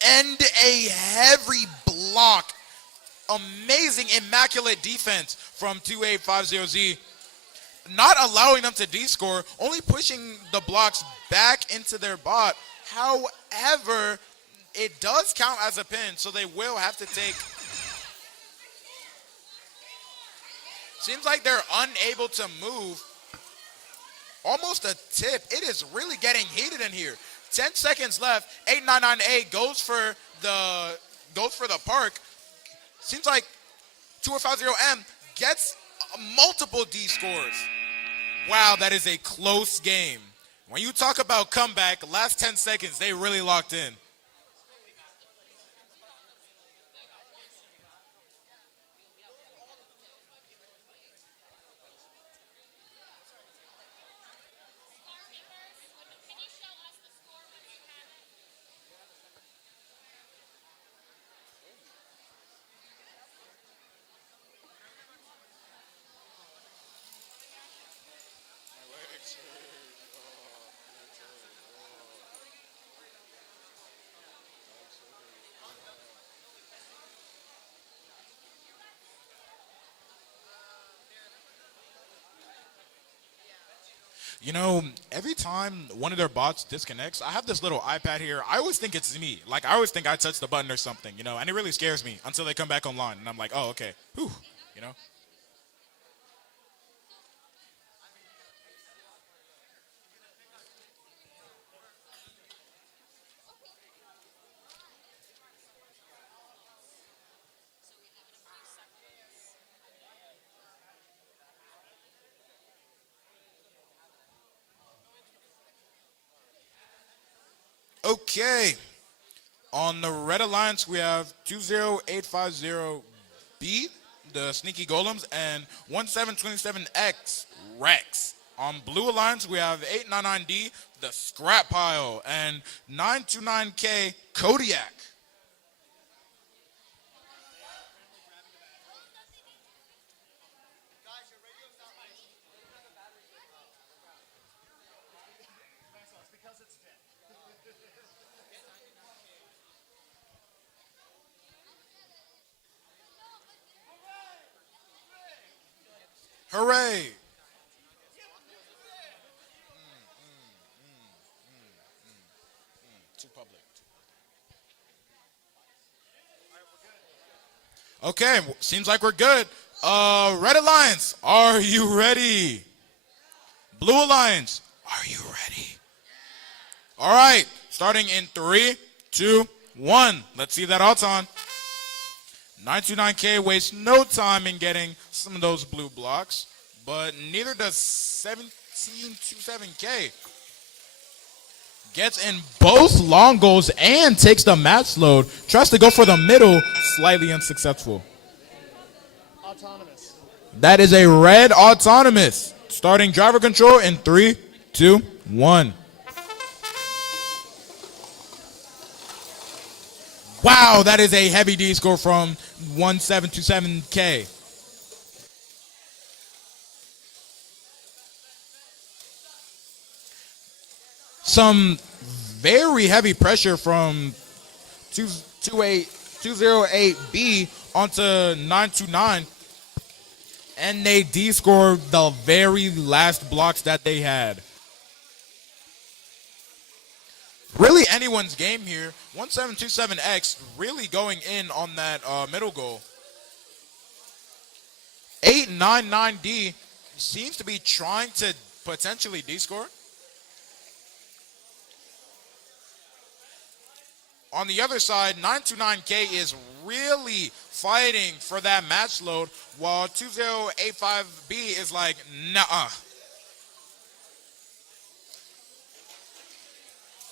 And a heavy block. Amazing, immaculate defense from 2850Z. Not allowing them to D-score, only pushing the blocks back into their bot. However, it does count as a pin, so they will have to take... Seems like they're unable to move. Almost a tip. It is really getting heated in here. 10 seconds left. 899A goes for the park. Seems like 2450M gets multiple D scores. Wow, that is a close game. When you talk about comeback, last 10 seconds, they really locked in. You know, every time one of their bots disconnects, I have this little iPad here. I always think it's me. Like, I always think I touched the button or something, you know, and it really scares me until they come back online. And I'm like, oh, okay. Whew, you know. Okay. On the Red Alliance, we have 20850B, the Sneaky Golems, and 1727X, Rex. On Blue Alliance, we have 899D, the Scrap Pile, and 929K, Kodiak. Hooray! Too public. Okay, seems like we're good. Red Alliance, are you ready? Blue Alliance, are you ready? All right, starting in 3, 2, 1. Let's see that Auton. 929K wastes no time in getting some of those blue blocks, but neither does 1727K. Gets in both long goals and takes the match load. Tries to go for the middle, slightly unsuccessful. Autonomous. That is a red autonomous. Starting driver control in 3, 2, 1. Wow, that is a heavy D score from 1727K. Some very heavy pressure from 208B onto 929. And they D-scored the very last blocks that they had. Really anyone's game here. 1727X really going in on that middle goal. 899D seems to be trying to potentially D-score. On the other side, 929K is really fighting for that match load, while 2085B is like, nah.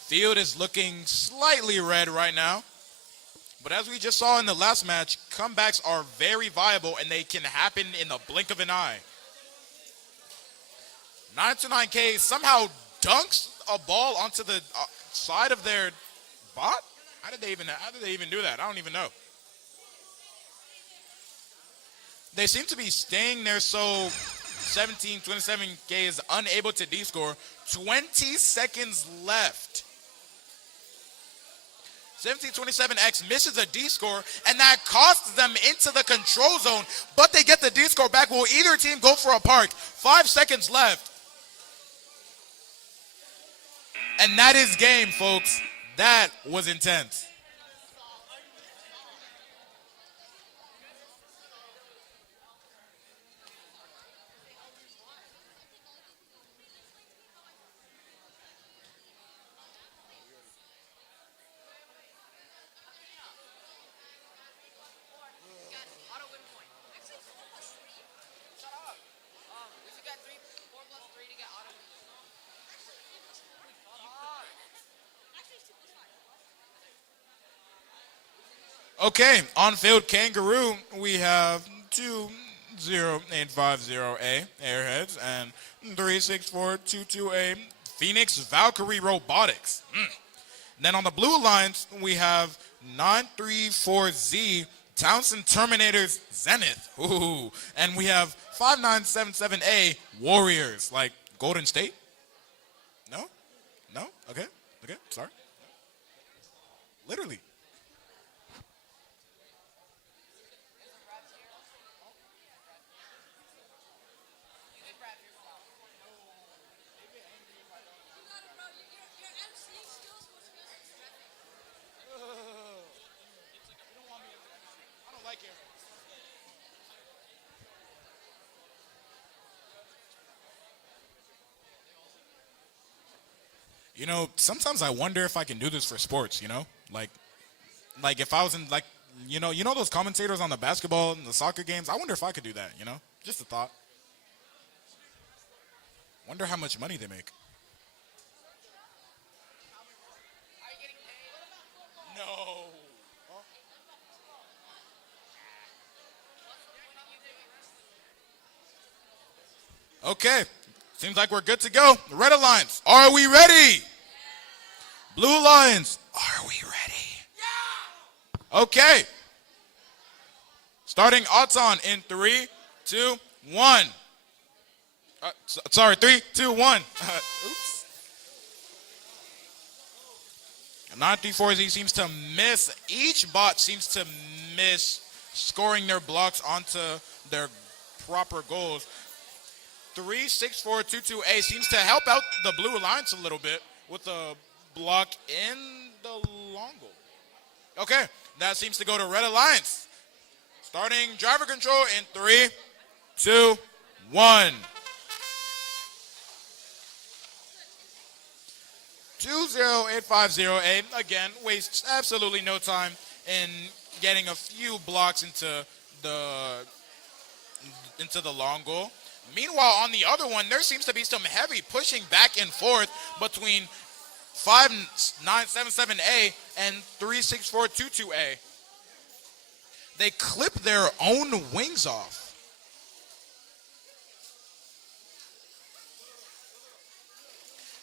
Field is looking slightly red right now. But as we just saw in the last match, comebacks are very viable and they can happen in the blink of an eye. 929K somehow dunks a ball onto the side of their bot? How did they even do that? I don't even know. They seem to be staying there, so 1727K is unable to D-score. 20 seconds left. 1727X misses a D-score, and that costs them into the control zone, but they get the D-score back. Will either team go for a park? 5 seconds left. And that is game, folks. That was intense. Okay, on-field Kangaroo, we have 20850A Airheads and 36422A Phoenix Valkyrie Robotics. Then on the Blue Alliance, we have 934Z Townsend Terminators Zenith. Ooh, and we have 5977A Warriors, like Golden State? No? No? Okay, sorry. Literally. You know, sometimes I wonder if I can do this for sports, you know? Like if I was in, like, you know those commentators on the basketball and the soccer games? I wonder if I could do that, you know? Just a thought. Wonder how much money they make. No. Okay. Seems like we're good to go. Red Alliance, are we ready? Blue Alliance, are we ready? Yeah. Okay. Starting Auton in 3, 2, 1. Sorry, 3, 2, 1. Oops. 934Z seems to miss. Each bot seems to miss scoring their blocks onto their proper goals. 36422A seems to help out the Blue Alliance a little bit with the block in the long goal. Okay, that seems to go to Red Alliance. Starting driver control in 3, 2, 1. 208508 again wastes absolutely no time in getting a few blocks into the long goal. Meanwhile, on the other one, there seems to be some heavy pushing back and forth between 5977A and 36422A. They clip their own wings off.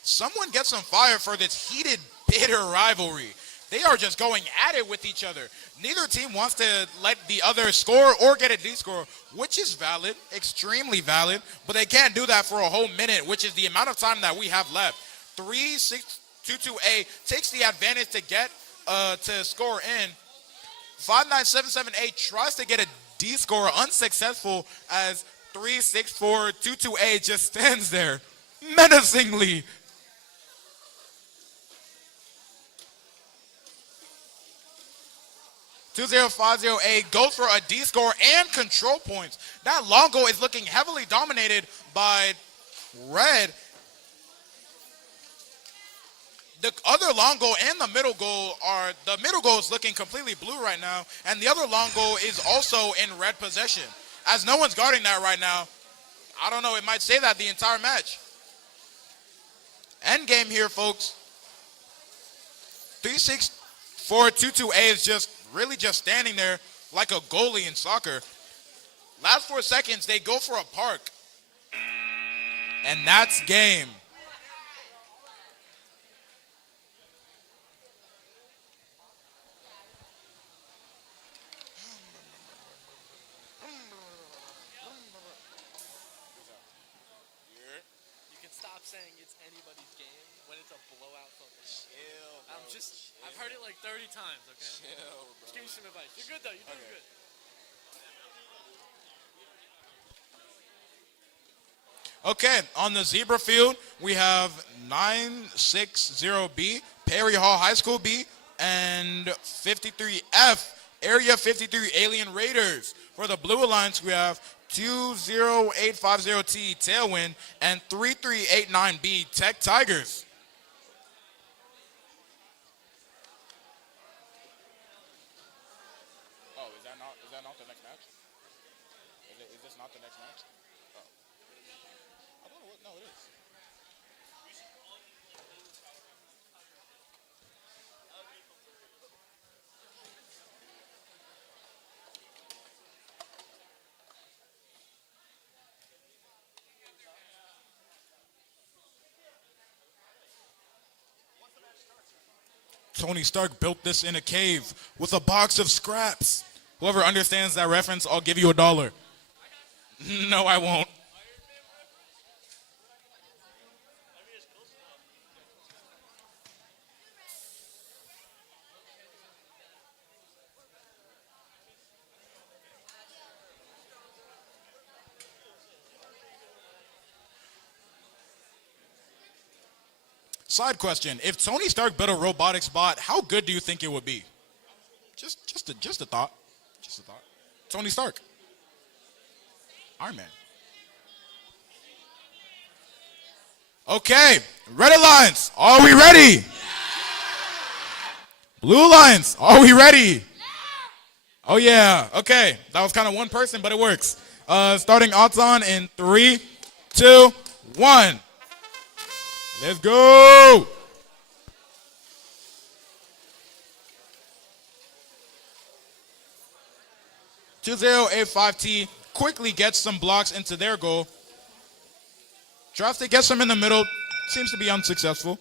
Someone get some fire for this heated, bitter rivalry. They are just going at it with each other. Neither team wants to let the other score or get a D-score, which is valid, extremely valid, but they can't do that for a whole minute, which is the amount of time that we have left. 3622A takes the advantage to get to score in. 5977A tries to get a D-score, unsuccessful, as 36422A just stands there menacingly. 2050A goes for a D score and control points. That long goal is looking heavily dominated by red. The other long goal and the middle goal is looking completely blue right now, and the other long goal is also in red possession. As no one's guarding that right now, I don't know, it might say that the entire match. End game here, folks. 36422A is just really just standing there like a goalie in soccer. Last 4 seconds, they go for a park. And that's game. You can stop saying it's anybody's game when it's a blowout football. Chill, bro. I've heard it like 30 times, okay? Chill, bro. Just give me some advice. You're good, though. You're doing good. Okay, on the zebra field, we have 960B, Perry Hall High School B, and 53F, Area 53 Alien Raiders. For the Blue Alliance, we have 20850T Tailwind and 3389B Tech Tigers. Oh, is that not the next match? Is this not the next match? Oh. I don't know what, no, it is. Tony Stark built this in a cave with a box of scraps. Whoever understands that reference, I'll give you $1. No, I won't. Side question: if Tony Stark built a robotics bot, how good do you think it would be? Just a thought. Just a thought. Tony Stark. Iron Man. Okay, Red Alliance, are we ready? Blue Alliance, are we ready? Oh yeah, okay. That was kind of one person, but it works. Starting odds on in 3, 2, 1. Let's go! (2085T) quickly gets some blocks into their goal. Tries to get some in the middle. Seems to be unsuccessful.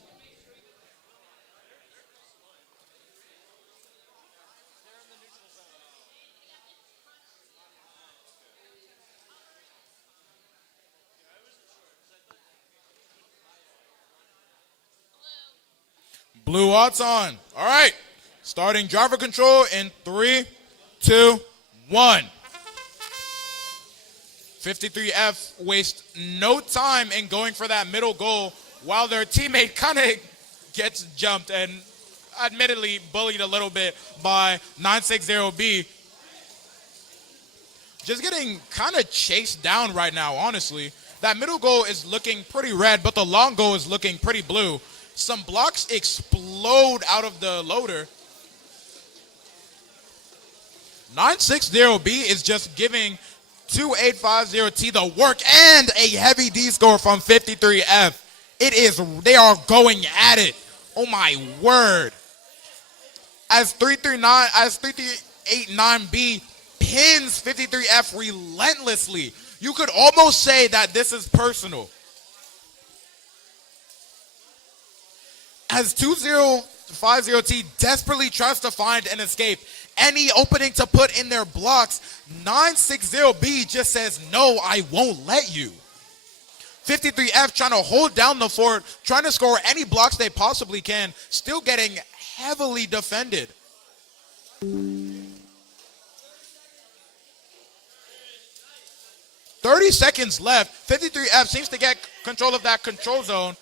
Blue odds on. All right. Starting driver control in 3, 2, 1. 53F wastes no time in going for that middle goal while their teammate kind of gets jumped and admittedly bullied a little bit by 960B. just getting kind of chased down right now, honestly. That middle goal is looking pretty red, but the long goal is looking pretty blue. Some blocks explode out of the loader. 960B is just giving 2850T the work and a heavy D score from 53F. They are going at it. Oh my word. As 3389B pins 53F relentlessly. You could almost say that this is personal. As 2050T desperately tries to find an escape, any opening to put in their blocks, 960B just says, no, I won't let you. 53F trying to hold down the fort, trying to score any blocks they possibly can, still getting heavily defended. "30 seconds left. 53F seems to get control of that control zone.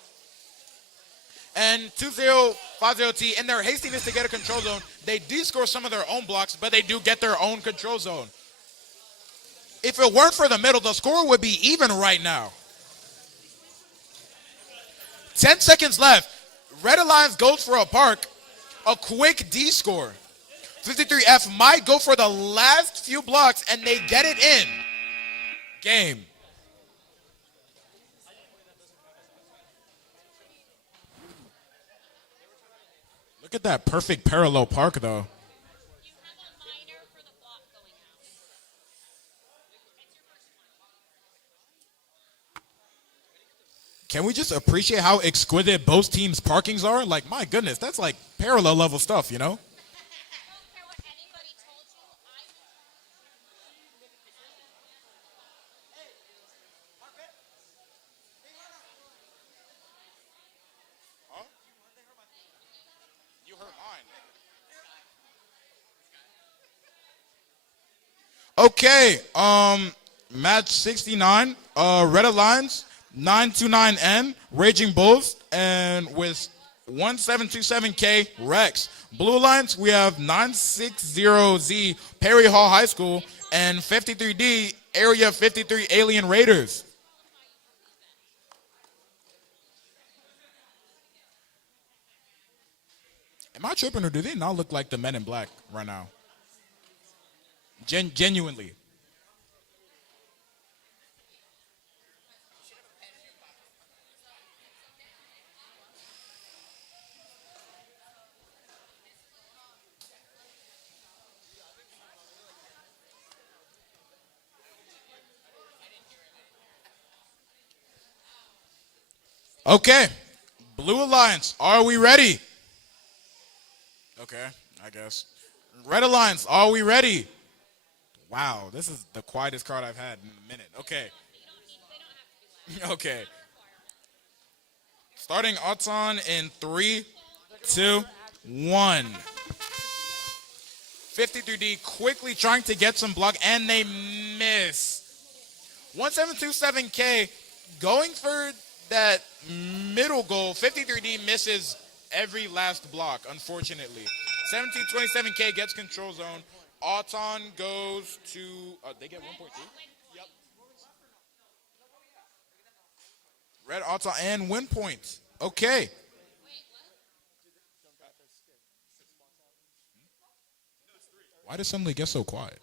And 2050T, in their hastiness to get a control zone, they do score some of their own blocks, but they do get their own control zone. If it weren't for the middle, the score would be even right now. 10 seconds left. Red Alliance goes for a park. A quick D score. 53F might go for the last few blocks, and they get it in. Game. Look at that perfect parallel park, though. Can we just appreciate how exquisite both teams' parkings are? Like, my goodness, that's like parallel level stuff, you know? Okay, match 69, Red Alliance, 929N, Raging Bulls, and with 1727K, Rex. Blue Alliance, we have 960Z, Perry Hall High School, and 53D, Area 53 Alien Raiders. Am I tripping, or do they not look like the Men in Black right now? Genuinely. Okay, Blue Alliance, are we ready? Okay, I guess. Red Alliance, are we ready? Wow, this is the quietest card I've had in a minute. Okay. Okay. Starting Auton in 3, 2, 1. 53D quickly trying to get some block, and they miss. 1727K going for that middle goal. 53D misses every last block, unfortunately. 1727K gets control zone. Auton goes to, they get 1.2? Yep. Red Auton and win points. Okay. Why did suddenly get so quiet?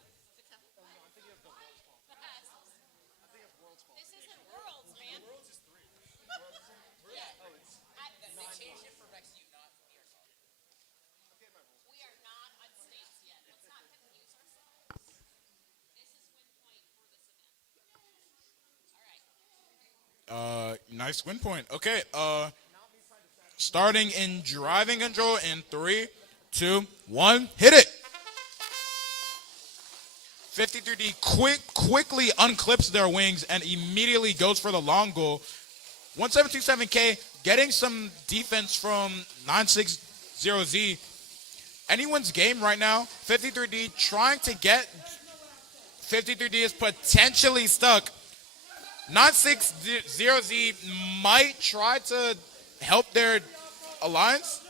Nice win point. Okay, starting in driving control in 3, 2, 1, hit it. 53D quickly unclips their wings and immediately goes for the long goal. 1727K getting some defense from 960Z. Anyone's game right now. 53D trying to get. 53D is potentially stuck. 960Z might try to help their alliance.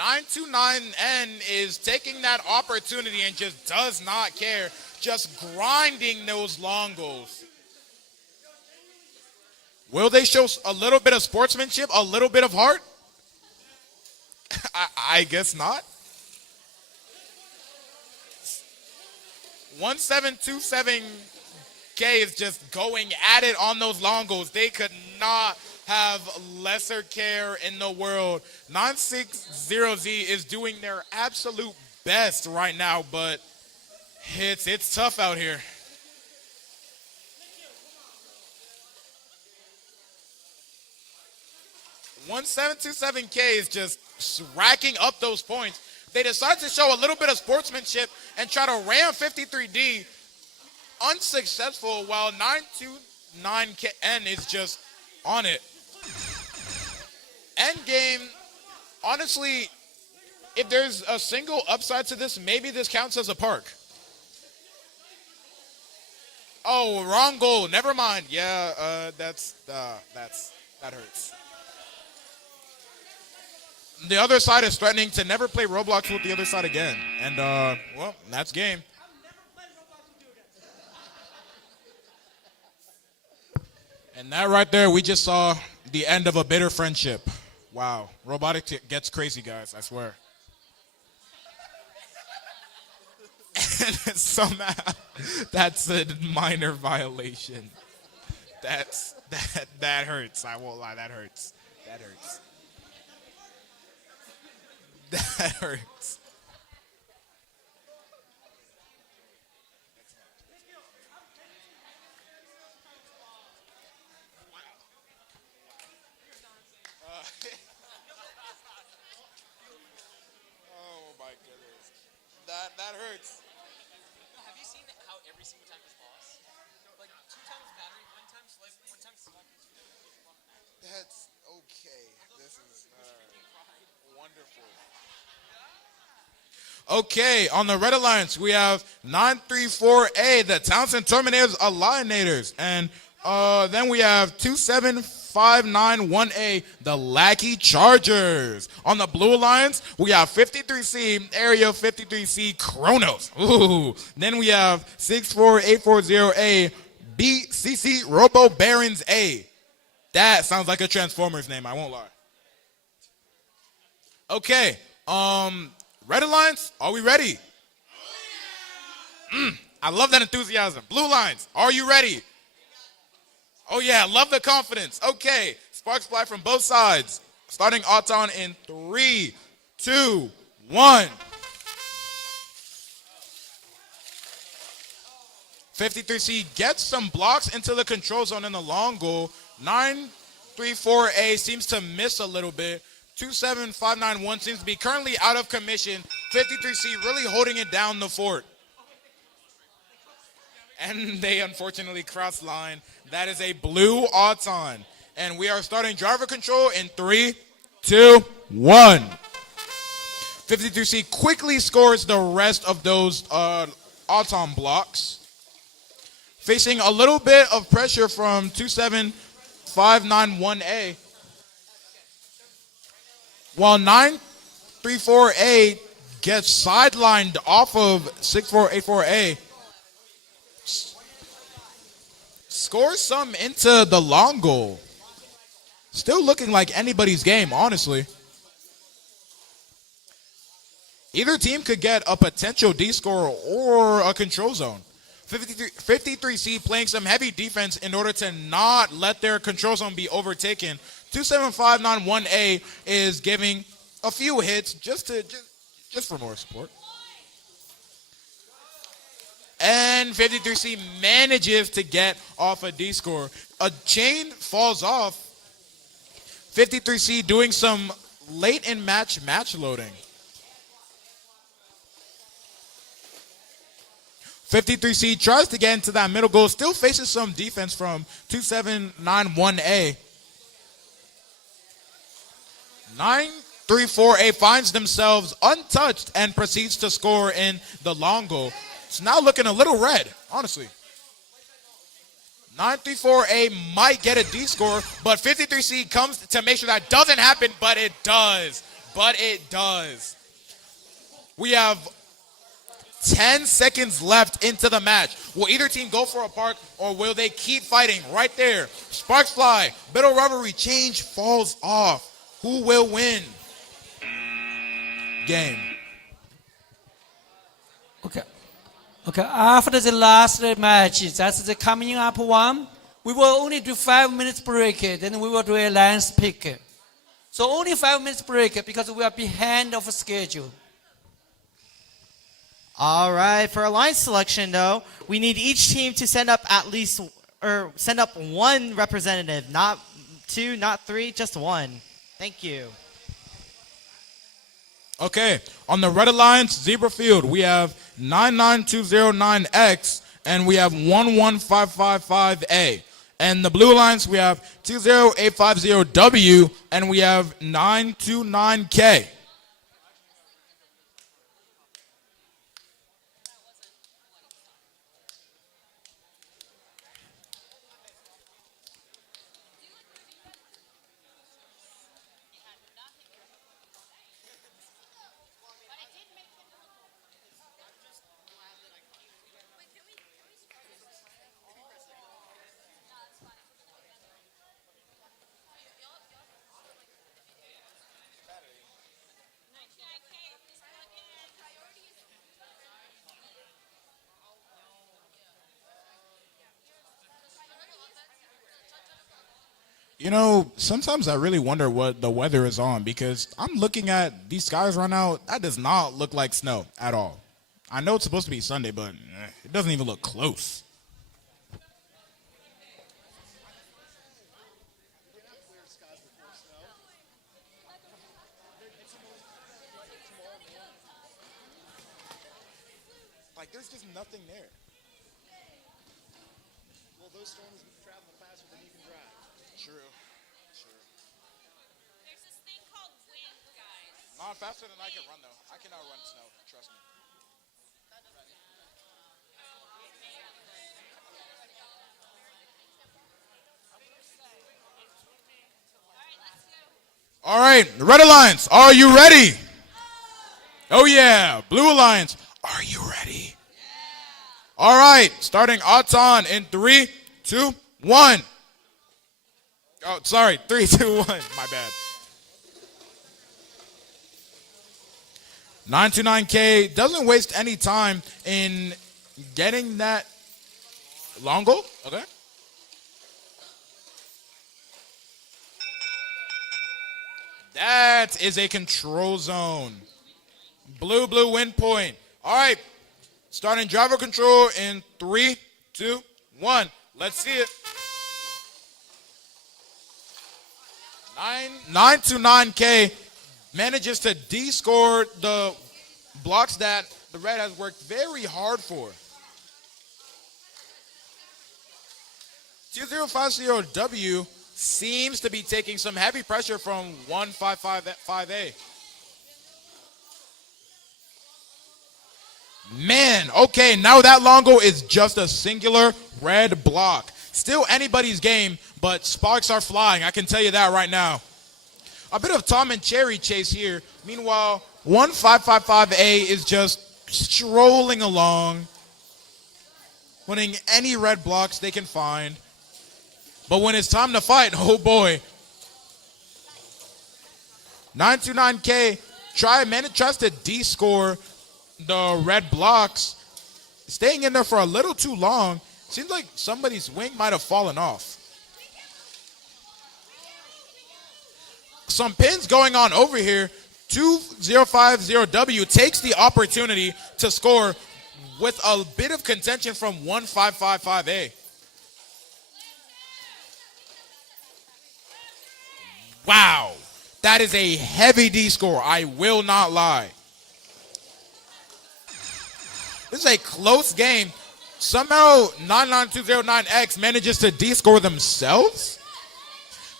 929N is taking that opportunity and just does not care. Just grinding those long goals. Will they show a little bit of sportsmanship, a little bit of heart? I guess not. 1727K is just going at it on those long goals. They could not have lesser care in the world. 960Z is doing their absolute best right now, but it's tough out here. $1727K is just racking up those points. They decide to show a little bit of sportsmanship and try to ram 53D. Unsuccessful, while 929N is just on it. Endgame, honestly, if there's a single upside to this, maybe this counts as a park. Oh, wrong goal. Never mind. Yeah, that hurts. The other side is threatening to never play Roblox with the other side again. And, well, that's game. And that right there, we just saw the end of a bitter friendship. Wow. Robotics gets crazy, guys, I swear. And somehow, that's a minor violation. That hurts. I won't lie, that hurts. That hurts. That hurts. Oh my goodness. That hurts. Have you seen how every single time is lost? Like 2 times battery, 1 time slip, 1 time slip. That's okay. This is wonderful. Okay, on the Red Alliance, we have 934A, the Townsend Terminators Eliminators. And then we have 27591A, the Lackey Chargers. On the Blue Alliance, we have 53C, Area 53C Chronos. Ooh. Then we have 64840A, BCC Robo Barons A. That sounds like a Transformers name, I won't lie. Okay, Red Alliance, are we ready? I love that enthusiasm. Blue Alliance, are you ready? Oh yeah, love the confidence. Okay, sparks fly from both sides. Starting Auton in 3, 2, 1. 53C gets some blocks into the control zone in the long goal. 934A seems to miss a little bit. 27591 seems to be currently out of commission. 53C really holding it down the fort. And they unfortunately cross line. That is a blue Auton. And we are starting driver control in 3, 2, 1. 53C quickly scores the rest of those Auton blocks. Facing a little bit of pressure from 27591A. While 934A gets sidelined off of 6484A. Scores some into the long goal. Still looking like anybody's game, honestly. Either team could get a potential D score or a control zone. 53C playing some heavy defense in order to not let their control zone be overtaken. 27591A is giving a few hits just for more support. And 53C manages to get off a D score. A chain falls off. 53C doing some late in match loading. 53C tries to get into that middle goal, still faces some defense from 2791A. 934A finds themselves untouched and proceeds to score in the long goal. It's now looking a little red, honestly. 934A might get a D score, but 53C comes to make sure that doesn't happen, but it does. but it does. We have 10 seconds left into the match. Will either team go for a park or will they keep fighting right there? Sparks fly. Bit of rubbery change falls off. Who will win? Game. Okay. Okay, after the last match, that's the coming up one. We will only do 5 minutes break, then we will do a lance pick. So only 5 minutes break because we are behind of schedule. All right, for alliance selection though, we need each team to send up at least, or send up one representative, not two, not three, just one. Thank you. Okay, on the red alliance, Zebra Field, we have 99209X and we have 11555A. And the blue alliance, we have 20850W and we have 929K. You know, sometimes I really wonder what the weather is on because I'm looking at these skies right now. That does not look like snow at all. I know it's supposed to be Sunday, but it doesn't even look close. Like, there's just nothing there. Well, those storms travel faster than you can drive. True. There's this thing called wind, guys. Not faster than I can run, though. I cannot run snow. Trust me. All right, the Red Alliance, are you ready? Oh, yeah. Blue Alliance, are you ready? All right, starting Auton in 3, 2, 1. Oh, sorry, 3, 2, 1. My bad. 929K doesn't waste any time in getting that long goal. Okay. That is a control zone. Blue win point. All right. Starting driver control in 3, 2, 1. Let's see it. 929K manages to de-score the blocks that the red has worked very hard for. 2050W seems to be taking some heavy pressure from 155A. Man, okay, now that Longo is just a singular red block. Still anybody's game, but sparks are flying. I can tell you that right now. A bit of Tom and Cherry chase here. Meanwhile, 1555A is just strolling along, winning any red blocks they can find. But when it's time to fight, oh boy. 929K tries to de-score the red blocks, staying in there for a little too long. Seems like somebody's wing might have fallen off. Some pins going on over here. 2050W takes the opportunity to score with a bit of contention from 1555A. Wow, that is a heavy D score. I will not lie. This is a close game. Somehow 99209X manages to D-score themselves.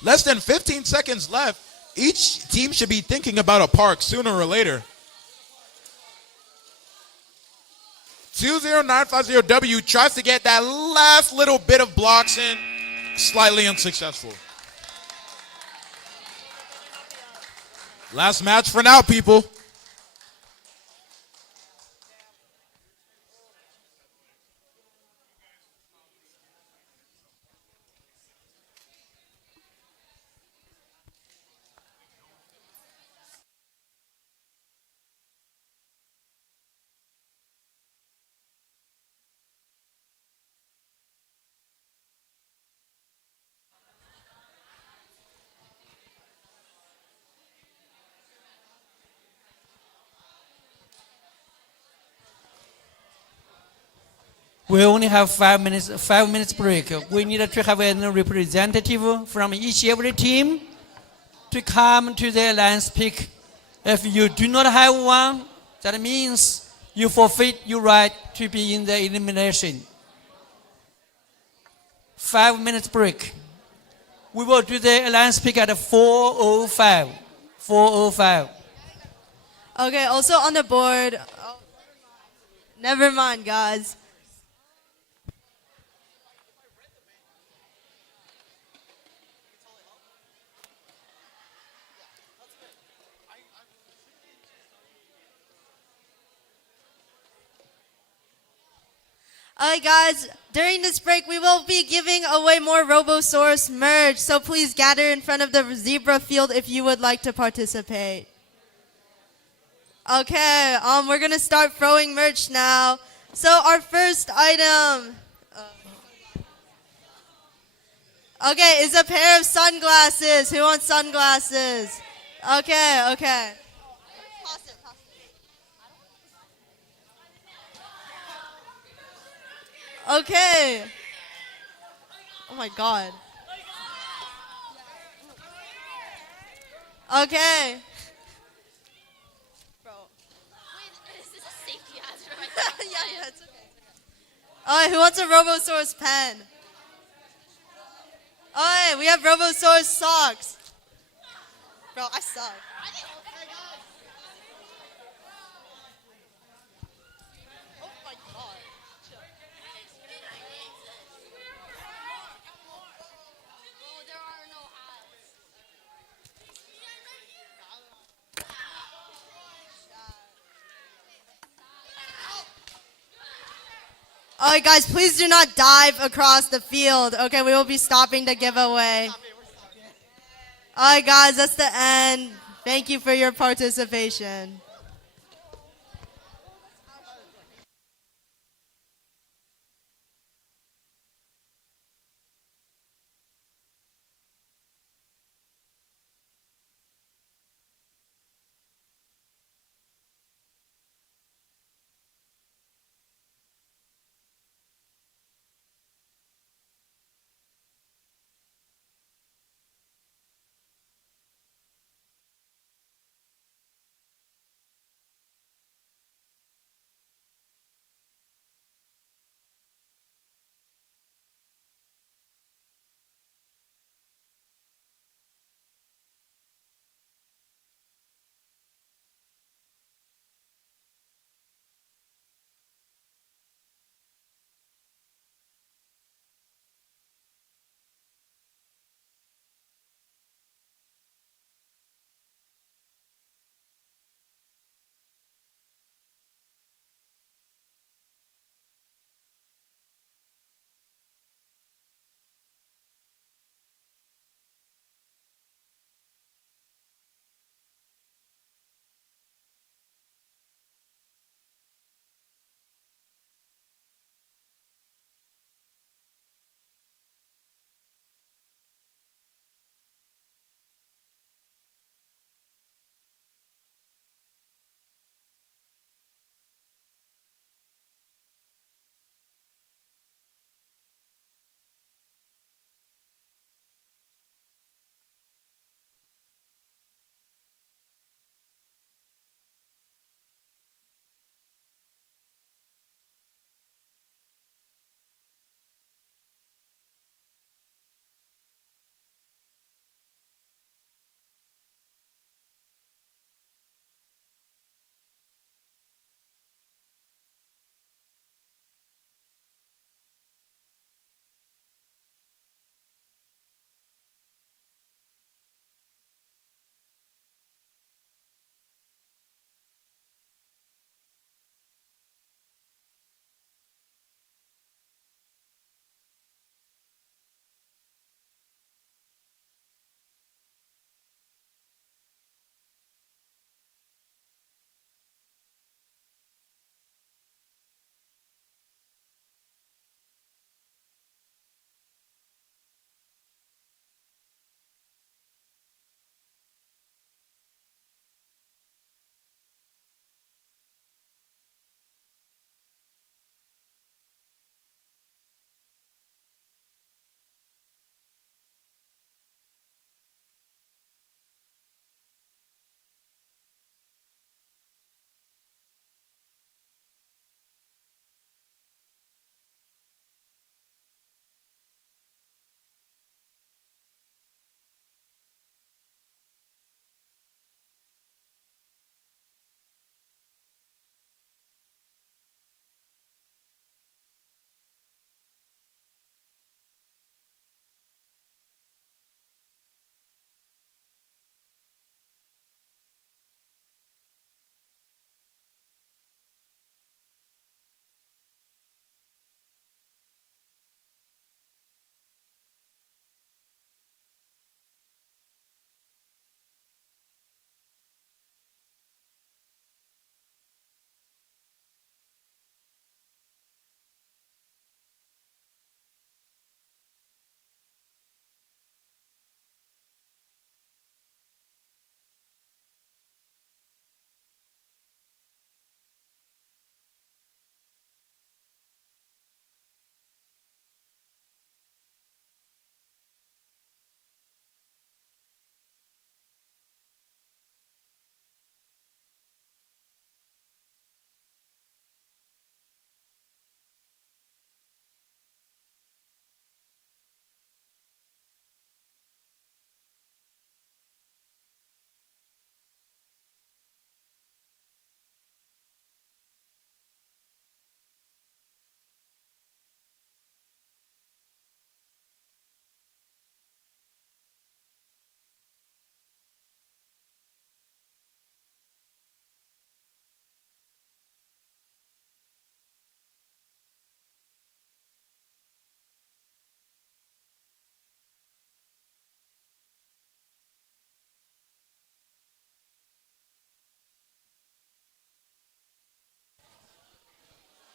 Less than 15 seconds left. Each team should be thinking about a park sooner or later. 20950W tries to get that last little bit of blocks in. Slightly unsuccessful. Last match for now, people. We only have 5 minutes. 5 minutes break. We need to have a representative from each every team to come to the alliance pick. If you do not have one, that means you forfeit your right to be in the elimination. 5 minutes break. We will do the alliance pick at 4:05. 4:05. Okay, also on the board. Oh, never mind, guys. Alright guys, during this break we will be giving away more Robosaurus merch, so please gather in front of the zebra field if you would like to participate. Okay, we're gonna start throwing merch now. So our first item, okay, is a pair of sunglasses. Who wants sunglasses? Okay, okay. Okay. Oh my god. Okay. Bro. Wait, is this a safety hazard? Yeah, it's okay. Alright, who wants a Robosaurus pen? Alright, we have Robosaurus socks. Bro, I suck. Oh my god. Oh, there are no hats. Alright guys, please do not dive across the field. Okay, we will be stopping the giveaway. Alright guys, that's the end. Thank you for your participation.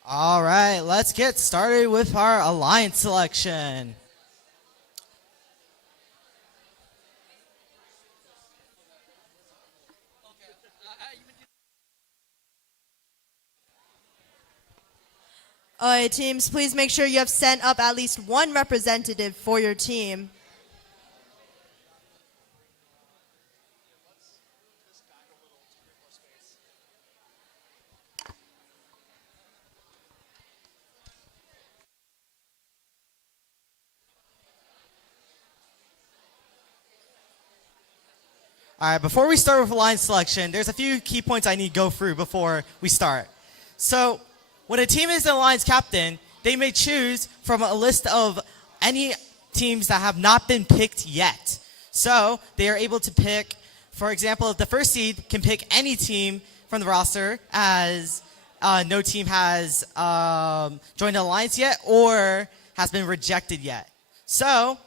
All right, let's get started with our alliance selection. Alright, teams, please make sure you have sent up at least one representative for your team. All right, before we start with alliance selection, there's a few key points I need to go through before we start. So, when a team is an alliance captain, they may choose from a list of any teams that have not been picked yet. So, they are able to pick, for example, if the first seed can pick any team from the roster, as no team has joined the alliance yet or has been rejected yet. So,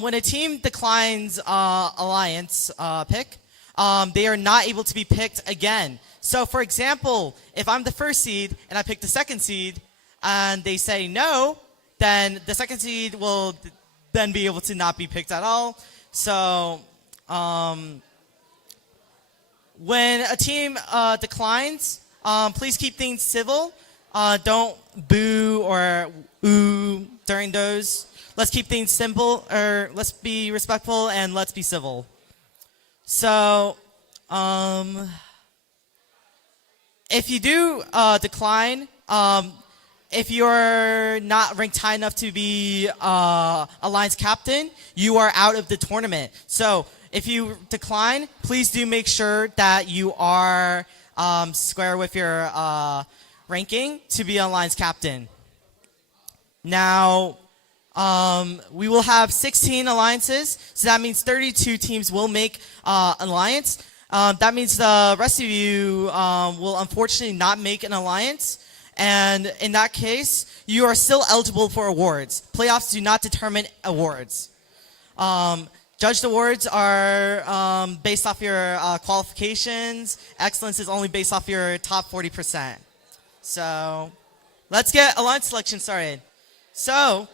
when a team declines alliance pick, they are not able to be picked again. So, for example, if I'm the first seed and I pick the second seed and they say no, then the second seed will then be able to not be picked at all. So, when a team declines, please keep things civil. Don't boo or ooh during those. Let's keep things simple, or let's be respectful and let's be civil. So, if you do decline, if you're not ranked high enough to be alliance captain, you are out of the tournament. So, if you decline, please do make sure that you are square with your ranking to be alliance captain. Now, we will have 16 alliances, so that means 32 teams will make an alliance. That means the rest of you will unfortunately not make an alliance, and in that case, you are still eligible for awards. Playoffs do not determine awards. Judged awards are based off your qualifications. Excellence is only based off your top 40%. So, let's get alliance selection started. So,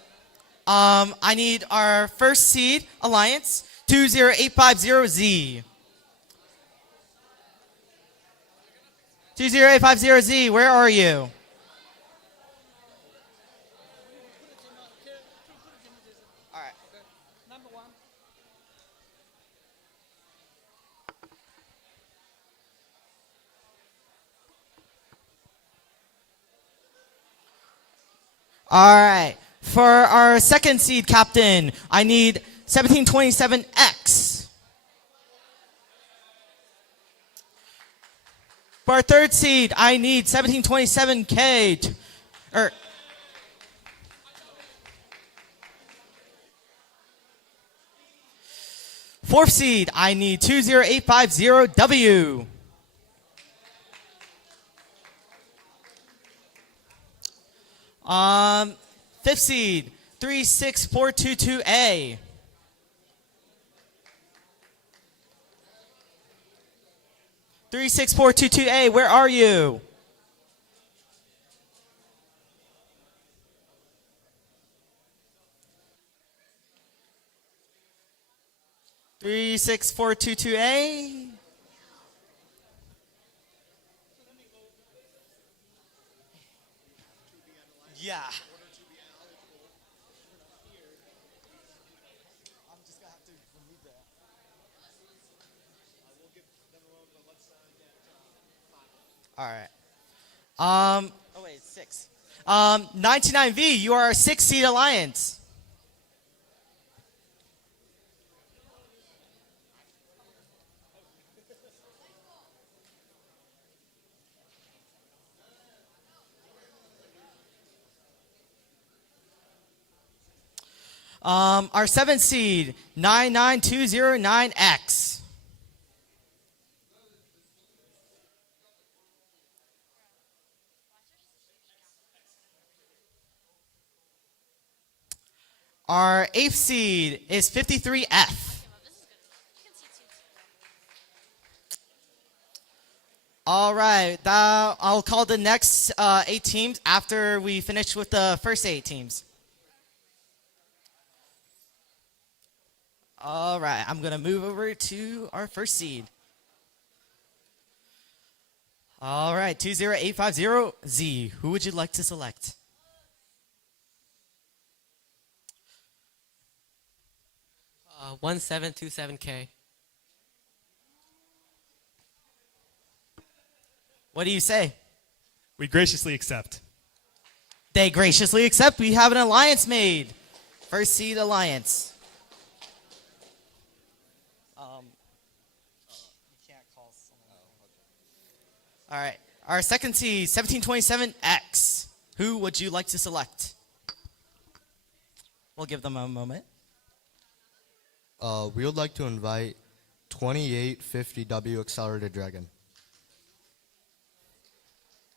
I need our first seed alliance, 20850Z. 20850Z, where are you? All right. Number one. All right. For our second seed captain, I need 1727X. For our third seed, I need 1727K. Fourth seed, I need 20850W. Fifth seed, 36422A. Where are you? Three, 6, 4, 2, 2, A. Yeah. All right. Oh wait, 6. 99V, you are a 6-seed alliance. Our 7th seed, 99209X. Our 8th seed is 53F. All right, I'll call the next 8 teams after we finish with the first 8 teams. All right, I'm going to move over to our first seed. All right, 20850Z. Who would you like to select? Uh, 1727K. What do you say? We graciously accept. They graciously accept. We have an alliance made. First seed alliance. All right. Our second seed, 1727X. Who would you like to select? We'll give them a moment. We would like to invite 2850W Accelerated Dragon.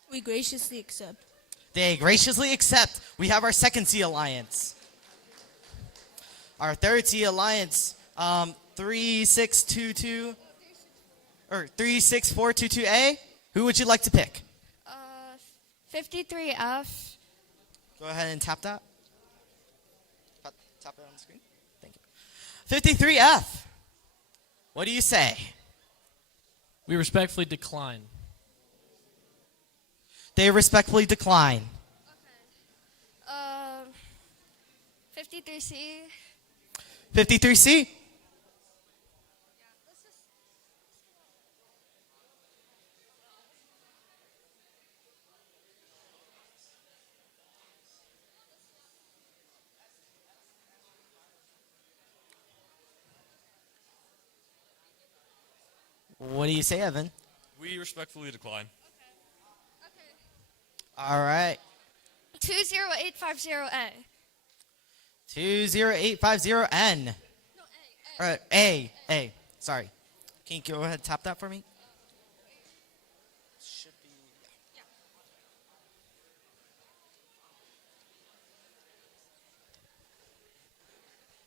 We graciously accept. They graciously accept. We have our second seed alliance. Our third seed alliance, 3622 or 36422A. Who would you like to pick? 53F. Go ahead and tap that. Tap it on the screen. Thank you. 53F. What do you say? We respectfully decline. They respectfully decline. 53C. 53C. What do you say, Evan? We respectfully decline. All right. 20850A. 20850N. No, A. Sorry. Can you go ahead and tap that for me? Should be. Yeah.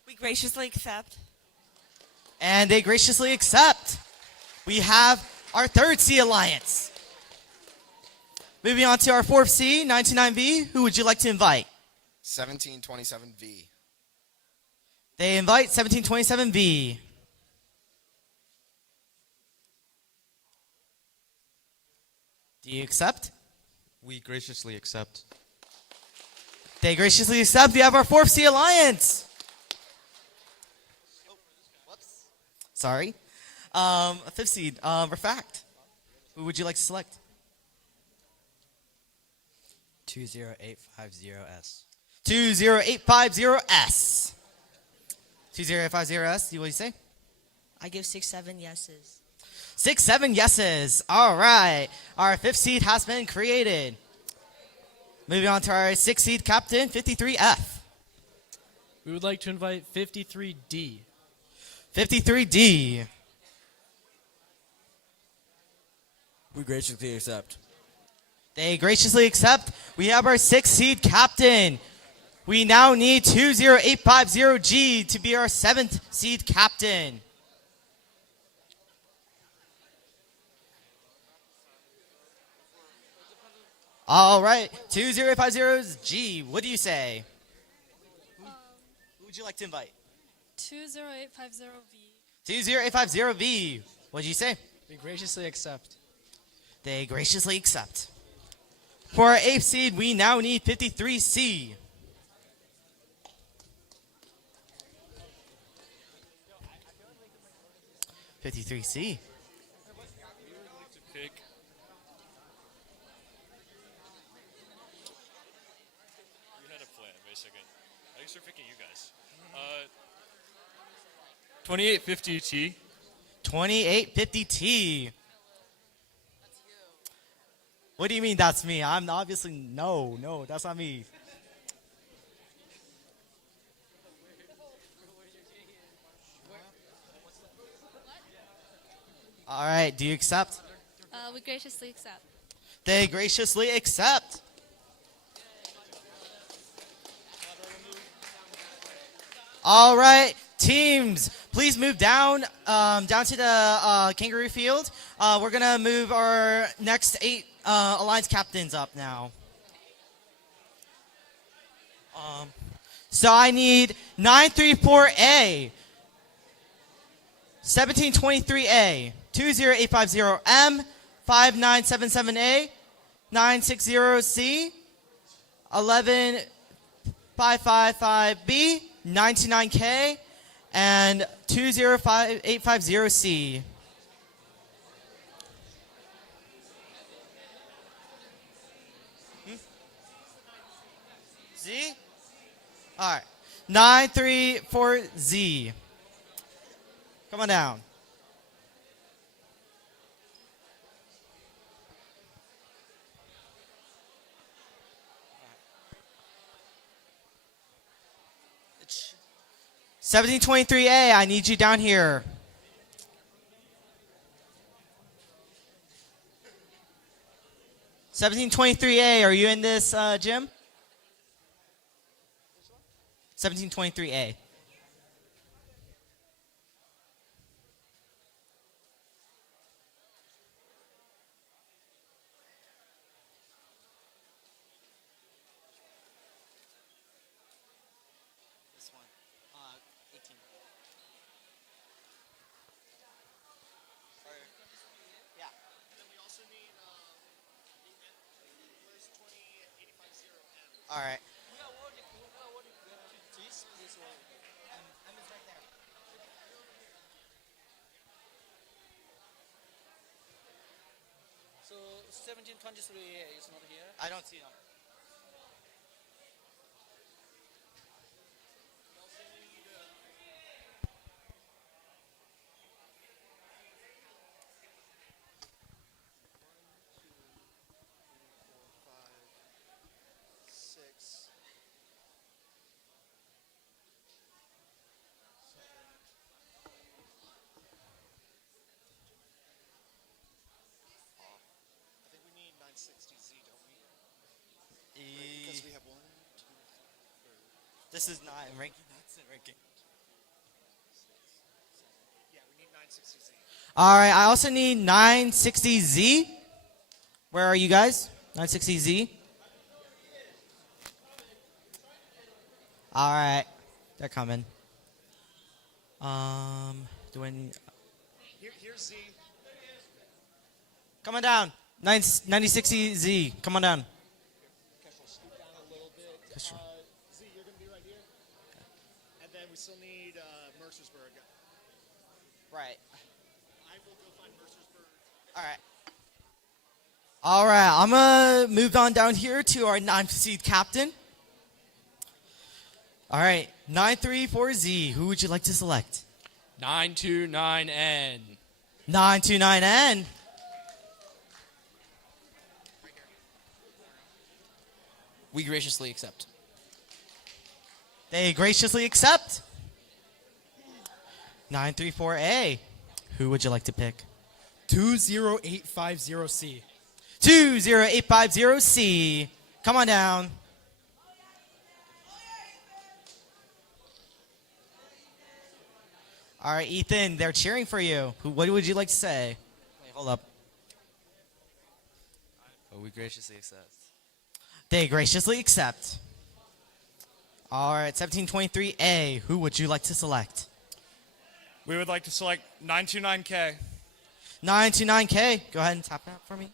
We graciously accept. And they graciously accept. We have our third C alliance. Moving on to our fourth C, 99V. Who would you like to invite? 1727V. They invite 1727V. Do you accept? We graciously accept. They graciously accept. We have our fourth C alliance. Whoops. Sorry. Fifth seed, Refact. Who would you like to select? 20850S. 20850S. 20850S. What do you say? I give 6-7 yeses. 6-7 yeses. All right. Our fifth seed has been created. Moving on to our sixth seed captain, 53F. We would like to invite 53D. 53D. We graciously accept. They graciously accept. We have our sixth seed captain. We now need 20850G to be our seventh seed captain. All right, 20850G. What do you say? Who would you like to invite? 20850V. 20850V. What do you say? We graciously accept. They graciously accept. For our eighth seed, we now need 53C. 53C. Pick. We had a plan, basically. I guess we're picking you guys. 2850T. 2850T. What do you mean that's me? I'm obviously, no, that's not me. All right, do you accept? We graciously accept. They graciously accept. All right, teams, please move down down to the kangaroo field. We're going to move our next 8 alliance captains up now. So I need 934A, 1723A, 20850M, 5977A, 960C, 11555B, 99K, and 20850C. Z? All right. 934Z. Come on down. It's 1723A, I need you down here. (1723A), are you in this gym? 1723A. this one. 18. Or, yeah. And then we also need where's 20850M? All right. So 1723A is not here. I don't see them. I think we need 960Z, don't we? Because we have 1, 2, 3. This is not in ranking. That's in ranking. Yeah, we need 960Z. All right. I also need 960Z. Where are you guys? 960Z. All right. They're coming. Do I need... Here's Z. Come on down. 9060Z. Come on down. Kesh will scoot down a little bit. Kesh. Z, you're going to be right here. And then we still need Mercersburg. Right. I will go find Mercersburg. All right. All right. I'm going to move on down here to our 9th seed captain. All right. 934Z. Who would you like to select? 929N. 929N. We graciously accept. They graciously accept. 934A. Who would you like to pick? 20850C. 20850C. Come on down. All right, Ethan, they're cheering for you. What would you like to say? Wait, hold up. Oh, we graciously accept. They graciously accept. All right, 1723A. Who would you like to select? We would like to select 929K. 929K. Go ahead and tap that for me.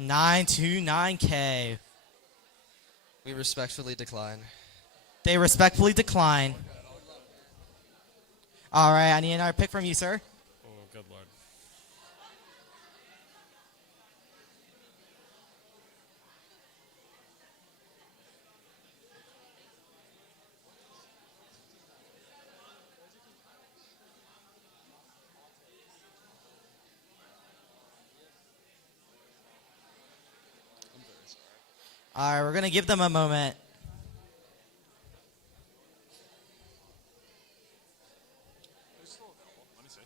929K. We respectfully decline. They respectfully decline. All right, I need another pick from you, sir. Oh, good lord. All right, we're going to give them a moment. Let me see.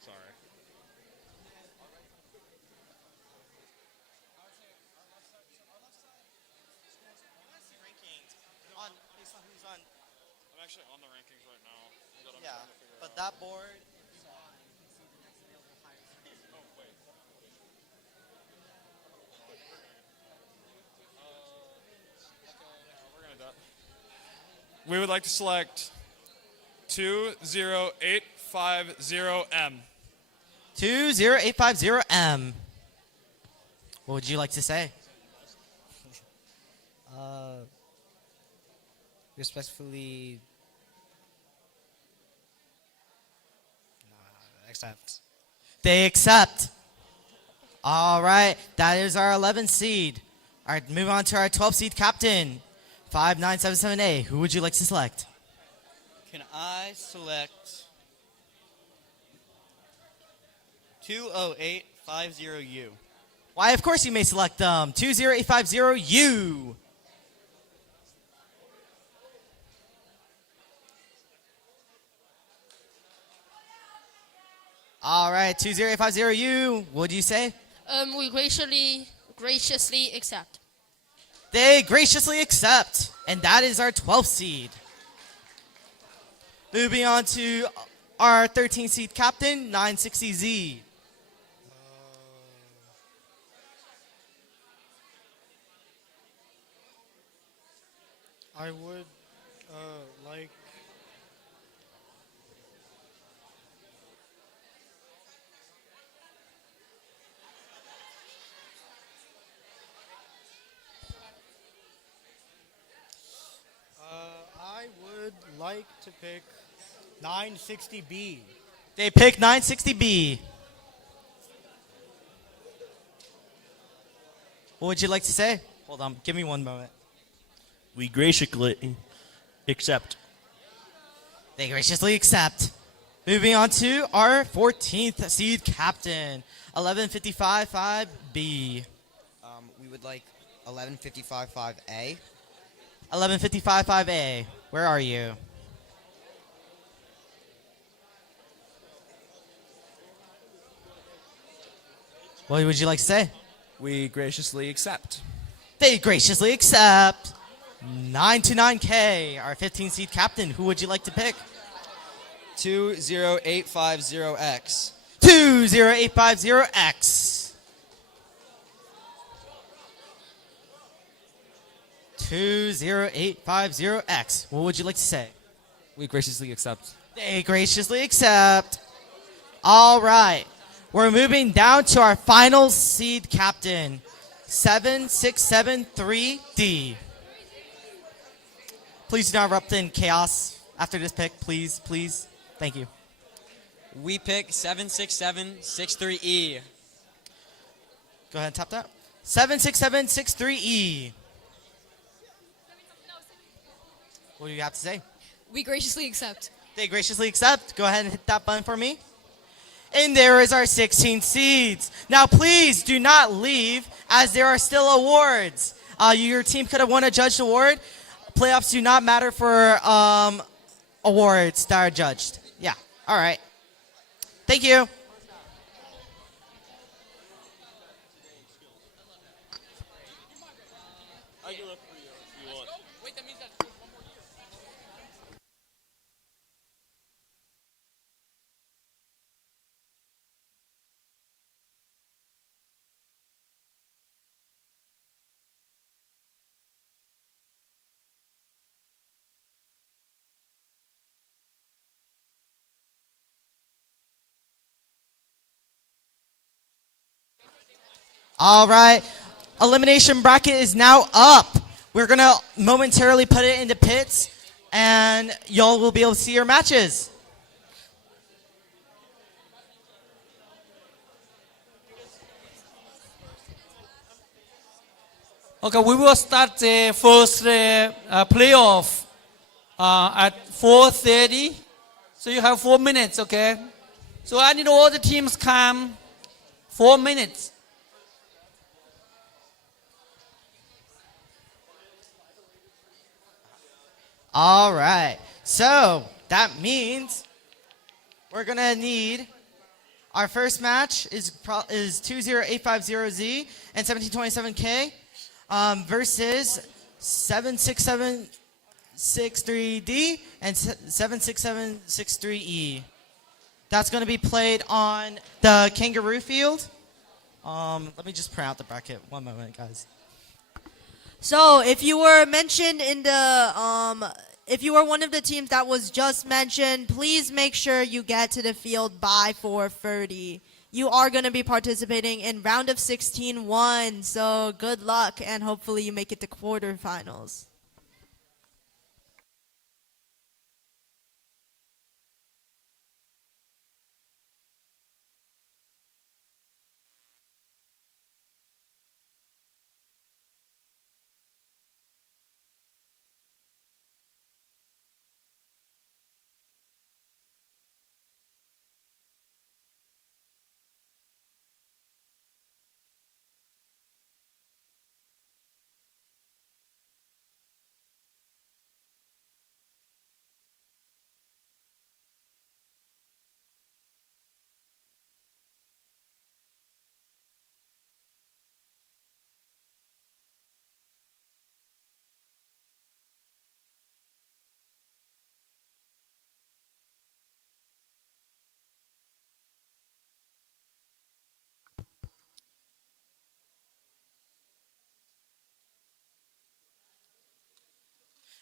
Sorry. actually on the rankings right now. That I'm Yeah, trying to figure but out. that board. Oh, wait. We're gonna do it. We would like to select 20850M. 20850M. What would you like to say? Respectfully, accept. They accept. All right, that is our 11th seed. All right, move on to our 12th seed captain, 5977A. Who would you like to select? Can I select 20850U? Why, of course you may select them. 20850U. All right, 20850U. What do you say? We graciously accept. They graciously accept. And that is our 12th seed. Moving on to our 13th seed captain, 960Z. I would like I would like to pick 960B. They pick 960B. What would you like to say? Hold on, give me one moment. We graciously accept. They graciously accept. Moving on to our 14th seed captain, 11555B. We would like 11555A. 11555A. Where are you? What would you like to say? We graciously accept. They graciously accept. 929K, our 15th seed captain. Who would you like to pick? 20850X. 20850X. 20850X. What would you like to say? We graciously accept. They graciously accept. All right. We're moving down to our final seed captain, 7673D. Please do not erupt in chaos after this pick, please, please. Thank you. We pick 76763E. Go ahead and tap that. 76763E. What do you have to say? We graciously accept. They graciously accept. Go ahead and hit that button for me. And there is our 16 seeds. Now, please do not leave, as there are still awards. Your team could have won a judged award. Playoffs do not matter for awards that are judged. Yeah. All right. Thank you. I can look for you if you want. Wait, that means that one more year. All right. Elimination bracket is now up. We're going to momentarily put it into pits, and y'all will be able to see your matches. Okay, we will start the first playoff at 4:30. So you have 4 minutes, okay? So I need all the teams come 4 minutes. All right. So that means we're going to need our first match is 20850Z and 1727K versus 767 763D and 76763E. That's going to be played on the Kangaroo Field. Let me just print out the bracket. One moment, guys. So, if you were mentioned in the, if you were one of the teams that was just mentioned, please make sure you get to the field by 4:30. You are going to be participating in round of 16-1, so good luck, and hopefully you make it to quarterfinals.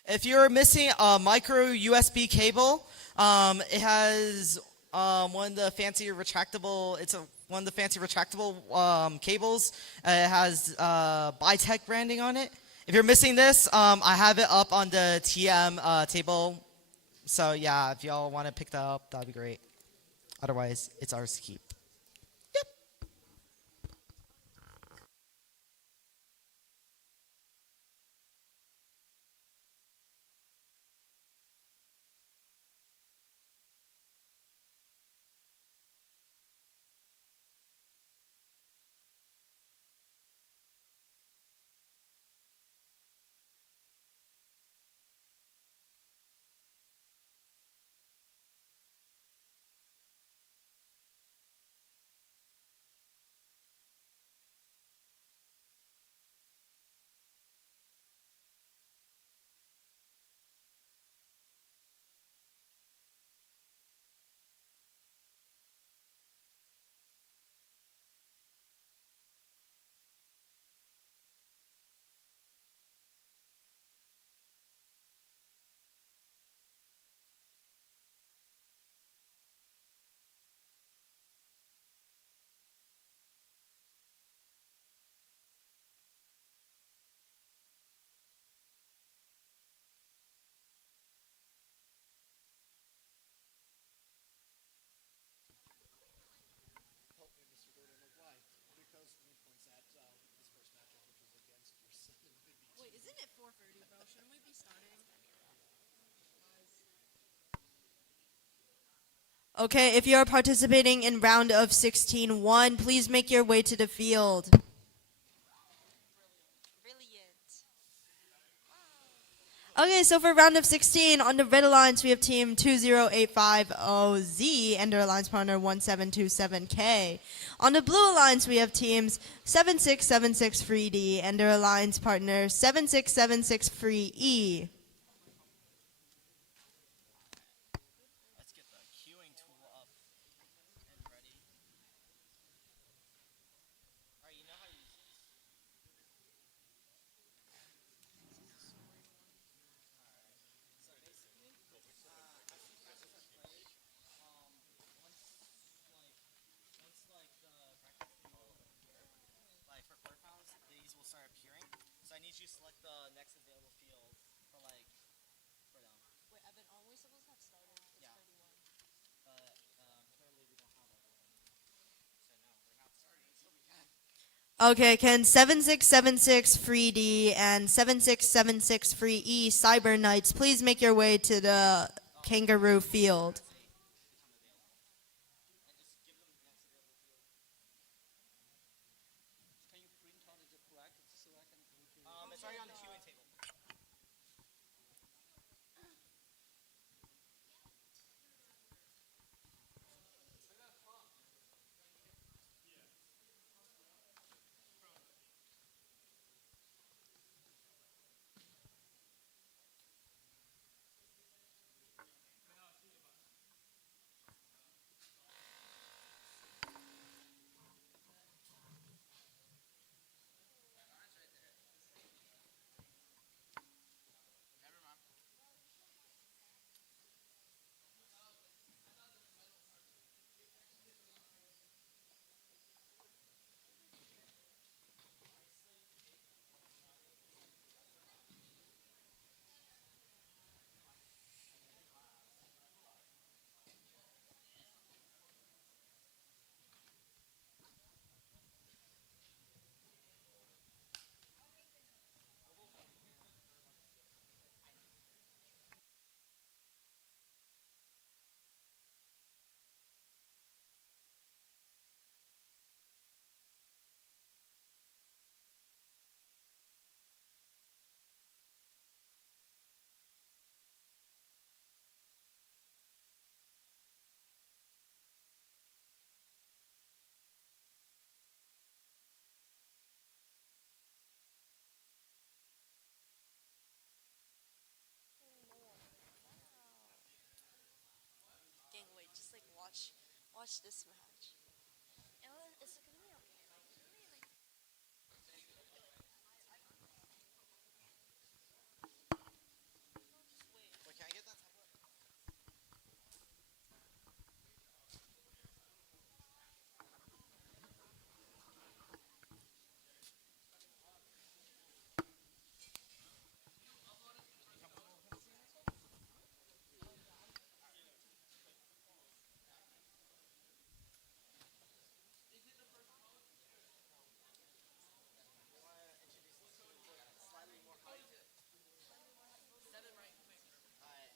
If you're missing a micro USB cable, it has one of the fancy retractable. It's one of the fancy retractable cables. It has Bitech branding on it. If you're missing this, I have it up on the TM table. So yeah, if y'all want to pick that up, that'd be great. Otherwise, it's ours to keep. Wait, isn't it 4:30, bro? Shouldn't we be starting? Okay, if you're participating in round of 16-1, please make your way to the field. Okay, so for round of 16, on the red alliance, we have team 20850Z and their alliance partner 1727K. On the blue alliance, we have teams 7676 and their alliance partner 7676 Okay, can 7676 Free D and 7676 Free E Cyber Knights please make your way to the Kangaroo Field? It's already on the queuing table. Watch this match. It's gonna be Wait, can I get that tablet? Slightly more hype. Alright.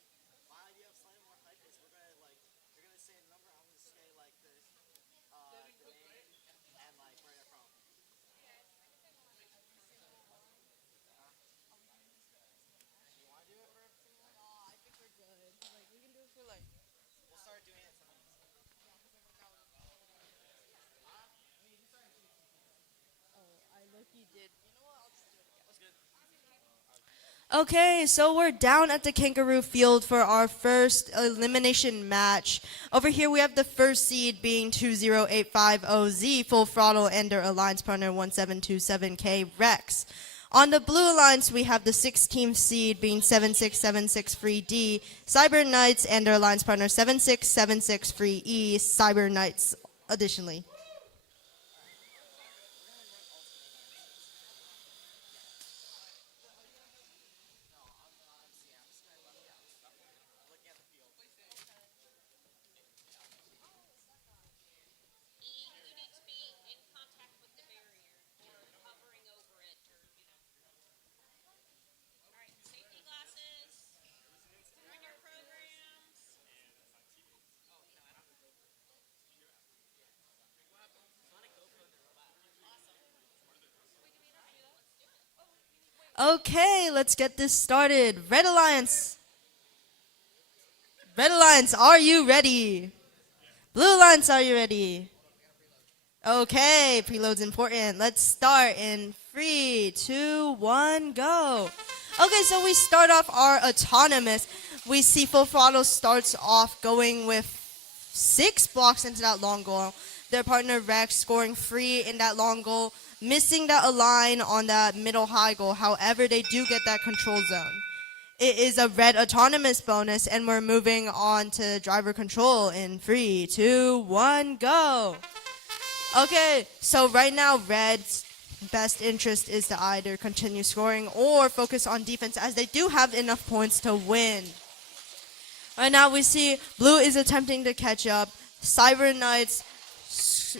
My idea of slightly more hype is we're gonna like you're gonna say a number, I'm gonna say like the name and like where they're from. You wanna do it for everything? No, I think we're good. Like we can do it for like we'll start doing it in 10 minutes. I look you did. You know what? I'll just do it again. That's good. Okay, so we're down at the Kangaroo Field for our first elimination match. Over here we have the first seed being 20850Z, Full Throttle, and their alliance partner 1727K Rex. On the blue alliance we have the 16th seed being 76763D, Cyber Knights, and their alliance partner 76763E, Cyber Knights additionally. You need to be in contact with the barrier or hovering over it or, Alright, safety glasses. Run your programs. Okay, let's get this started. Red Alliance. Red Alliance, are you ready? Blue Alliance, are you ready? Okay, preload's important. Let's start in 3, 2, 1, go. Okay, so we start off our autonomous. We see Full Throttle starts off going with 6 blocks into that long goal. Their partner Rex scoring 3 in that long goal, missing that align on that middle high goal. However, they do get that control zone. It is a red autonomous bonus, and we're moving on to driver control in 3, 2, 1, go. Okay, so right now, Red's best interest is to either continue scoring or focus on defense, as they do have enough points to win. Right now, we see Blue is attempting to catch up. Cyber Knights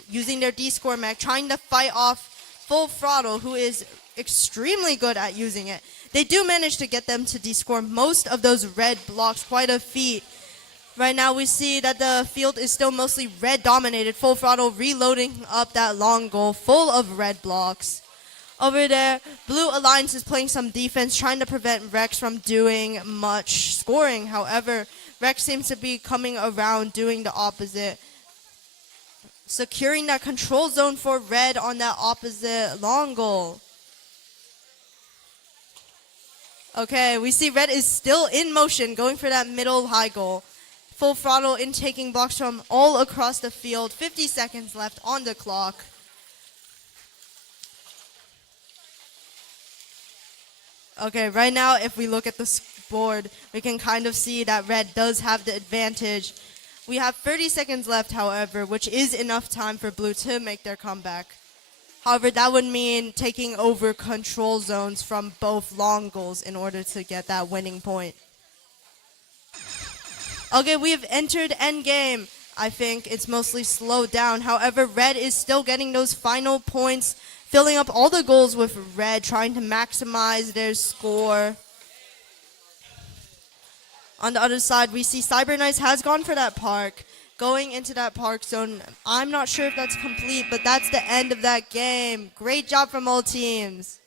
using their D-score mech, trying to fight off Full Throttle, who is extremely good at using it. They do manage to get them to D-score most of those red blocks, quite a feat. Right now we see that the field is still mostly red dominated. Full Throttle reloading up that long goal full of red blocks. Over there, Blue Alliance is playing some defense, trying to prevent Rex from doing much scoring. However, Rex seems to be coming around doing the opposite. Securing that control zone for Red on that opposite long goal. Okay, we see Red is still in motion, going for that middle high goal. Full Throttle in taking blocks from all across the field. 50 seconds left on the clock. Okay, right now if we look at the board, we can kind of see that Red does have the advantage. We have 30 seconds left, however, which is enough time for Blue to make their comeback. However, that would mean taking over control zones from both long goals in order to get that winning point. Okay, we have entered endgame. I think it's mostly slowed down. However, Red is still getting those final points, filling up all the goals with Red, trying to maximize their score. On the other side, we see Cyber Knights has gone for that park. Going into that park zone. I'm not sure if that's complete, but that's the end of that game. Great job from all teams.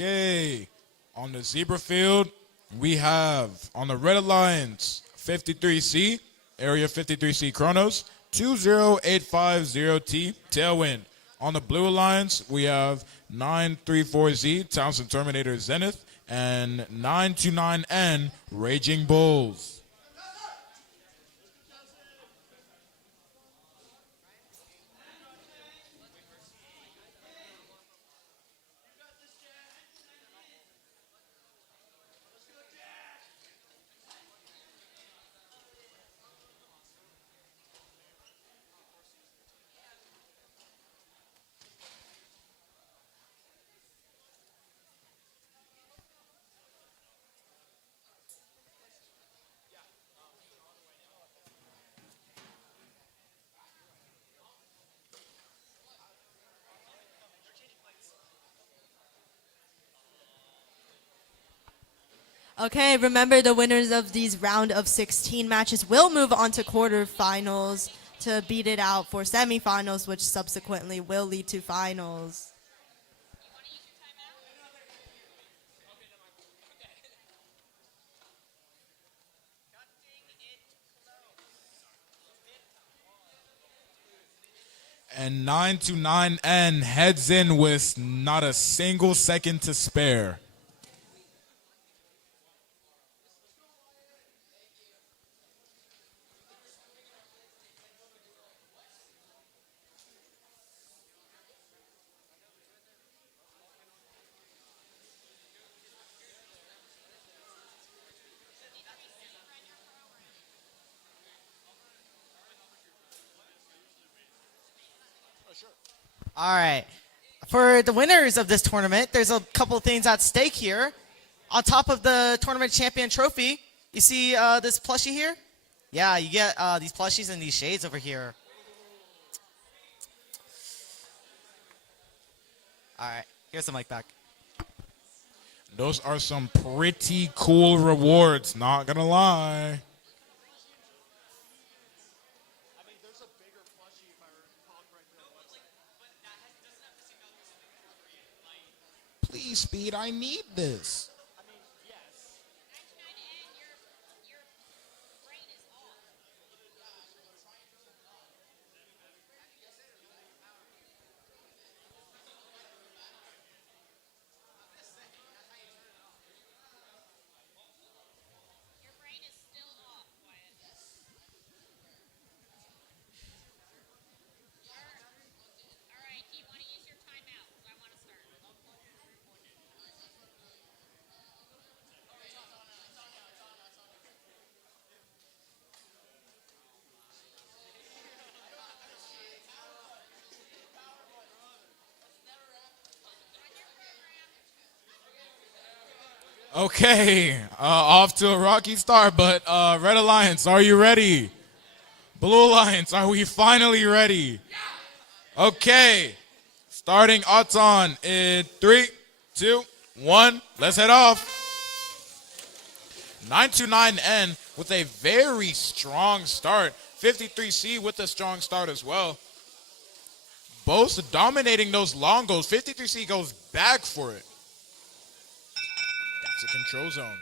Okay. On the zebra field, we have on the red alliance 53C, area 53C Chronos, 20850T, Tailwind. On the blue alliance, we have 934Z, Townsend Terminator Zenith, and 929N, Raging Bulls. Okay, remember the winners of these round of 16 matches will move on to quarterfinals to beat it out for semifinals, which subsequently will lead to finals. And 929N heads in with not a single second to spare. All right. For the winners of this tournament, there's a couple things at stake here. On top of the tournament champion trophy, you see this plushie here? Yeah, you get these plushies and these shades over here. All right, here's the mic back. Those are some pretty cool rewards, not gonna lie. Please, Speed, I need this. Okay, off to a rocky start, but Red Alliance, are you ready? Blue Alliance, are we finally ready? Okay, starting Auton in 3, 2, 1, let's head off. 929N with a very strong start. 53C with a strong start as well. Both dominating those long goals. 53C goes back for it. That's a control zone.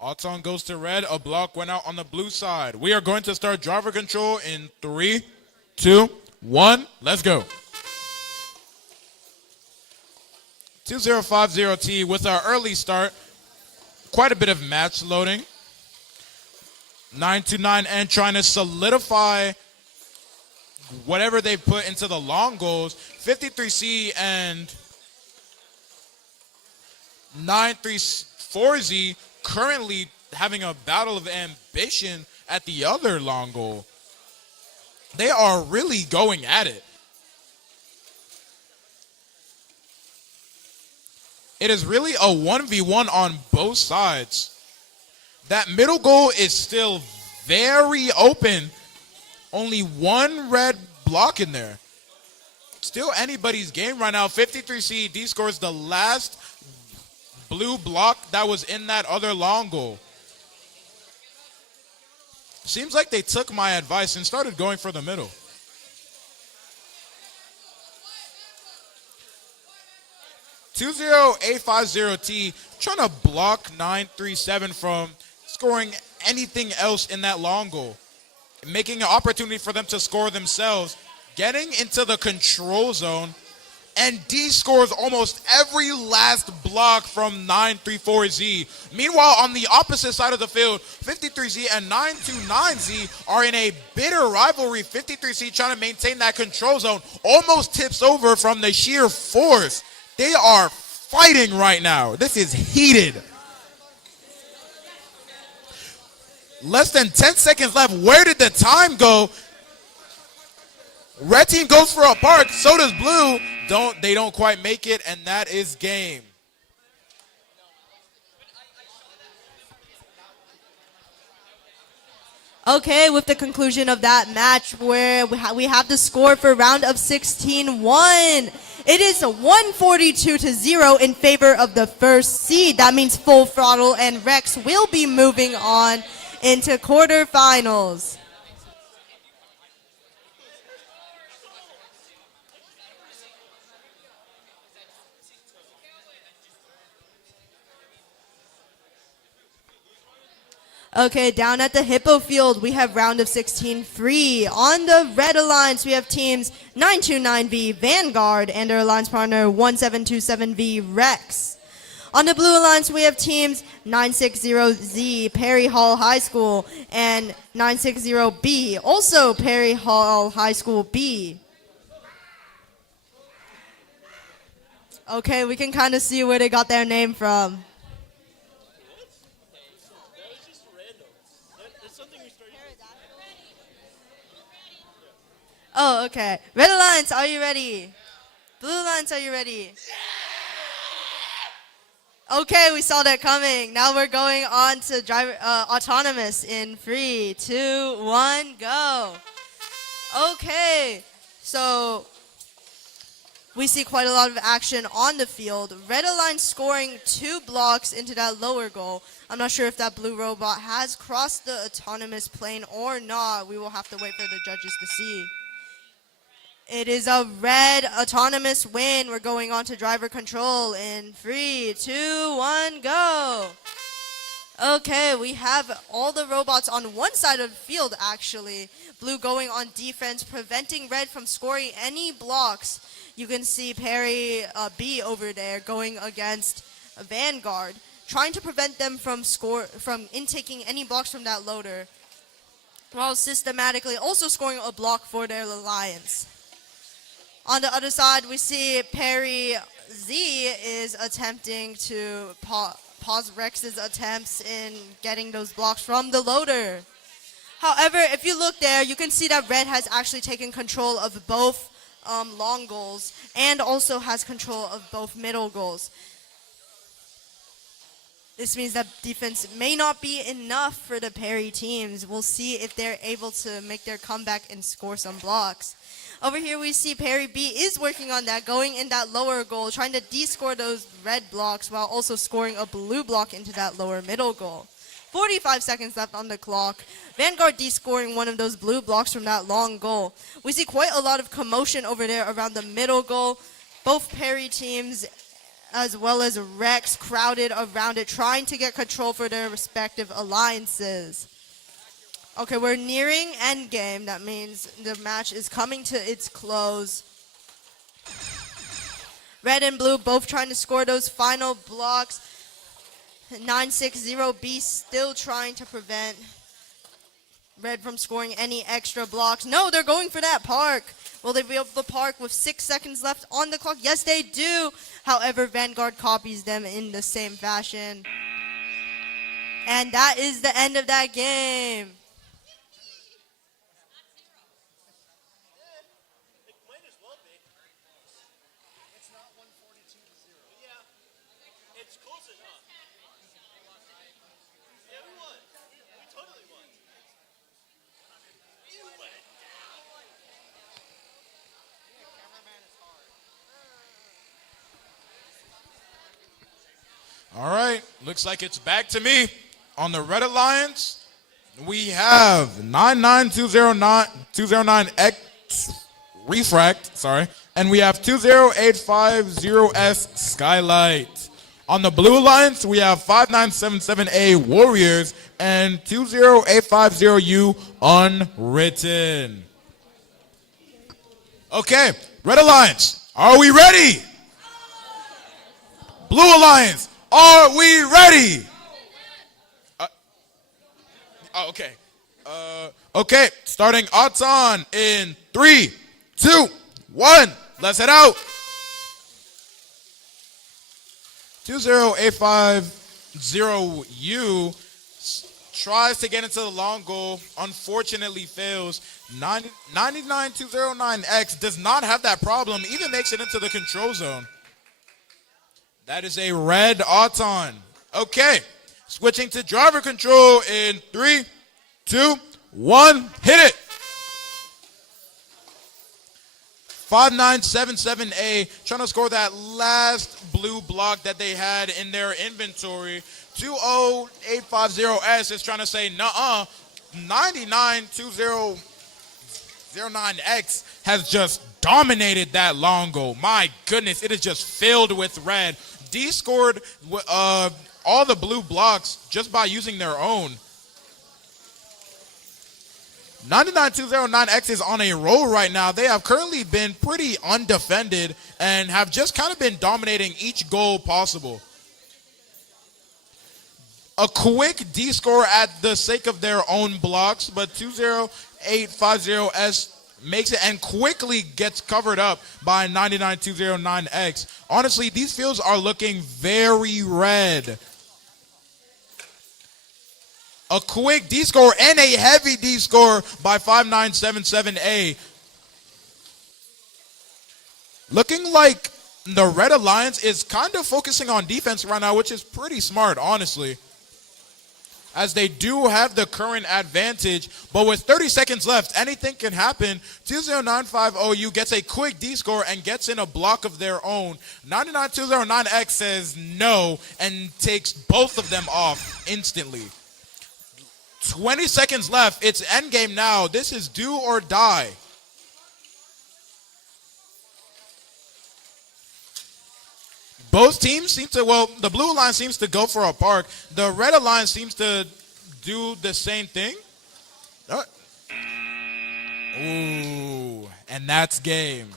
Auton goes to red. A block went out on the blue side. We are going to start driver control in 3, 2, 1. Let's go. 2050T with our early start. Quite a bit of match loading. 929N trying to solidify whatever they put into the long goals. 53C and 934Z currently having a battle of ambition at the other long goal. They are really going at it. It is really a 1v1 on both sides. That middle goal is still very open. Only one red block in there. Still anybody's game right now. 53C D scores the last blue block that was in that other long goal. Seems like they took my advice and started going for the middle. 20850T trying to block 937 from scoring anything else in that long goal, making an opportunity for them to score themselves, getting into the control zone, and D scores almost every last block from 934Z. Meanwhile, on the opposite side of the field, 53Z and 929Z are in a bitter rivalry. 53Z trying to maintain that control zone, almost tips over from the sheer force. They are fighting right now. This is heated. Less than 10 seconds left. Where did the time go? Red team goes for a park. So does blue. They don't quite make it, and that is game. Okay, with the conclusion of that match where we have the score for round of 16 1. It is 142-0 in favor of the first seed. That means Full Throttle and Rex will be moving on into quarterfinals. Okay, down at the Hippo Field, we have round of 16 free. On the Red Alliance, we have teams 929V Vanguard and their alliance partner 1727V Rex. On the Blue Alliance, we have teams 960Z Perry Hall High School and 960B, also Perry Hall High School B. Okay, we can kind of see where they got their name from. Oh, okay. Red Alliance, are you ready? Blue Alliance, are you ready? Okay, we saw that coming. Now we're going on to driver autonomous in 3, 2, 1, go. Okay, so we see quite a lot of action on the field. Red Alliance scoring 2 blocks into that lower goal. I'm not sure if that blue robot has crossed the autonomous plane or not. We will have to wait for the judges to see. It is a red autonomous win. We're going on to driver control in 3, 2, 1, go. Okay, we have all the robots on one side of the field, actually. Blue going on defense, preventing red from scoring any blocks. You can see Perry B over there going against Vanguard, trying to prevent them from intaking any blocks from that loader, while systematically also scoring a block for their alliance. On the other side, we see Perry Z is attempting to pause Rex's attempts in getting those blocks from the loader. However, if you look there, you can see that red has actually taken control of both long goals and also has control of both middle goals. This means that defense may not be enough for the Perry teams. We'll see if they're able to make their comeback and score some blocks. Over here we see Perry B is working on that, going in that lower goal, trying to de-score those red blocks while also scoring a blue block into that lower middle goal. 45 seconds left on the clock. Vanguard de-scoring one of those blue blocks from that long goal. We see quite a lot of commotion over there around the middle goal. Both Perry teams as well as Rex crowded around it, trying to get control for their respective alliances. Okay, we're nearing endgame. That means the match is coming to its close. Red and blue both trying to score those final blocks. 960B still trying to prevent red from scoring any extra blocks. No, they're going for that park. Will they be able to park with 6 seconds left on the clock? Yes, they do. However, Vanguard copies them in the same fashion. And that is the end of that game. All right, looks like it's back to me. On the Red Alliance, we have 99209X Refract, and we have 20850S Skylight. On the Blue Alliance, we have 5977A Warriors and 20850U Unwritten. Okay, Red Alliance, are we ready? Blue Alliance, are we ready? Okay. Okay, starting odds on in 3, 2, 1. Let's head out. 20850U tries to get into the long goal, unfortunately fails. 99209X does not have that problem, even makes it into the control zone. That is a red Auton. Okay, switching to driver control in 3, 2, 1, hit it. 5977A trying to score that last blue block that they had in their inventory. 20850S is trying to say, nuh-uh. 99209X has just dominated that long goal. My goodness, it is just filled with red. D scored all the blue blocks just by using their own. 99209X is on a roll right now. They have currently been pretty undefended and have just kind of been dominating each goal possible. A quick D score at the sake of their own blocks, but 20850S makes it and quickly gets covered up by 99209X. Honestly, these fields are looking very red. A quick D score and a heavy D score by 5977A. Looking like the Red Alliance is kind of focusing on defense right now, which is pretty smart, honestly, as they do have the current advantage. But with 30 seconds left, anything can happen. 20950U gets a quick D score and gets in a block of their own. 99209X says no and takes both of them off instantly. 20 seconds left. It's endgame now. This is do or die. Both teams seem to, well, the Blue Alliance seems to go for a park. The Red Alliance seems to do the same thing. Ooh, and that's game.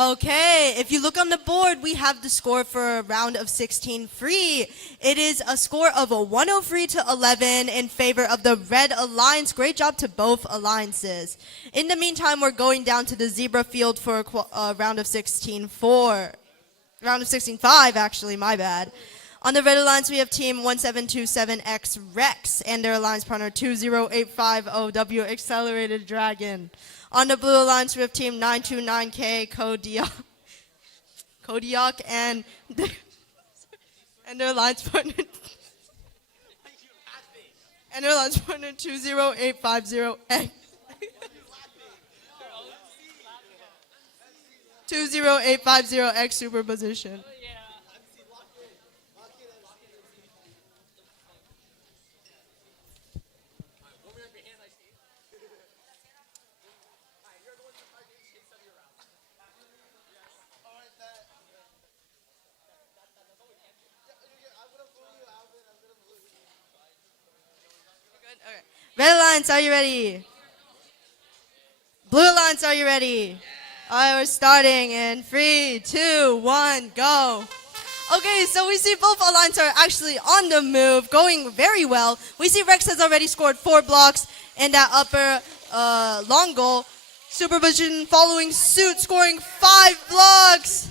Okay, if you look on the board, we have the score for a round of 16 free. It is a score of a 103 to 11 in favor of the Red Alliance. Great job to both alliances. In the meantime, we're going down to the zebra field for a round of 16-4. Round of 16-5, actually, my bad. On the Red Alliance, we have team 1727X Rex and their alliance partner 20850W Accelerated Dragon. On the Blue Alliance, we have team 929K Kodiak and their alliance partner 20850X 20850X Superposition. Red Alliance, are you ready? Blue Alliance, are you ready? All right, we're starting in 3, 2, 1, go. Okay, so we see both alliances are actually on the move, going very well. We see Rex has already scored 4 blocks in that upper long goal. Supervision following suit, scoring 5 blocks.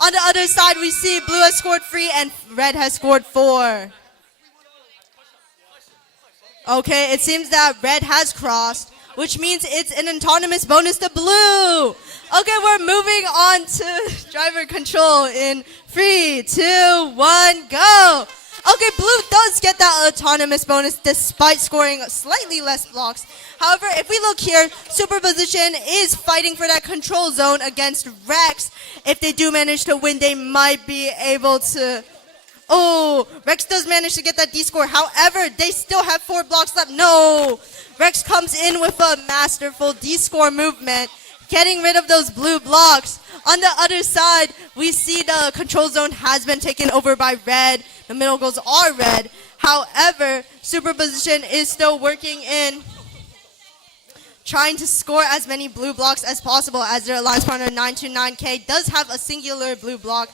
On the other side, we see Blue has scored 3 and Red has scored 4. Okay, it seems that Red has crossed, which means it's an autonomous bonus to Blue. Okay, we're moving on to driver control in 3, 2, 1, go. Okay, Blue does get that autonomous bonus despite scoring slightly less blocks. However, if we look here, Superposition is fighting for that control zone against Rex. If they do manage to win, they might be able to Oh, Rex does manage to get that D score. However, they still have 4 blocks left. No, Rex comes in with a masterful D score movement, getting rid of those blue blocks. On the other side, we see the control zone has been taken over by red. The middle goals are red. However, superposition is still working in, trying to score as many blue blocks as possible, as their alliance partner 929K does have a singular blue block.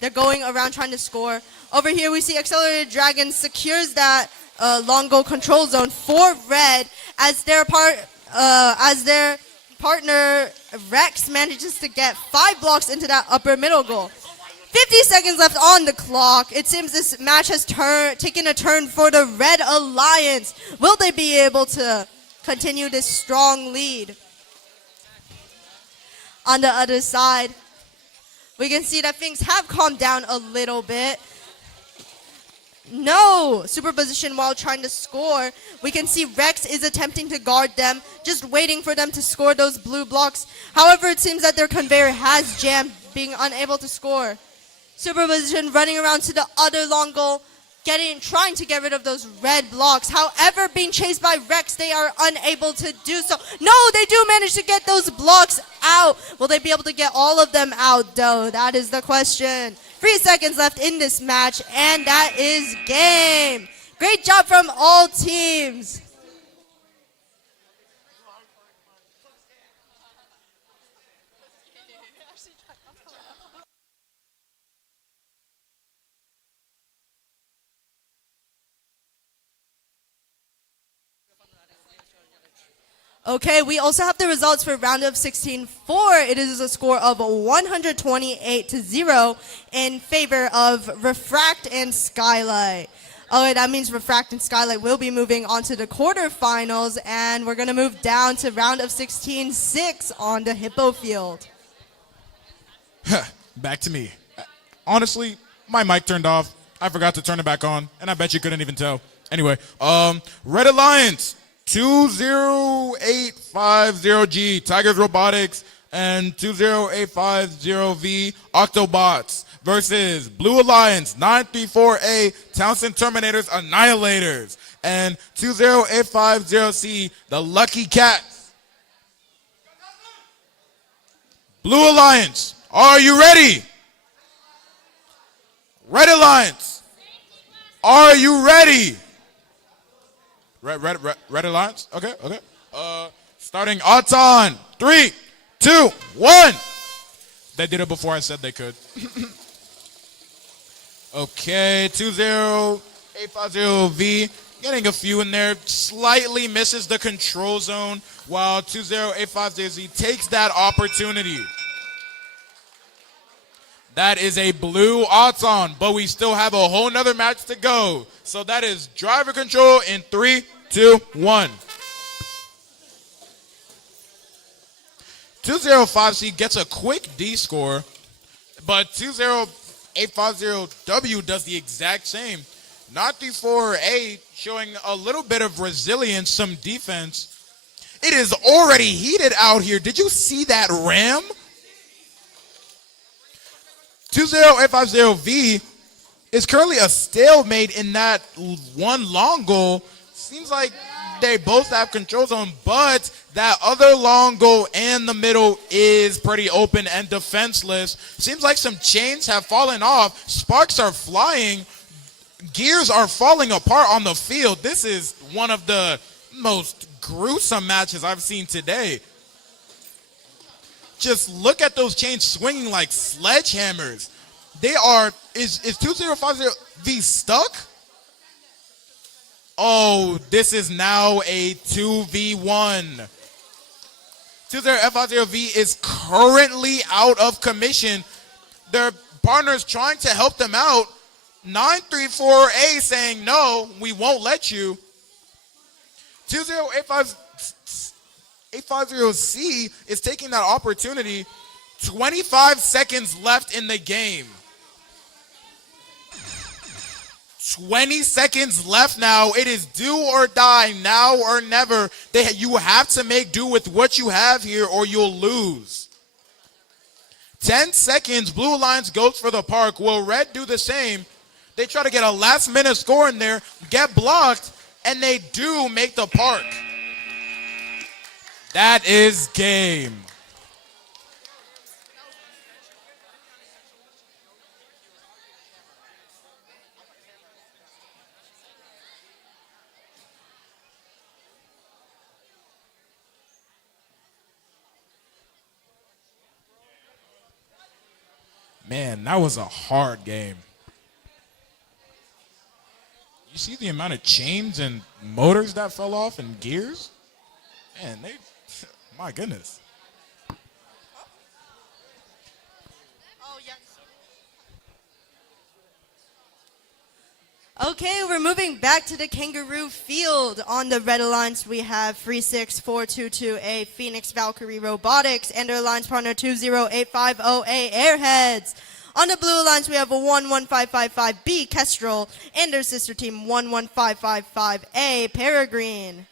They're going around trying to score. Over here, we see Accelerated Dragon secures that long goal control zone for red, as their partner Rex manages to get 5 blocks into that upper middle goal. 50 seconds left on the clock. It seems this match has taken a turn for the Red Alliance. Will they be able to continue this strong lead? On the other side, we can see that things have calmed down a little bit. No superposition while trying to score. We can see Rex is attempting to guard them, just waiting for them to score those blue blocks. However, it seems that their conveyor has jammed, being unable to score. Superposition running around to the other long goal, trying to get rid of those red blocks. However, being chased by Rex, they are unable to do so. No, they do manage to get those blocks out. Will they be able to get all of them out, though? That is the question. 3 seconds left in this match, and that is game. Great job from all teams. Okay, we also have the results for round of 16-4. It is a score of 128-0 in favor of Refract and Skylight. Oh, that means Refract and Skylight will be moving on to the quarterfinals, and we're going to move down to round of 16-6 on the Hippo field. Back to me. Honestly, my mic turned off. I forgot to turn it back on, and I bet you couldn't even tell. Anyway, Red Alliance, 20850G, Tigers Robotics, and 20850V, Octobots, versus Blue Alliance, 934A, Townsend Terminators, Annihilators, and 20850C, the Lucky Cats. Blue Alliance, are you ready? Red Alliance, are you ready? Red Alliance? Okay. Starting odds on. 3, 2, 1. They did it before I said they could. Okay, 20850V. Getting a few in there. Slightly misses the control zone, while 20850Z takes that opportunity. That is a blue odds on, but we still have a whole nother match to go. So that is driver control in 3, 2, 1. 205C gets a quick D score, but 20850W does the exact same. Not D4A, showing a little bit of resilience, some defense. It is already heated out here. Did you see that ram? 20850V is currently a stalemate in that one long goal. Seems like they both have control zone, but that other long goal and the middle is pretty open and defenseless. Seems like some chains have fallen off. Sparks are flying. Gears are falling apart on the field. This is one of the most gruesome matches I've seen today. Just look at those chains swinging like sledgehammers. They are, is 2050V stuck? Oh, this is now a 2v1. 2050V is currently out of commission. Their partners trying to help them out. 934A saying, no, we won't let you. 20850C is taking that opportunity. 25 seconds left in the game. 20 seconds left now. It is do or die, now or never. You have to make do with what you have here or you'll lose. 10 seconds. Blue Alliance goes for the park. Will Red do the same? They try to get a last-minute score in there, get blocked, and they do make the park. That is game. Man, that was a hard game. You see the amount of chains and motors that fell off and gears? Man, my goodness. Okay, we're moving back to the Kangaroo Field. On the red alliance, we have 36422A Phoenix Valkyrie Robotics and their alliance partner 20850A Airheads. On the blue alliance, we have a 11555B Kestrel and their sister team 11555A Peregrine.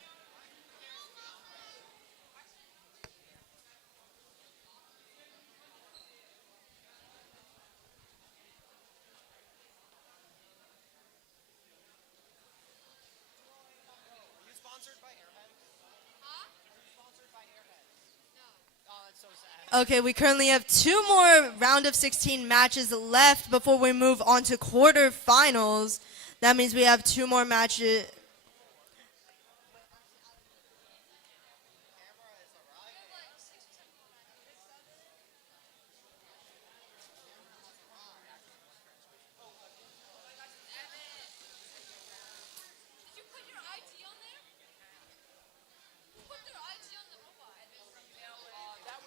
Okay, we currently have 2 more round of 16 matches left before we move on to quarterfinals. That means we have 2 more matches.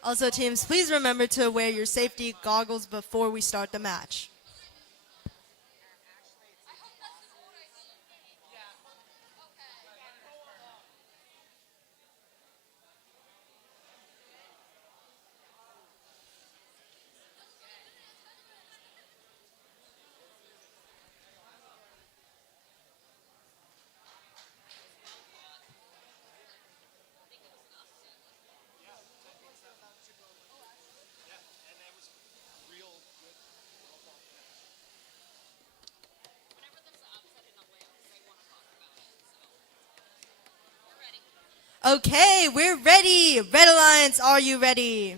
Also, teams, please remember to wear your safety goggles before we start the match. Okay, we're ready. Red Alliance, are you ready?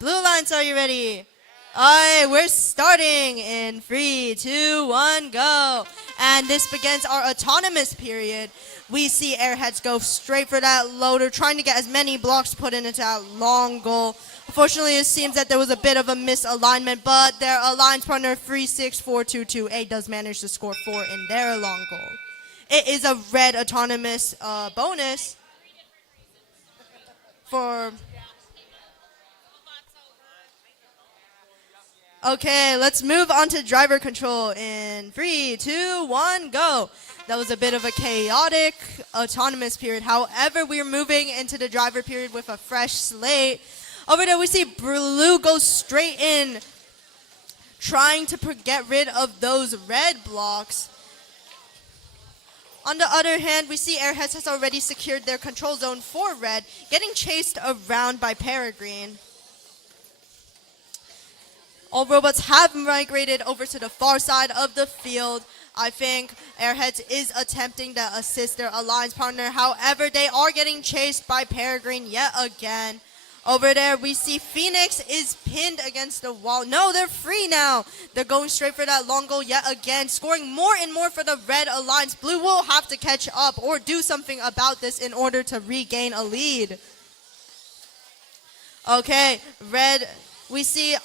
Blue Alliance, are you ready? Alright, we're starting in 3, 2, 1, go. And this begins our autonomous period. We see Airheads go straight for that loader, trying to get as many blocks put into that long goal. Unfortunately, it seems that there was a bit of a misalignment, but their alliance partner 36422A does manage to score 4 in their long goal. It is a red autonomous bonus for... Okay, let's move on to driver control in 3, 2, 1, go. That was a bit of a chaotic autonomous period. However, we're moving into the driver period with a fresh slate. Over there, we see Blue go straight in, trying to get rid of those red blocks. On the other hand, we see Airheads has already secured their control zone for red, getting chased around by Peregrine. All robots have migrated over to the far side of the field. I think Airheads is attempting to assist their alliance partner. However, they are getting chased by Peregrine yet again. Over there, we see Phoenix is pinned against the wall. No, they're free now. They're going straight for that long goal yet again, scoring more and more for the red alliance. Blue will have to catch up or do something about this in order to regain a lead. Okay, red, we see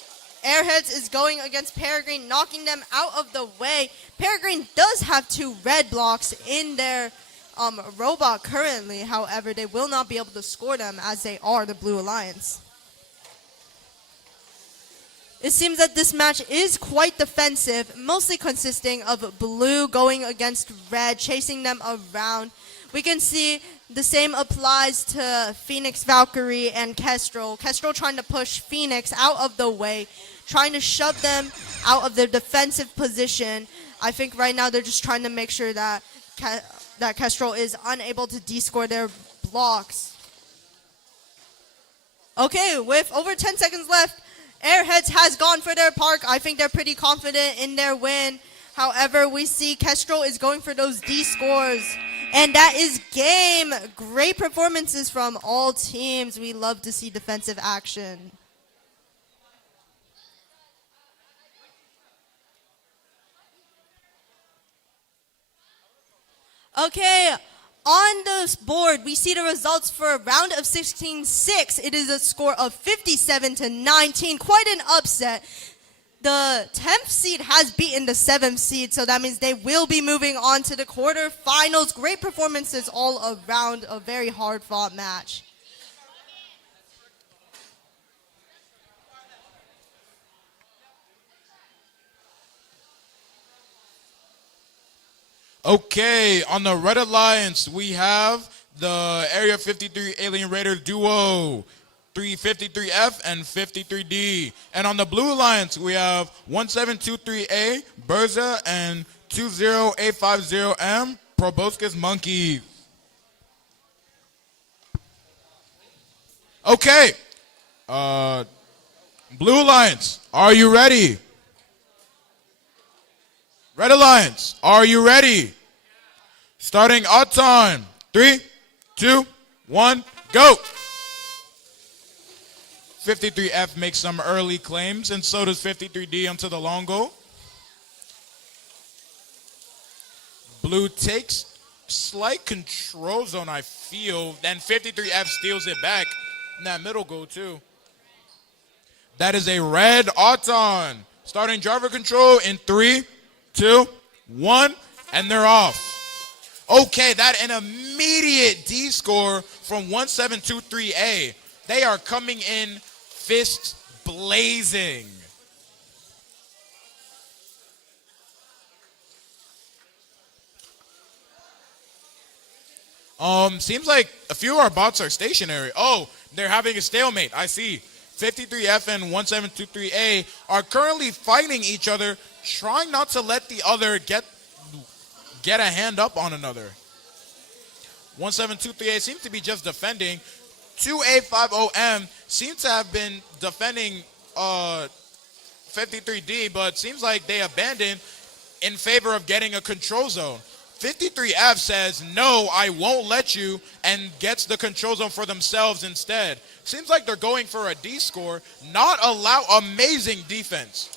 Airheads is going against Peregrine, knocking them out of the way. Peregrine does have 2 red blocks in their robot currently. However, they will not be able to score them as they are the Blue Alliance. It seems that this match is quite defensive, mostly consisting of Blue going against red, chasing them around. We can see the same applies to Phoenix Valkyrie and Kestrel. Kestrel trying to push Phoenix out of the way, trying to shove them out of their defensive position. I think right now they're just trying to make sure that Kestrel is unable to de-score their blocks. Okay, with over 10 seconds left, Airheads has gone for their park. I think they're pretty confident in their win. However, we see Kestrel is going for those D scores. And that is game. Great performances from all teams. We love to see defensive action. Okay, on the board, we see the results for round of 16-6. It is a score of 57-19. Quite an upset. The 10th seed has beaten the 7th seed, so that means they will be moving on to the quarterfinals. Great performances all around, a very hard-fought match. Okay, on the Red Alliance, we have the Area 53 Alien Raider duo, 353F and 53D. And on the Blue Alliance, we have 1723A, Berza, and 20850M, Proboscis Monkey. Okay, Blue Alliance, are you ready? Red Alliance, are you ready? Starting our time. 3, 2, 1, go. 53F makes some early claims, and so does 53D onto the long goal. Blue takes slight control zone, I feel. Then 53F steals it back in that middle goal, too. That is a red Auton. Starting driver control in 3, 2, 1, and they're off. Okay, that an immediate D score from 1723A. They are coming in fists blazing. Seems like a few of our bots are stationary. Oh, they're having a stalemate. I see. 53F and 1723A are currently fighting each other, trying not to let the other get a hand up on another. 1723A seems to be just defending. 2850M seems to have been defending 53D, but seems like they abandoned in favor of getting a control zone. 53F says, no, I won't let you, and gets the control zone for themselves instead. Seems like they're going for a D score, not allow amazing defense.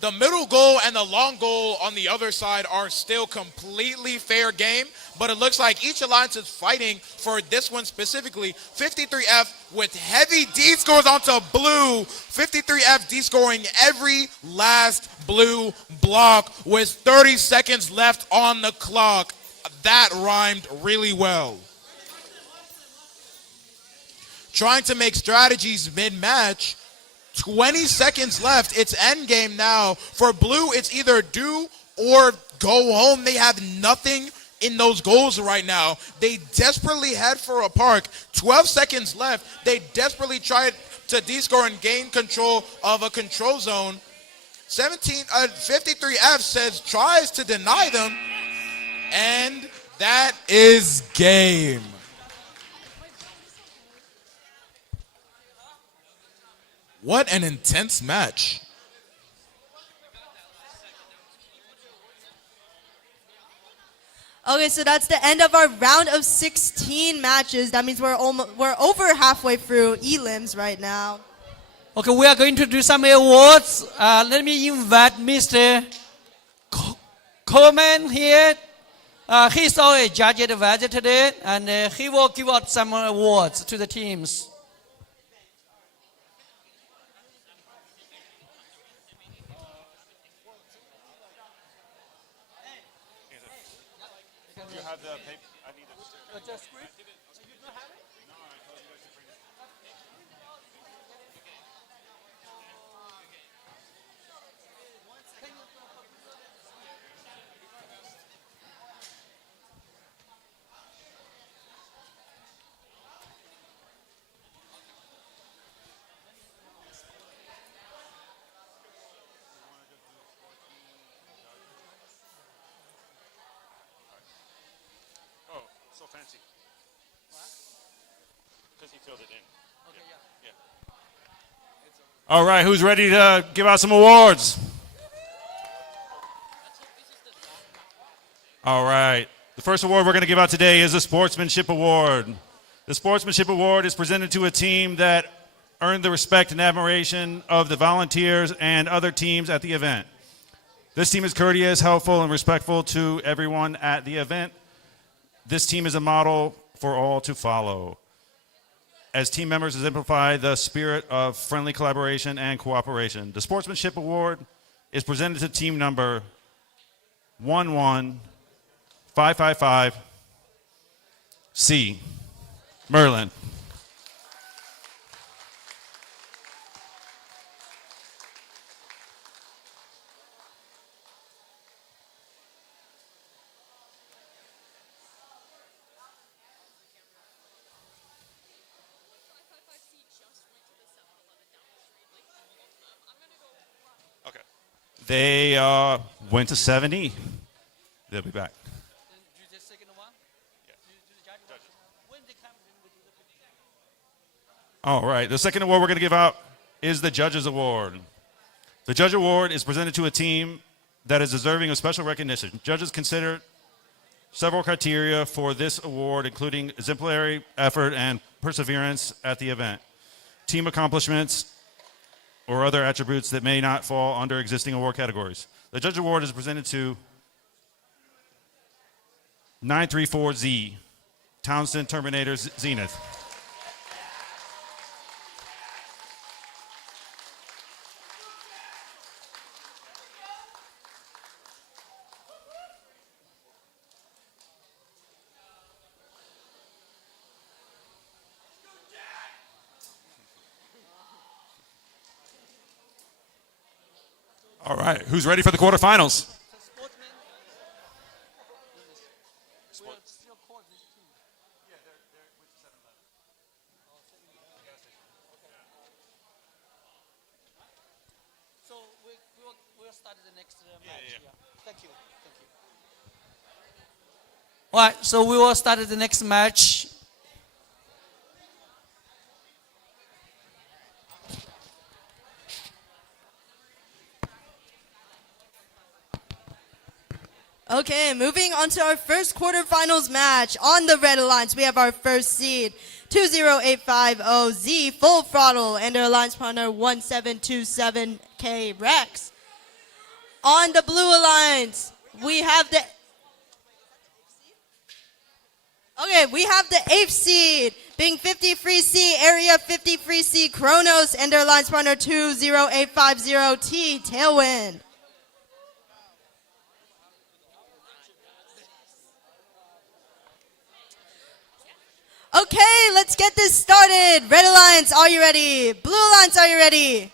The middle goal and the long goal on the other side are still completely fair game, but it looks like each alliance is fighting for this one specifically. 53F with heavy D scores onto blue. 53F D scoring every last blue block with 30 seconds left on the clock. That rhymed really well. Trying to make strategies mid-match. 20 seconds left. It's endgame now. For blue, it's either do or go home. They have nothing in those goals right now. They desperately head for a park. 12 seconds left. They desperately try to D-score and gain control of a control zone. 53F says tries to deny them, and that is game. What an intense match. Okay, so that's the end of our round of 16 matches. That means we're over halfway through elims right now. Okay, we are going to do some awards. Let me invite Mr. Coleman here. He's our judge advisor today, and he will give out some awards to the teams. You have the paper. I need it. Just quick. Oh, so fancy. Because he filled it in. Okay, yeah. All right, who's ready to give out some awards? All right. The first award we're going to give out today is the Sportsmanship Award. The Sportsmanship Award is presented to a team that earned the respect and admiration of the volunteers and other teams at the event. This team is courteous, helpful, and respectful to everyone at the event. This team is a model for all to follow. As team members exemplify the spirit of friendly collaboration and cooperation. The Sportsmanship Award is presented to team number 11555C, Merlin. Okay. They went to 7E. They'll be back. All right. The second award we're going to give out is the Judges Award. The Judge Award is presented to a team that is deserving of special recognition. Judges consider several criteria for this award, including exemplary effort and perseverance at the event, team accomplishments, or other attributes that may not fall under existing award categories. The Judge Award is presented to 934Z, Townsend Terminators Zenith. All right, who's ready for the quarterfinals? So we'll start the next match. Thank you. All right, so we will start the next match. Okay, moving on to our first quarterfinals match. On the Red Alliance, we have our first seed, 20850Z Full Throttle, and their alliance partner 1727K Rex. On the Blue Alliance, we have the 8th seed, being 50 Free C, Area 50 Free C Kronos, and their alliance partner 20850T Tailwind. Okay, let's get this started. Red Alliance, are you ready? Blue Alliance, are you ready?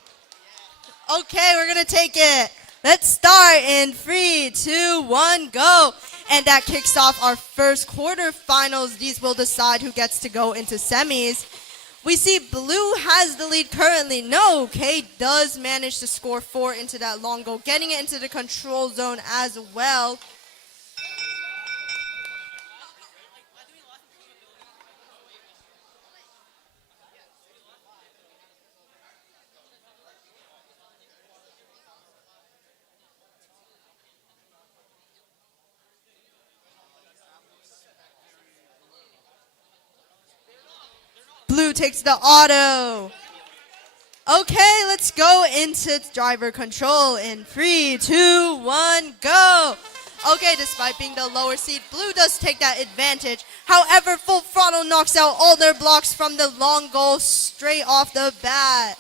Okay, we're going to take it. Let's start in 3, 2, 1, go. And that kicks off our first quarterfinals. These will decide who gets to go into semis. We see Blue has the lead currently. No, K does manage to score 4 into that long goal, getting it into the control zone as well. Blue takes the auto. Okay, let's go into driver control in 3, 2, 1, go. Okay, despite being the lower seed, Blue does take that advantage. However, Full Throttle knocks out all their blocks from the long goal straight off the bat.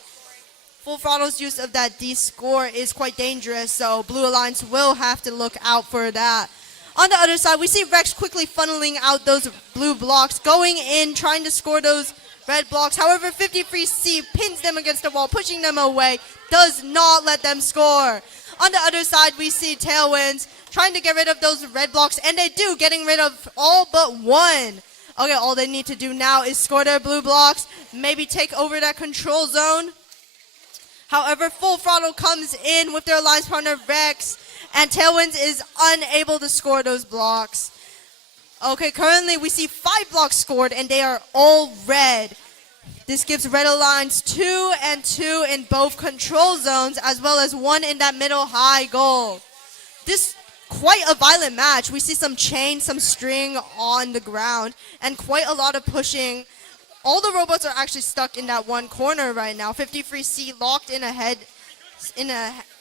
Full Throttle's use of that D score is quite dangerous, so Blue Alliance will have to look out for that. On the other side, we see Rex quickly funneling out those blue blocks, going in, trying to score those red blocks. However, 50 Free C pins them against the wall, pushing them away, does not let them score. On the other side, we see Tailwinds trying to get rid of those red blocks, and they do, getting rid of all but one. Okay, all they need to do now is score their blue blocks, maybe take over that control zone. However, Full Throttle comes in with their alliance partner Rex, and Tailwinds is unable to score those blocks. Okay, currently we see 5 blocks scored, and they are all red. This gives Red Alliance 2 and 2 in both control zones, as well as 1 in that middle high goal. This quite a violent match. We see some chain, some string on the ground, and quite a lot of pushing. All the robots are actually stuck in that one corner right now. 53C locked in a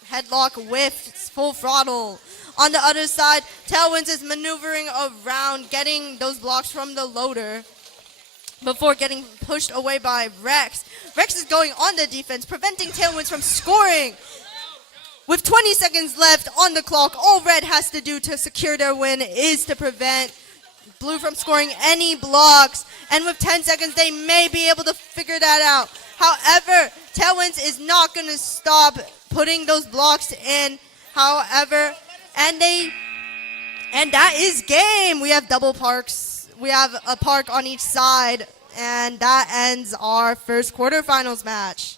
headlock with full throttle. On the other side, Tailwinds is maneuvering around, getting those blocks from the loader before getting pushed away by Rex. Rex is going on the defense, preventing Tailwinds from scoring. With 20 seconds left on the clock, all Red has to do to secure their win is to prevent Blue from scoring any blocks. And with 10 seconds, they may be able to figure that out. However, Tailwinds is not going to stop putting those blocks in. However, and that is game. We have double parks. We have a park on each side. And that ends our first quarterfinals match.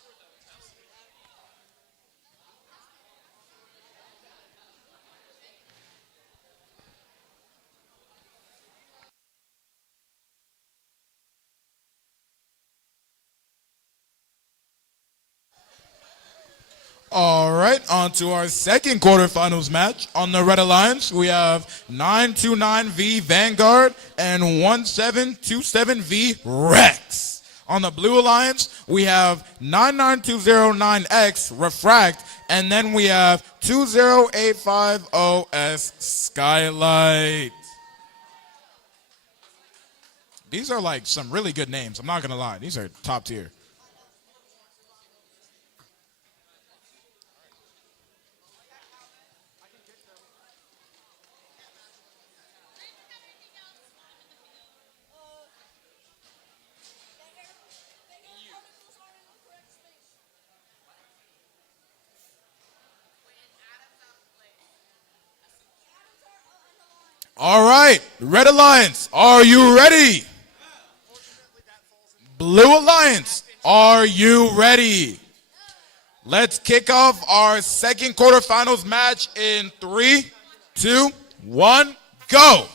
All right, on to our second quarterfinals match. On the Red Alliance, we have 929V Vanguard and 1727V Rex. On the Blue Alliance, we have 99209X Refract, and then we have 20850S Skylight. These are like some really good names. I'm not going to lie. These are top tier. All right, Red Alliance, are you ready? Blue Alliance, are you ready? Let's kick off our second quarterfinals match in 3, 2, 1, go.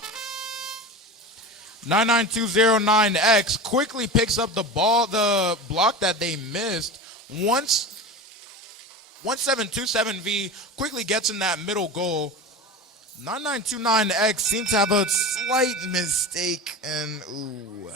99209X quickly picks up the block that they missed. Once 1727V quickly gets in that middle goal. 9929X seems to have a slight mistake, and ooh.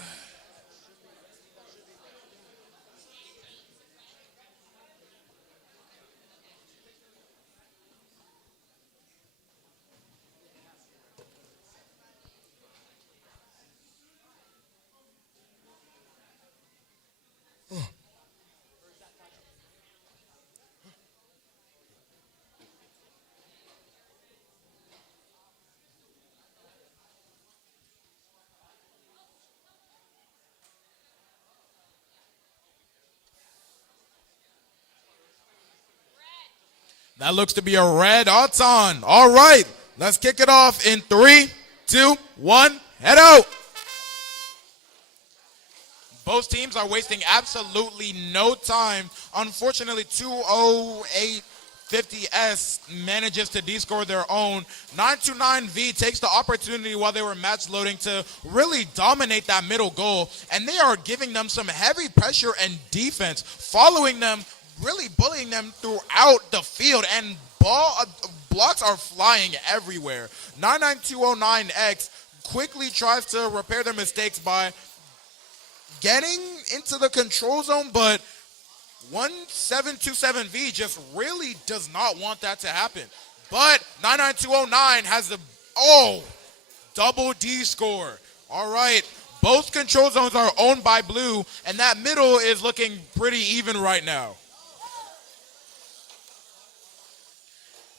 That looks to be a red. Odds on. All right, let's kick it off in 3, 2, 1, head out. Both teams are wasting absolutely no time. Unfortunately, 20850S manages to descore their own. 929V takes the opportunity while they were match loading to really dominate that middle goal, and they are giving them some heavy pressure and defense, following them, really bullying them throughout the field, and blocks are flying everywhere. 99209X quickly tries to repair their mistakes by getting into the control zone, but 1727V just really does not want that to happen. But 99209 has the double D score. All right, both control zones are owned by Blue, and that middle is looking pretty even right now.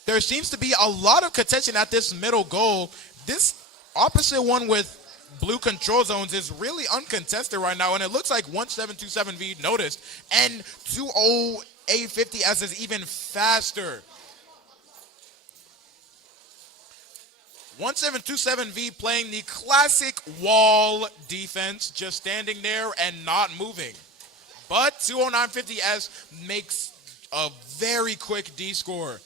There seems to be a lot of contention at this middle goal. This opposite one with Blue control zones is really uncontested right now, and it looks like 1727V noticed, and 20850S is even faster. 1727V playing the classic wall defense, just standing there and not moving. But 20950S makes a very quick D score.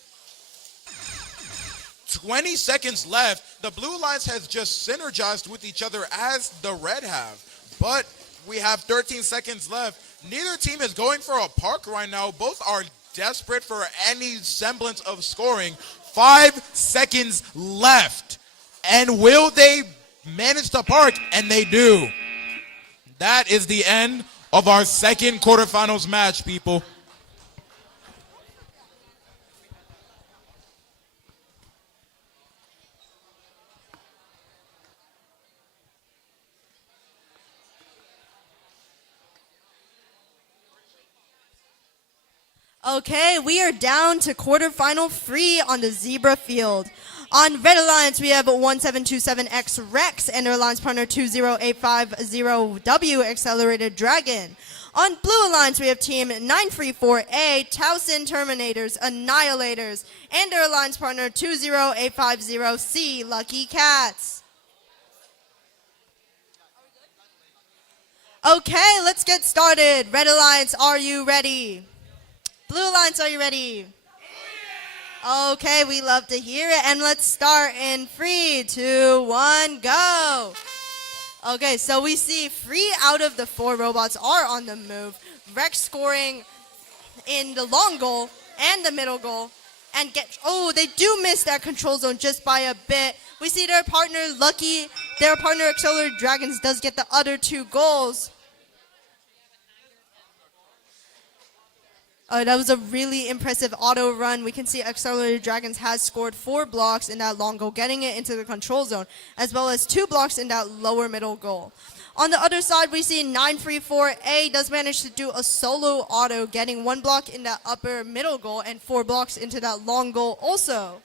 20 seconds left. The Blue Alliance has just synergized with each other as the Red have. But we have 13 seconds left. Neither team is going for a park right now. Both are desperate for any semblance of scoring. 5 seconds left. And will they manage to park? And they do. That is the end of our second quarterfinals match, people. Okay, we are down to quarterfinal free on the zebra field. On Red Alliance, we have 1727X Rex and their alliance partner 20850W Accelerated Dragon. On Blue Alliance, we have team 934A Towson Terminators Annihilators and their alliance partner 20850C Lucky Cats. Okay, let's get started. Red Alliance, are you ready? Blue Alliance, are you ready? Okay, we love to hear it. And let's start in 3, 2, 1, go. Okay, so we see 3 out of the 4 robots are on the move. Rex scoring in the long goal and the middle goal. And they do miss that control zone just by a bit. We see their partner Accelerated Dragons does get the other 2 goals. That was a really impressive auto run. We can see Accelerated Dragons has scored 4 blocks in that long goal, getting it into the control zone, as well as 2 blocks in that lower middle goal. On the other side, we see 934A does manage to do a solo auto, getting 1 block in that upper middle goal and 4 blocks into that long goal also.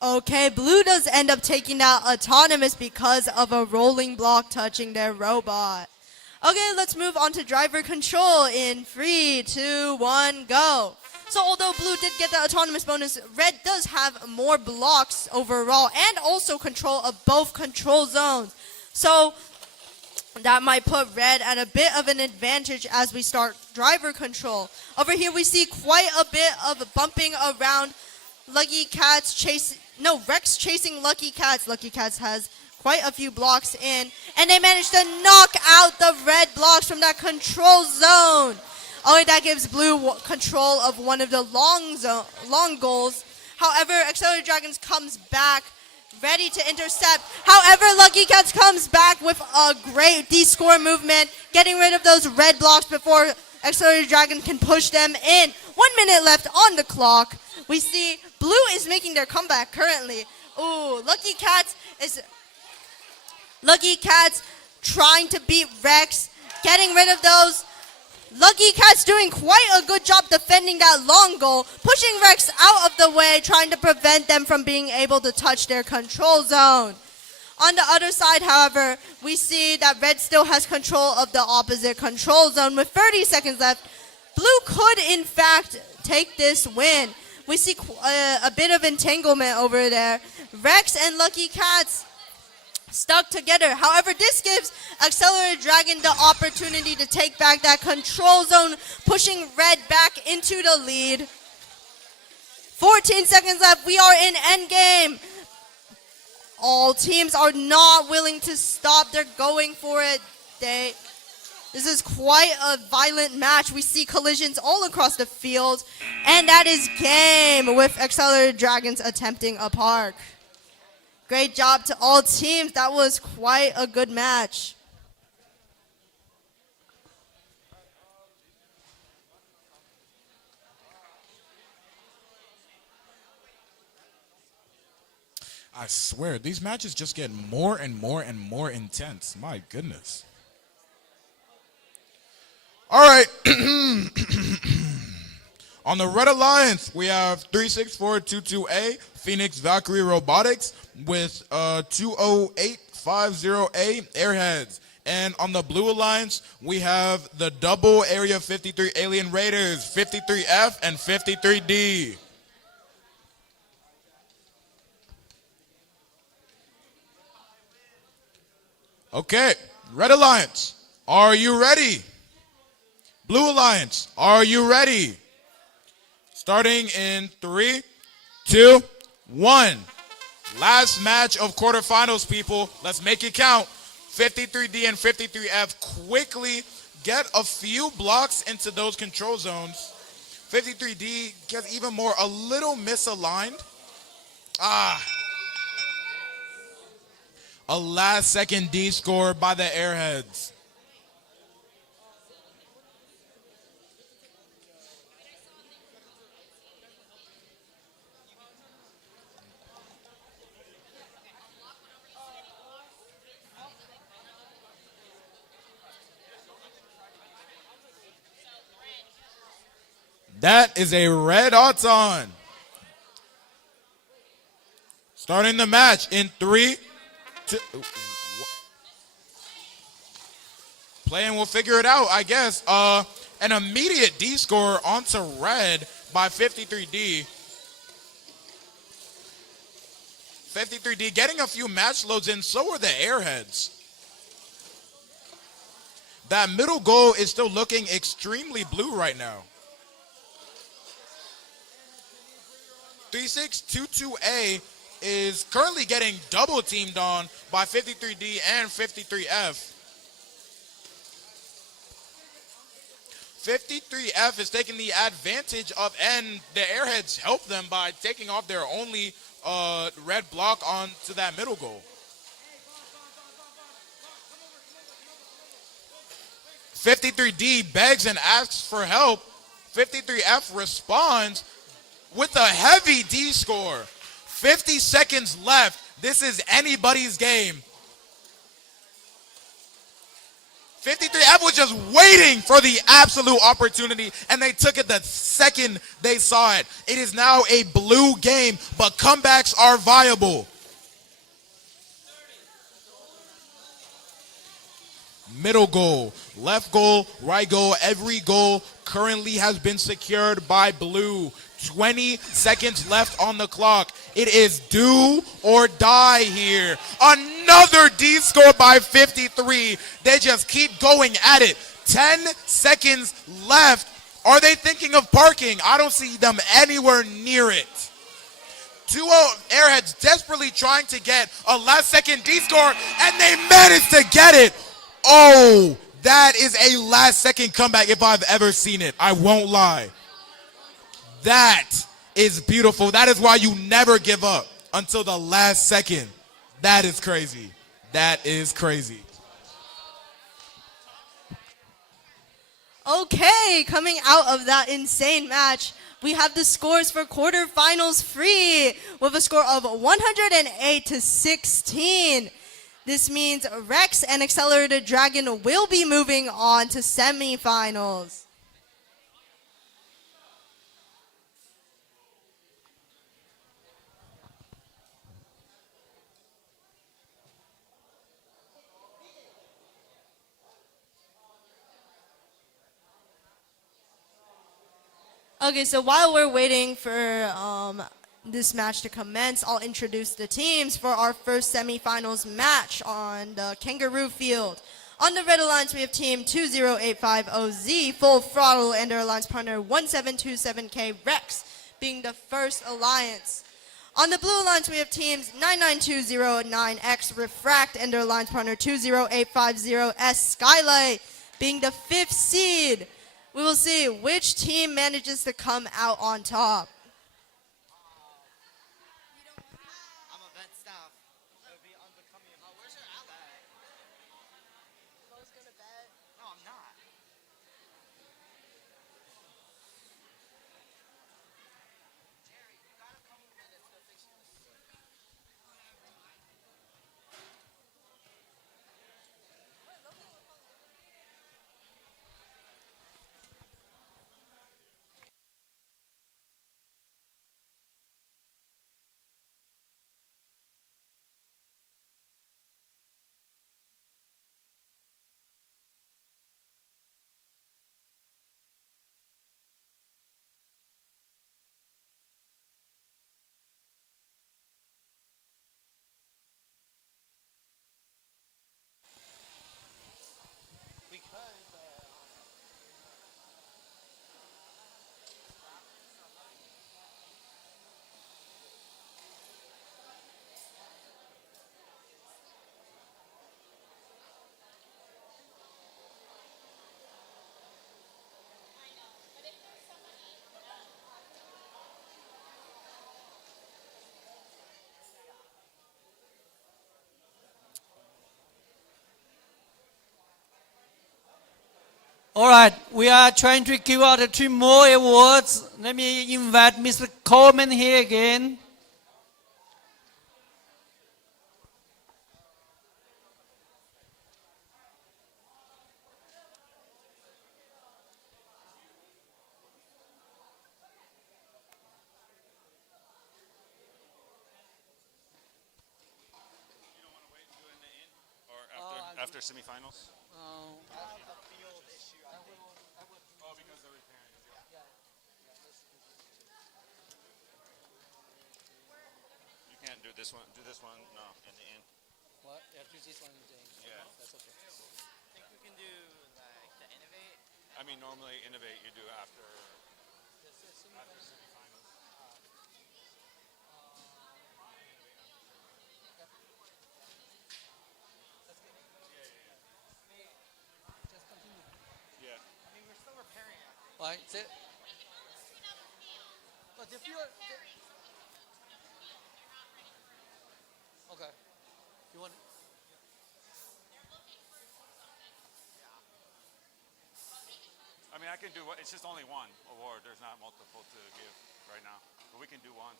Okay, Blue does end up taking out Autonomous because of a rolling block touching their robot. Okay, let's move on to driver control in 3, 2, 1, go. So although Blue did get the Autonomous bonus, Red does have more blocks overall and also control of both control zones. So that might put Red at a bit of an advantage as we start driver control. Over here we see quite a bit of bumping around. Lucky Cats Rex chasing Lucky Cats. Lucky Cats has quite a few blocks in, and they managed to knock out the red blocks from that control zone. Only that gives Blue control of one of the long goals. However, Accelerated Dragons comes back, ready to intercept. However, Lucky Cats comes back with a great D-score movement, getting rid of those red blocks before Accelerated Dragon can push them in. 1 minute left on the clock. We see Blue is making their comeback currently. Ooh, Lucky Cats trying to beat Rex, getting rid of those. Lucky Cats doing quite a good job defending that long goal, pushing Rex out of the way, trying to prevent them from being able to touch their control zone. On the other side, however, we see that Red still has control of the opposite control zone. With 30 seconds left, Blue could, in fact, take this win. We see a bit of entanglement over there. Rex and Lucky Cats stuck together. However, this gives Accelerated Dragon the opportunity to take back that control zone, pushing Red back into the lead. 14 seconds left. We are in endgame. All teams are not willing to stop. They're going for it. This is quite a violent match. We see collisions all across the field. And that is game with Accelerated Dragons attempting a park. Great job to all teams. That was quite a good match. I swear, these matches just get more and more and more intense. My goodness. All right. On the Red Alliance, we have 36422A, Phoenix Valkyrie Robotics with 20850A Airheads. And on the Blue Alliance, we have the double Area 53 Alien Raiders, 53F and 53D. Okay, Red Alliance, are you ready? Blue Alliance, are you ready? Starting in 3, 2, 1. Last match of quarterfinals, people. Let's make it count. 53D and 53F quickly get a few blocks into those control zones. 53D gets even more, a little misaligned. A last second D score by the Airheads. That is a red Auton. Starting the match in 3, 2. Play and we'll figure it out, I guess. An immediate D score onto red by 53D. 53D getting a few match loads in, so are the Airheads. That middle goal is still looking extremely blue right now. 3622A is currently getting double teamed on by 53D and 53F. 53F is taking the advantage of, and the Airheads help them by taking off their only red block onto that middle goal. 53D begs and asks for help. 53F responds with a heavy D score. 50 seconds left. This is anybody's game. 53F was just waiting for the absolute opportunity, and they took it the second they saw it. It is now a blue game, but comebacks are viable. Middle goal, left goal, right goal. Every goal currently has been secured by blue. 20 seconds left on the clock. It is do or die here. Another D score by 53. They just keep going at it. 10 seconds left. Are they thinking of parking? I don't see them anywhere near it. 2-0 Airheads desperately trying to get a last second D score, and they managed to get it. Oh, that is a last second comeback if I've ever seen it. I won't lie. That is beautiful. That is why you never give up until the last second. That is crazy. That is crazy. Okay, coming out of that insane match, we have the scores for quarterfinals free with a score of 108 to 16. This means Rex and Accelerated Dragon will be moving on to semifinals. Okay, so while we're waiting for this match to commence, I'll introduce the teams for our first semifinals match on the Kangaroo Field. On the Red Alliance, we have team 20850Z, Full Throttle, and their alliance partner 1727K Rex, being the first alliance. On the Blue Alliance, we have teams 99209X Refract, and their alliance partner 20850S Skylight, being the 5th seed. We will see which team manages to come out on top. I'm a vet staff. It would be unbecoming of where's your ally? Co's gonna bet. No, I'm not. All right, we are trying to give out 2 more awards. Let me invite Mr. Coleman here again. Or after semifinals? Oh, because they're repairing. You can't do this one. Do this one. No, in the end. What? Yeah, do this one. Yeah. That's okay. Think we can do like the innovate? I mean, normally innovate you do after semifinals. Yeah. I mean, we're still repairing it. Right. But if you okay, you want. I mean, I can do what. It's just only one award. There's not multiple to give right now, but we can do one.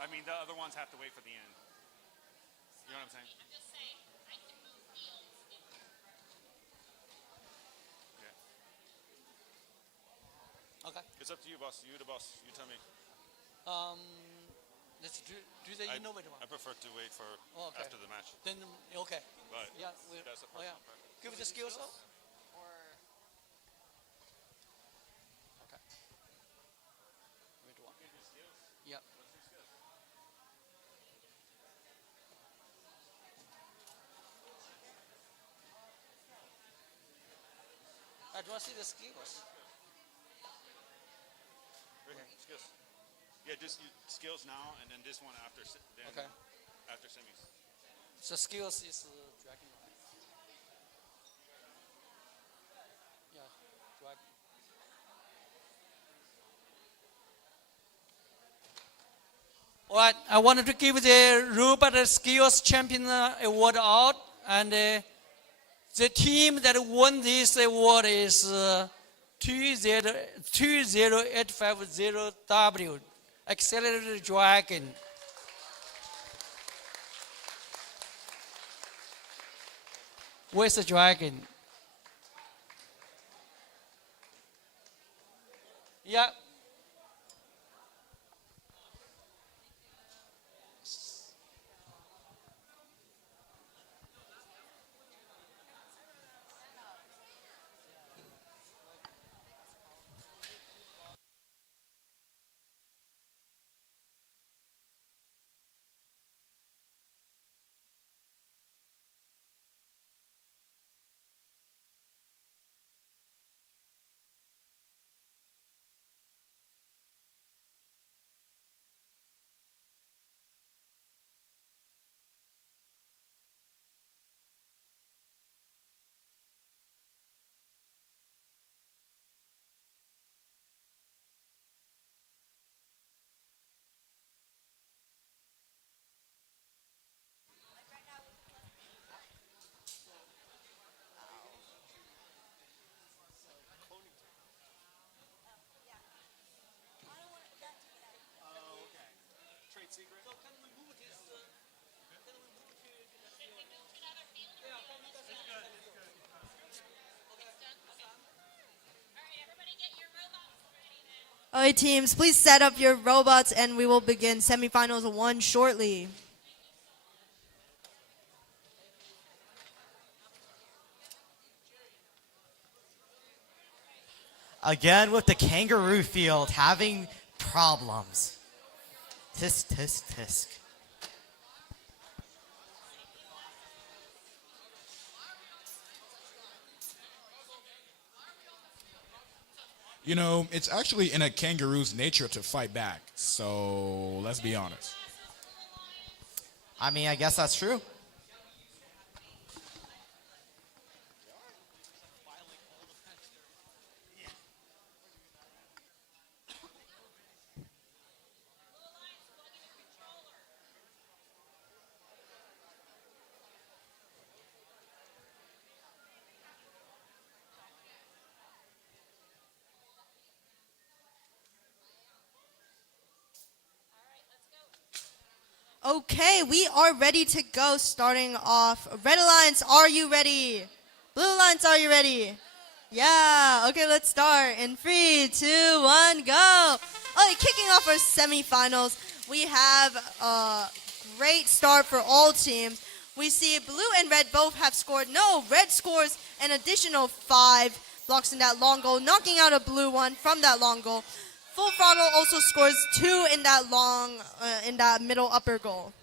I mean, the other ones have to wait for the end. You know what I'm saying? Yeah. Okay. It's up to you, boss. You the boss. You tell me. Let's do the innovative one. I prefer to wait for Oh, okay. after the match. Then okay. But Yeah. that's a Oh yeah. personal preference. Give it the skills up. Or Okay. Wait one. Yeah. I don't see the skills. Right here, skills. Yeah, just skills now, and then this one after. Then Okay. After semis. So skills is dragon. Yeah, dragon. All right, I wanted to give the Robot Skills Champion Award out, and the team that won this award is 20850W, Accelerated Dragon. Where's the dragon? Yeah. Alright teams, please set up your robots and we will begin semifinals 1 shortly. Again with the kangaroo field having problems. Tisk, tisk, tisk. You know, it's actually in a kangaroo's nature to fight back. So let's be honest. I mean, I guess that's true. Okay, we are ready to go. Starting off, Red Alliance, are you ready? Blue Alliance, are you ready? Yeah, okay, let's start in 3, 2, 1, go. Okay, kicking off our semifinals, we have a great start for all teams. We see blue and red both have scored. No, red scores an additional 5 blocks in that long goal, knocking out a blue one from that long goal. Full Throttle also scores 2 in that middle upper goal.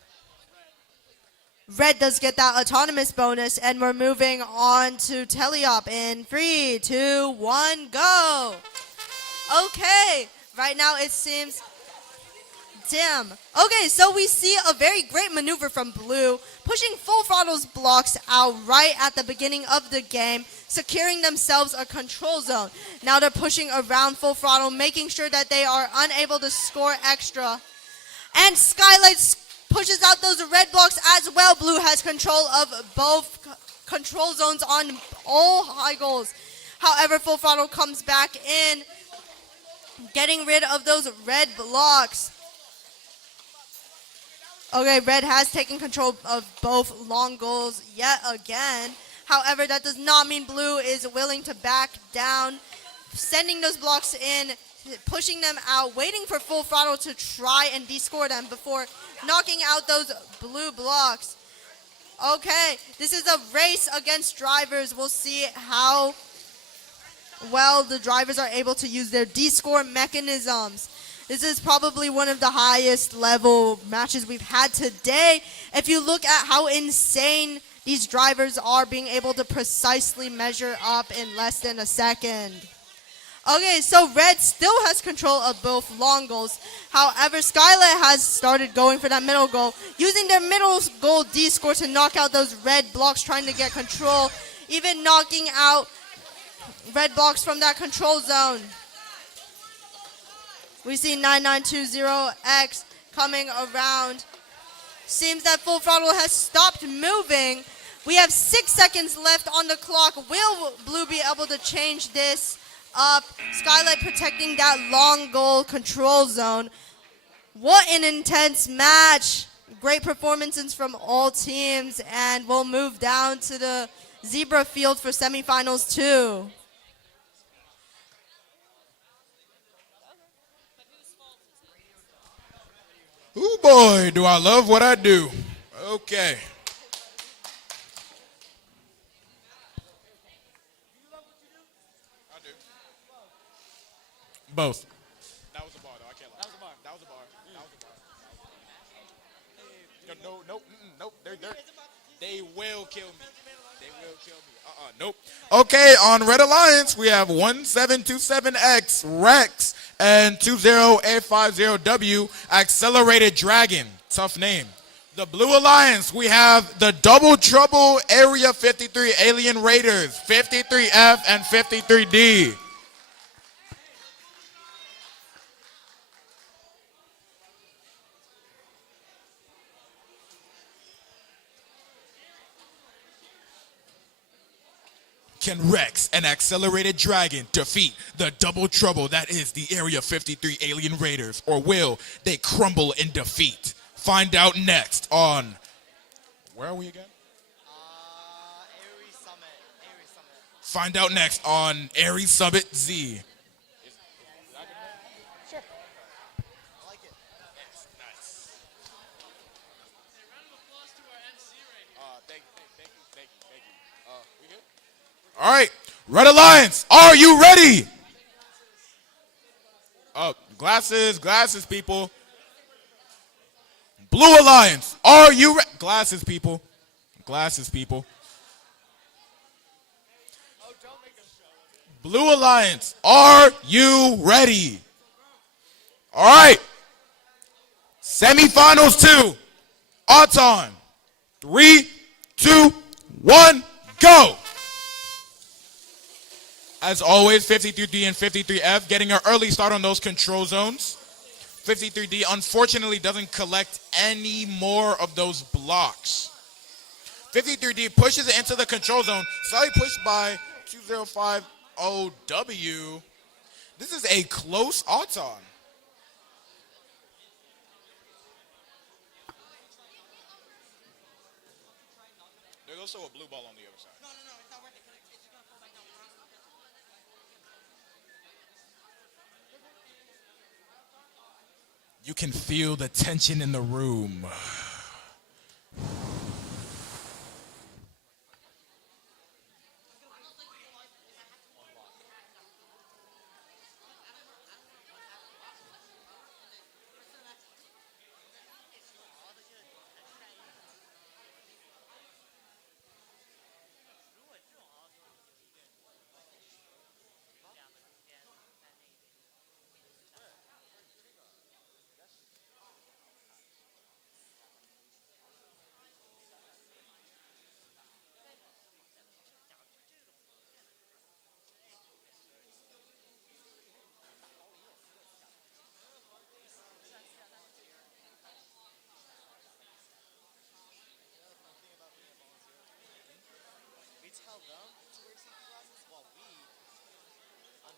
Red does get that autonomous bonus, and we're moving on to Teleop in 3, 2, 1, go. Okay, right now it seems dim. Okay, so we see a very great maneuver from blue, pushing Full Throttle's blocks out right at the beginning of the game, securing themselves a control zone. Now they're pushing around Full Throttle, making sure that they are unable to score extra. And Skylight pushes out those red blocks as well. Blue has control of both control zones on all high goals. However, Full Throttle comes back in, getting rid of those red blocks. Okay, red has taken control of both long goals yet again. However, that does not mean blue is willing to back down, sending those blocks in, pushing them out, waiting for Full Throttle to try and descore them before knocking out those blue blocks. Okay, this is a race against drivers. We'll see how well the drivers are able to use their descore mechanisms. This is probably one of the highest level matches we've had today. If you look at how insane these drivers are being able to precisely measure up in less than a second. Okay, so red still has control of both long goals. However, Skylight has started going for that middle goal, using their middle goal D-score to knock out those red blocks, trying to get control, even knocking out red blocks from that control zone. We see 9920X coming around. Seems that Full Throttle has stopped moving. We have 6 seconds left on the clock. Will blue be able to change this up? Skylight protecting that long goal control zone. What an intense match. Great performances from all teams, and we'll move down to the zebra field for semifinals 2. Ooh boy, do I love what I do. Okay. I do. Both. That was a bar though, I can't lie. That was a bar. That was a bar. That was a bar. No, nope, they will kill me. They will kill me. Nope. Okay, on Red Alliance, we have 1727X, Rex, and 20850W, Accelerated Dragon. Tough name. The Blue Alliance, we have the Double Trouble Area 53 Alien Raiders, 53F and 53D. Can Rex and Accelerated Dragon defeat the Double Trouble that is the Area 53 Alien Raiders, or will they crumble in defeat? Find out next on, where are we again? AOE Summit. Find out next on AOE Summit Z. All right, Red Alliance, are you ready? Glasses, people. Blue Alliance, are you ready? Glasses, people. Blue Alliance, are you ready? All right. Semifinals 2. Odds on. 3, 2, 1, go. As always, 53D and 53F getting an early start on those control zones. 53D unfortunately doesn't collect any more of those blocks. 53D pushes it into the control zone, slightly pushed by 205 OW. This is a close odds on. There's also a blue ball on the other side. You can feel the tension in the room.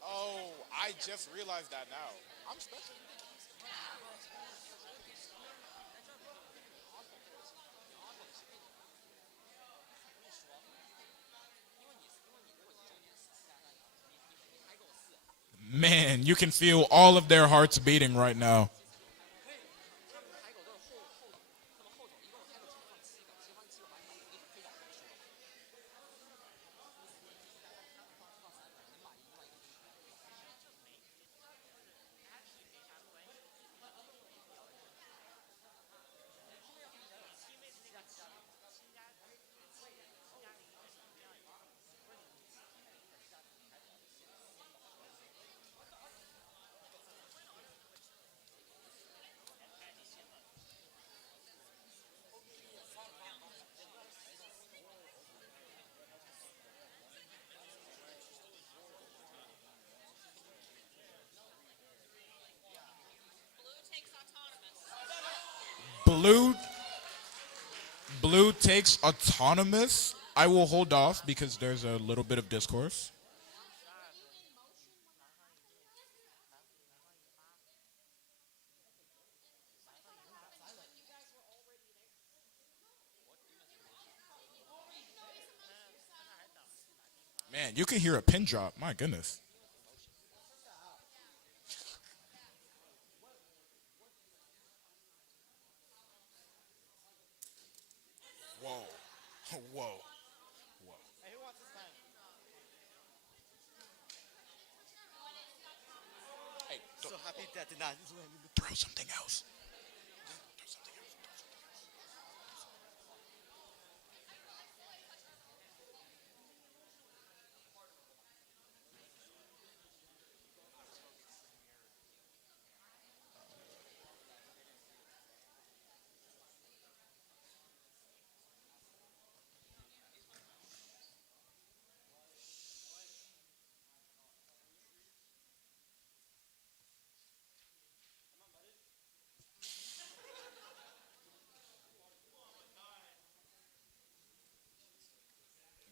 Oh, I just realized that now. I'm special. Man, you can feel all of their hearts beating right now. Blue takes autonomous. I will hold off because there's a little bit of discourse. Man, you can hear a pin drop. My goodness. Whoa. Whoa. Hey, who wants this pen? Hey, so happy that did not throw something else.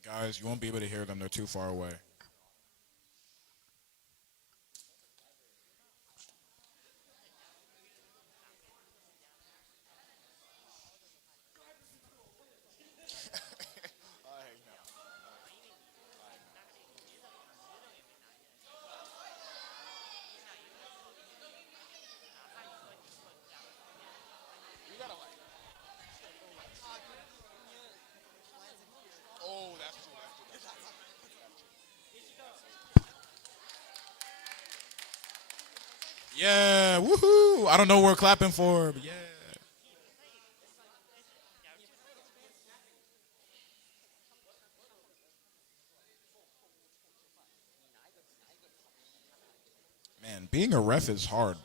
Guys, you won't be able to hear them. They're too far away. Oh, that's true. Yeah, woohoo! I don't know what we're clapping for, but yeah. Man, being a ref is hard.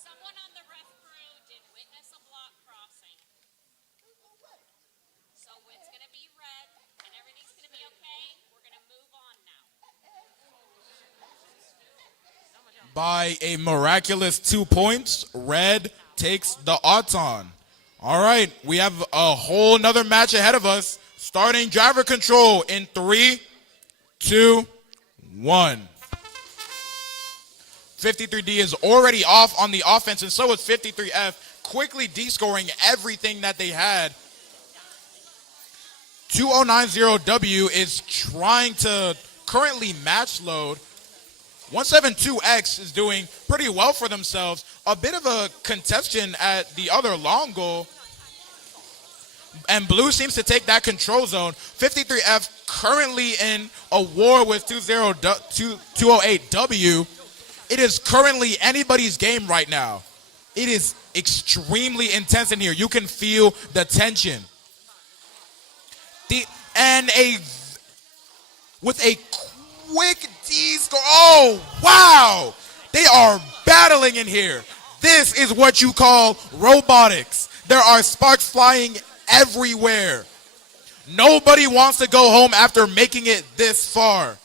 Someone on the ref crew did witness a block crossing. So it's going to be red, and everything's going to be okay. We're going to move on now. By a miraculous 2 points, red takes the Auton. All right, we have a whole nother match ahead of us. Starting driver control in 3, 2, 1. 53D is already off on the offense, and so is 53F, quickly descoring everything that they had. 2090W is trying to currently match load. 172X is doing pretty well for themselves. A bit of a contention at the other long goal. And blue seems to take that control zone. 53F currently in a war with 208W. It is currently anybody's game right now. It is extremely intense in here. You can feel the tension. With a quick D score. Oh, wow. They are battling in here. This is what you call robotics. There are sparks flying everywhere. Nobody wants to go home after making it this far.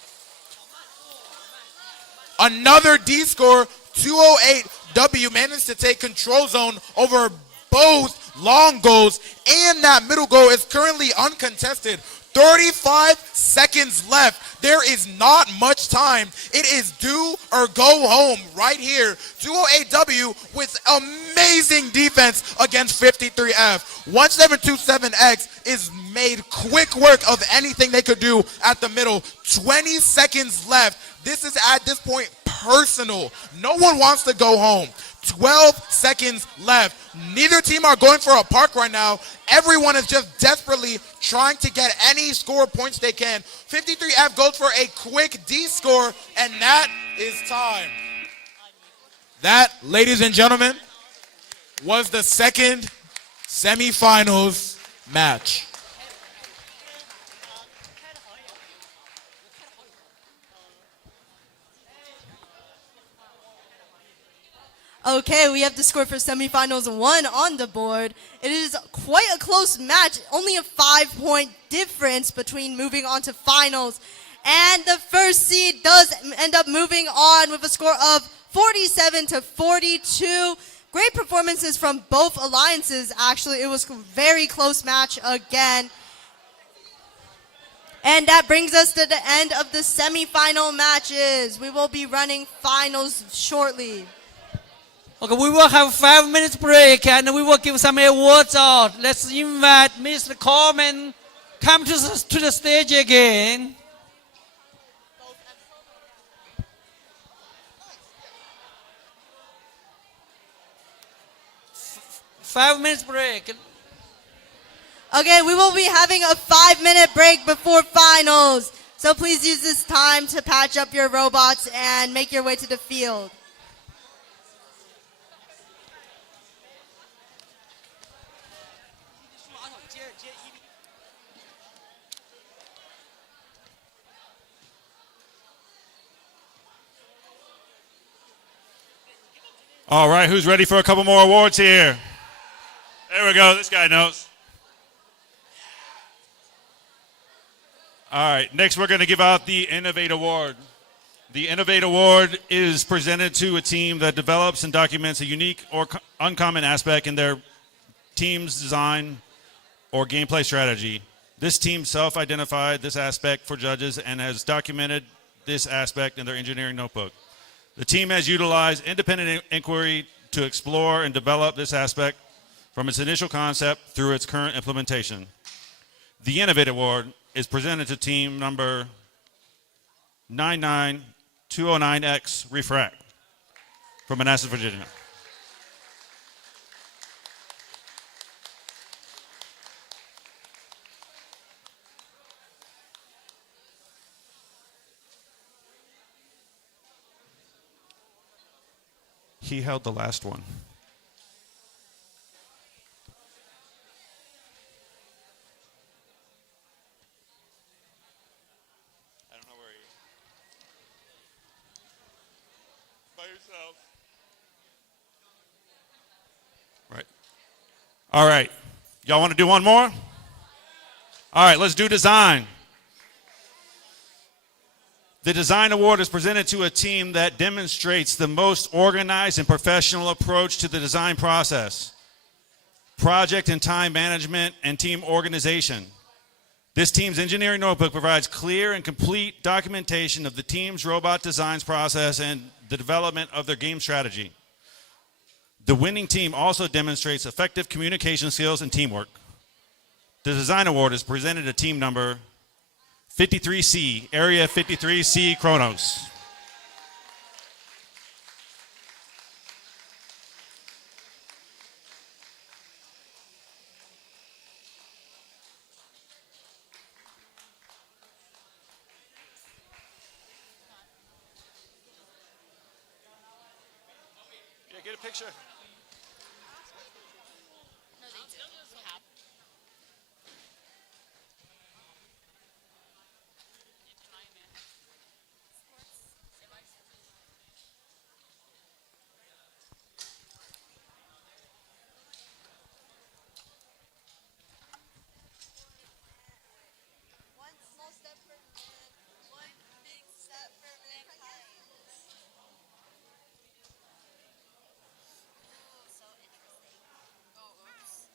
Another D score. 208W managed to take control zone over both long goals, and that middle goal is currently uncontested. 35 seconds left. There is not much time. It is do or go home right here. 208W with amazing defense against 53F. 1727X is made quick work of anything they could do at the middle. 20 seconds left. This is at this point personal. No one wants to go home. 12 seconds left. Neither team are going for a park right now. Everyone is just desperately trying to get any score points they can. 53F goes for a quick D score, and that is time. That, ladies and gentlemen, was the second semifinals match. Okay, we have the score for semifinals 1 on the board. It is quite a close match, only a 5-point difference between moving on to finals. And the first seed does end up moving on with a score of 47-42. Great performances from both alliances, actually. It was a very close match again. And that brings us to the end of the semifinal matches. We will be running finals shortly. Okay, we will have 5 minutes break and we will give some awards out. Let's invite Mr. Coleman come to the stage again. 5 minutes break. Okay, we will be having a 5-minute break before finals. So please use this time to patch up your robots and make your way to the field. All right, who's ready for a couple more awards here? There we go. This guy knows. All right, next we're going to give out the Innovate Award. The Innovate Award is presented to a team that develops and documents a unique or uncommon aspect in their team's design or gameplay strategy. This team self-identified this aspect for judges and has documented this aspect in their engineering notebook. The team has utilized independent inquiry to explore and develop this aspect from its initial concept through its current implementation. The Innovate Award is presented to team number 99209X Refract from Manassas, Virginia. He held the last one. I don't know where he is. By yourself. Right. All right. Y'all want to do one more? All right, let's do design. The Design Award is presented to a team that demonstrates the most organized and professional approach to the design process, project and time management, and team organization. This team's engineering notebook provides clear and complete documentation of the team's robot designs process and the development of their game strategy. The winning team also demonstrates effective communication skills and teamwork. The Design Award is presented to team number 53C, Area 53C Kronos. Yeah, get a picture. One small step for man, one big step for mankind. Ooh, so interesting. Oh, oops.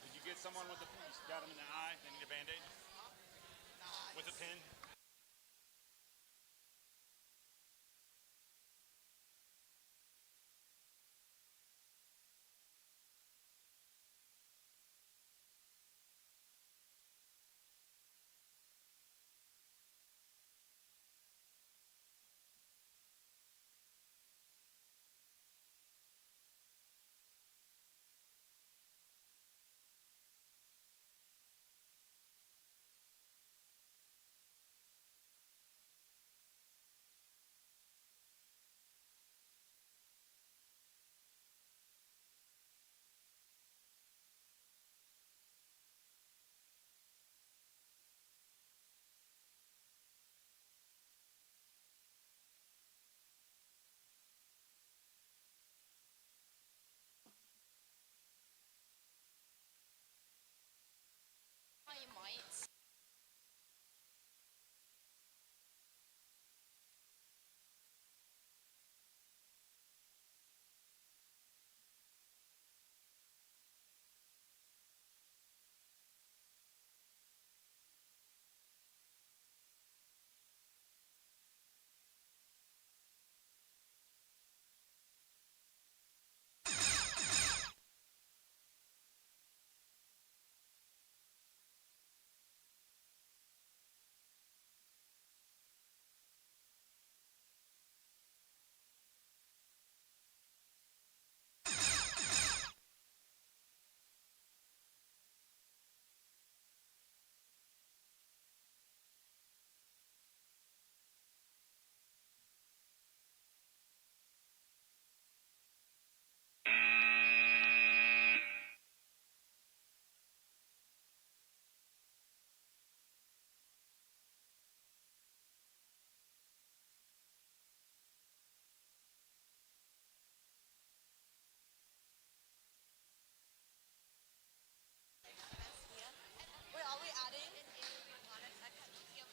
Did you get someone with got them in the eye? They need a Band-Aid? With a pin?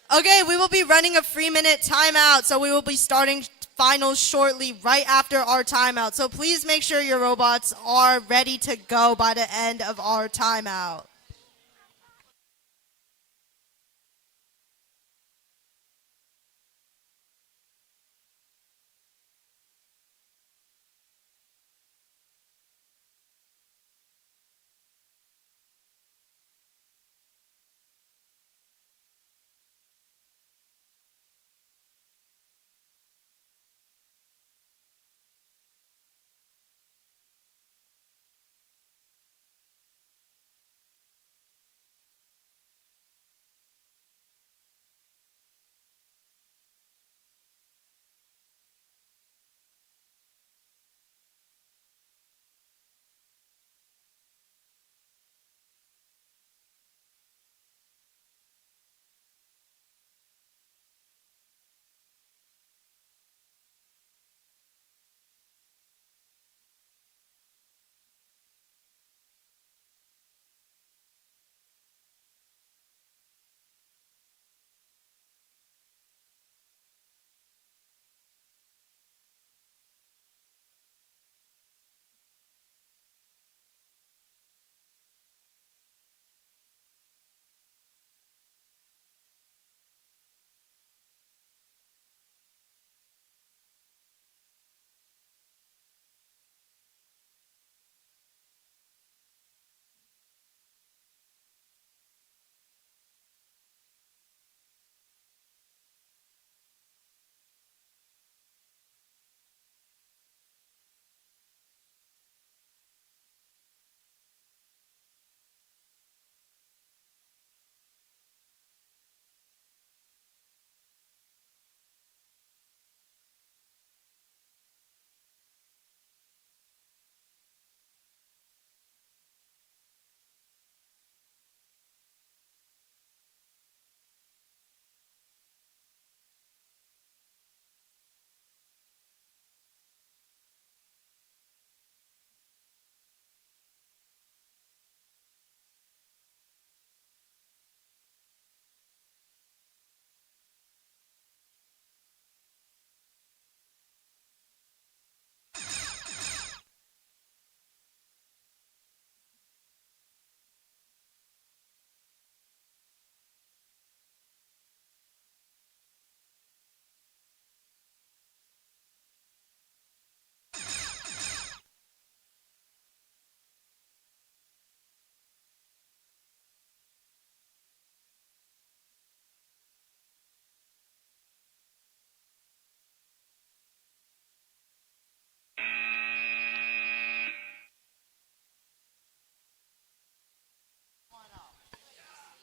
Okay, we will be running a 3-minute timeout, so we will be starting finals shortly, right after our timeout. So please make sure your robots are ready to go by the end of our timeout.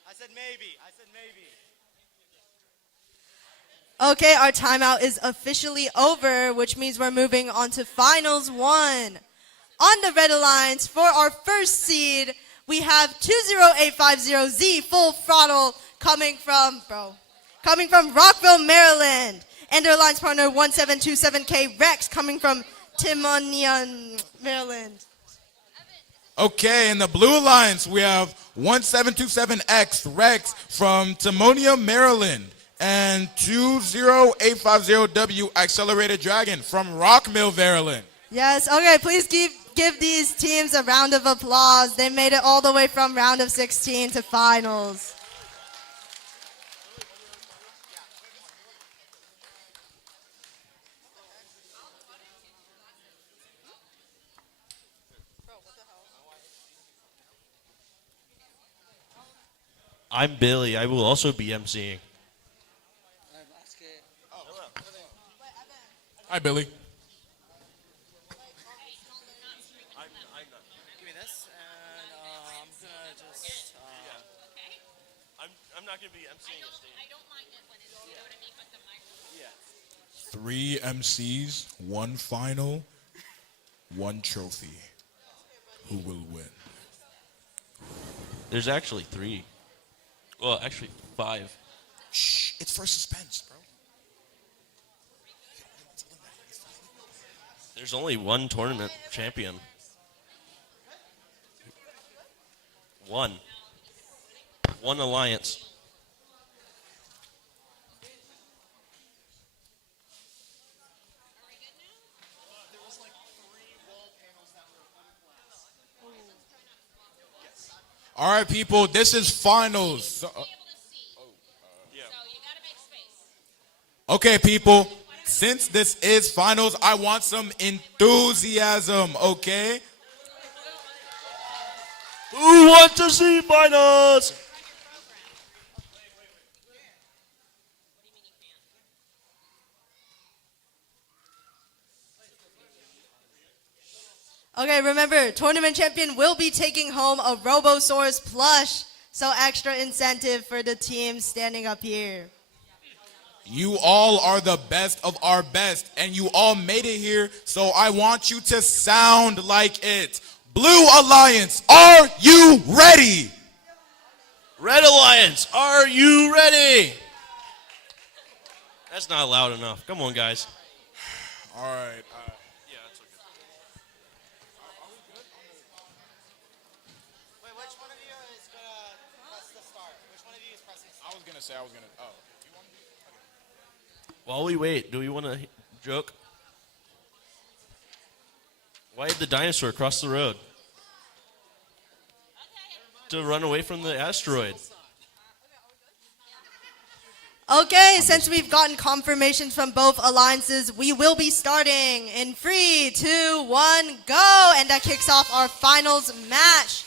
I said maybe. I said maybe. Okay, our timeout is officially over, which means we're moving on to finals 1. On the red alliance for our first seed, we have 20850Z Full Throttle coming from Rockville, Maryland. And their alliance partner 1727K Rex coming from Timonium, Maryland. Okay, in the blue alliance, we have 1727X Rex from Timonium, Maryland, and 20850W Accelerated Dragon from Rockmill, Maryland. Yes, okay, please give these teams a round of applause. They made it all the way from round of 16 to finals. I'm Billy. I will also be emceeing. Hi, Billy. Give me this, and I'm gonna just. I'm not gonna be emceeing a stage. I don't mind it when it's, you know what I mean, but the microphone. 3 MCs, 1 final, 1 trophy. Who will win? There's actually 3. Well, actually 5. Shh, it's for suspense, bro. There's only 1 tournament champion. 1 alliance. All right, people, this is finals. Okay, people, since this is finals, I want some enthusiasm, okay? Who wants to see finals? Okay, remember, tournament champion will be taking home a Robosaurus plush, so extra incentive for the team standing up here. You all are the best of our best, and you all made it here, so I want you to sound like it. Blue Alliance, are you ready? Red Alliance, are you ready? That's not loud enough. Come on, guys. All right. Yeah, that's okay. Wait, which one of you is gonna press the start? Which one of you is pressing start? I was going to say, oh. While we wait, do we want to joke? Why did the dinosaur cross the road? To run away from the asteroid. Okay, since we've gotten confirmations from both alliances, we will be starting in 3, 2, 1, go! And that kicks off our finals match.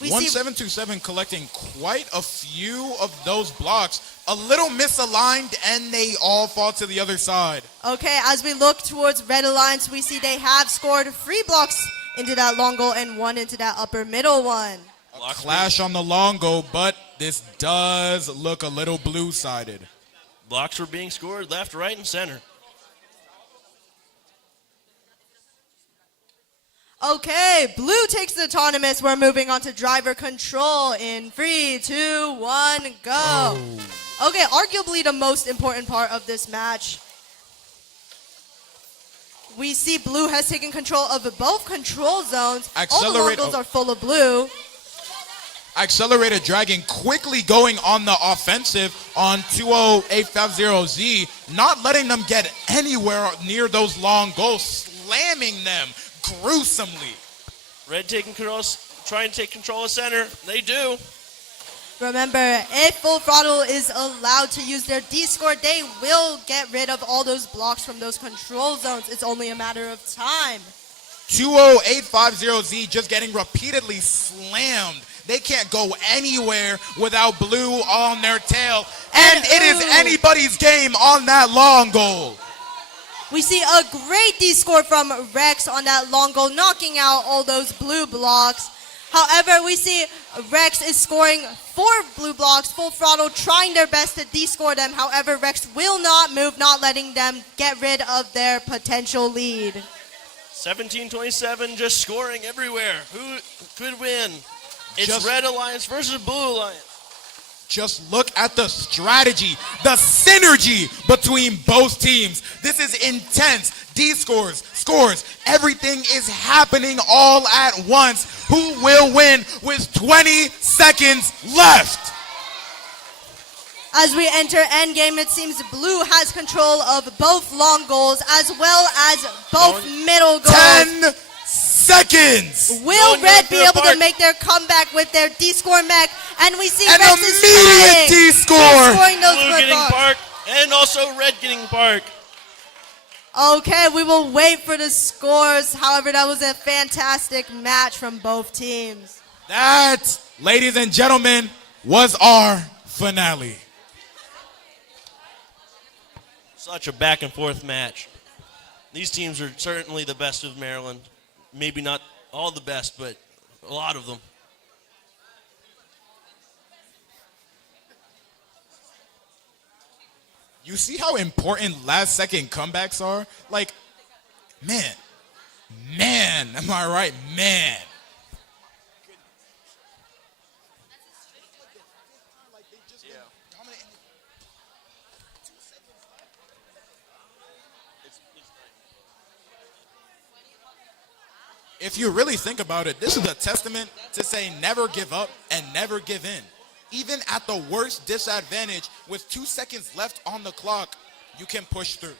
1727 collecting quite a few of those blocks. A little misaligned, and they all fall to the other side. Okay, as we look towards Red Alliance, we see they have scored 3 blocks into that long goal and 1 into that upper middle one. A clash on the long goal, but this does look a little blue-sided. Blocks were being scored left, right, and center. Okay, blue takes the autonomous. We're moving on to driver control in 3, 2, 1, go. Okay, arguably the most important part of this match. We see blue has taken control of both control zones. All the logos are full of blue. Accelerated Dragon quickly going on the offensive on 20850Z, not letting them get anywhere near those long goals, slamming them gruesomely. Red taking control, trying to take control of center. They do. Remember, if Full Throttle is allowed to use their D-score, they will get rid of all those blocks from those control zones. It's only a matter of time. 20850Z just getting repeatedly slammed. They can't go anywhere without blue on their tail. And it is anybody's game on that long goal. We see a great D-score from Rex on that long goal, knocking out all those blue blocks. However, we see Rex is scoring 4 blue blocks, Full Throttle trying their best to D-score them. However, Rex will not move, not letting them get rid of their potential lead. 1727 just scoring everywhere. Who could win? It's Red Alliance versus Blue Alliance. Just look at the strategy, the synergy between both teams. This is intense. D-scores, scores, everything is happening all at once. Who will win with 20 seconds left? As we enter endgame, it seems blue has control of both long goals as well as both middle goals. 10 seconds. Will Red be able to make their comeback with their D-score mech? And we see an Rex is immediate D-score. scoring those Blue getting bark, and also Red getting bark. Okay, we will wait for the scores. However, that was a fantastic match from both teams. That, ladies and gentlemen, was our finale. Such a back and forth match. These teams are certainly the best of Maryland. Maybe not all the best, but a lot of them. You see how important last-second comebacks are? Like, man, am I right? Man. If you really think about it, this is a testament to say never give up and never give in. Even at the worst disadvantage, with 2 seconds left on the clock, you can push through.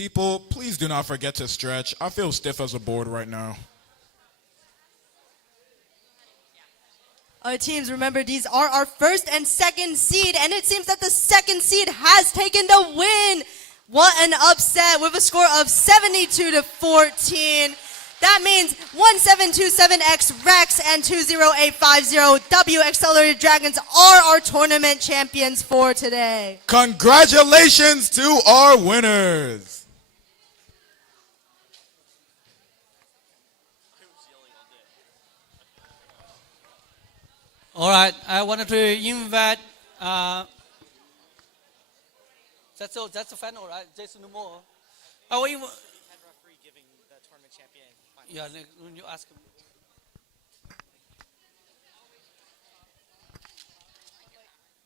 People, please do not forget to stretch. I feel stiff as a board right now. All right, teams, remember these are our first and second seed, and it seems that the second seed has taken the win. What an upset with a score of 72-14. That means 1727X Rex and 20850W Accelerated Dragons are our tournament champions for today. Congratulations to our winners. All right, I wanted to invite. That's the final, right? There's no more. Oh, Head referee giving the tournament champion final. yeah. When you ask him.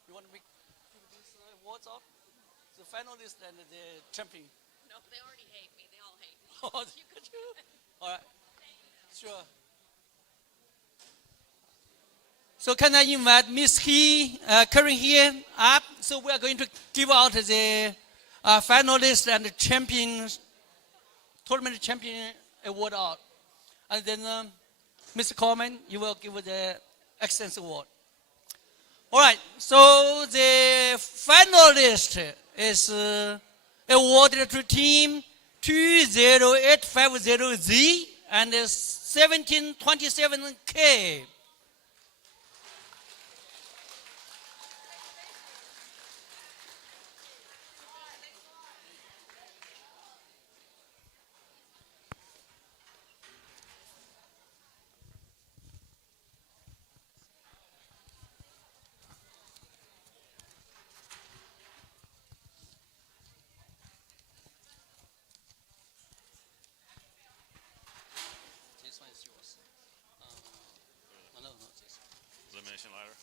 You want to make these awards off? The finalist and the champion. No, they already hate me. They all hate me. Oh, you could you? All right. Sure. So can I invite Miss He, Karen here up? So we are going to give out the finalist and the champion, tournament champion award out. And then Mr. Coleman, you will give the excellence award. All right, so the finalist is awarded to team 20850Z and 1727K. This one is yours. No, this. Elimination ladder.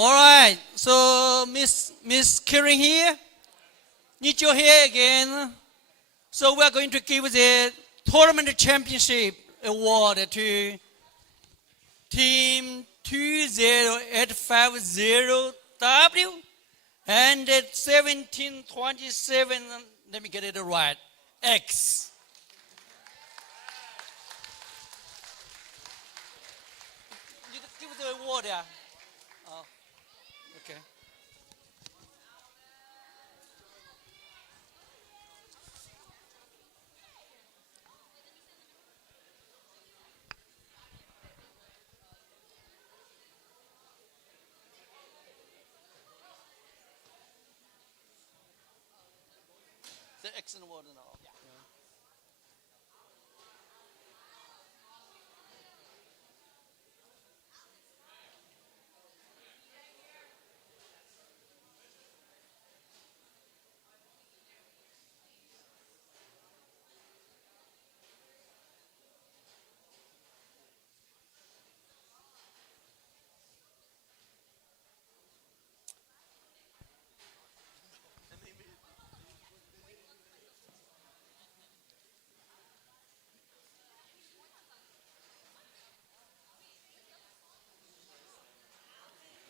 All right, so Miss Karen here, need your hair again. So we are going to give the tournament championship award to team 20850W and 1727. Let me get it right. X. You give the award, yeah. Okay. The excellent award and all. Yeah.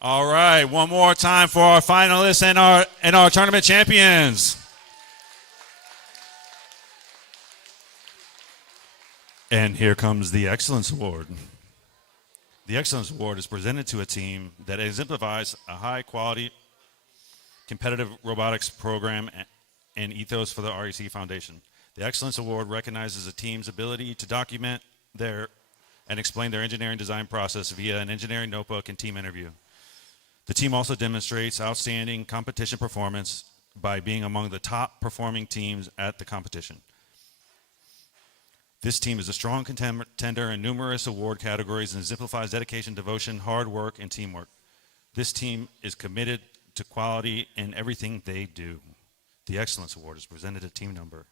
All right, one more time for our finalists and our tournament champions. And here comes the Excellence Award. The Excellence Award is presented to a team that exemplifies a high-quality competitive robotics program and ethos for the REC Foundation. The Excellence Award recognizes a team's ability to document and explain their engineering design process via an engineering notebook and team interview. The team also demonstrates outstanding competition performance by being among the top performing teams at the competition. This team is a strong contender in numerous award categories and exemplifies dedication, devotion, hard work, and teamwork. This team is committed to quality in everything they do. The Excellence Award is presented to team number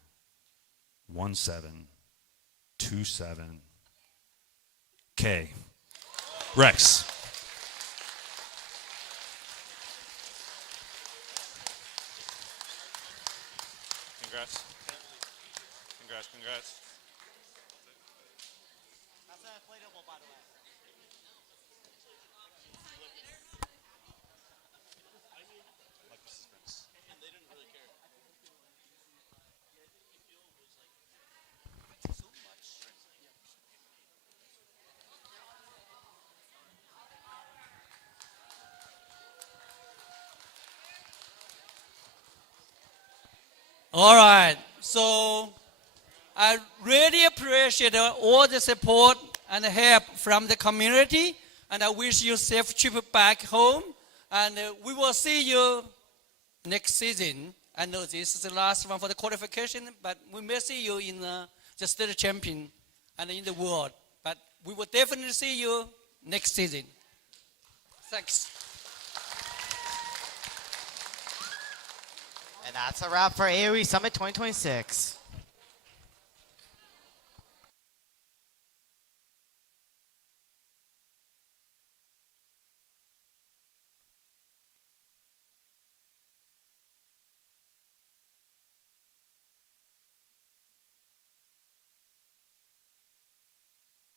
1727K. Rex. Congrats. Congrats, congrats. That's an inflatable, by the way. All right. So I really appreciate all the support and help from the community, and I wish you safe trip back home. And we will see you next season. I know this is the last one for the qualification, but we may see you in the state champion and in the world. But we will definitely see you next season. Thanks. And that's a wrap for AOE Summit 2026.